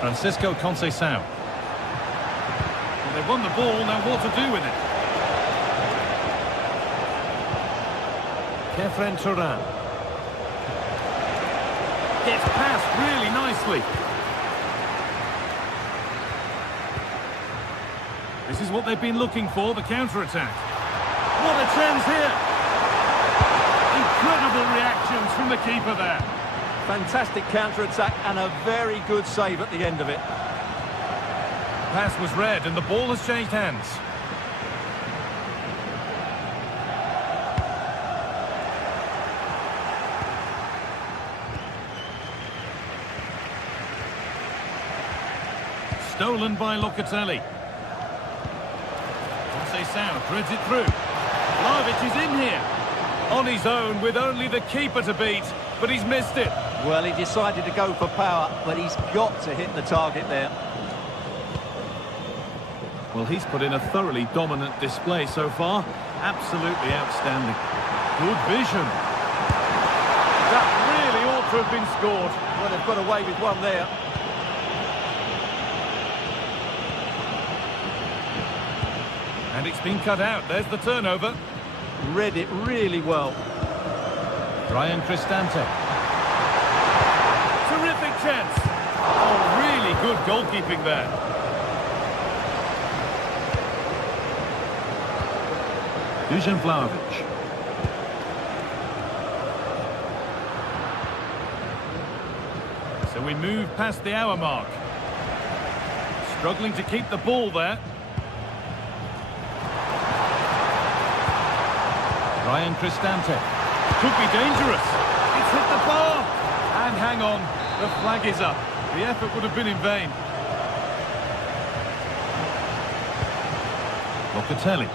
Francisco Conceição. Well, they've won the ball, now what to do with it? Kefren Turan. Gets past really nicely. This is what they've been looking for, the counter-attack. What a chance here! Incredible reactions from the keeper there. Fantastic counter-attack and a very good save at the end of it. Pass was read and the ball has changed hands. Stolen by Locatelli. Conceição threads it through. Vlahovic is in here. On his own with only the keeper to beat, but he's missed it. Well, he decided to go for power, but he's got to hit the target there. Well, he's put in a thoroughly dominant display so far. Absolutely outstanding. Good vision. That really ought to have been scored. Well, they've got away with one there. And it's been cut out. There's the turnover. Read it really well. Ryan Cristante. Terrific chance. Oh, really good goalkeeping there. Dusan Vlahovic. So we move past the hour mark. Struggling to keep the ball there. Ryan Cristante. Could be dangerous. It's hit the bar. And hang on, the flag is up. The effort would have been in vain. Locatelli.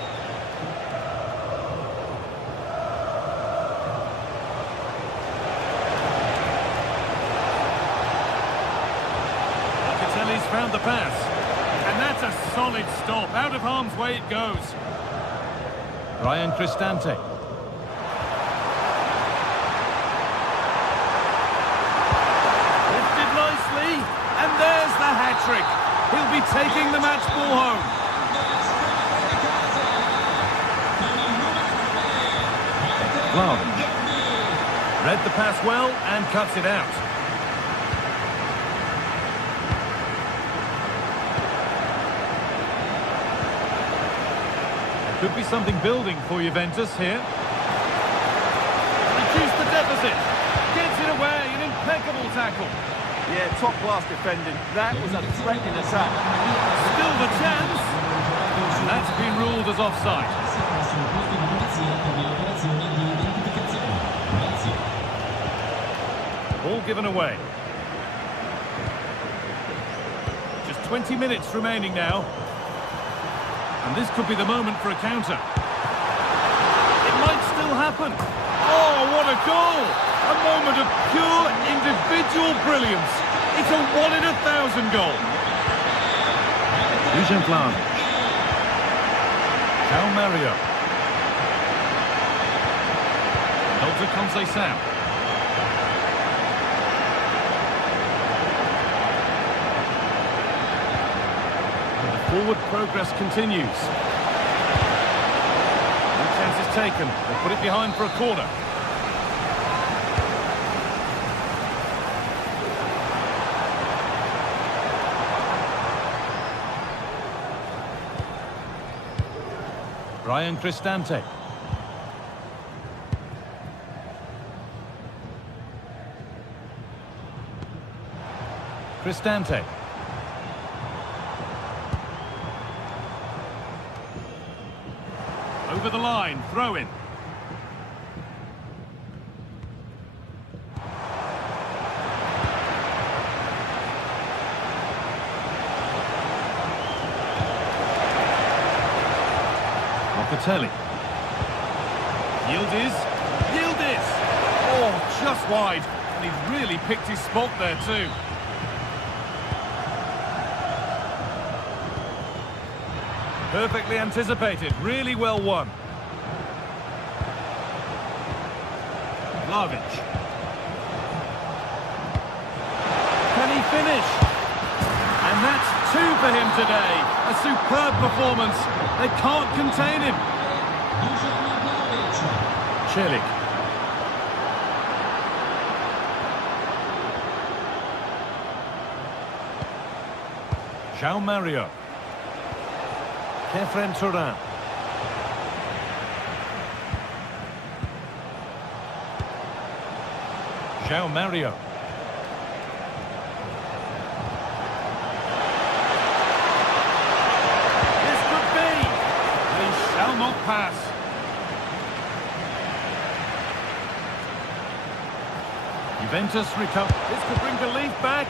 Locatelli's found the pass. And that's a solid stop. Out of harm's way it goes. Ryan Cristante. And there's the hat-trick. He'll be taking the match ball home. Vlahovic. Read the pass well and cuts it out. Could be something building for Juventus here. Reduce the deficit. Gets it away. An impeccable tackle. Yeah, top-class defending. That was a threatening attack. Still the chance. That's been ruled as offside. Ball given away. Just 20 minutes remaining now. And this could be the moment for a counter. It might still happen. Oh, what a goal! A moment of pure individual brilliance. It's a 1 in 1,000 goal. Vlahovic. Mario. Dr. Conceição. Forward progress continues. No chance is taken. They put it behind for a corner. Brian Cristante. Cristante. Over the line, throw in. Locatelli. Yield is. Oh, just wide. And he's really picked his spot there too. Perfectly anticipated, really well won. Vlahovic. Can he finish? And that's 2 for him today. A superb performance. They can't contain him. Celik. João Mario. Kefren Turan. João Mario. This could be. They shall not pass. Juventus recover. This could bring belief back.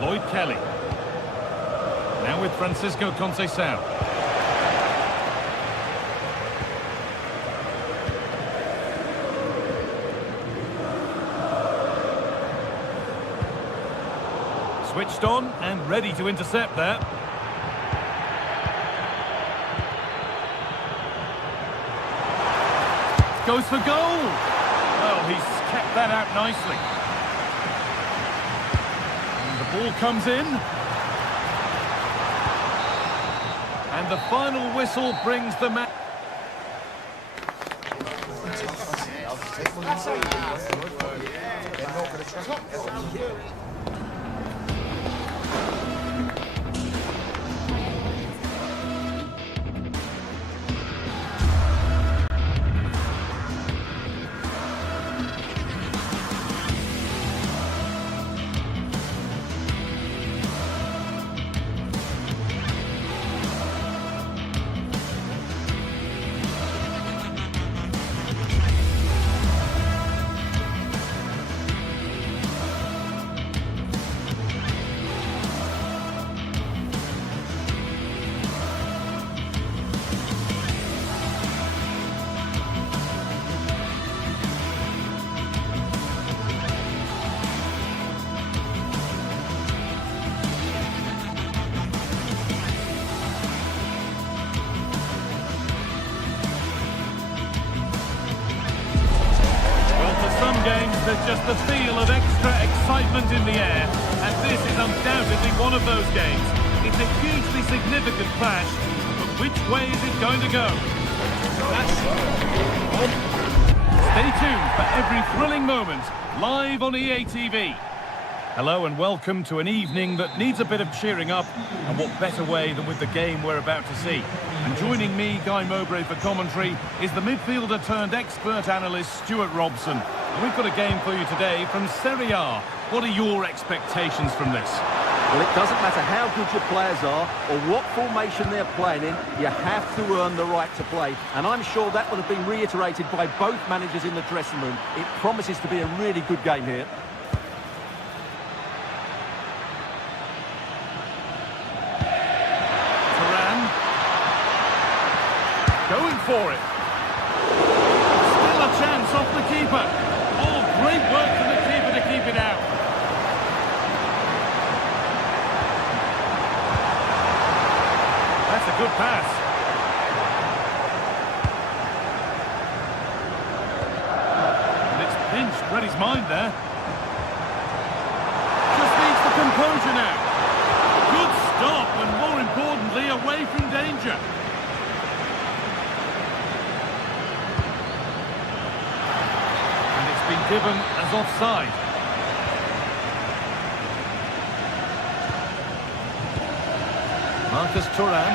Lloyd Kelly. Now with Francisco Conceição. Switched on and ready to intercept there. Goes for goal. Well, he's kept that out nicely. Ball comes in. And the final whistle brings the match. There's just the feel of extra excitement in the air, and this is undoubtedly one of those games. It's a hugely significant clash, but which way is it going to go? Stay tuned for every thrilling moment, live on EA TV. Hello and welcome to an evening that needs a bit of cheering up, and what better way than with the game we're about to see. And joining me, Guy Mowbray, for commentary is the midfielder turned expert analyst Stuart Robson. And we've got a game for you today from Serie A. What are your expectations from this? Well, it doesn't matter how good your players are or what formation they're playing in, you have to earn the right to play. And I'm sure that will have been reiterated by both managers in the dressing room. It promises to be a really good game here. Going for it. Still a chance off the keeper. Oh, great work from the keeper to keep it out. That's a good pass. And it's pinched, read his mind there. Just needs the composure now. Good stop, and more importantly, away from danger. Been given as offside. Marcus Thuram.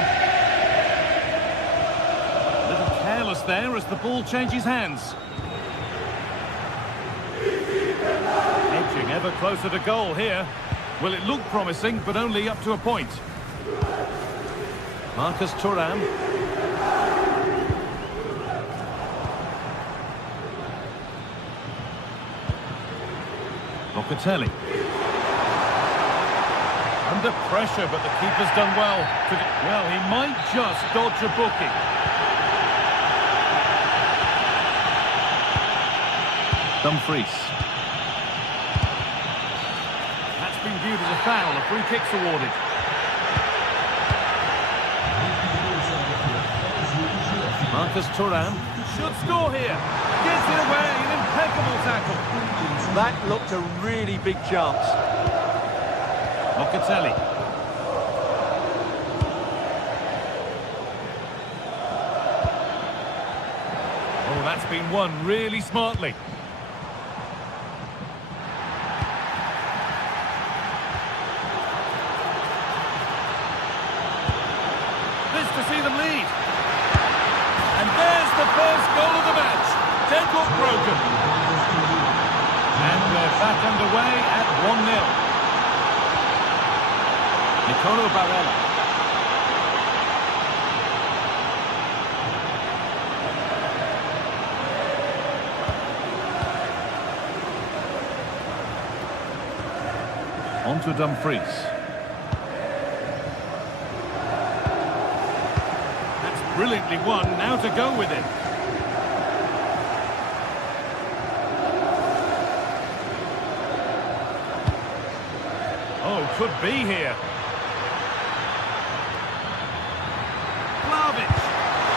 A little careless there as the ball changes hands. Edging ever closer to goal here. Well, it looked promising, but only up to a point. Marcus Thuram. Locatelli. Under pressure, but the keeper's done well. Well, he might just dodge a booking. Dumfries. That's been viewed as a foul. A free kick's awarded. Marcus Thuram should score here. Gets it away. An impeccable tackle. That looked a really big chance. Locatelli. Oh, that's been won really smartly. This to see them lead. And there's the first goal of the match. Deadlock broken. And we're back underway at 1-0. Nicolo Barella. On to Dumfries. That's brilliantly won. Now to go with it. Oh, could be here. Vlahovic.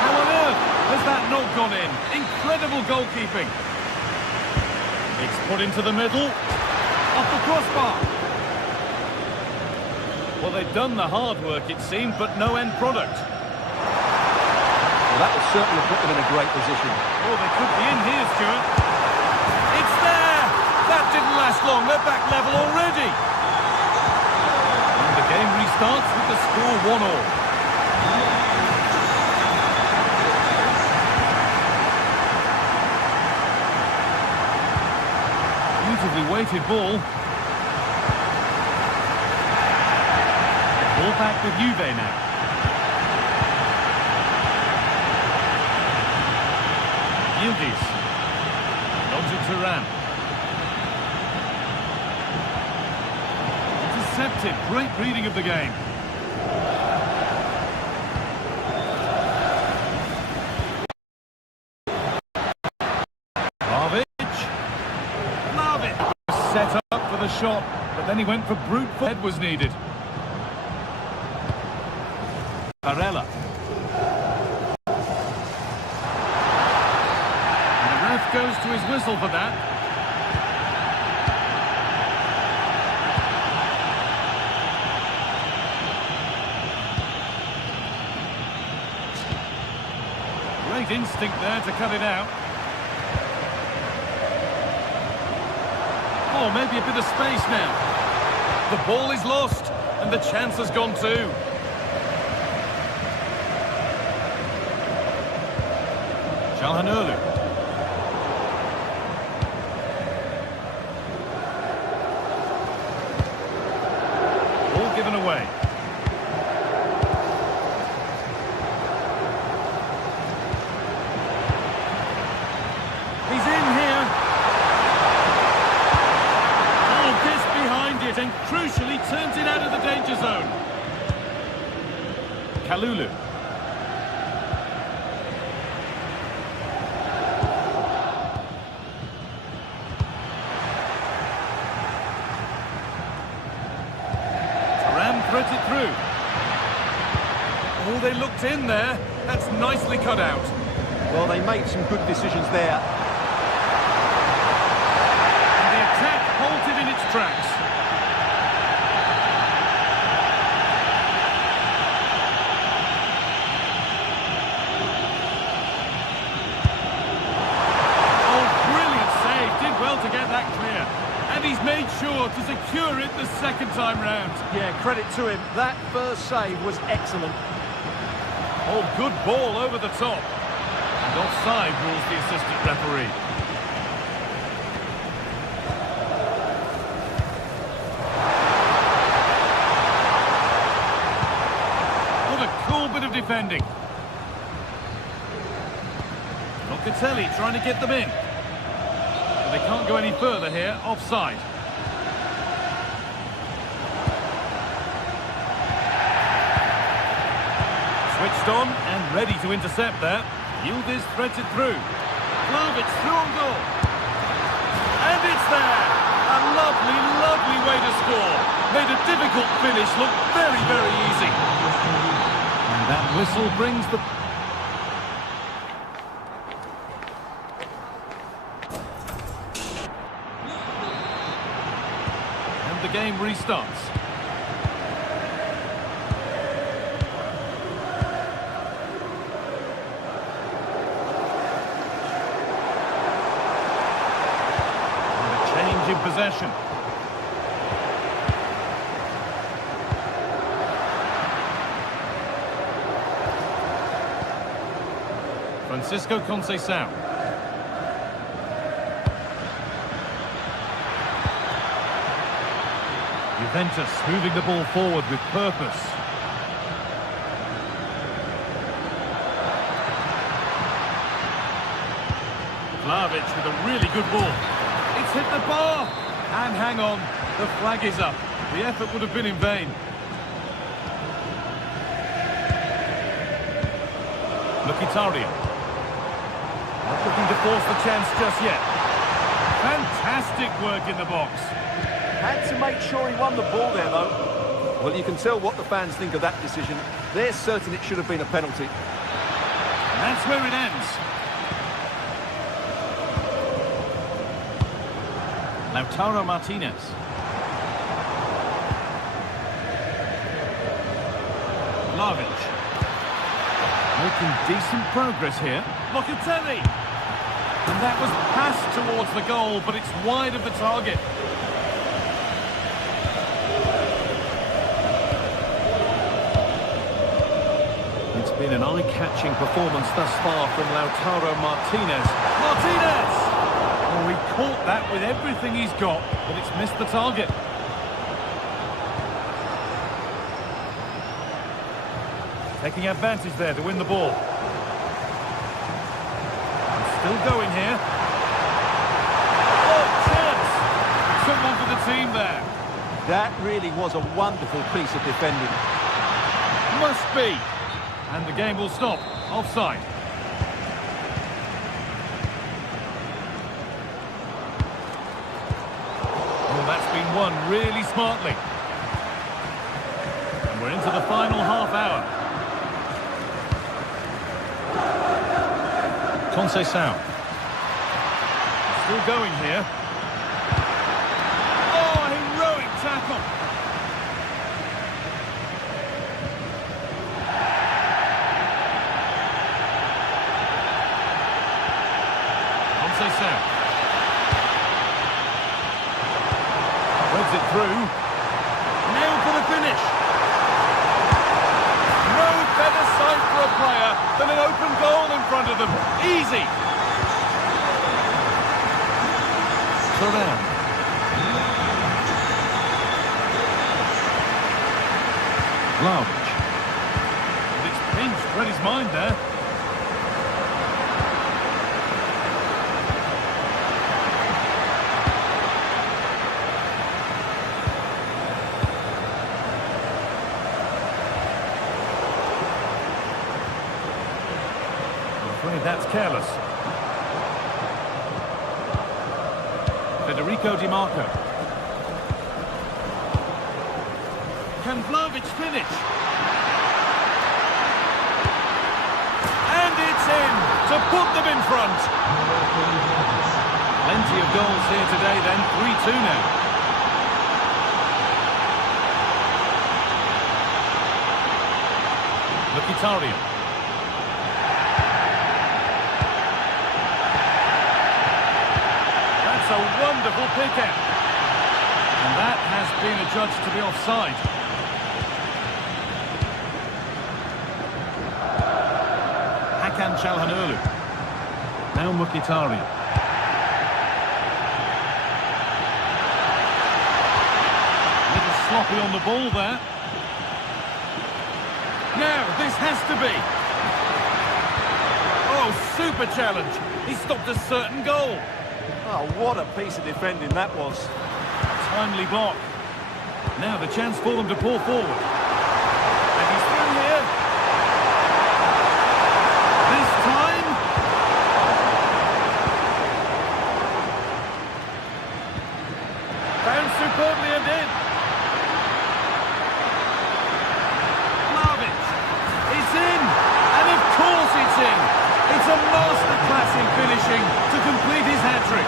How on earth has that not gone in? Incredible goalkeeping. It's put into the middle. Off the crossbar. Well, they've done the hard work, it seemed, but no end product. Well, that would certainly put them in a great position. Oh, they could be in here, Stuart. It's there! That didn't last long. They're back level already. The game restarts with the score 1-1. Beautifully weighted ball. Ball back with Juve now. Yildiz. Loves it to Ram. Intercepted. Great reading of the game. Vlahovic set up for the shot, but then he went for brute force. Head was needed. Barella. And the ref goes to his whistle for that. Great instinct there to cut it out. Oh, maybe a bit of space now. The ball is lost, and the chance has gone too. Çalhanoğlu. All given away. He's in here. Oh, gets behind it and crucially turns it out of the danger zone. Kalulu. Threads it through. Oh, they looked in there. That's nicely cut out. Well, they made some good decisions there. And the attack halted in its tracks. Oh, brilliant save. Did well to get that clear. And he's made sure to secure it the second time round. Yeah, credit to him. That first save was excellent. Oh, good ball over the top. And offside rules the assistant referee. What a cool bit of defending. Locatelli trying to get them in. They can't go any further here, offside. Switched on and ready to intercept there. Yildiz threads it through. Vlahovic through on goal. And it's there! A lovely, lovely way to score. Made a difficult finish look very, very easy. And that whistle brings the... The game restarts. And a change in possession. Francisco Conceição. Juventus moving the ball forward with purpose. Vlahovic with a really good ball. It's hit the bar. And hang on, the flag is up. The effort would have been in vain. Mkhitaryan. Not looking to force the chance just yet. Fantastic work in the box. Had to make sure he won the ball there, though. Well, you can tell what the fans think of that decision. They're certain it should have been a penalty. And that's where it ends. Lautaro Martinez. Vlahovic. Making decent progress here. Locatelli. And that was passed towards the goal, but it's wide of the target. It's been an eye-catching performance thus far from Lautaro Martinez. Martinez! Oh, he caught that with everything he's got, but it's missed the target. Taking advantage there to win the ball. Still going here. Oh, chance! Someone for the team there. That really was a wonderful piece of defending. Must be. And the game will stop. Offside. Oh, that's been won really smartly. And we're into the final half hour. Conceição. Still going here. Oh, a heroic tackle. Conceição. Threads it through. Now for the finish. No better sight for a player than an open goal in front of them. Easy. Turan. Vlahovic. And it's pinched, read his mind there. I'm afraid that's careless. Federico Di Marco. Can Vlahovic finish? And it's in to put them in front. Plenty of goals here today then, 3-2 now. Mkhitaryan. That's a wonderful pick-out. And that has been adjudged to be offside. Hakan Çalhanoğlu. Now Mkhitaryan. Little sloppy on the ball there. Now, this has to be. Oh, super challenge. He stopped a certain goal. Oh, what a piece of defending that was. Timely block. Now the chance for them to pull forward. And he's through here. This time. Found superbly and in. Vlahovic. It's in. And of course it's in. It's a masterclass in finishing to complete his hat-trick.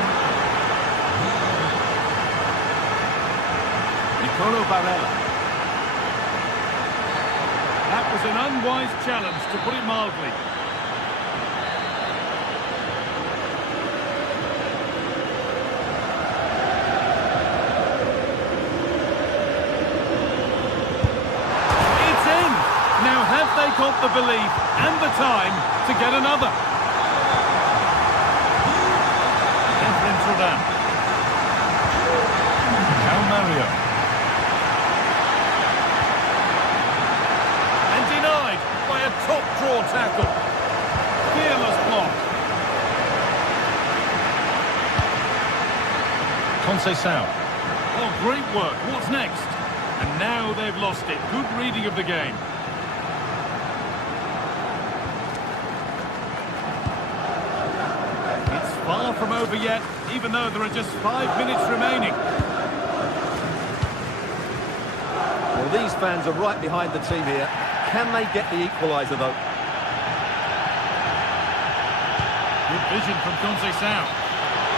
Nicolo Barella. That was an unwise challenge, to put it mildly. It's in! Now have they got the belief and the time to get another? Efren Turan. João Mario. By a top draw tackle. Fearless block. Conceição. Oh, great work. What's next? And now they've lost it. Good reading of the game. It's far from over yet, even though there are just 5 minutes remaining. Well, these fans are right behind the team here. Can they get the equaliser, though? Good vision from Conceição.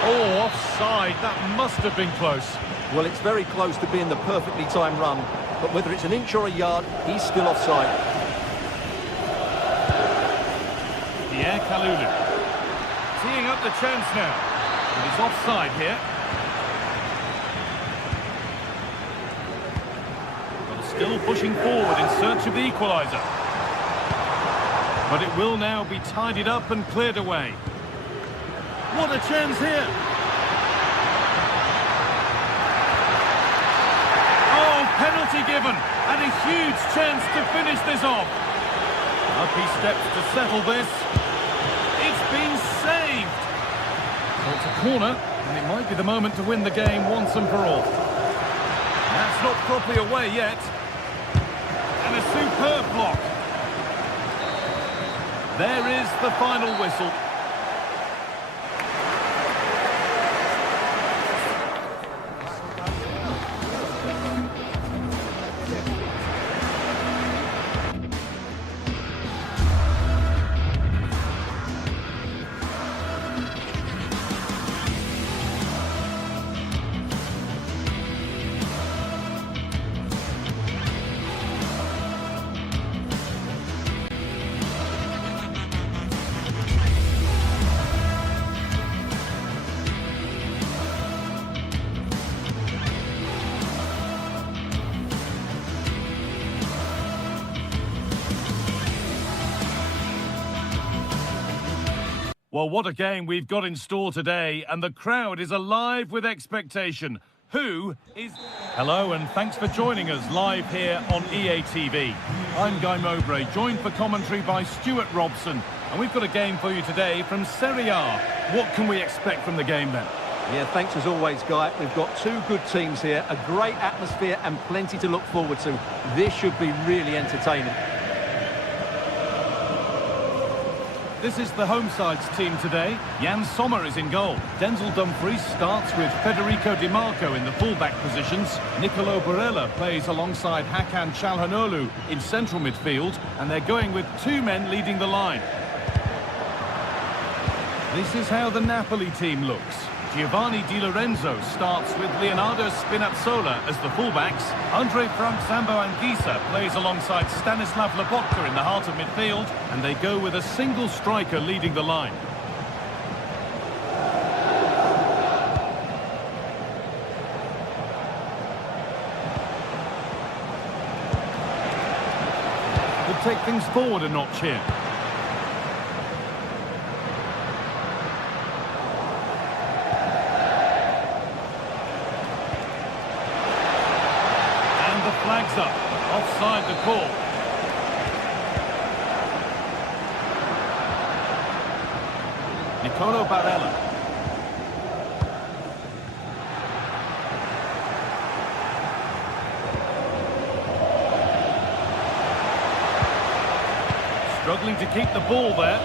Oh, offside. That must have been close. Well, it's very close to being the perfectly timed run, but whether it's an inch or a yard, he's still offside. Pierre Kalulu. Teeing up the chance now. And he's offside here. Still pushing forward in search of the equaliser. But it will now be tidied up and cleared away. What a chance here! Oh, penalty given! And a huge chance to finish this off. Up he steps to settle this. It's been saved! So it's a corner, and it might be the moment to win the game once and for all. That's not properly away yet. And a superb block. There is the final whistle. Well, what a game we've got in store today, and the crowd is alive with expectation. Who is... Hello, and thanks for joining us live here on EA TV. I'm Guy Mowbray, joined for commentary by Stuart Robson, and we've got a game for you today from Serie A. What can we expect from the game then? Yeah, thanks as always, Guy. We've got two good teams here, a great atmosphere and plenty to look forward to. This should be really entertaining. This is the home side's team today. Jan Sommer is in goal. Denzel Dumfries starts with Federico Di Marco in the full-back positions. Nicolo Barella plays alongside Hakan Çalhanoğlu in central midfield, and they're going with two men leading the line. This is how the Napoli team looks. Giovanni Di Lorenzo starts with Leonardo Spinazzola as the fullbacks. Andre Frank Zambo Anguissa plays alongside Stanislav Lobotka in the heart of midfield, and they go with a single striker leading the line. Could take things forward a notch here. Flags up, offside the call. Nicolo Barella. Struggling to keep the ball there.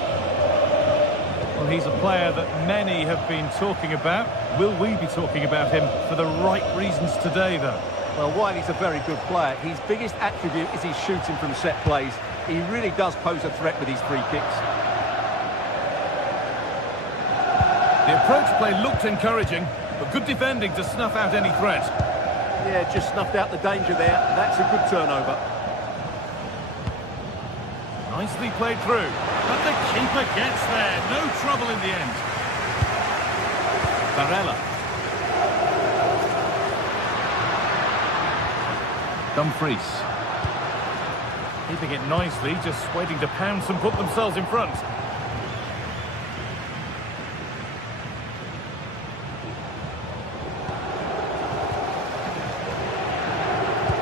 Well, he's a player that many have been talking about. Will we be talking about him for the right reasons today, though? Well, while he's a very good player, his biggest attribute is his shooting from set plays. He really does pose a threat with his free kicks. The approach play looked encouraging, but good defending to snuff out any threat. Yeah, just snuffed out the danger there. That's a good turnover. Nicely played through. But the keeper gets there. No trouble in the end. Barella. Dumfries. Keeping it nicely, just waiting to pounce and put themselves in front.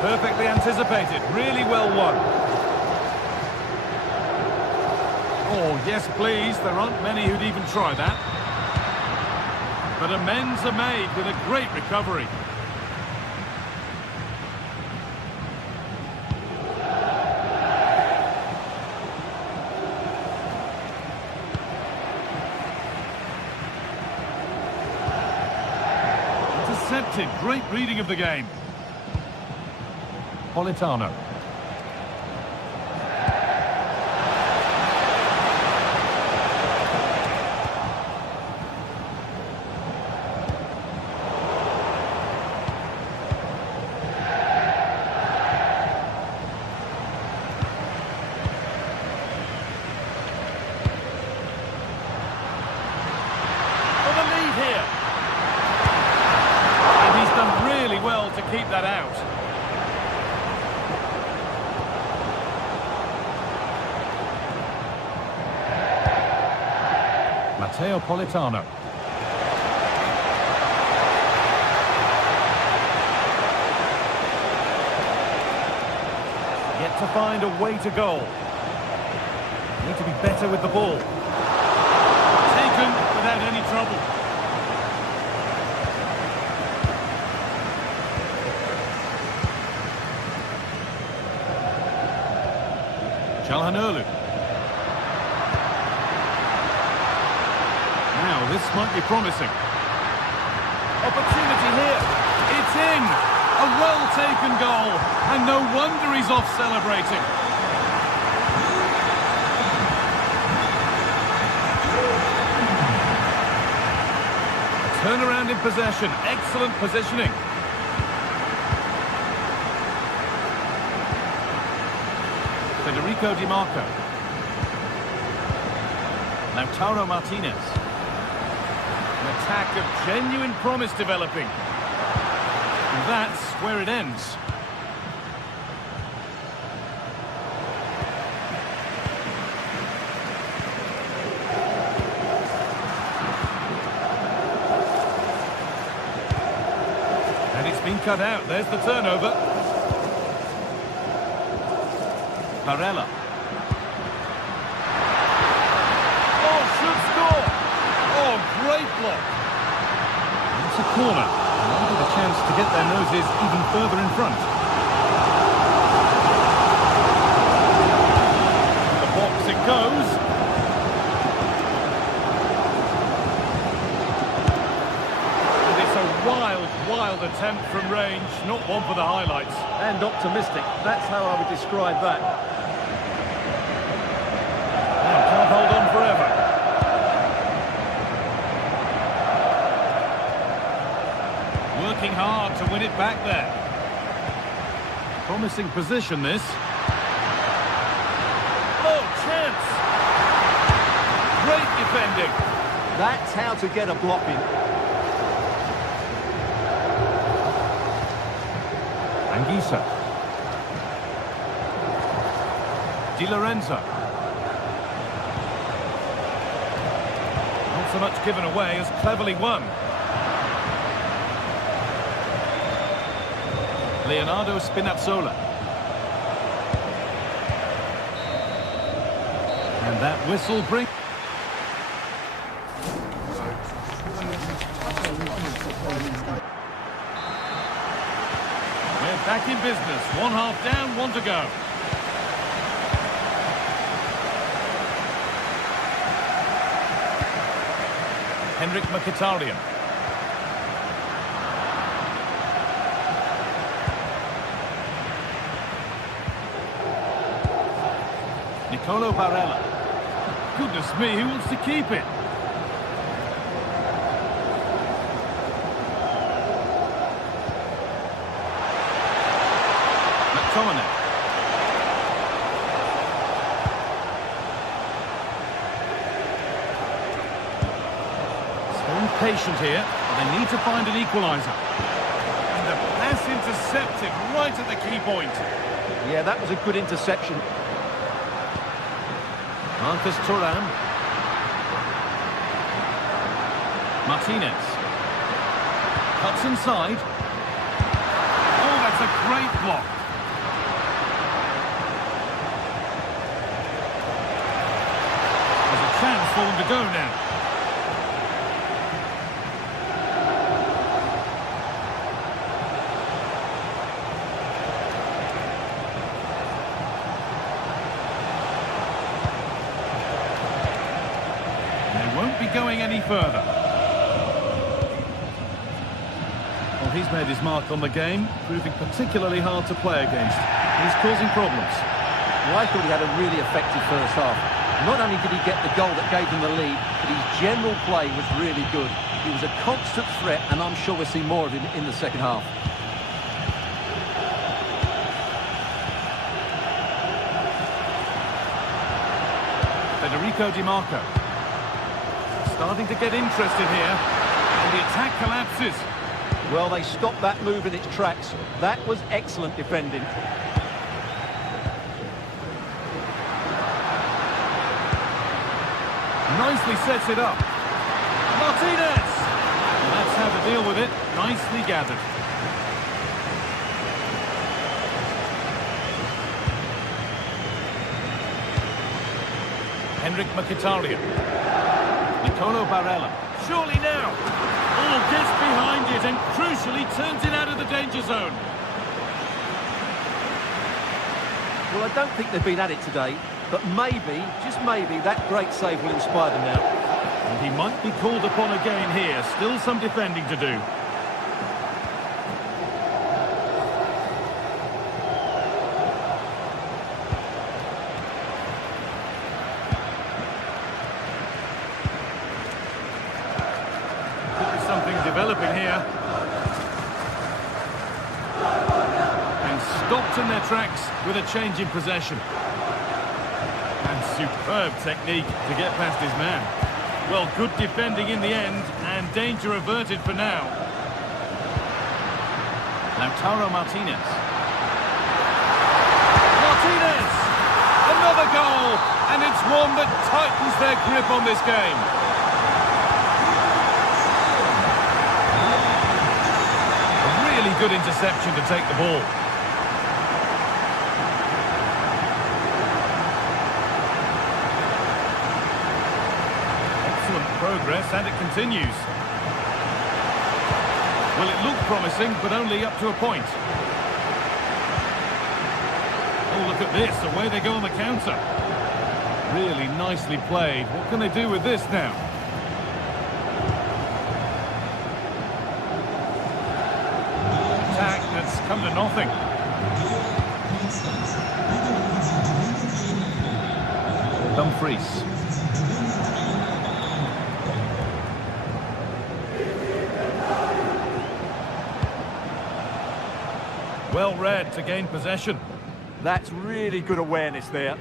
Perfectly anticipated, really well won. Oh, yes please, there aren't many who'd even try that. But amends are made with a great recovery. Intercepted, great reading of the game. Politano. For the lead here. And he's done really well to keep that out. Matteo Politano. Yet to find a way to goal. Need to be better with the ball. Taken without any trouble. Çalhanoğlu. Now, this might be promising. Opportunity here. It's in. A well-taken goal. And no wonder he's off celebrating. Turnaround in possession. Excellent positioning. Federico Di Marco. Lautaro Martinez. An attack of genuine promise developing. And that's where it ends. been cut out. There's the turnover. Barella. Oh, should score. Oh, great block. It's a corner. Maybe the chance to get their noses even further in front. The box it goes. And it's a wild attempt from range. Not one for the highlights. And optimistic. That's how I would describe that. Oh, can't hold on forever. Working hard to win it back there. Promising position, this. Oh, chance! Great defending. That's how to get a block in. Anguissa. Di Lorenzo. Not so much given away as cleverly won. Leonardo Spinazzola. And that whistle brings... We're back in business. 1/2 down, 1 to go. Henrik Mkhitaryan. Nicolo Barella. Goodness me, who wants to keep it? McTominay. So impatient here, but they need to find an equaliser. And the pass intercepted right at the key point. Yeah, that was a good interception. Marcus Thuram. Martinez. Cuts inside. Oh, that's a great block. There's a chance for them to go now. Won't be going any further. Well, he's made his mark on the game, proving particularly hard to play against. He's causing problems. Well, I thought he had a really effective first half. Not only did he get the goal that gave him the lead, but his general play was really good. He was a constant threat, and I'm sure we'll see more of him in the second half. Federico Di Marco. Starting to get interested here, and the attack collapses. Well, they stopped that move in its tracks. That was excellent defending. Nicely sets it up. Martinez! And that's how to deal with it. Nicely gathered. Henrik Mkhitaryan. Nicolo Barella. Surely now. Oh, gets behind it and crucially turns it out of the danger zone. Well, I don't think they've been at it today, but maybe, just maybe, that great save will inspire them now. And he might be called upon again here. Still some defending to do. Something developing here. And stopped in their tracks with a change in possession. And superb technique to get past his man. Well, good defending in the end, and danger averted for now. Lautaro Martinez. Martinez! Another goal! And it's one that tightens their grip on this game. good interception to take the ball. Excellent progress, and it continues. Well, it looked promising, but only up to a point. Oh, look at this, away they go on the counter. Really nicely played. What can they do with this now? Attack that's come to nothing. Dumfries. Well read to gain possession. That's really good awareness there.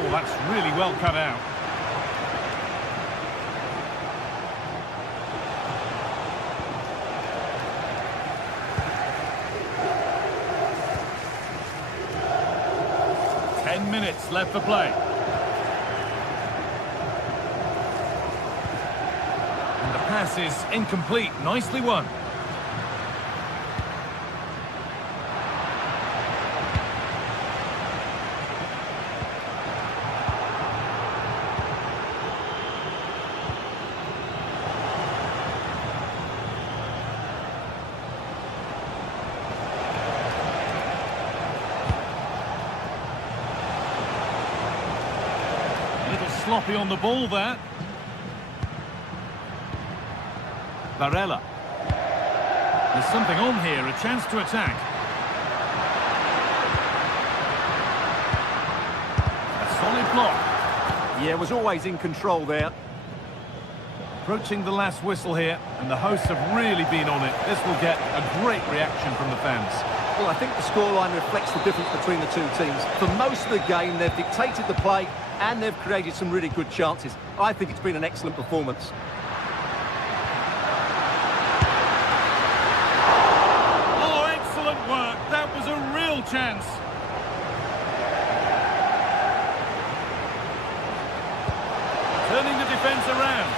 Oh, that's really well cut out. Minutes left for play. And the pass is incomplete. Nicely won. Sloppy on the ball there. Varela. There's something on here, a chance to attack. A solid block. Yeah, was always in control there. Approaching the last whistle here, and the hosts have really been on it. This will get a great reaction from the fans. Well, I think the scoreline reflects the difference between the two teams. For most of the game, they've dictated the play, and they've created some really good chances. I think it's been an excellent performance. Oh, excellent work. That was a real chance. Turning the defence around.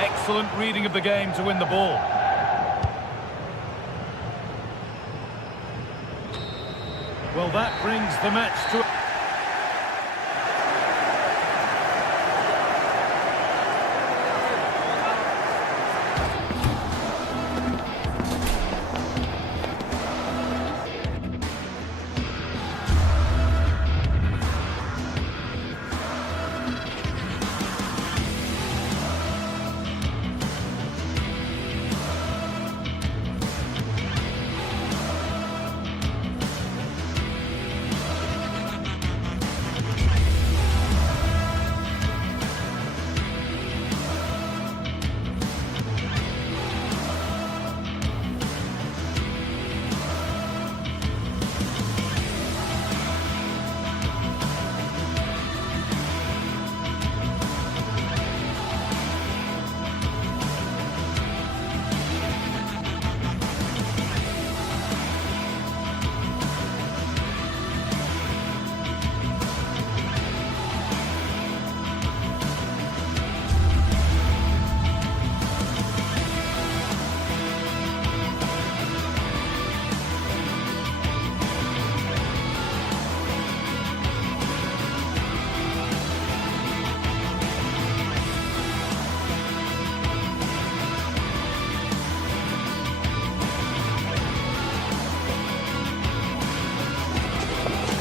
Excellent reading of the game to win the ball. Well, that brings the match to...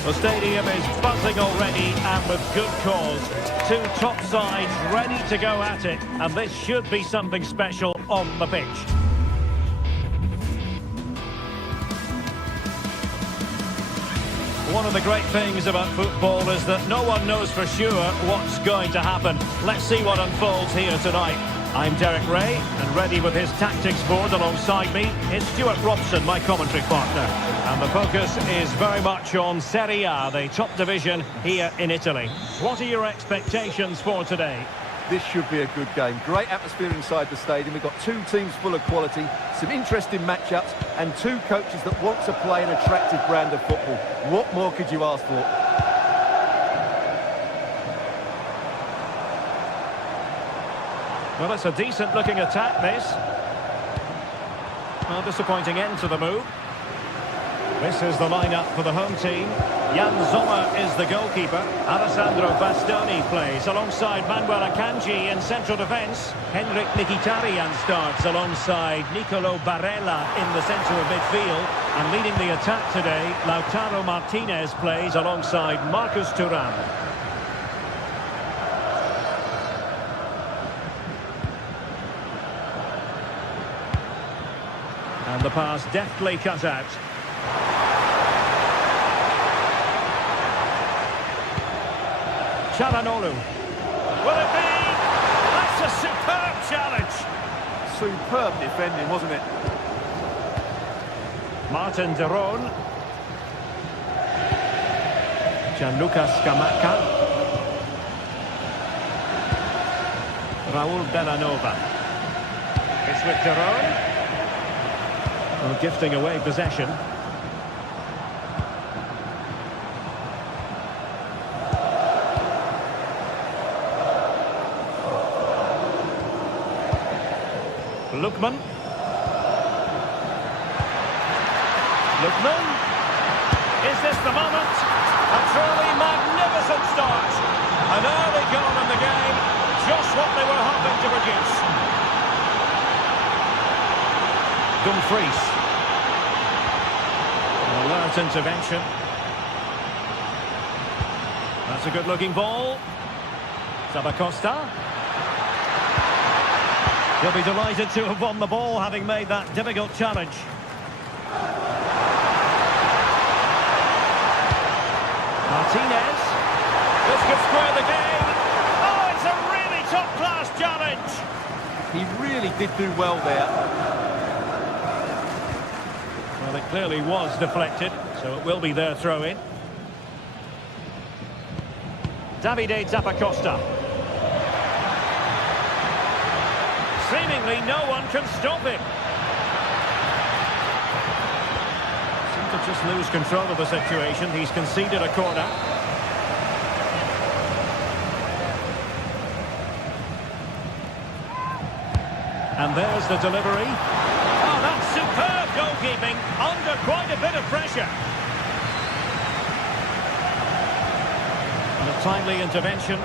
The stadium is buzzing already, and with good cause. Two top sides ready to go at it, and this should be something special on the pitch. One of the great things about football is that no one knows for sure what's going to happen. Let's see what unfolds here tonight. I'm Derek Ray, and ready with his tactics board alongside me is Stuart Robson, my commentary partner. And the focus is very much on Serie A, the top division here in Italy. What are your expectations for today? This should be a good game. Great atmosphere inside the stadium. We've got two teams full of quality, some interesting matchups, and two coaches that want to play an attractive brand of football. What more could you ask for? Well, it's a decent-looking attack, this. Well, disappointing end to the move. This is the lineup for the home team. Jan Sommer is the goalkeeper. Alessandro Bastoni plays alongside Manuel Akanji in central defence. Henrik Mkhitaryan starts alongside Nicolo Barella in the centre of midfield. And leading the attack today, Lautaro Martinez plays alongside Marcus Thuram. And the pass deftly cut out. Çalhanoğlu. Will it be? That's a superb challenge. Superb defending, wasn't it? Martin de Roon. Gianluca Scamacca. Raul Bellanova. It's with de Roon. Well, gifting away possession. Lookman. Lookman. Is this the moment? A truly magnificent start. An early goal in the game. Just what they were hoping to produce. Dumfries. An alert intervention. That's a good-looking ball. Sabacosta. He'll be delighted to have won the ball, having made that difficult challenge. Martinez. This could square the game. Oh, it's a really top-class challenge. He really did do well there. Well, it clearly was deflected, so it will be their throw-in. Davide Zappacosta. Seemingly no one can stop him. Seemed to just lose control of the situation. He's conceded a corner. And there's the delivery. Oh, that's superb goalkeeping under quite a bit of pressure. And a timely intervention.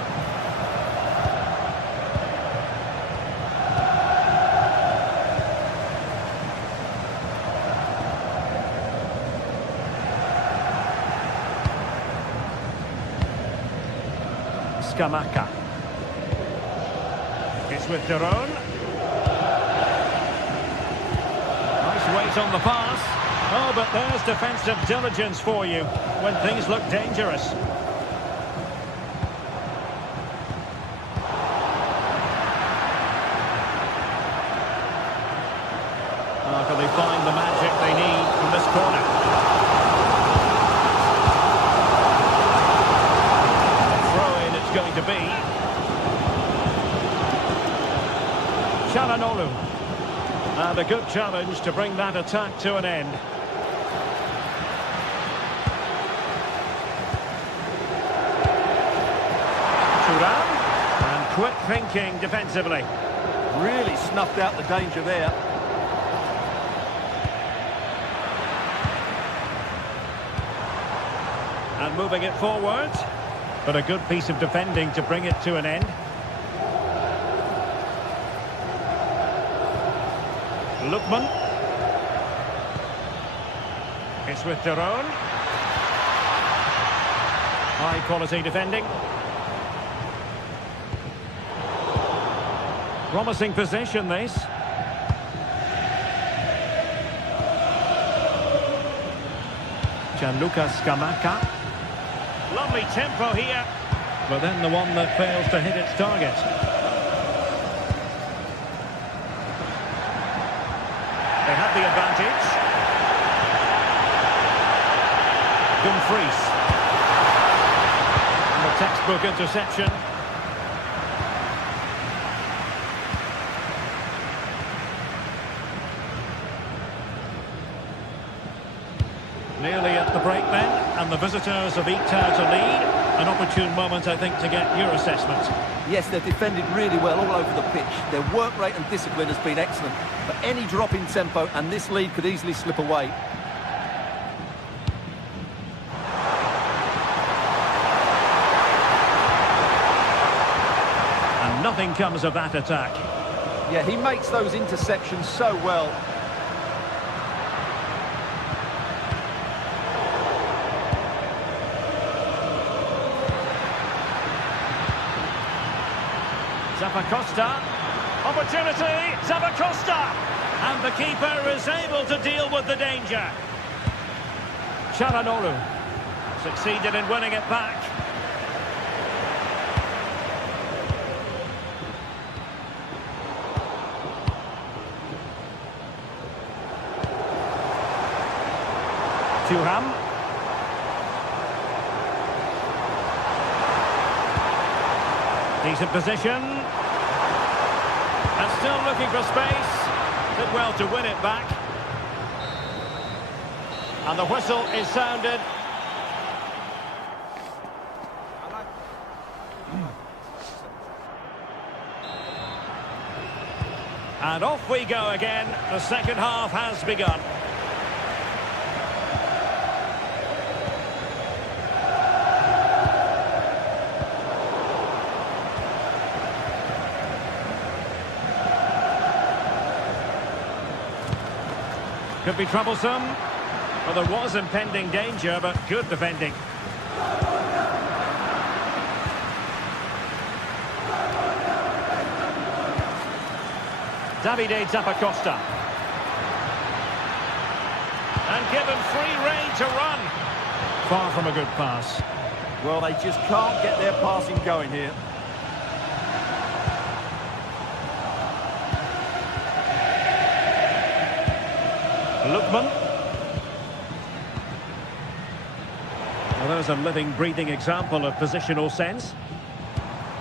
Scamacca. It's with de Roon. Nice weight on the pass. Oh, but there's defensive diligence for you when things look dangerous. Oh, can they find the magic they need from this corner? Going to be Çalhanoğlu, and a good challenge to bring that attack to an end. Thuram, and quick thinking defensively. Really snuffed out the danger there. And moving it forward. But a good piece of defending to bring it to an end. Lookman. It's with de Roon. High quality defending. Promising possession, this. Gianluca Scamacca. Lovely tempo here, but then the one that fails to hit its target. They have the advantage. Dumfries. And the textbook interception. and the visitors have eked out a lead. An opportune moment, I think, to get your assessment. Yes, they've defended really well all over the pitch. Their work rate and discipline has been excellent. But any drop in tempo and this lead could easily slip away. And nothing comes of that attack. Yeah, he makes those interceptions so well. Zappacosta, opportunity, Zappacosta, and the keeper is able to deal with the danger. Çalhanoğlu succeeded in winning it back. Thuram. Decent position. And still looking for space. Did well to win it back. And the whistle is sounded. And off we go again. The second half has begun. Could be troublesome. Well, there was impending danger, but good defending. Davide Zappacosta. And given free rein to run. Far from a good pass. Well, they just can't get their passing going here. Lookman. Well, there's a living, breathing example of positional sense.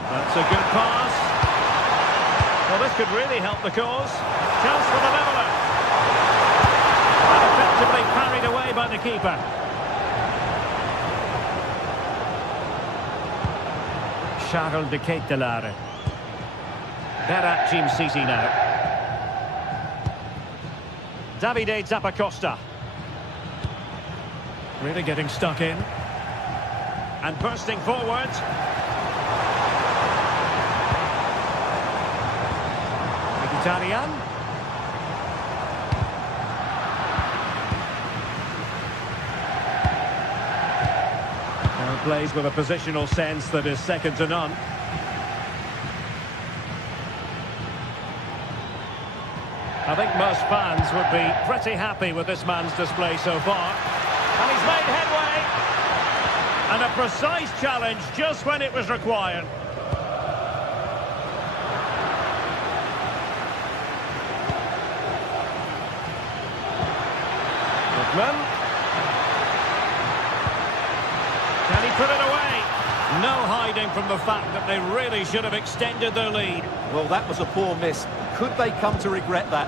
That's a good pass. Well, this could really help the cause. Chance for the leveller. And effectively parried away by the keeper. Charles de Ketelaere. Berat Jim Sisi now. Davide Zappacosta. Really getting stuck in. And bursting forward. Mkhitaryan. Now plays with a positional sense that is second to none. I think most fans would be pretty happy with this man's display so far. And he's made headway. And a precise challenge just when it was required. Lookman. Can he put it away? No hiding from the fact that they really should have extended their lead. Well, that was a poor miss. Could they come to regret that?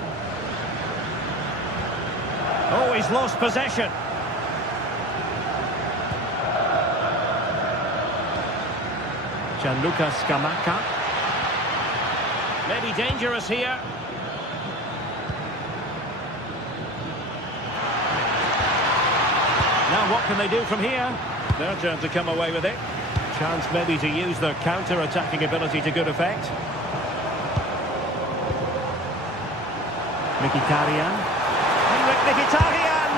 Oh, he's lost possession. Gianluca Scamacca. Maybe dangerous here. Now what can they do from here? Their turn to come away with it. Chance maybe to use their counter-attacking ability to good effect. Mkhitaryan. Mkhitaryan!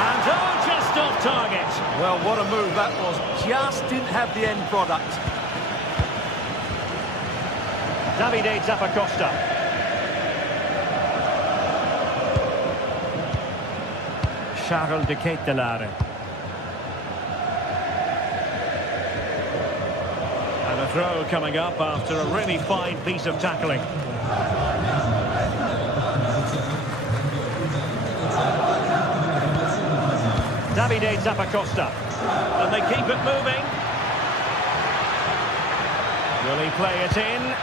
And oh, just off target. Well, what a move that was. Just didn't have the end product. Davide Zappacosta. Charles de Ketelaere. And a throw coming up after a really fine piece of tackling. Davide Zappacosta. And they keep it moving. Will he play it in?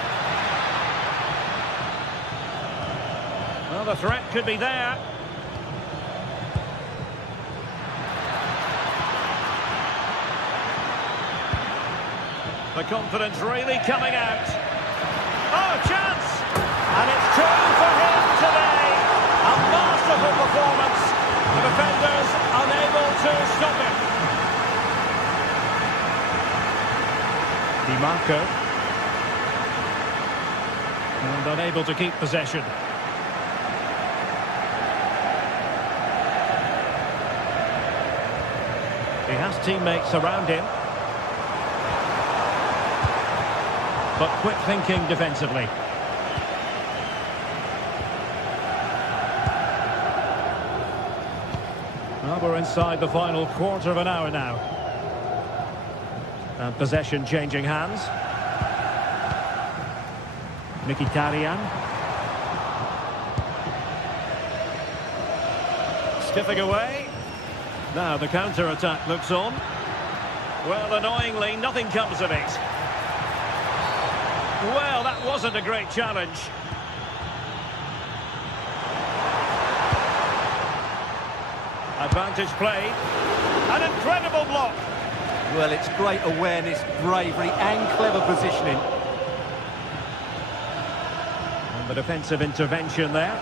Well, the threat could be there. The confidence really coming out. Oh, chance! And it's two for him today. A masterful performance. The defenders unable to stop him. Di Marco. And unable to keep possession. He has teammates around him. But quick thinking defensively. Well, we're inside the final quarter of an hour now. And possession changing hands. Mkhitaryan. Skipping away. Now the counter-attack looks on. Well, annoyingly, nothing comes of it. Well, that wasn't a great challenge. Advantage played. An incredible block. Well, it's great awareness, bravery and clever positioning. And the defensive intervention there.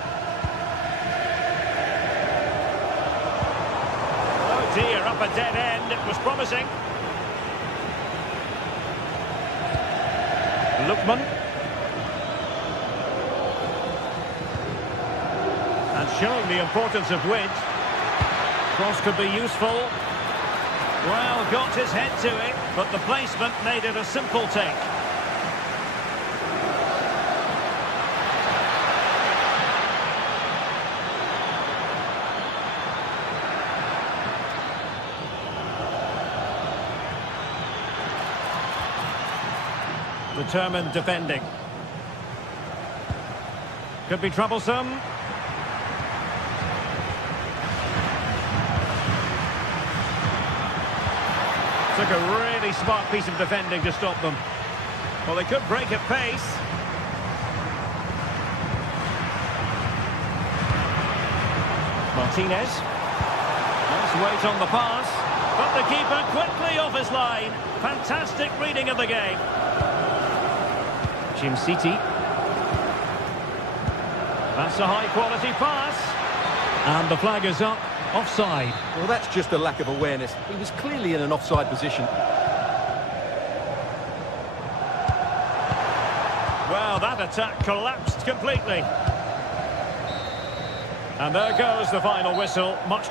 Oh dear, up a dead end. It was promising. Lookman. And showing the importance of width. Cross could be useful. Well, got his head to it, but the placement made it a simple take. Determined defending. Could be troublesome. Took a really smart piece of defending to stop them. Well, they could break at pace. Martinez. Nice weight on the pass. But the keeper quickly off his line. Fantastic reading of the game. Jim City. That's a high-quality pass. And the flag is up. Offside. Well, that's just a lack of awareness. He was clearly in an offside position. Well, that attack collapsed completely. And there goes the final whistle. Much.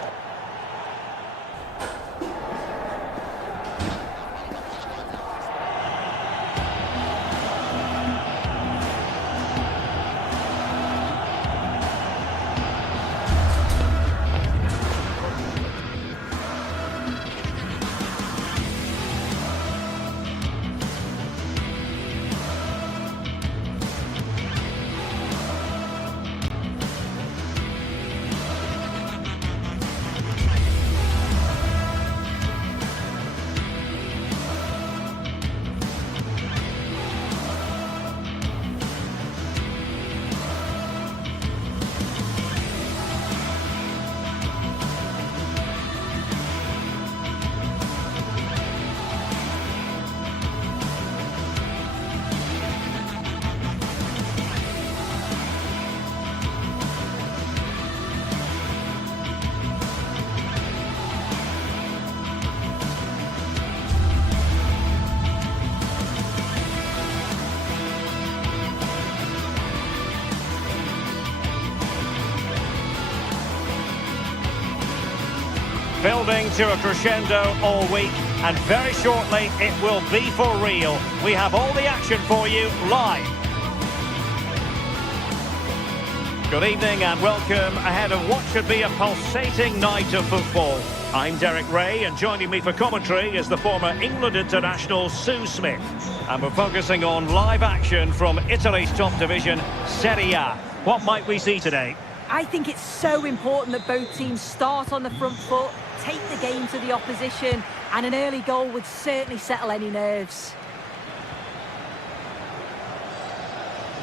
Building to a crescendo all week, and very shortly it will be for real. We have all the action for you live. Good evening and welcome ahead of what should be a pulsating night of football. I'm Derek Ray, and joining me for commentary is the former England international Sue Smith. And we're focusing on live action from Italy's top division, Serie A. What might we see today? I think it's so important that both teams start on the front foot, take the game to the opposition, and an early goal would certainly settle any nerves.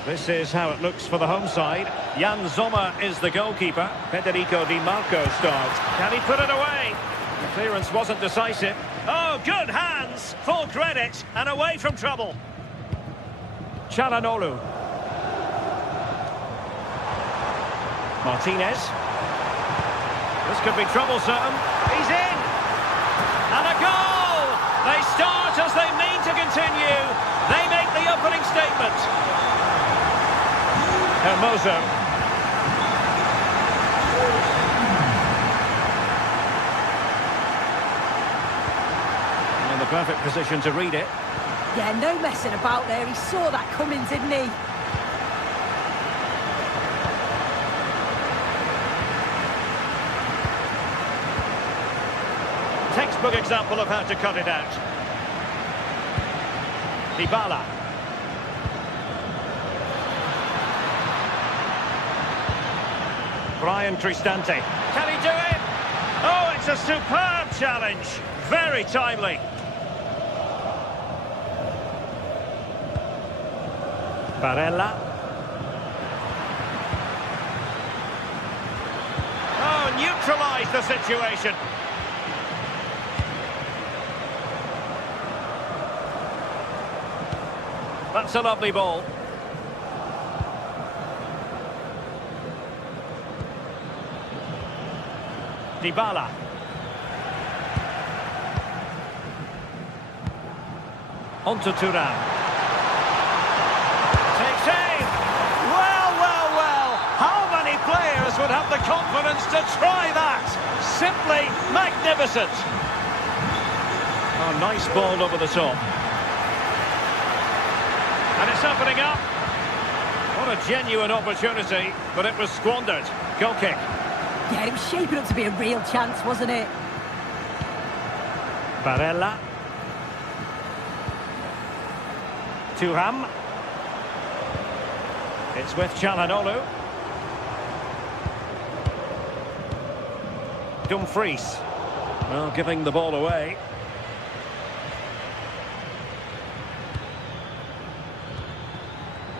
This is how it looks for the home side. Jan Sommer is the goalkeeper. Federico Di Marco starts. Can he put it away? The clearance wasn't decisive. Oh, good hands! defence, full credit, and away from trouble. Çalhanoğlu. Martinez. This could be troublesome. He's in! And a goal! They start as they mean to continue. They make the opening statement. Hermoso. In the perfect position to read it. Yeah, no messing about there. He saw that coming, didn't he? Textbook example of how to cut it out. Dybala. Brian Cristante. Can he do it? Oh, it's a superb challenge. Very timely. Barella. Oh, neutralised the situation. That's a lovely ball. Dybala. On to Thuram. Takes aim. Well. How many players would have the confidence to try that? Simply magnificent. Oh, nice ball over the top. And it's opening up. What a genuine opportunity, but it was squandered. Goal kick. Yeah, it was shaping up to be a real chance, wasn't it? Barella. Thuram. It's with Çalhanoğlu. Dumfries. Well, giving the ball away.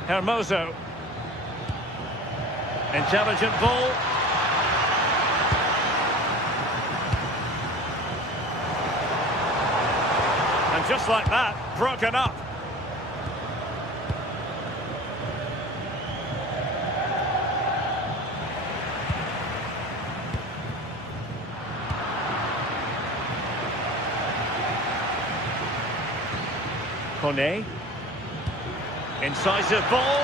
Hermoso. Intelligent ball. And just like that, broken up. Kone. Incisive ball.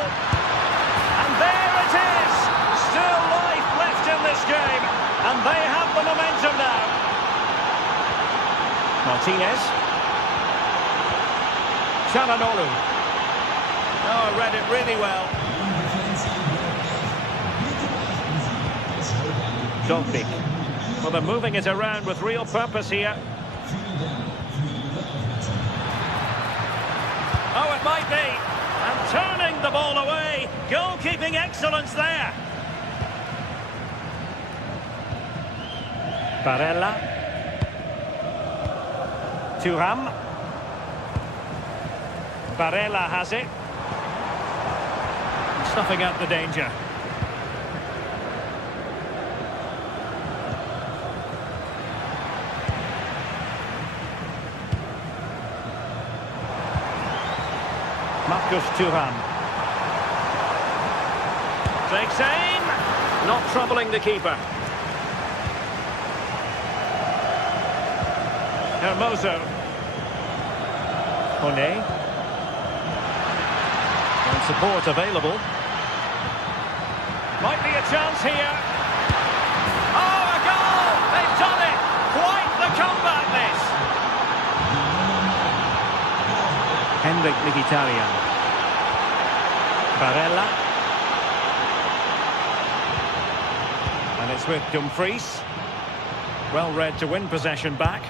And there it is! Still life left in this game. And they have the momentum now. Martinez. Çalhanoğlu. Oh, read it really well. Dombik. Well, they're moving it around with real purpose here. Oh, it might be. And turning the ball away. Goalkeeping excellence there. Barella. Thuram. Barella has it. Snuffing out the danger. Marcus Thuram. Takes aim. Not troubling the keeper. Hermoso. Kone. And support available. Might be a chance here. Oh, a goal! They've done it! Quite the comeback, this! Henrik Mkhitaryan. Barella. And it's with Dumfries. Well read to win possession back.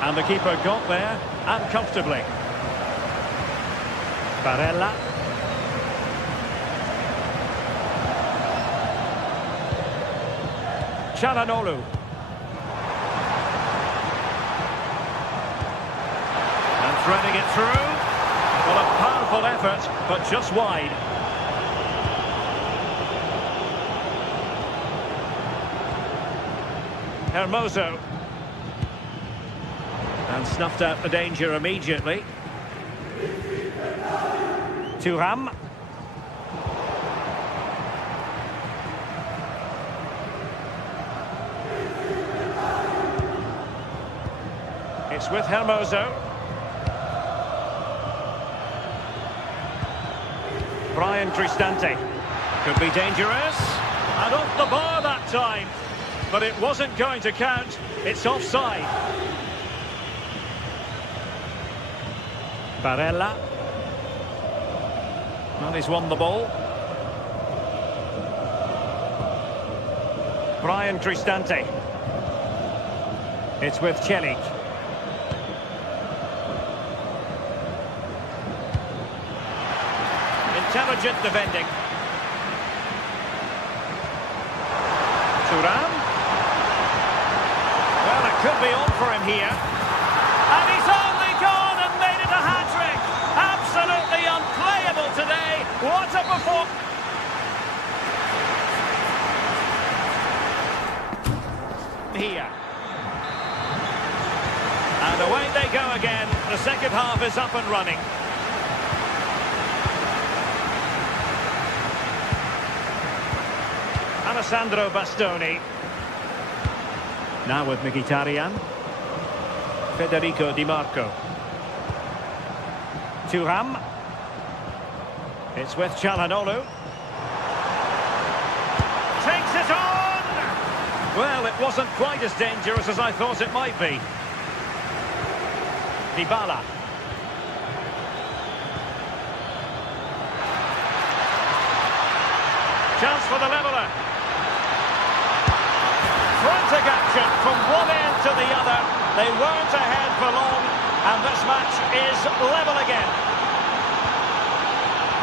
And the keeper got there, and comfortably. Barella. Çalhanoğlu. And threading it through. Well, a powerful effort, but just wide. Hermoso. And snuffed out the danger immediately. Thuram. It's with Hermoso. Brian Cristante. Could be dangerous. And off the bar that time. But it wasn't going to count. It's offside. Barella. Well, he's won the ball. Brian Cristante. It's with Celik. Intelligent defending. Thuram. Well, it could be on for him here. And he's only gone and made it a hat-trick. Absolutely unplayable today. What a performance. Here. And away they go again. The second half is up and running. Alessandro Bastoni. Now with Mkhitaryan. Federico Di Marco. Thuram. It's with Çalhanoğlu. Takes it on! Well, it wasn't quite as dangerous as I thought it might be. Dybala. Chance for the leveller. Frantic action from one end to the other. They weren't ahead for long, and this match is level again.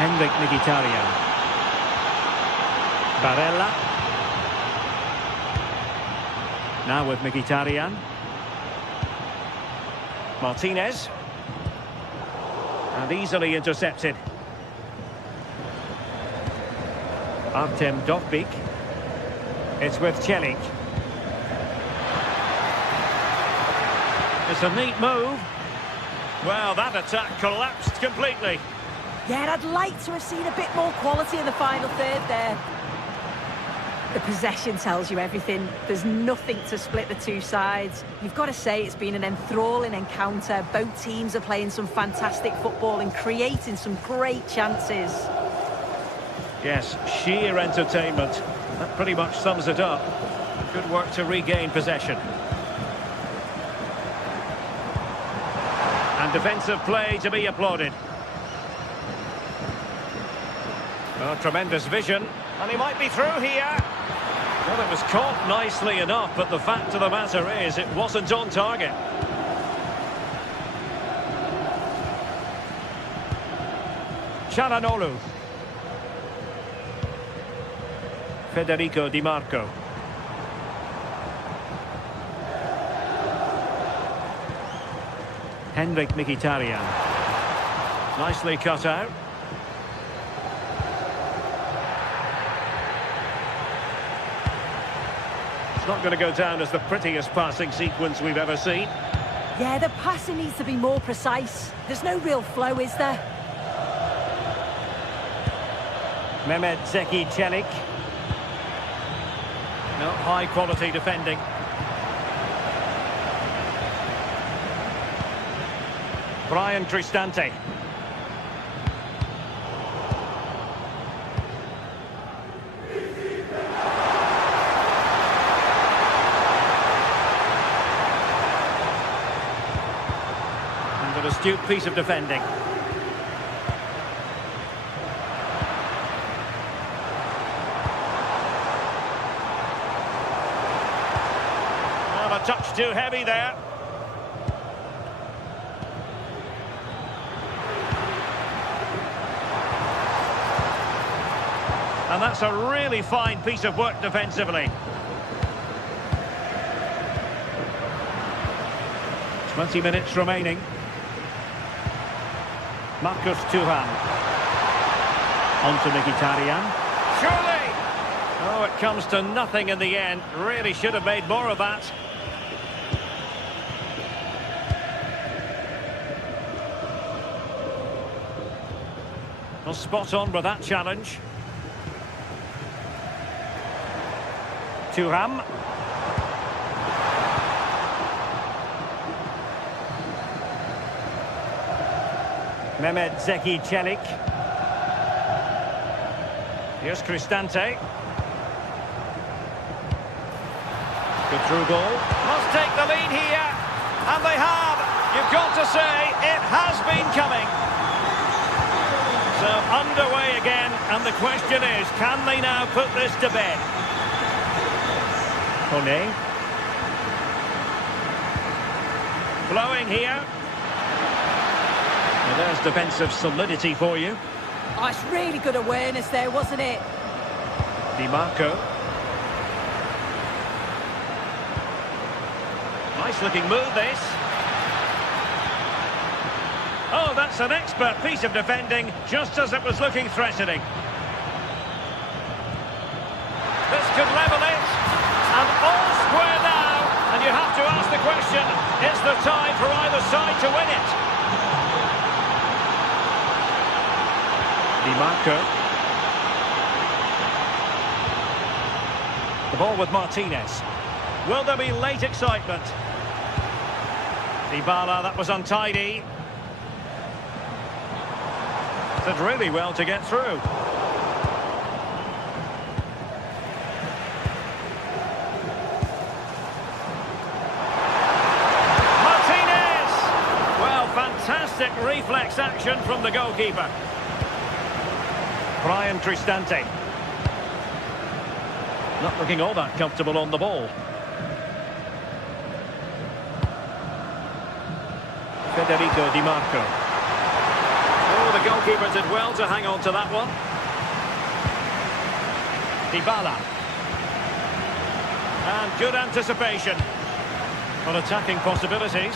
Henrik Mkhitaryan. Barella. Now with Mkhitaryan. Martinez. And easily intercepted. Artem Dovbyk. It's with Celik. It's a neat move. Well, that attack collapsed completely. Yeah, and I'd like to have seen a bit more quality in the final third there. The possession tells you everything. There's nothing to split the two sides. You've got to say it's been an enthralling encounter. Both teams are playing some fantastic football and creating some great chances. Yes, sheer entertainment. That pretty much sums it up. Good work to regain possession. And defensive play to be applauded. Oh, tremendous vision. And he might be through here. Well, it was caught nicely enough, but the fact of the matter is it wasn't on target. Çalhanoğlu. Federico Di Marco. Henrik Mkhitaryan. Nicely cut out. It's not going to go down as the prettiest passing sequence we've ever seen. Yeah, the passing needs to be more precise. There's no real flow, is there? Mehmet Zeki Celik. No, high quality defending. Brian Cristante. And an astute piece of defending. Well, a touch too heavy there. And that's a really fine piece of work defensively. 20 minutes remaining. Marcus Thuram. On to Mkhitaryan. Surely! Oh, it comes to nothing in the end. Really should have made more of that. Well, spot on with that challenge. Thuram. Mehmet Zeki Çelik. Here's Cristante. Good through ball. Must take the lead here. And they have. You've got to say, it has been coming. So underway again. And the question is, can they now put this to bed? Kone. Flowing here. Well, there's defensive solidity for you. Oh, it's really good awareness there, wasn't it? Di Marco. Nice looking move, this. Oh, that's an expert piece of defending, just as it was looking threatening. This could level it. And all square now. And you have to ask the question, is there time for either side to win it? Di Marco. The ball with Martinez. Will there be late excitement? Dybala, that was untidy. Did really well to get through. Martinez! Well, fantastic reflex action from the goalkeeper. Brian Cristante. Not looking all that comfortable on the ball. Federico Di Marco. Oh, the goalkeeper did well to hang on to that one. Dybala. And good anticipation on attacking possibilities.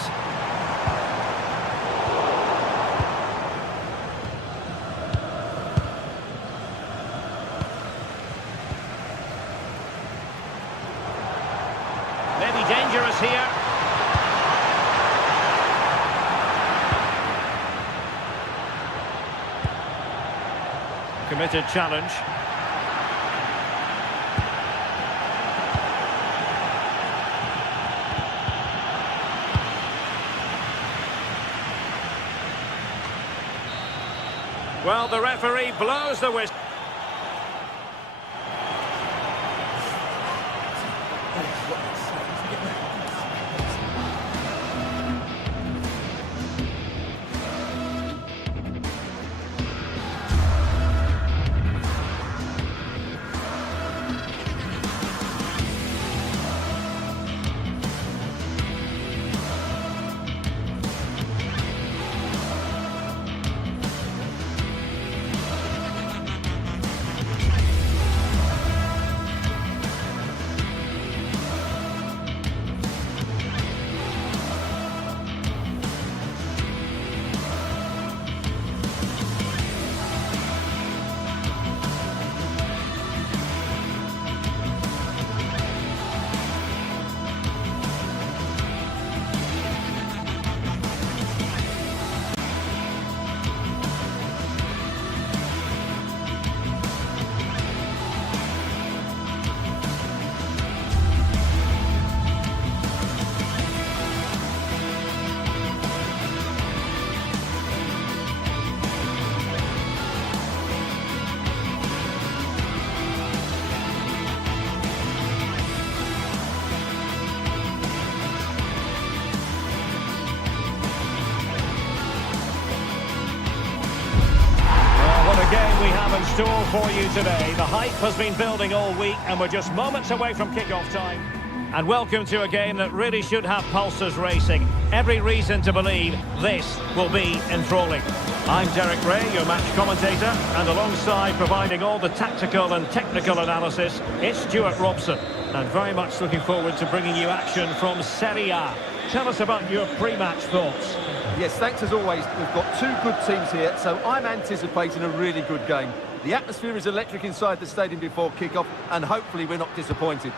Maybe dangerous here. Committed challenge. Well, the referee blows the whistle. Game we have in store for you today. The hype has been building all week and we're just moments away from kick-off time. And welcome to a game that really should have pulses racing. Every reason to believe this will be enthralling. I'm Derek Ray, your match commentator, and alongside providing all the tactical and technical analysis, it's Stuart Robson. And very much looking forward to bringing you action from Serie A. Tell us about your pre-match thoughts. Yes, thanks as always. We've got two good teams here, so I'm anticipating a really good game. The atmosphere is electric inside the stadium before kick-off, and hopefully we're not disappointed.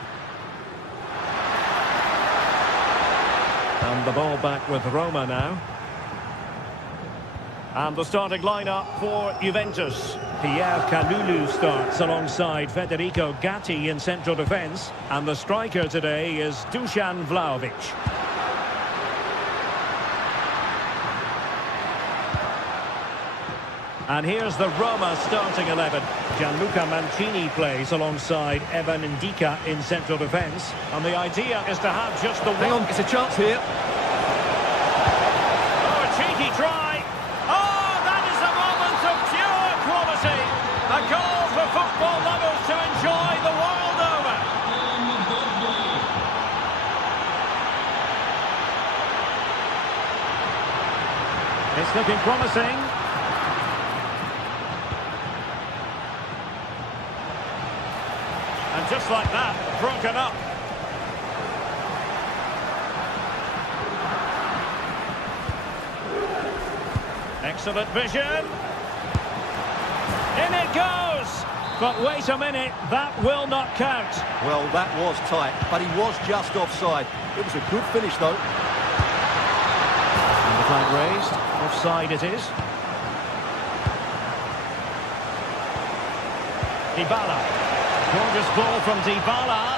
And the ball back with Roma now. And the starting lineup for Juventus. Pierre Kalulu starts alongside Federico Gatti in central defence. And the striker today is Dusan Vlahovic. And here's the Roma starting 11. Gianluca Mancini plays alongside Evan Ndika in central defence. And the idea is to have just the Hang one... on, it's a chance here. Oh, a cheeky try. Oh, that is a moment of pure quality. A goal for football lovers to enjoy the world over. It's looking promising. And just like that, broken up. Excellent vision. In it goes. But wait a minute, that will not count. Well, that was tight, but he was just offside. It was a good finish, though. And the flag raised. Offside it is. Dybala. Gorgeous ball from Dybala.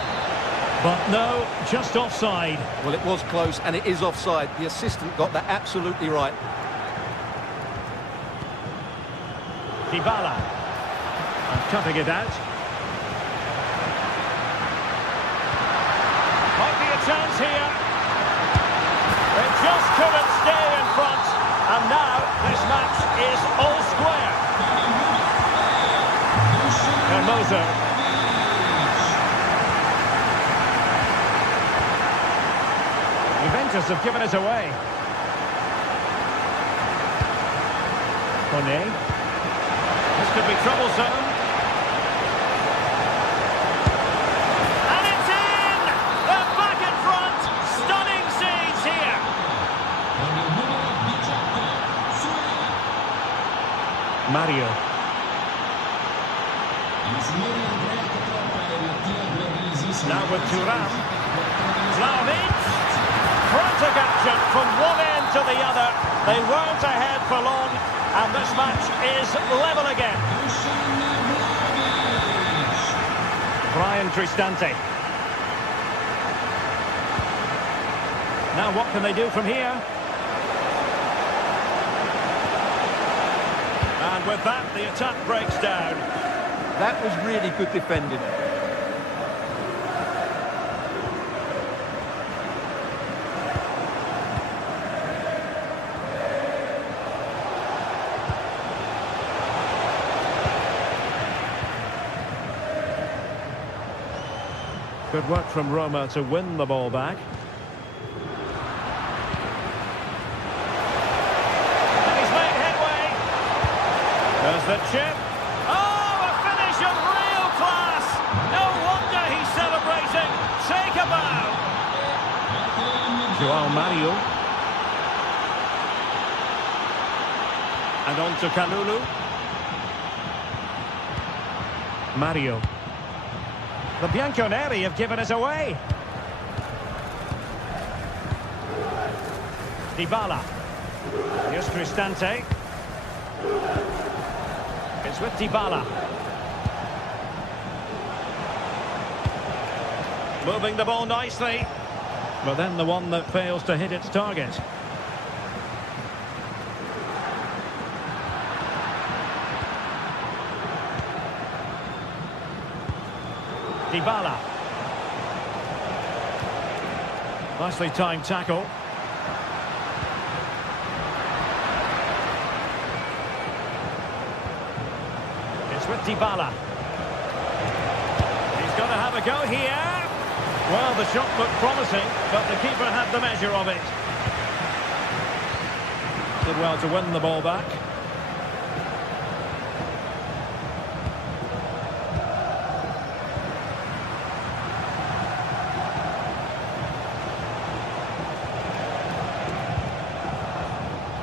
But no, just offside. Well, it was close, and it is offside. The assistant got that absolutely right. Dybala. And cutting it out. Might be a chance here. They just couldn't stay in front. And now this match is all square. Hermoso. Juventus have given it away. Kone. This could be troublesome. And it's in! They're back in front! Stunning scenes here! Mario. Now with Thuram. Vlahovic. Frantic action from one end to the other. They weren't ahead for long, and this match is level again. Brian Cristante. Now what can they do from here? And with that, the attack breaks down. That was really good defending. Good work from Roma to win the ball back. And he's made headway. There's the chip. Oh, a finish of real class. No wonder he's celebrating. Take a bow. Joao Mario. And on to Kalulu. Mario. The Bianconeri have given it away. Dybala. Here's Cristante. It's with Dybala. Moving the ball nicely. But then the one that fails to hit its target. Dybala. Nicely timed tackle. It's with Dybala. He's going to have a go here. Well, the shot looked promising, but the keeper had the measure of it. Did well to win the ball back.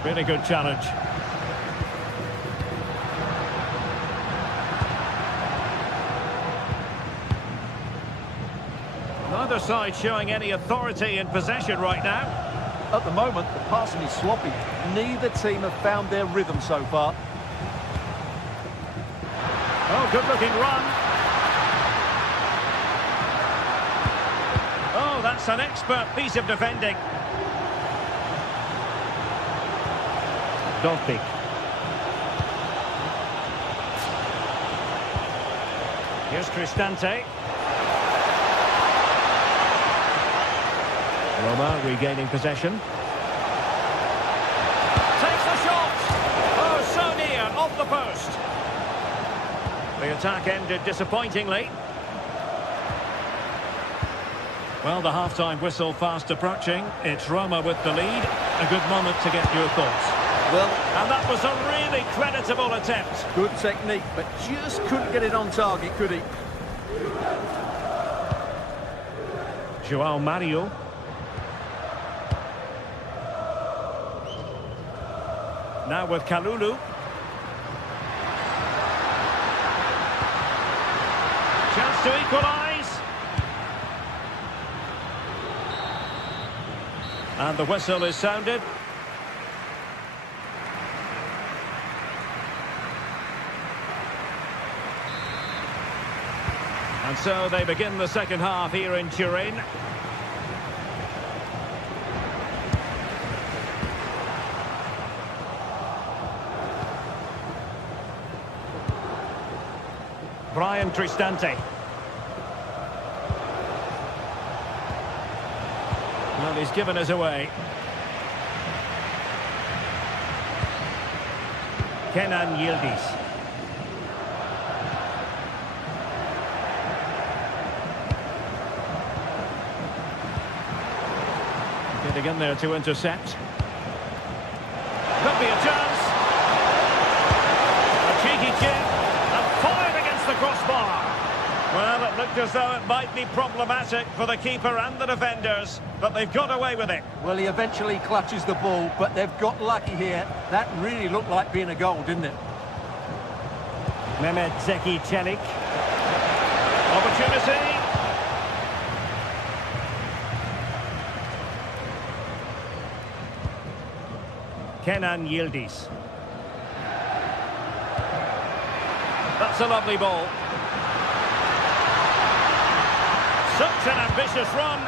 Really good challenge. Neither side showing any authority in possession right now. At the moment, the passing is sloppy. Neither team have found their rhythm so far. Oh, good-looking run. Oh, that's an expert piece of defending. Dovbik. Here's Cristante. Roma regaining possession. Takes the shot! Oh, so near, off the post. The attack ended disappointingly. Well, the half-time whistle fast approaching. It's Roma with the lead. A good moment to get your thoughts. Well, And that was a really creditable attempt. good technique, but just couldn't get it on target, could he? João Mario. Now with Kalulu. Chance to equalise. And the whistle is sounded. And so they begin the second half here in Turin. Brian Cristante. Well, he's given us away. Kenan Yildiz. Getting in there to intercept. Could be a chance. A cheeky chip. And fired against the crossbar. Well, it looked as though it might be problematic for the keeper and the defenders, but they've got away with it. Well, he eventually clutches the ball, but they've got lucky here. That really looked like being a goal, didn't it? Mehmet Zeki Çelik. Opportunity. Kenan Yildiz. That's a lovely ball. Such an ambitious run.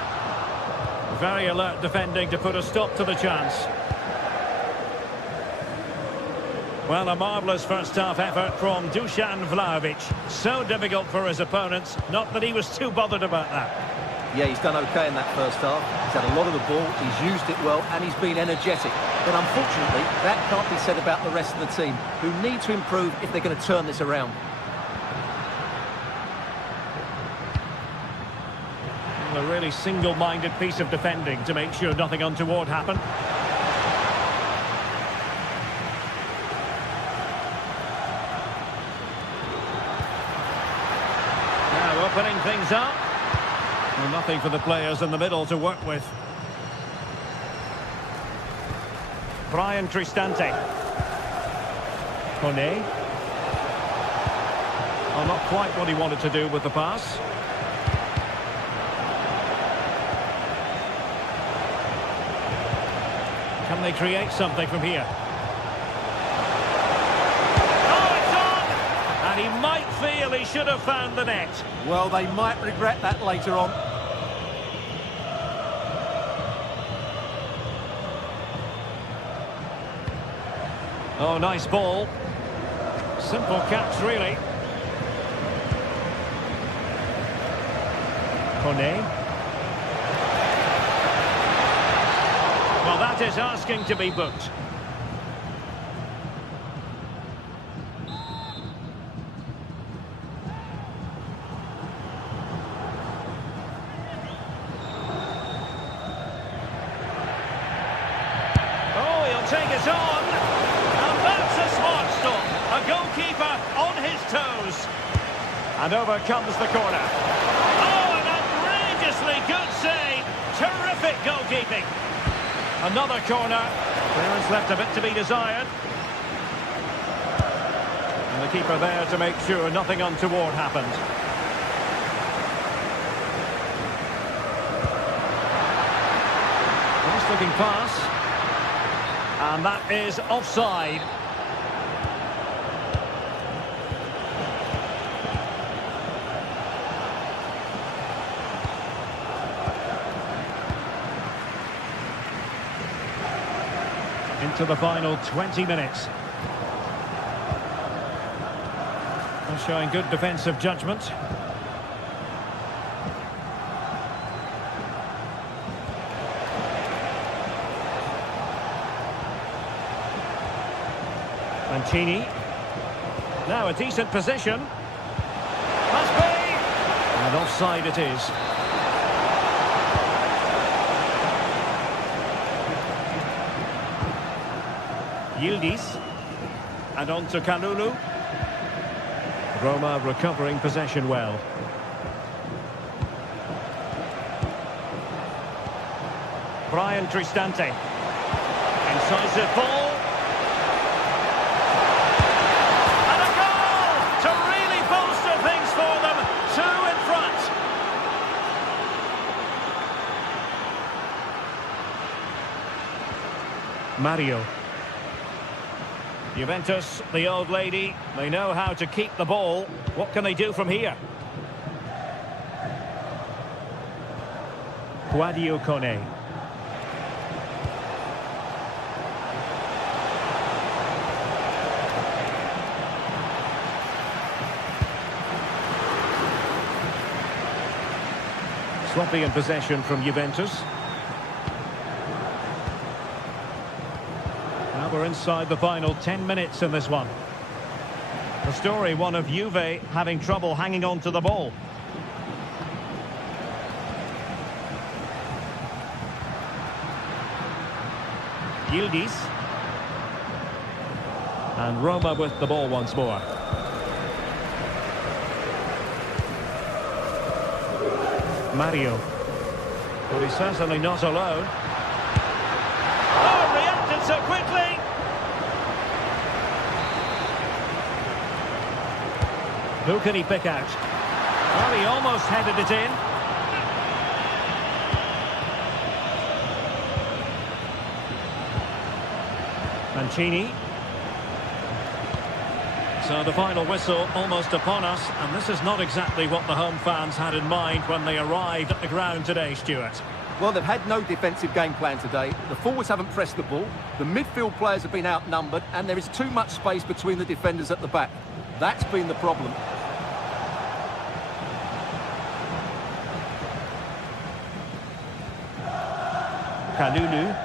Very alert defending to put a stop to the chance. Well, a marvellous first-half effort from Dusan Vlahovic. So difficult for his opponents, not that he was too bothered about that. Yeah, he's done okay in that first half. He's had a lot of the ball, he's used it well, and he's been energetic. But unfortunately, that can't be said about the rest of the team, who need to improve if they're going to turn this around. A really single-minded piece of defending to make sure nothing untoward happened. Now opening things up. Well, nothing for the players in the middle to work with. Brian Cristante. Kone. Oh, not quite what he wanted to do with the pass. Can they create something from here? Oh, it's on! And he might feel he should have found the net. Well, they might regret that later on. Oh, nice ball. Simple catch, really. Kone. Well, that is asking to be booked. Oh, he'll take it on. And that's a smart stop. A goalkeeper on his toes. And over comes the corner. Oh, an outrageously good save. Terrific goalkeeping. Another corner. Clearance left a bit to be desired. And the keeper there to make sure nothing untoward happened. Here's Nice-looking pass. And that is offside. Into the final 20 minutes. They're showing good defensive judgment. Mancini. Now a decent position. Must be! And offside it is. Yildiz. And on to Kalulu. Roma recovering possession well. Brian Cristante. Incisive ball. And a goal to really bolster things for them. 2 in front. Mario. Juventus, the old lady, they know how to keep the ball. What can they do from here? Quadio Kone. Sloppy in possession from Juventus. Now we're inside the final 10 minutes in this one. The story, one of Juve having trouble hanging on to the ball. Yildiz. And Roma with the ball once more. Mario. But he's certainly not alone. Oh, reacted so quickly! Who can he pick out? Oh, he almost headed it in. Mancini. So the final whistle almost upon us, and this is not exactly what the home fans had in mind when they arrived at the ground today, Stuart. Well, they've had no defensive game plan today. The forwards haven't pressed the ball, the midfield players have been outnumbered, and there is too much space between the defenders at the back. That's been the problem. Kalulu.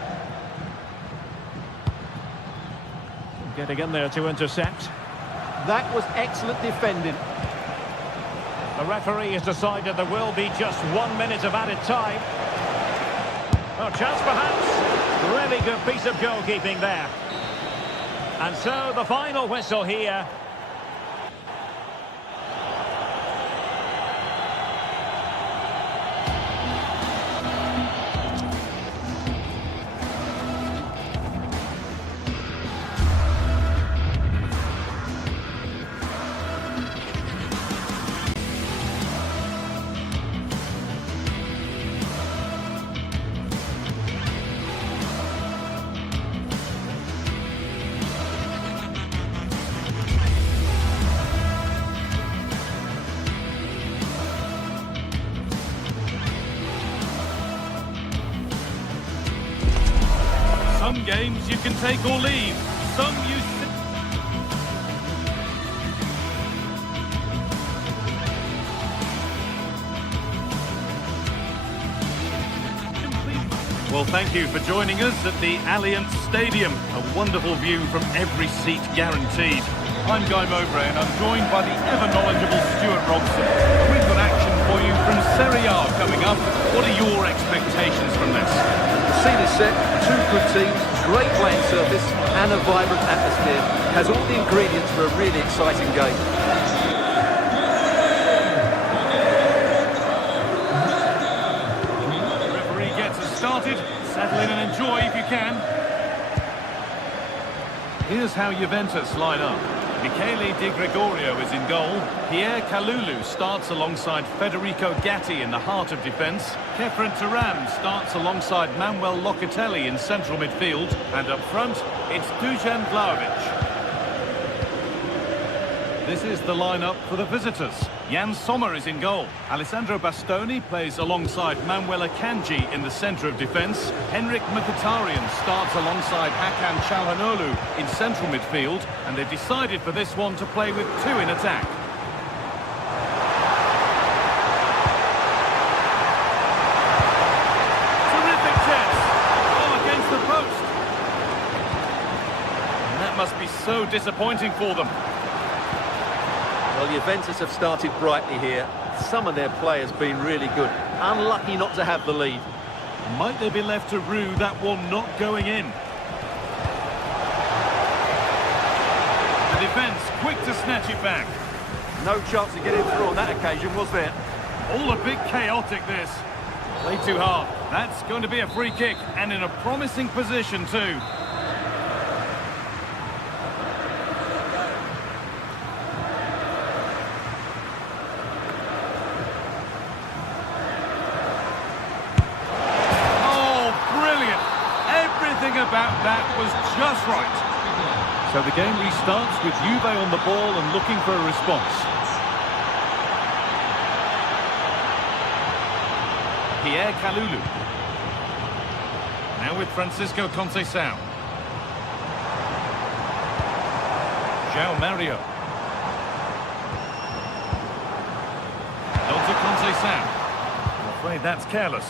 Getting in there to intercept. That was excellent defending. The referee has decided there will be just 1 minute of added time. Oh, chance perhaps. Really good piece of goalkeeping there. And so the final whistle here. Some games you can take or leave. Some you... Well, thank you for joining us at the Allianz Stadium. A wonderful view from every seat guaranteed. I'm Guy Mowbray and I'm joined by the ever-knowledgeable Stuart Robson. We've got action for you from Serie A coming up. What are your expectations from this? The scene is set, 2 good teams, great playing surface and a vibrant atmosphere. Has all the ingredients for a really exciting game. The referee gets us started. Settle in and enjoy if you can. Here's how Juventus line up. Michele Di Gregorio is in goal. Pierre Kalulu starts alongside Federico Gatti in the heart of defence. Kefren Turam starts alongside Manuel Locatelli in central midfield. And up front, it's Dusan Vlahovic. This is the lineup for the visitors. Jan Sommer is in goal. Alessandro Bastoni plays alongside Manuel Akanji in the centre of defence. Henrik Mkhitaryan starts alongside Hakan Çalhanoğlu in central midfield. And they've decided for this one to play with two in attack. Terrific chance. Oh, against the post. And that must be so disappointing for them. Well, Juventus have started brightly here. Some of their players been really good. Unlucky not to have the lead. Might they be left to rue that one not going in? The defence quick to snatch it back. No chance of getting through on that occasion, was there? All a bit chaotic, this. Played too hard. That's going to be a free kick, and in a promising position too. About that was just right. So the game restarts with Juve on the ball and looking for a response. Pierre Kalulu. Now with Francisco Conceição. João Mario. On to Conceição. I'm afraid that's careless.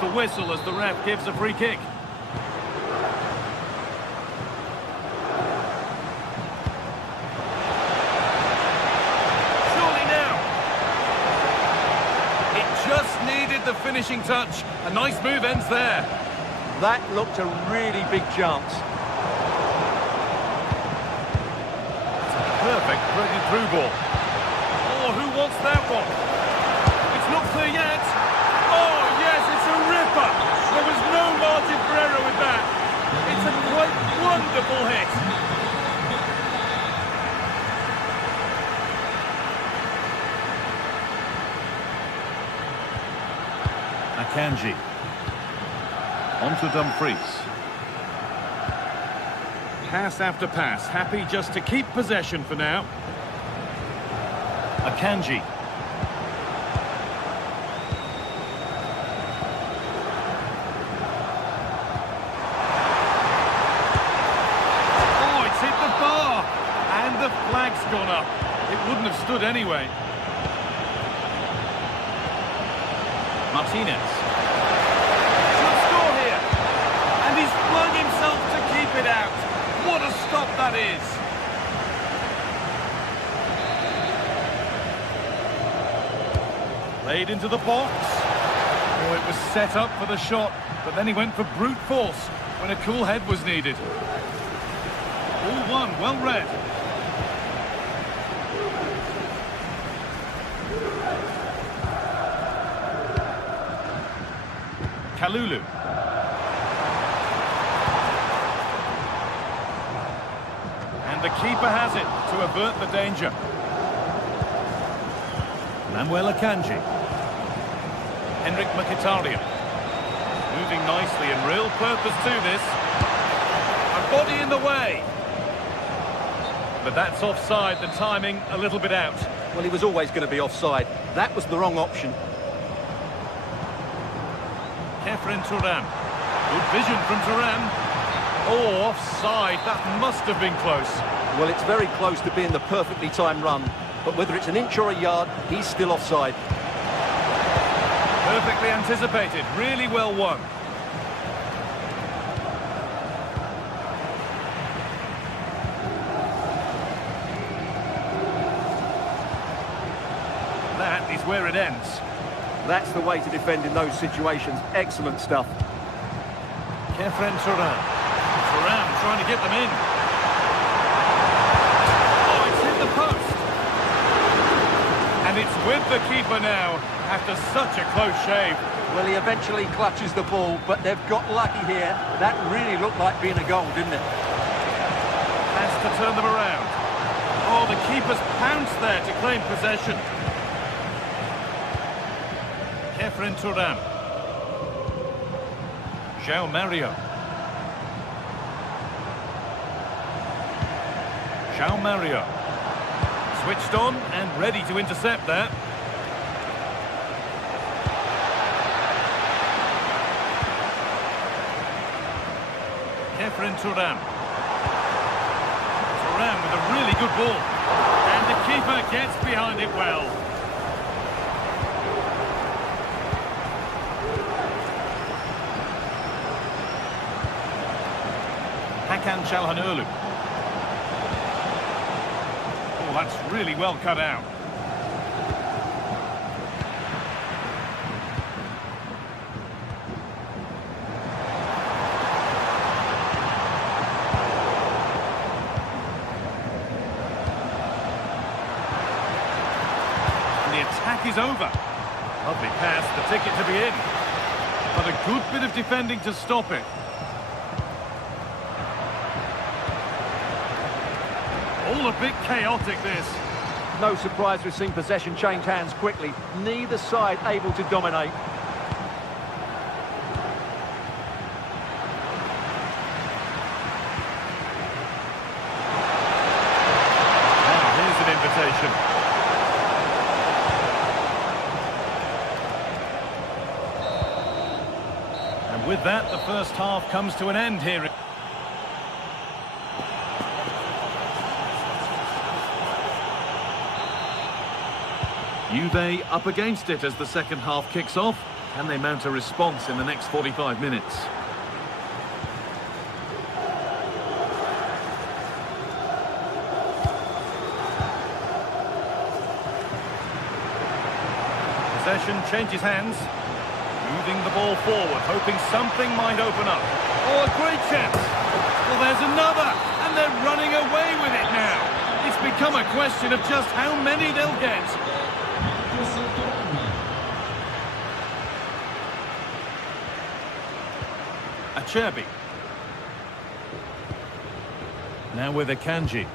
The whistle as the ref gives a free kick. Surely now. It just needed the finishing touch. A nice move ends there. That looked a really big chance. It's a perfect threaded through ball. Oh, who wants that one? It's not clear yet. Oh, yes, it's a ripper. There was no margin for error with that. It's a quite wonderful hit. Akanji. On to Dumfries. Pass after pass. Happy just to keep possession for now. Akanji. The flag's gone up. It wouldn't have stood anyway. Martinez. Should score here. And he's flung himself to keep it out. What a stop that is. Played into the box. Oh, it was set up for the shot, but then he went for brute force when a cool head was needed. All one, well read. Kalulu. And the keeper has it to avert the danger. Manuel Akanji. Henrik Mkhitaryan. Moving nicely and real purpose to this. A body in the way. But that's offside, the timing a little bit out. Well, he was always going to be offside. That was the wrong option. Kefren Turam. Good vision from Turam. Oh, offside. That must have been close. Well, it's very close to being the perfectly timed run. But whether it's an inch or a yard, he's still offside. Perfectly anticipated. Really well won. That is where it ends. That's the way to defend in those situations. Excellent stuff. Kefren Turam. Turam trying to get them in. Oh, it's hit the post. And it's with the keeper now, after such a close shave. Well, he eventually clutches the ball, but they've got lucky here. That really looked like being a goal, didn't it? Has to turn them around. Oh, the keeper's pounced there to claim possession. Kefren Turan. João Mario. João Mario. Switched on and ready to intercept that. Kefren Turan. Turan with a really good ball. And the keeper gets behind it well. Hakan Çalhanoğlu. Oh, that's really well cut out. And the attack is over. Lovely pass, the ticket to be in. But a good bit of defending to stop it. All a bit chaotic, this. No surprise we've seen possession change hands quickly. Neither side able to dominate. Now here's an invitation. And with that, the first half comes to an end here. Juve up against it as the second half kicks off. Can they mount a response in the next 45 minutes? Possession changes hands. Moving the ball forward, hoping something might open up. Oh, a great chance. Well, there's another, and they're running away with it now. It's become a question of just how many they'll get. Acerbi. Now with Akanji.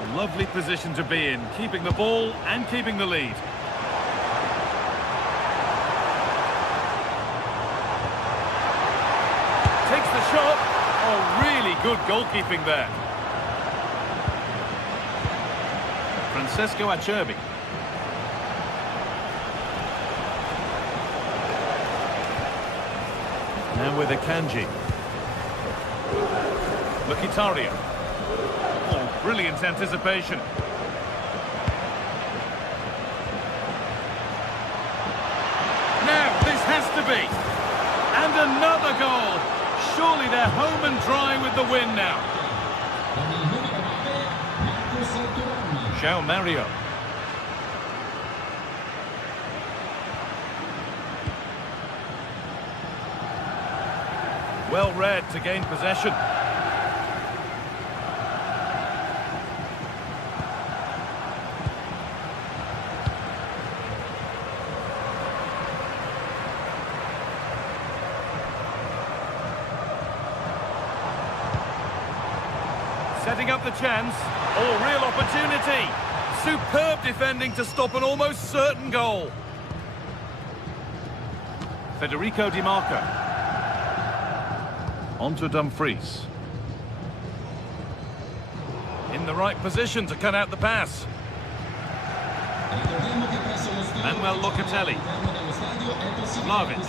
A lovely position to be in, keeping the ball and keeping the lead. Takes the shot. Oh, really good goalkeeping there. Francesco Acerbi. Now with Akanji. Mkhitaryan. Oh, brilliant anticipation. Now, this has to be. And another goal. Surely they're home and dry with the win now. João Mario. Well read to gain possession. Setting up the chance. Oh, real opportunity. Superb defending to stop an almost certain goal. Federico Di Marco. On to Dumfries. In the right position to cut out the pass. Manuel Locatelli. Vlahovic.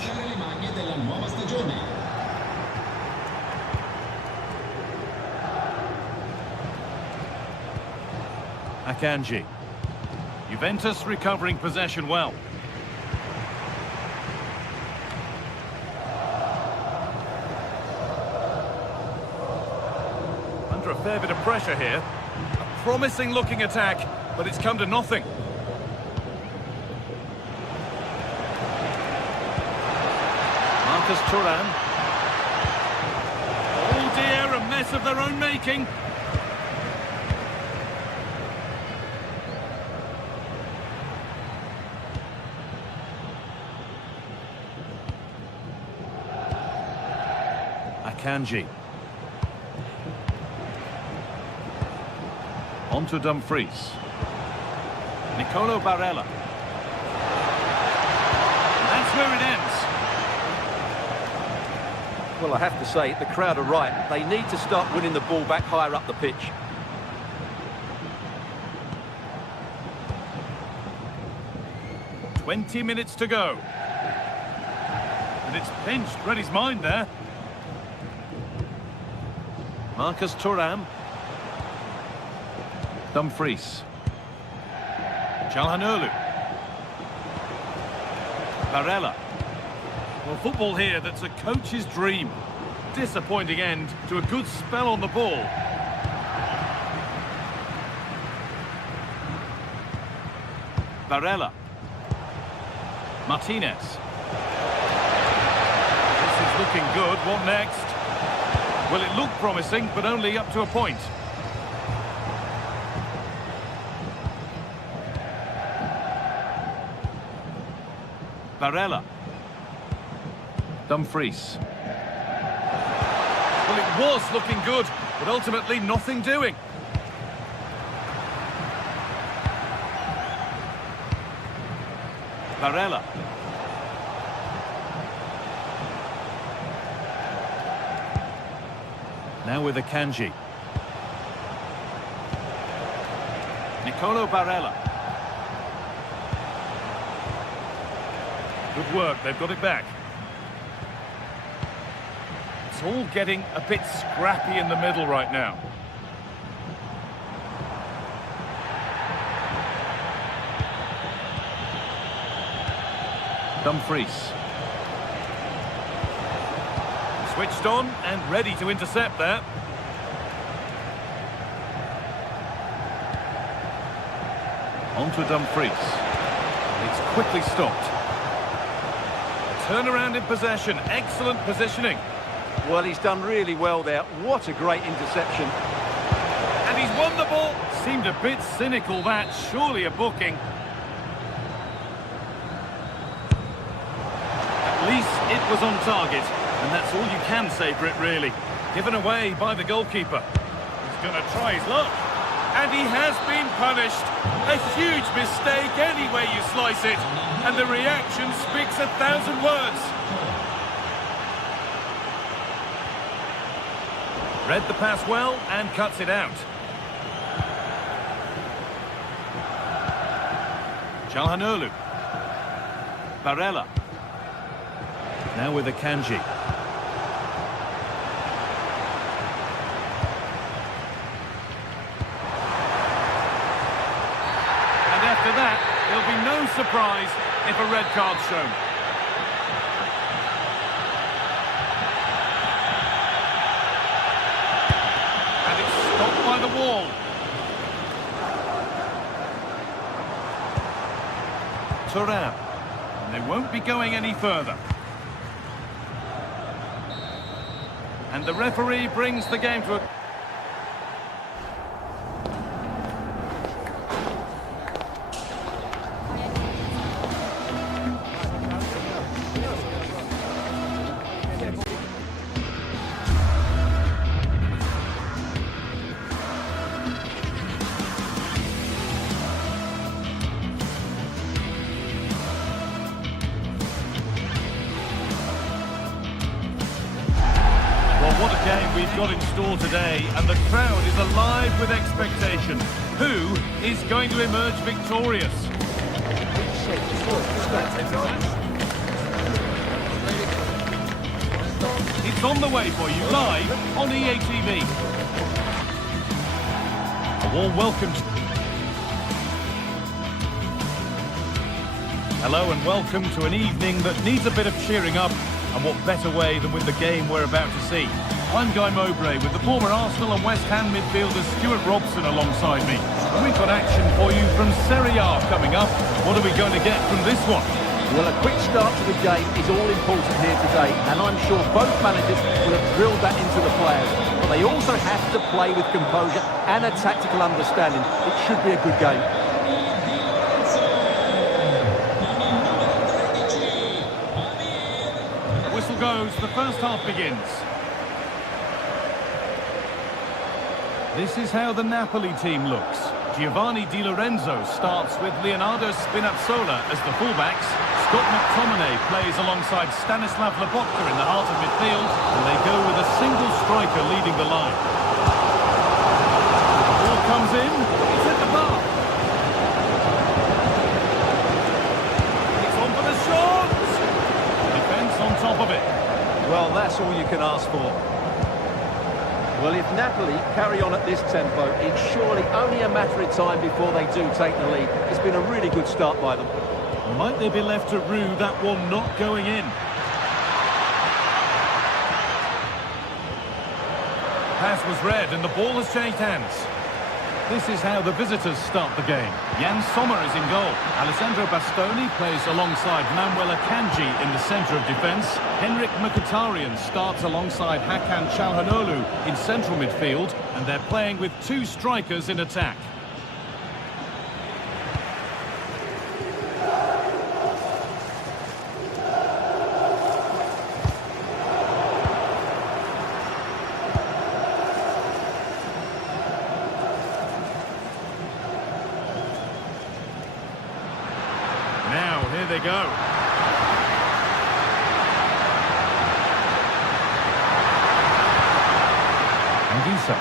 Akanji. Juventus recovering possession well. Under a fair bit of pressure here. A promising looking attack, but it's come to nothing. Marcus Thuram. Oh dear, a mess of their own making. Kanji. On to Dumfries. Nicolo Barella. That's where it ends. Well, I have to say, the crowd are right. They need to start winning the ball back higher up the pitch. "20 minutes to go. And it's pinched, read his mind there. Marcus Thuram. Dumfries. Çalhanoğlu. Barella. Well, football here that's a coach's dream. Disappointing end to a good spell on the ball. Barella. Martinez. This is looking good. What next? Well, it looked promising, but only up to a point. Barella. Dumfries. Well, it was looking good, but ultimately nothing doing. Barella. Now with Akanji. Nicolo Barella. Good work, they've got it back. It's all getting a bit scrappy in the middle right now. Dumfries. Switched on and ready to intercept there. On to Dumfries. It's quickly stopped. Turnaround in possession, excellent positioning. Well, he's done really well there. What a great interception. And he's won the ball. Seemed a bit cynical, that. Surely a booking. At least it was on target, and that's all you can say for it, really. Given away by the goalkeeper. He's going to try his luck. And he has been punished. A huge mistake any way you slice it. And the reaction speaks 1,000 words. Read the pass well and cuts it out. Çalhanoğlu. Barella. Now with Akanji. And after that, there'll be no surprise if a red card's shown. And it's stopped by the wall. Thuram. And they won't be going any further. And the referee brings the game to a... What a game we've got in store today, and the crowd is alive with expectation. Who is going to emerge victorious? It's on the way for you live on EA TV. A warm welcome. Hello and welcome to an evening that needs a bit of cheering up. And what better way than with the game we're about to see. I'm Guy Mowbray with the former Arsenal and West Ham midfielder Stuart Robson alongside me. And we've got action for you from Serie A coming up. What are we going to get from this one? Well, a quick start to the game is all important here today, and I'm sure both managers will have drilled that into the players. But they also have to play with composure and a tactical understanding. It should be a good game. Whistle goes, the first half begins. This is how the Napoli team looks. Giovanni Di Lorenzo starts with Leonardo Spinazzola as the fullbacks. Scott McTominay plays alongside Stanislav Lobotka in the heart of midfield, and they go with a single striker leading the line. The ball comes in, it's at the bar. It's on for the shot! Defence on top of it. Well, that's all you can ask for. Well, if Napoli carry on at this tempo, it's surely only a matter of time before they do take the lead. It's been a really good start by them. Might they be left to rue that one not going in? Pass was read and the ball has changed hands. This is how the visitors start the game. Jan Sommer is in goal. Alessandro Bastoni plays alongside Manuel Akanji in the centre of defence. Henrik Mkhitaryan starts alongside Hakan Çalhanoğlu in central midfield, and they're playing with two strikers in attack. Now, here they go. Anguissa.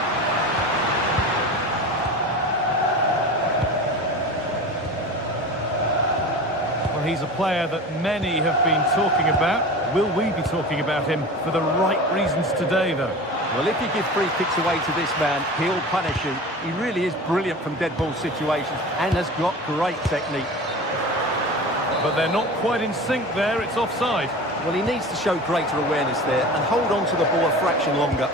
Well, he's a player that many have been talking about. Will we be talking about him for the right reasons today, though? Well, if you give free kicks away to this man, he'll punish you. He really is brilliant from dead ball situations and has got great technique. But they're not quite in sync there, it's offside. Well, he needs to show greater awareness there and hold on to the ball a fraction longer.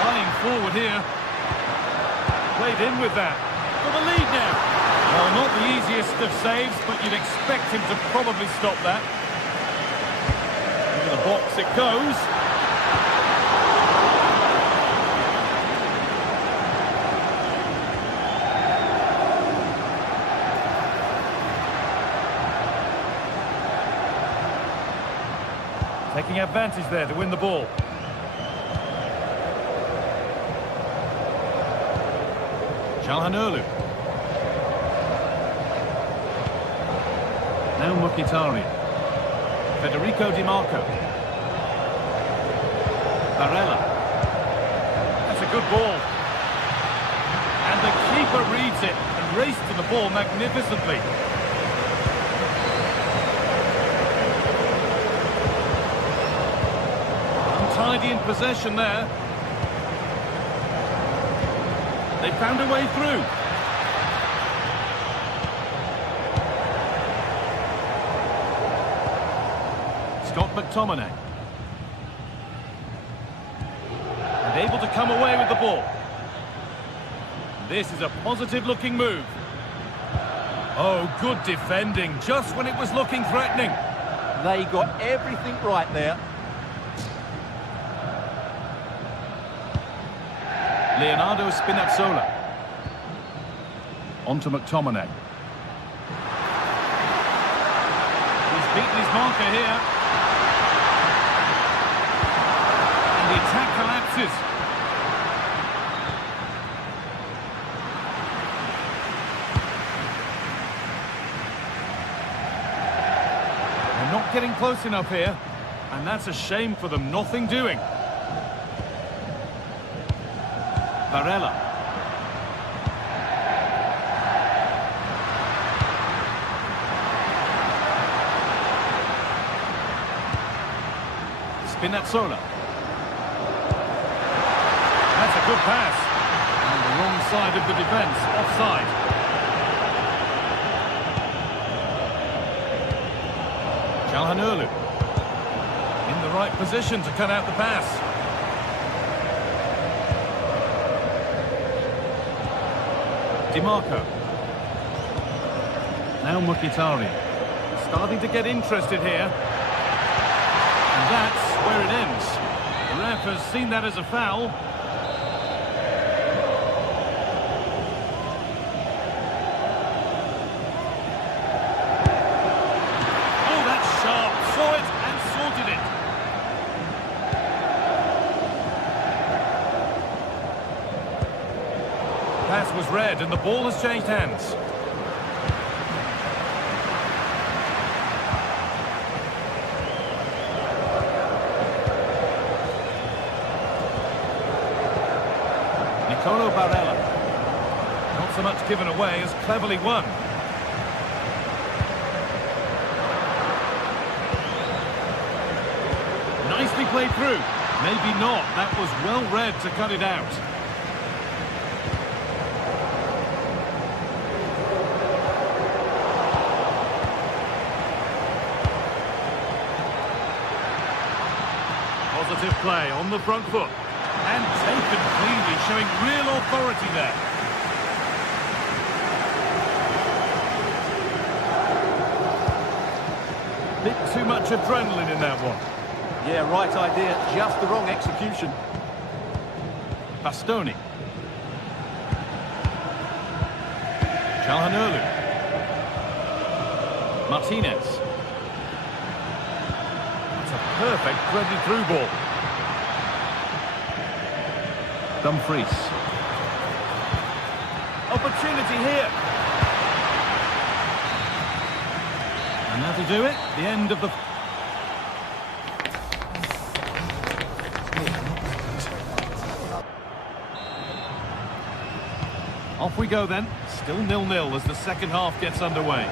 Flying forward here. Played in with that. For the lead now. Well, not the easiest of saves, but you'd expect him to probably stop that. Into the box it goes. Taking advantage there to win the ball. Çalhanoğlu. Now Mkhitaryan. Federico Di Marco. Barella. That's a good ball. And the keeper reads it and raced to the ball magnificently. Untidy in possession there. They found a way through. Scott McTominay. And able to come away with the ball. This is a positive-looking move. Oh, good defending, just when it was looking threatening. They got everything right there. Leonardo Spinazzola. On to McTominay. He's beaten his marker here. And the attack collapses. They're not getting close enough here. And that's a shame for them, nothing doing. Barella. Spinazzola. That's a good pass. On the wrong side of the defence, offside. Çalhanoğlu. In the right position to cut out the pass. Di Marco. Now Mkhitaryan. Starting to get interested here. And that's where it ends. The ref has seen that as a foul. Oh, that's sharp. Saw it and sorted it. was red and the ball has changed hands. Barella. Not so much given away as cleverly won. Nicely played through. Maybe not. That was well read to cut it out. Positive play on the front foot. And taken cleanly, showing real authority there. Bit too much adrenaline in that one. Yeah, right idea, just the wrong execution. Bastoni. Calhanoglu. Martinez. That's a perfect threaded through ball. Dumfries. Opportunity here. And that'll do it. The end of the... Off we go then. Still 0-0 as the second half gets underway.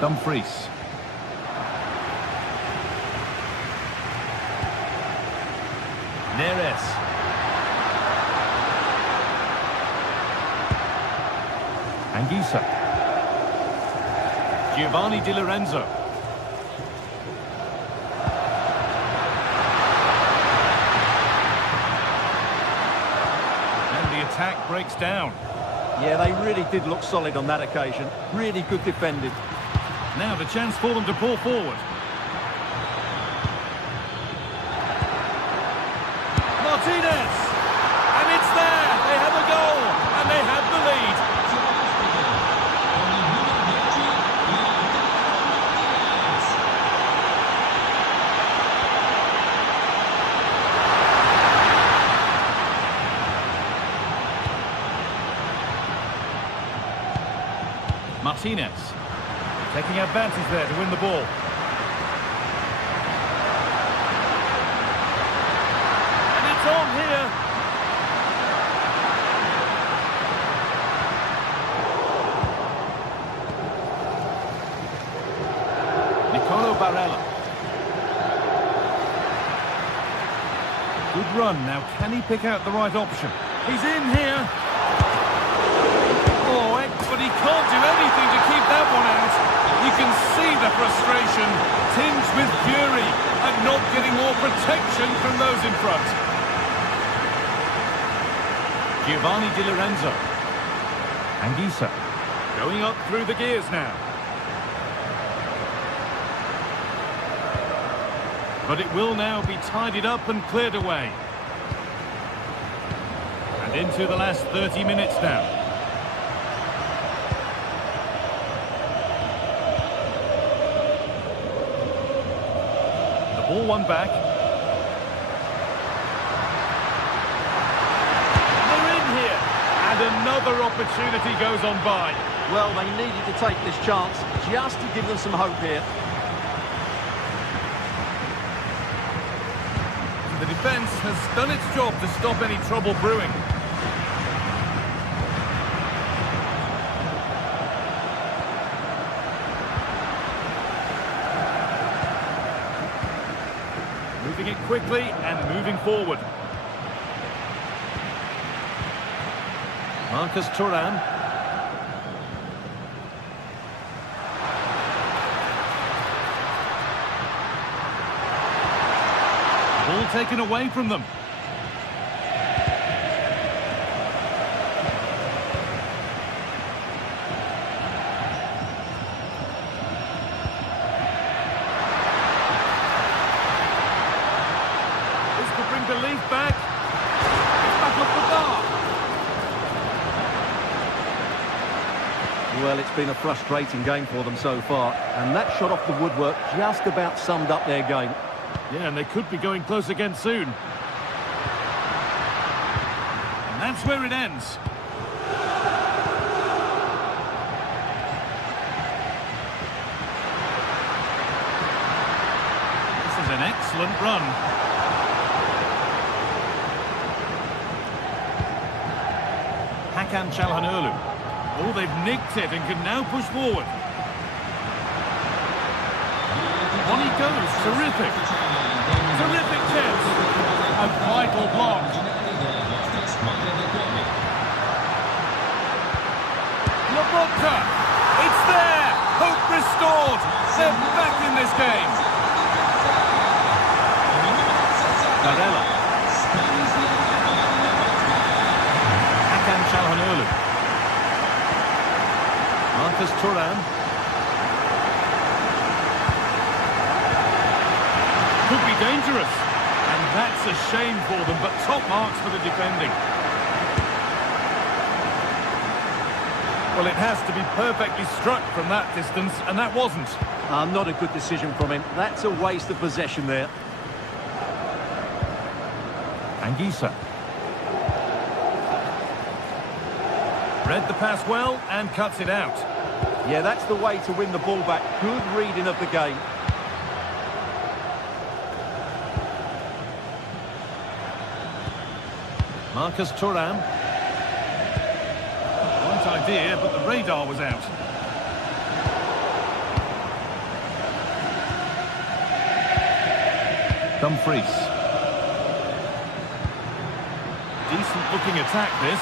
Dumfries. Neres. Anguissa. Giovanni Di Lorenzo. And the attack breaks down. Yeah, they really did look solid on that occasion. Really good defending. Now the chance for them to pull forward. Martinez! And it's there! They have a goal! And they have the lead! Martinez. Taking advantage there to win the ball. And it's on here. Barella. Good run. Now, can he pick out the right option? He's in here. Oh, but he can't do anything to keep that one out. You can see the frustration, tinged with fury, at not getting more protection from those in front. Giovanni Di Lorenzo. Anguissa. Going up through the gears now. But it will now be tidied up and cleared away. And into the last 30 minutes now. The ball won back. They're in here. And another opportunity goes on by. Well, they needed to take this chance just to give them some hope here. The defence has done its job to stop any trouble brewing. Moving it quickly and moving forward. Marcus Thuram. Ball taken away from them. This could bring belief back. It's back off the bar. Well, it's been a frustrating game for them so far, and that shot off the woodwork just about summed up their game. Yeah, and they could be going close again soon. And that's where it ends. This is an excellent run. Hakan Çalhanoğlu. Oh, they've nicked it and can now push forward. On he goes. Terrific. Terrific chance. A vital block. Lobotka. It's there. Hope restored. They're back in this game. Barella. Hakan Çalhanoğlu. Marcus Thuram. Could be dangerous. And that's a shame for them, but top marks for the defending. Well, it has to be perfectly struck from that distance, and that wasn't. Not a good decision from him. That's a waste of possession there. Anguissa. Read the pass well and cuts it out. Yeah, that's the way to win the ball back. Good reading of the game. Marcus Thuram. Right idea, but the radar was out. Dumfries. Decent looking attack, this.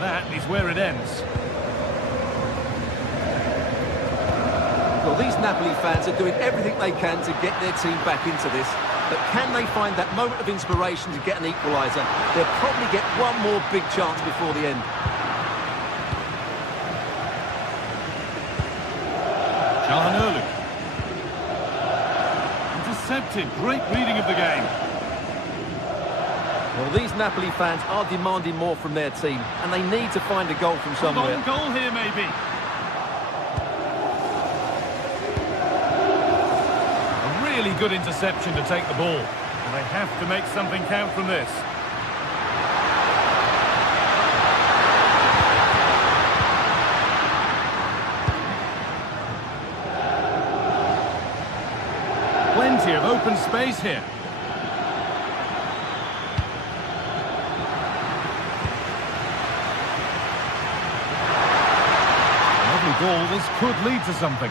That is where it ends. Well, these Napoli fans are doing everything they can to get their team back into this. But can they find that moment of inspiration to get an equaliser? They'll probably get one more big chance before the end. Çalhanoğlu. Intercepted. Great reading of the game. Well, these Napoli fans are demanding more from their team, and they need to find a goal from somewhere. Long goal here, maybe. A really good interception to take the ball. And they have to make something count from this. Plenty of open space here. Goal, this could lead to something.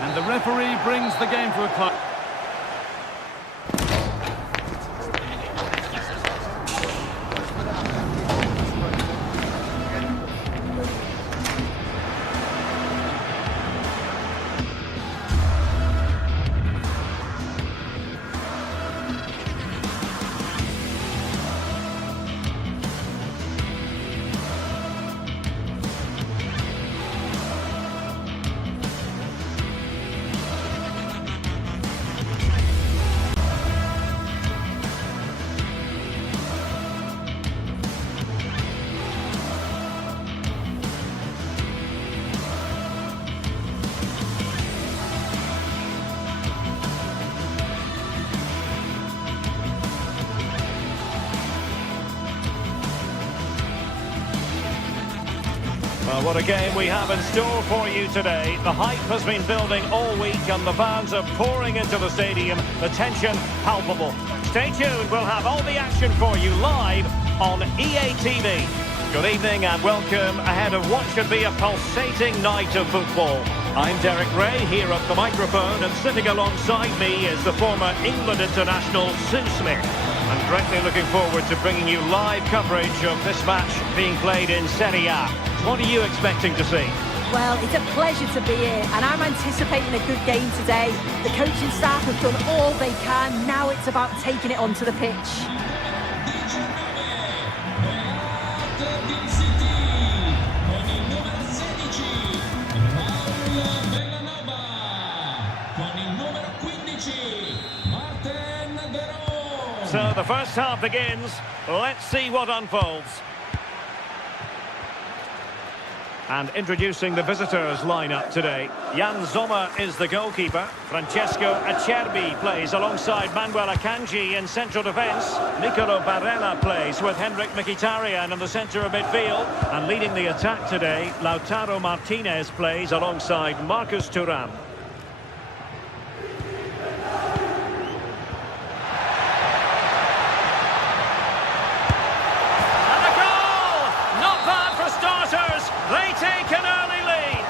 And the referee brings the game to a close. Well, what a game we have in store for you today. The hype has been building all week and the fans are pouring into the stadium. The tension palpable. Stay tuned, we'll have all the action for you live on EA TV. Good evening and welcome ahead of what should be a pulsating night of football. I'm Derek Ray here at the microphone, and sitting alongside me is the former England international Sue Smith. I'm directly looking forward to bringing you live coverage of this match being played in Serie A. What are you expecting to see? Well, it's a pleasure to be here, and I'm anticipating a good game today. The coaching staff have done all they can. Now it's about taking it onto the pitch. So the first half begins. Let's see what unfolds. And introducing the visitors lineup today. Jan Sommer is the goalkeeper. Francesco Acerbi plays alongside Manuel Akanji in central defence. Nicolo Barella plays with Henrik Mkhitaryan in the centre of midfield. And leading the attack today, Lautaro Martinez plays alongside Marcus Thuram. They take an early lead.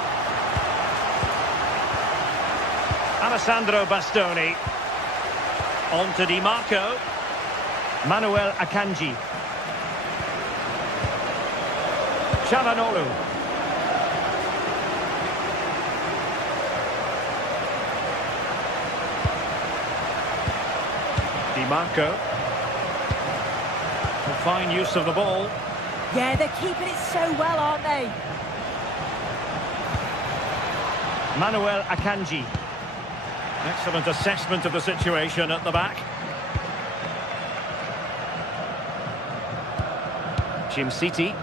Alessandro Bastoni. On to Di Marco. Manuel Akanji. Çalhanoğlu. Di Marco. Fine use of the ball. Yeah, they're keeping it so well, aren't they? Manuel Akanji. Excellent assessment of the situation at the back. Jim City.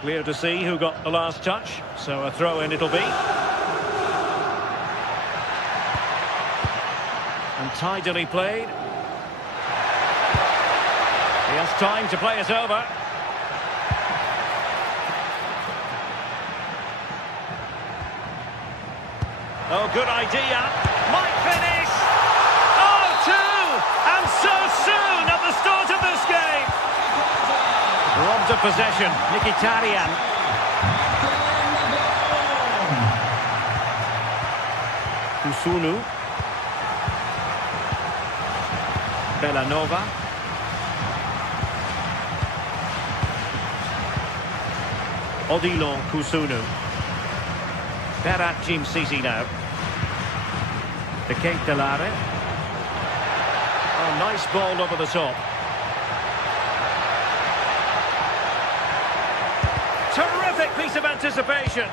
Clear to see who got the last touch, so a throw-in it'll be. And tidily played. He has time to play it over. Oh, good idea. Might finish. Oh, two! And so soon at the start of this game. Robbed of possession. Mkhitaryan. Kusunu. Bellanova. Odilon Kusunu. Berat Jim City now. The Kate Delare. Oh, nice ball over the top. Terrific piece of anticipation.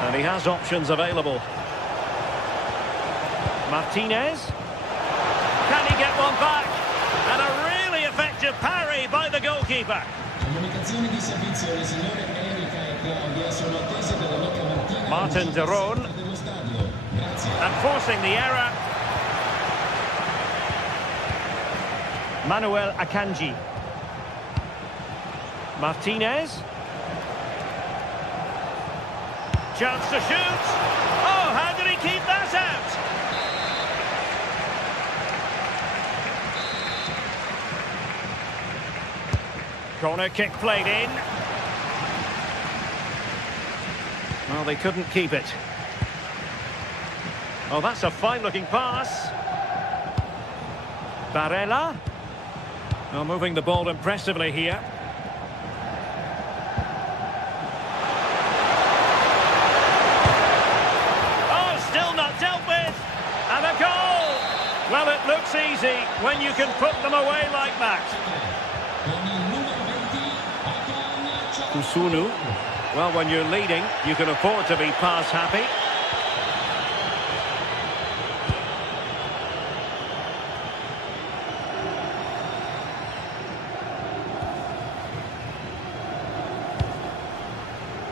And he has options available. Martinez. Can he get one back? And a really effective parry by the goalkeeper. Martin de Roon. And forcing the error. Manuel Akanji. Martinez. Chance to shoot. Oh, how did he keep that out? Corner kick played in. Well, they couldn't keep it. Oh, that's a fine-looking pass. Barella. Oh, moving the ball impressively here. Oh, still not dealt with. And a goal. Well, it looks easy when you can put them away like that. Kusunu. Well, when you're leading, you can afford to be pass happy.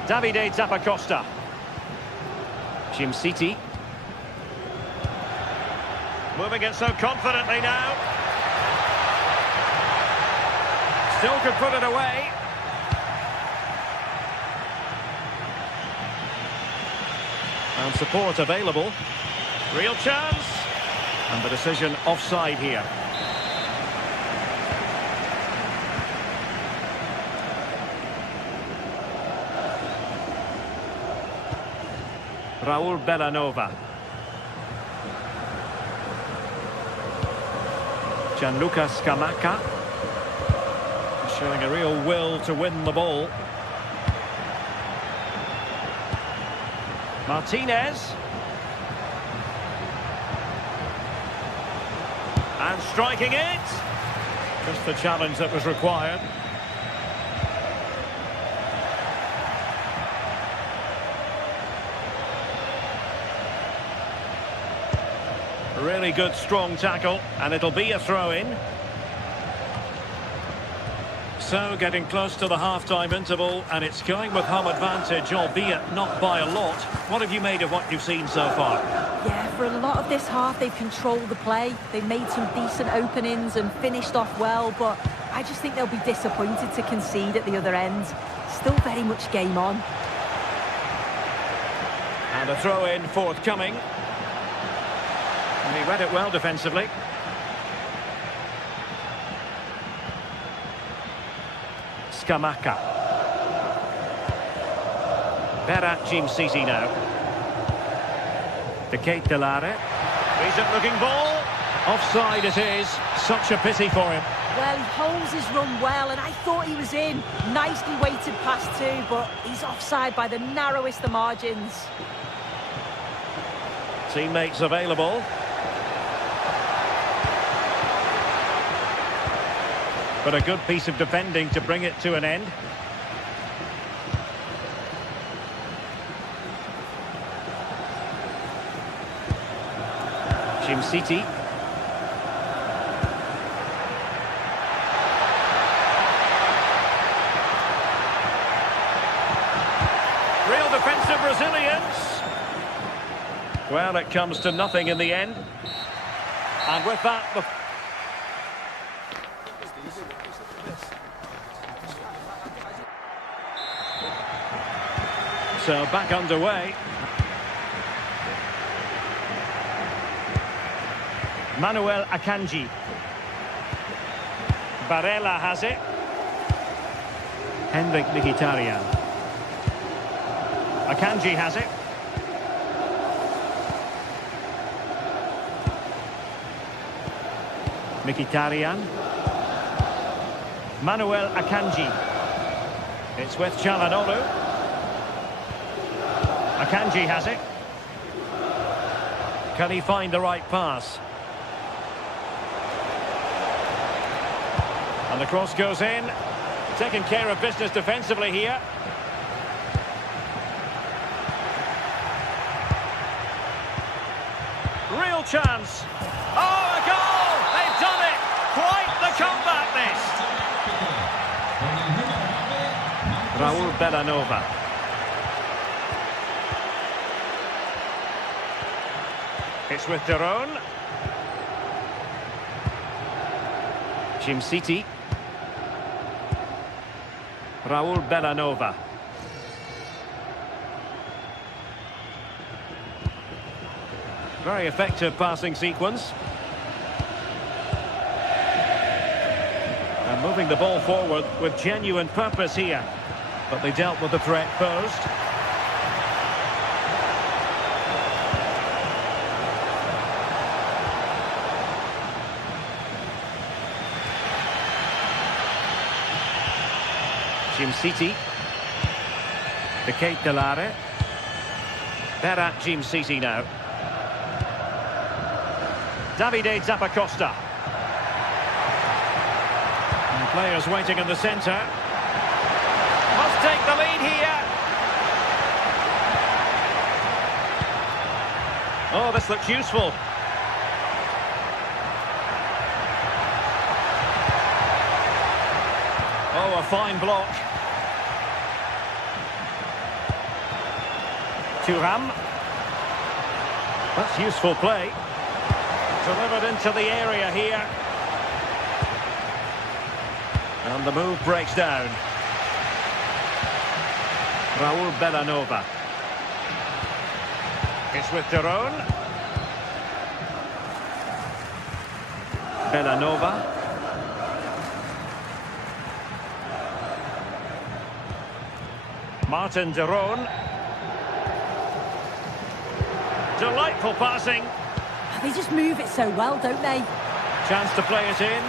Davide Zappacosta. Jim City. Moving it so confidently now. Still could put it away. And support available. Real chance. And the decision offside here. Raul Bellanova. Gianluca Scamacca. Showing a real will to win the ball. Martinez. And striking it. Just the challenge that was required. Really good, strong tackle, and it'll be a throw-in. So, getting close to the half-time interval, and it's going with home advantage, albeit not by a lot. What have you made of what you've seen so far? Yeah, for a lot of this half, they've controlled the play. They've made some decent openings and finished off well, but I just think they'll be disappointed to concede at the other end. Still very much game on. And a throw-in forthcoming. And he read it well defensively. Scamacca. Berat Jim City now. De Ketelare. Decent looking ball. Offside it is. Such a pity for him. Well, he holds his run well, and I thought he was in. Nicely weighted pass too, but he's offside by the narrowest of margins. Teammates available. But a good piece of defending to bring it to an end. Jim City. Real defensive resilience. Well, it comes to nothing in the end. And with that, the... So back underway. Manuel Akanji. Barella has it. Henrik Mkhitaryan. Akanji has it. Mkhitaryan. Manuel Akanji. It's with Çalhanoğlu. Akanji has it. Can he find the right pass? And the cross goes in. Taking care of business defensively here. Real chance. Oh, a goal! They've done it! Quite the comeback, this! Raul Bellanova. It's with Daron. Jim City. Raul Bellanova. Very effective passing sequence. And moving the ball forward with genuine purpose here. But they dealt with the threat posed. Jim City. De Ketelare. Berat Jim City now. Davide Zappacosta. And players waiting in the centre. Must take the lead here. Oh, this looks useful. Oh, a fine block. Thuram. That's useful play. Delivered into the area here. And the move breaks down. Raul Bellanova. It's with Daron. Bellanova. Martin Daron. Delightful passing. They just move it so well, don't they? Chance to play it in.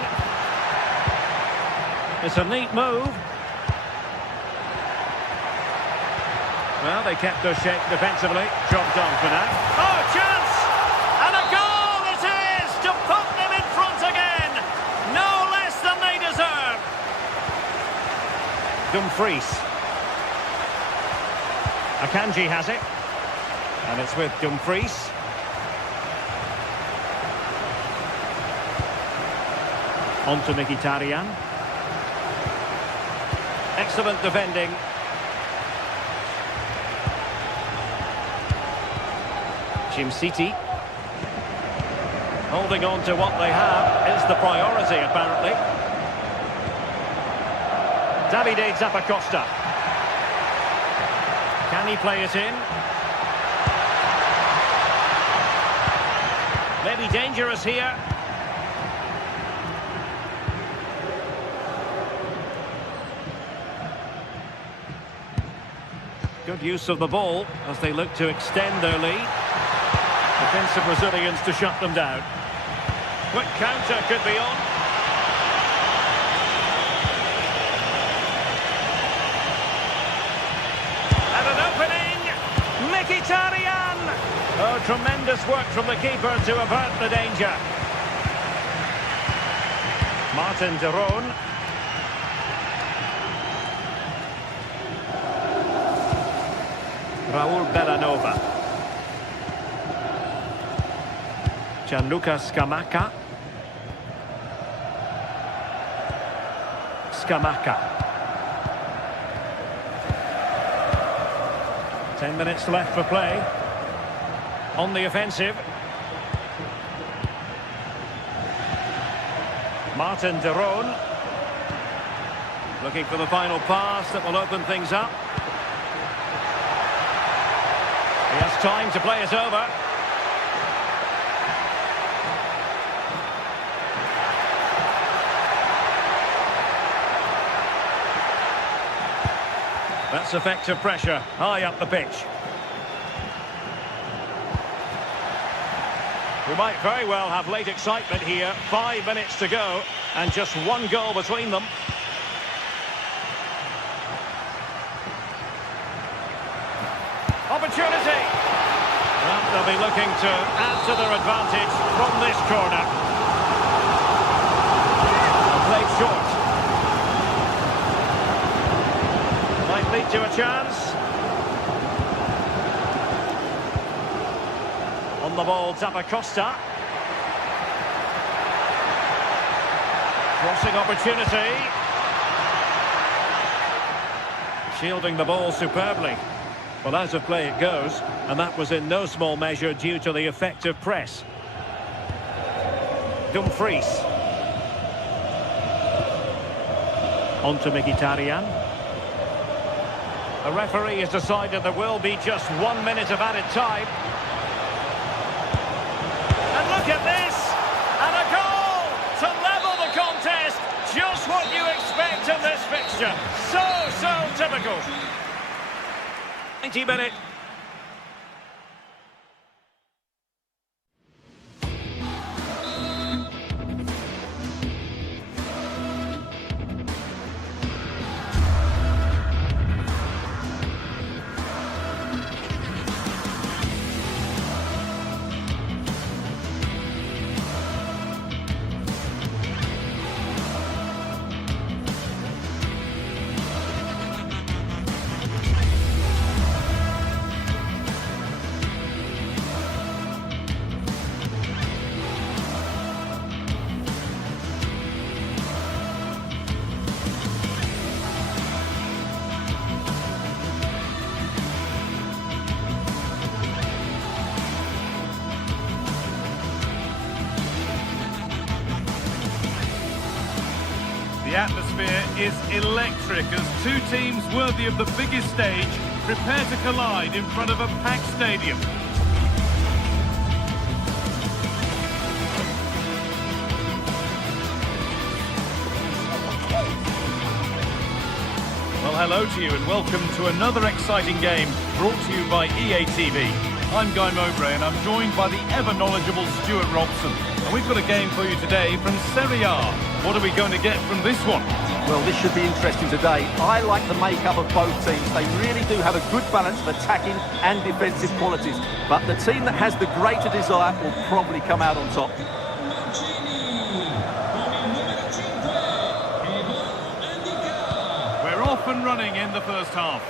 It's a neat move. Well, they kept their shape defensively. Job done for now. Oh, chance! And a goal it is to put them in front again. No less than they deserve. Dumfries. Akanji has it. And it's with Dumfries. On to Mkhitaryan. Excellent defending. City. Holding on to what they have is the priority, apparently. Davide Zappacosta. Can he play it in? Maybe dangerous here. Good use of the ball as they look to extend their lead. Defensive Brazilians to shut them down. Quick counter could be on. And an opening! Mkhitaryan! Oh, tremendous work from the keeper to avert the danger. Martin de Roon. Raul Bellanova. Gianluca Scamacca. Scamacca. 10 minutes left for play. On the offensive. Martin de Roon. Looking for the final pass that will open things up. He has time to play it over. That's effective pressure, high up the pitch. We might very well have late excitement here. 5 minutes to go, and just one goal between them. Opportunity! Well, they'll be looking to add to their advantage from this corner. Played short. Might lead to a chance. On the ball, Zappacosta. Crossing opportunity. Shielding the ball superbly. Well, out of play it goes, and that was in no small measure due to the effective press. Dumfries. On to Mkhitaryan. The referee has decided there will be just 1 minute of added time. And look at this! And a goal to level the contest! Just what you expect in this fixture. So typical. 90 minutes. The atmosphere is electric as two teams worthy of the biggest stage prepare to collide in front of a packed stadium. Well, hello to you and welcome to another exciting game brought to you by EA TV. I'm Guy Mowbray and I'm joined by the ever-knowledgeable Stuart Robson. And we've got a game for you today from Serie A. What are we going to get from this one? Well, this should be interesting today. I like the makeup of both teams. They really do have a good balance of attacking and defensive qualities. But the team that has the greater desire will probably come out on top. We're off and running in the first half.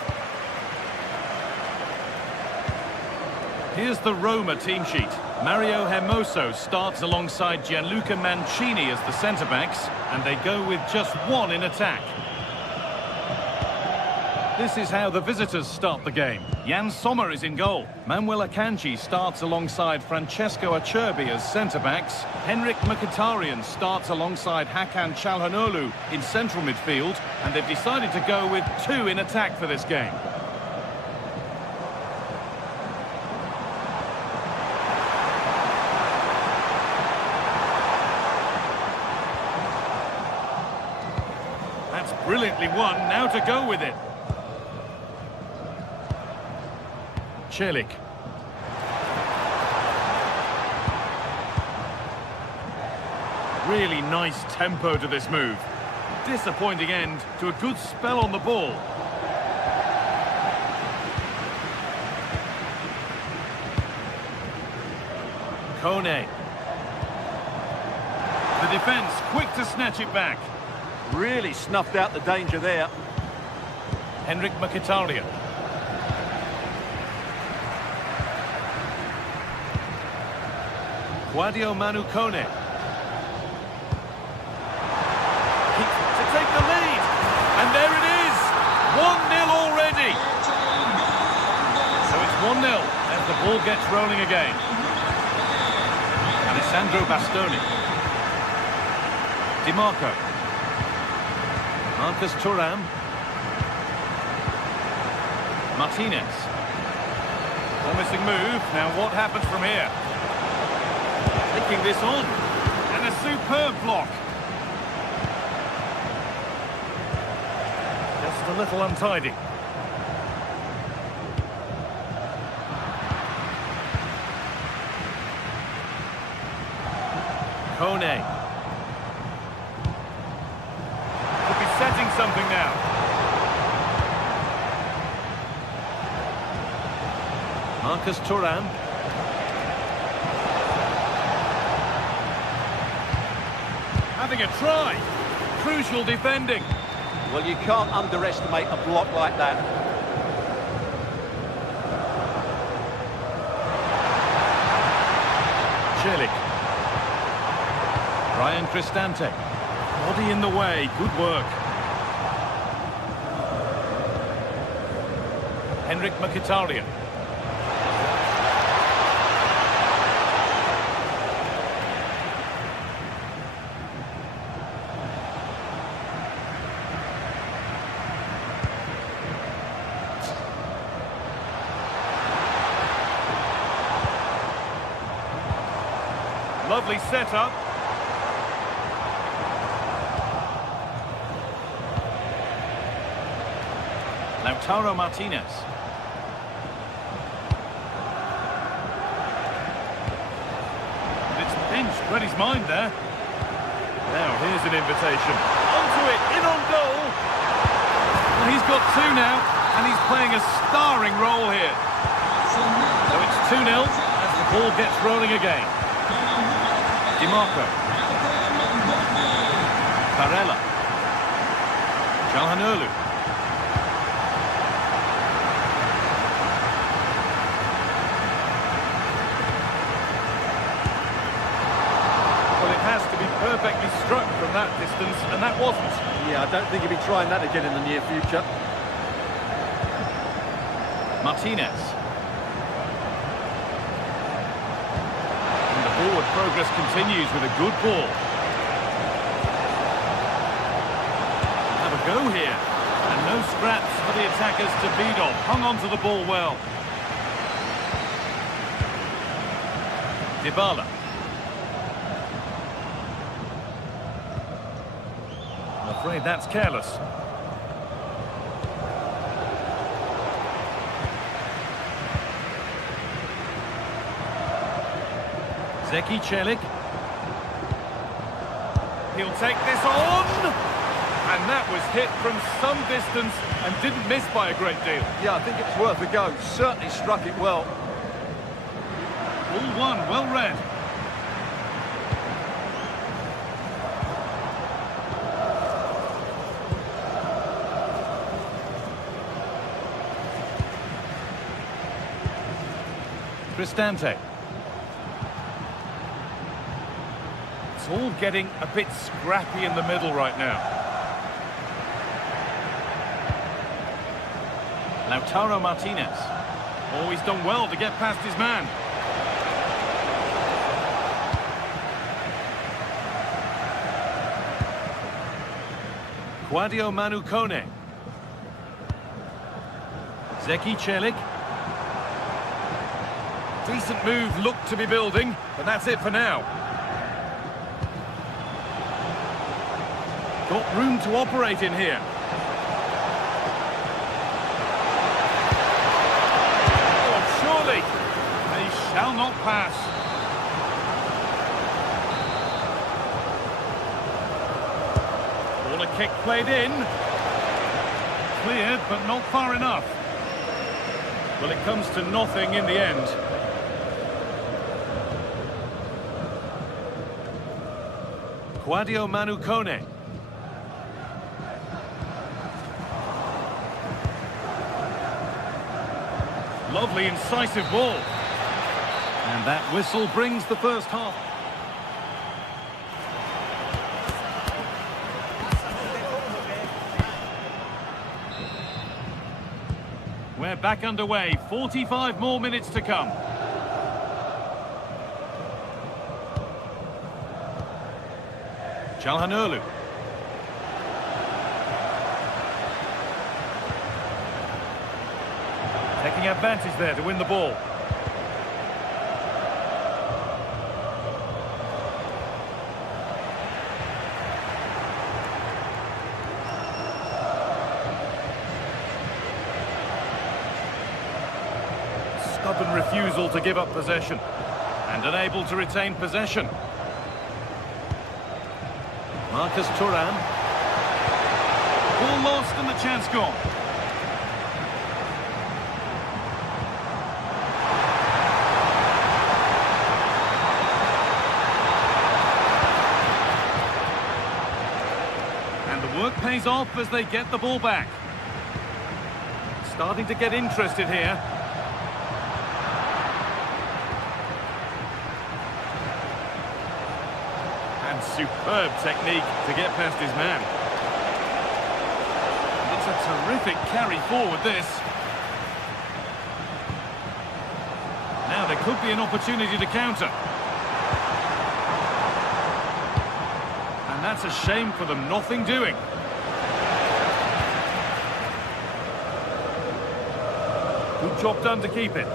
Here's the Roma team sheet. Mario Hermoso starts alongside Gianluca Mancini as the centre-backs, and they go with just one in attack. This is how the visitors start the game. Jan Sommer is in goal. Manuel Akanji starts alongside Francesco Acerbi as centre-backs. Henrik Mkhitaryan starts alongside Hakan Çalhanoğlu in central midfield, and they've decided to go with two in attack for this game. That's brilliantly won, now to go with it. Celik. Really nice tempo to this move. Disappointing end to a good spell on the ball. Kone. The defence quick to snatch it back. Really snuffed out the danger there. Henrik Mkhitaryan. Guadio Manu Kone. To take the lead. And there it is. 1-0 already. So it's 1-0 as the ball gets rolling again. Alessandro Bastoni. Di Marco. Marcus Thuram. Martinez. Promising move. Now what happens from here? Taking this on, and a superb block. Just a little untidy. Kone. Could be setting something now. Marcus Thuram. Having a try. Crucial defending. Well, you can't underestimate a block like that. Celik. Ryan Cristante. Body in the way. Good work. Henrik Mkhitaryan. Lovely setup. Lautaro Martinez. It's pinched, read his mind there. Now here's an invitation. Onto it, in on goal. Well, he's got two now, and he's playing a starring role here. So it's 2-0 as the ball gets rolling again. Di Marco. Barella. Çalhanoğlu. Well, it has to be perfectly struck from that distance, and that wasn't. Yeah, I don't think he'll be trying that again in the near future. Martinez. Forward progress continues with a good ball. Have a go here. And no scraps for the attackers to beat off. Hung on to the ball well. Dybala. I'm afraid that's careless. Zeki Celik. He'll take this on. And that was hit from some distance and didn't miss by a great deal. Yeah, I think it's worth a go. Certainly struck it well. All one, well read. Cristante. It's all getting a bit scrappy in the middle right now. Lautaro Martinez. Oh, he's done well to get past his man. Quadio Manu Kone. Zeki Celik. Decent move, looked to be building, but that's it for now. Got room to operate in here. Oh, surely. They shall not pass. Corner kick played in. Cleared, but not far enough. Well, it comes to nothing in the end. Quadio Manu Kone. Lovely, incisive ball. And that whistle brings the first half. We're back underway. 45 more minutes to come. Çalhanoğlu. Taking advantage there to win the ball. Stubborn refusal to give up possession and unable to retain possession. Marcus Thuram. Ball lost and the chance gone. And the work pays off as they get the ball back. Starting to get interested here. And superb technique to get past his man. It's a terrific carry forward, this. Now there could be an opportunity to counter. And that's a shame for them, nothing doing. Good job done to keep it.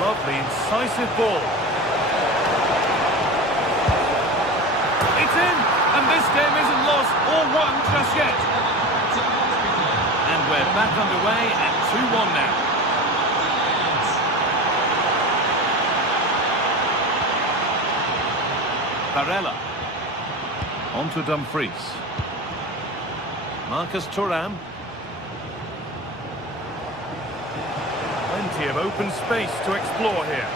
Lovely, incisive ball. It's in, and this game isn't lost or won just yet. And we're back underway at 2-1 now. Barella. On to Dumfries. Marcus Thuram. Plenty of open space to explore here.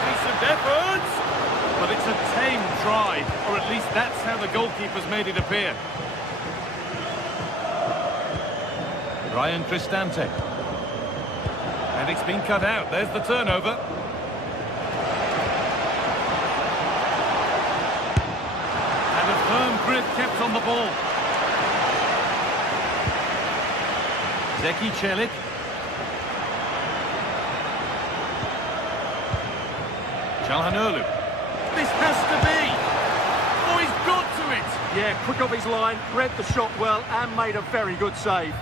Decent efforts, but it's a tame try, or at least that's how the goalkeeper's made it appear. Ryan Cristante. And it's been cut out. There's the turnover. And a firm grip kept on the ball. Zeki Celik. Çalhanoğlu. This has to be. Oh, he's got to it. Yeah, quick off his line, read the shot well and made a very good save.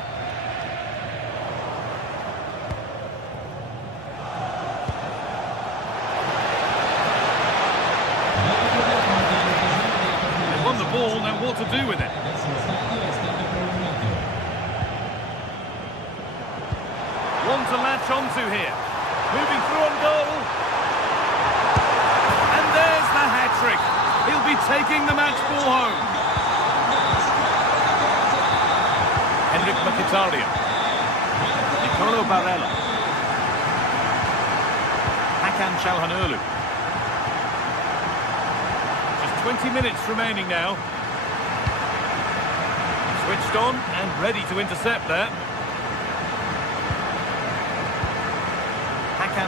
They won the ball, now what to do with it? One to latch onto here. Moving through on goal. There's the hat-trick. He'll be taking the match ball home. Henrik Mkhitaryan. Nicolo Barella. Hakan Çalhanoğlu. Just 20 minutes remaining now. Switched on and ready to intercept there.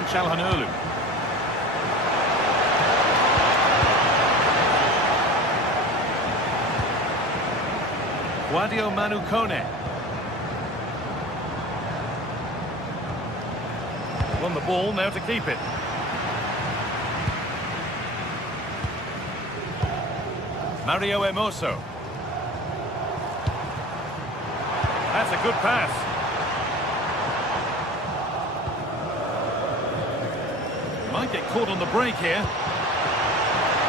Hakan Çalhanoğlu. Guadio Manu Kone. Won the ball, now to keep it. Mario Hermoso. That's a good pass. Might get caught on the break here.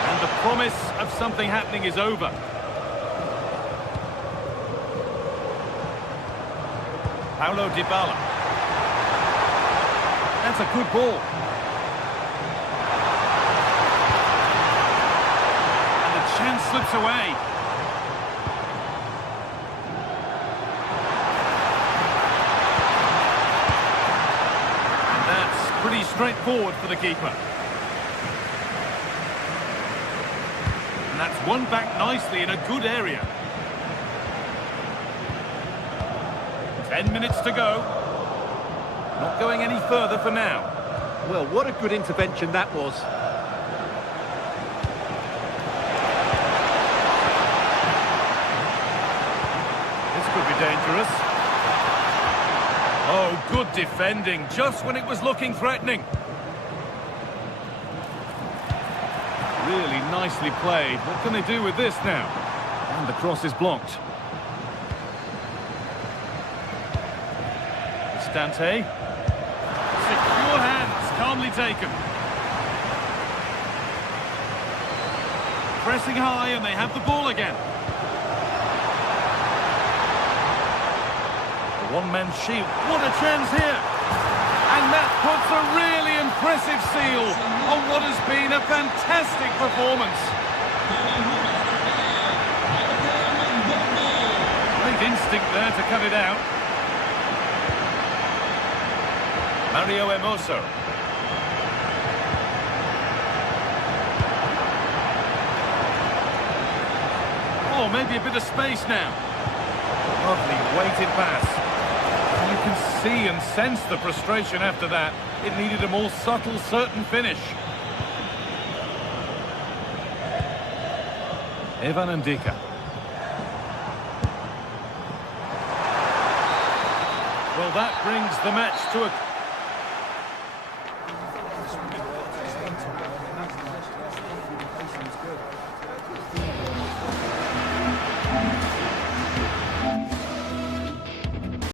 And the promise of something happening is over. Paulo Dybala. That's a good ball. And the chance slips away. And that's pretty straightforward for the keeper. And that's won back nicely in a good area. 10 minutes to go. Not going any further for now. Well, what a good intervention that was. This could be dangerous. Oh, good defending, just when it was looking threatening. Really nicely played. What can they do with this now? And the cross is blocked. Dante. Secure hands, calmly taken. Pressing high and they have the ball again. A one-man shield. What a chance here. And that puts a really impressive seal on what has been a fantastic performance. Great instinct there to cut it out. Mario Hermoso. Oh, maybe a bit of space now. Lovely weighted pass. You can see and sense the frustration after that. It needed a more subtle, certain finish. Evan Ndika. Well, that brings the match to a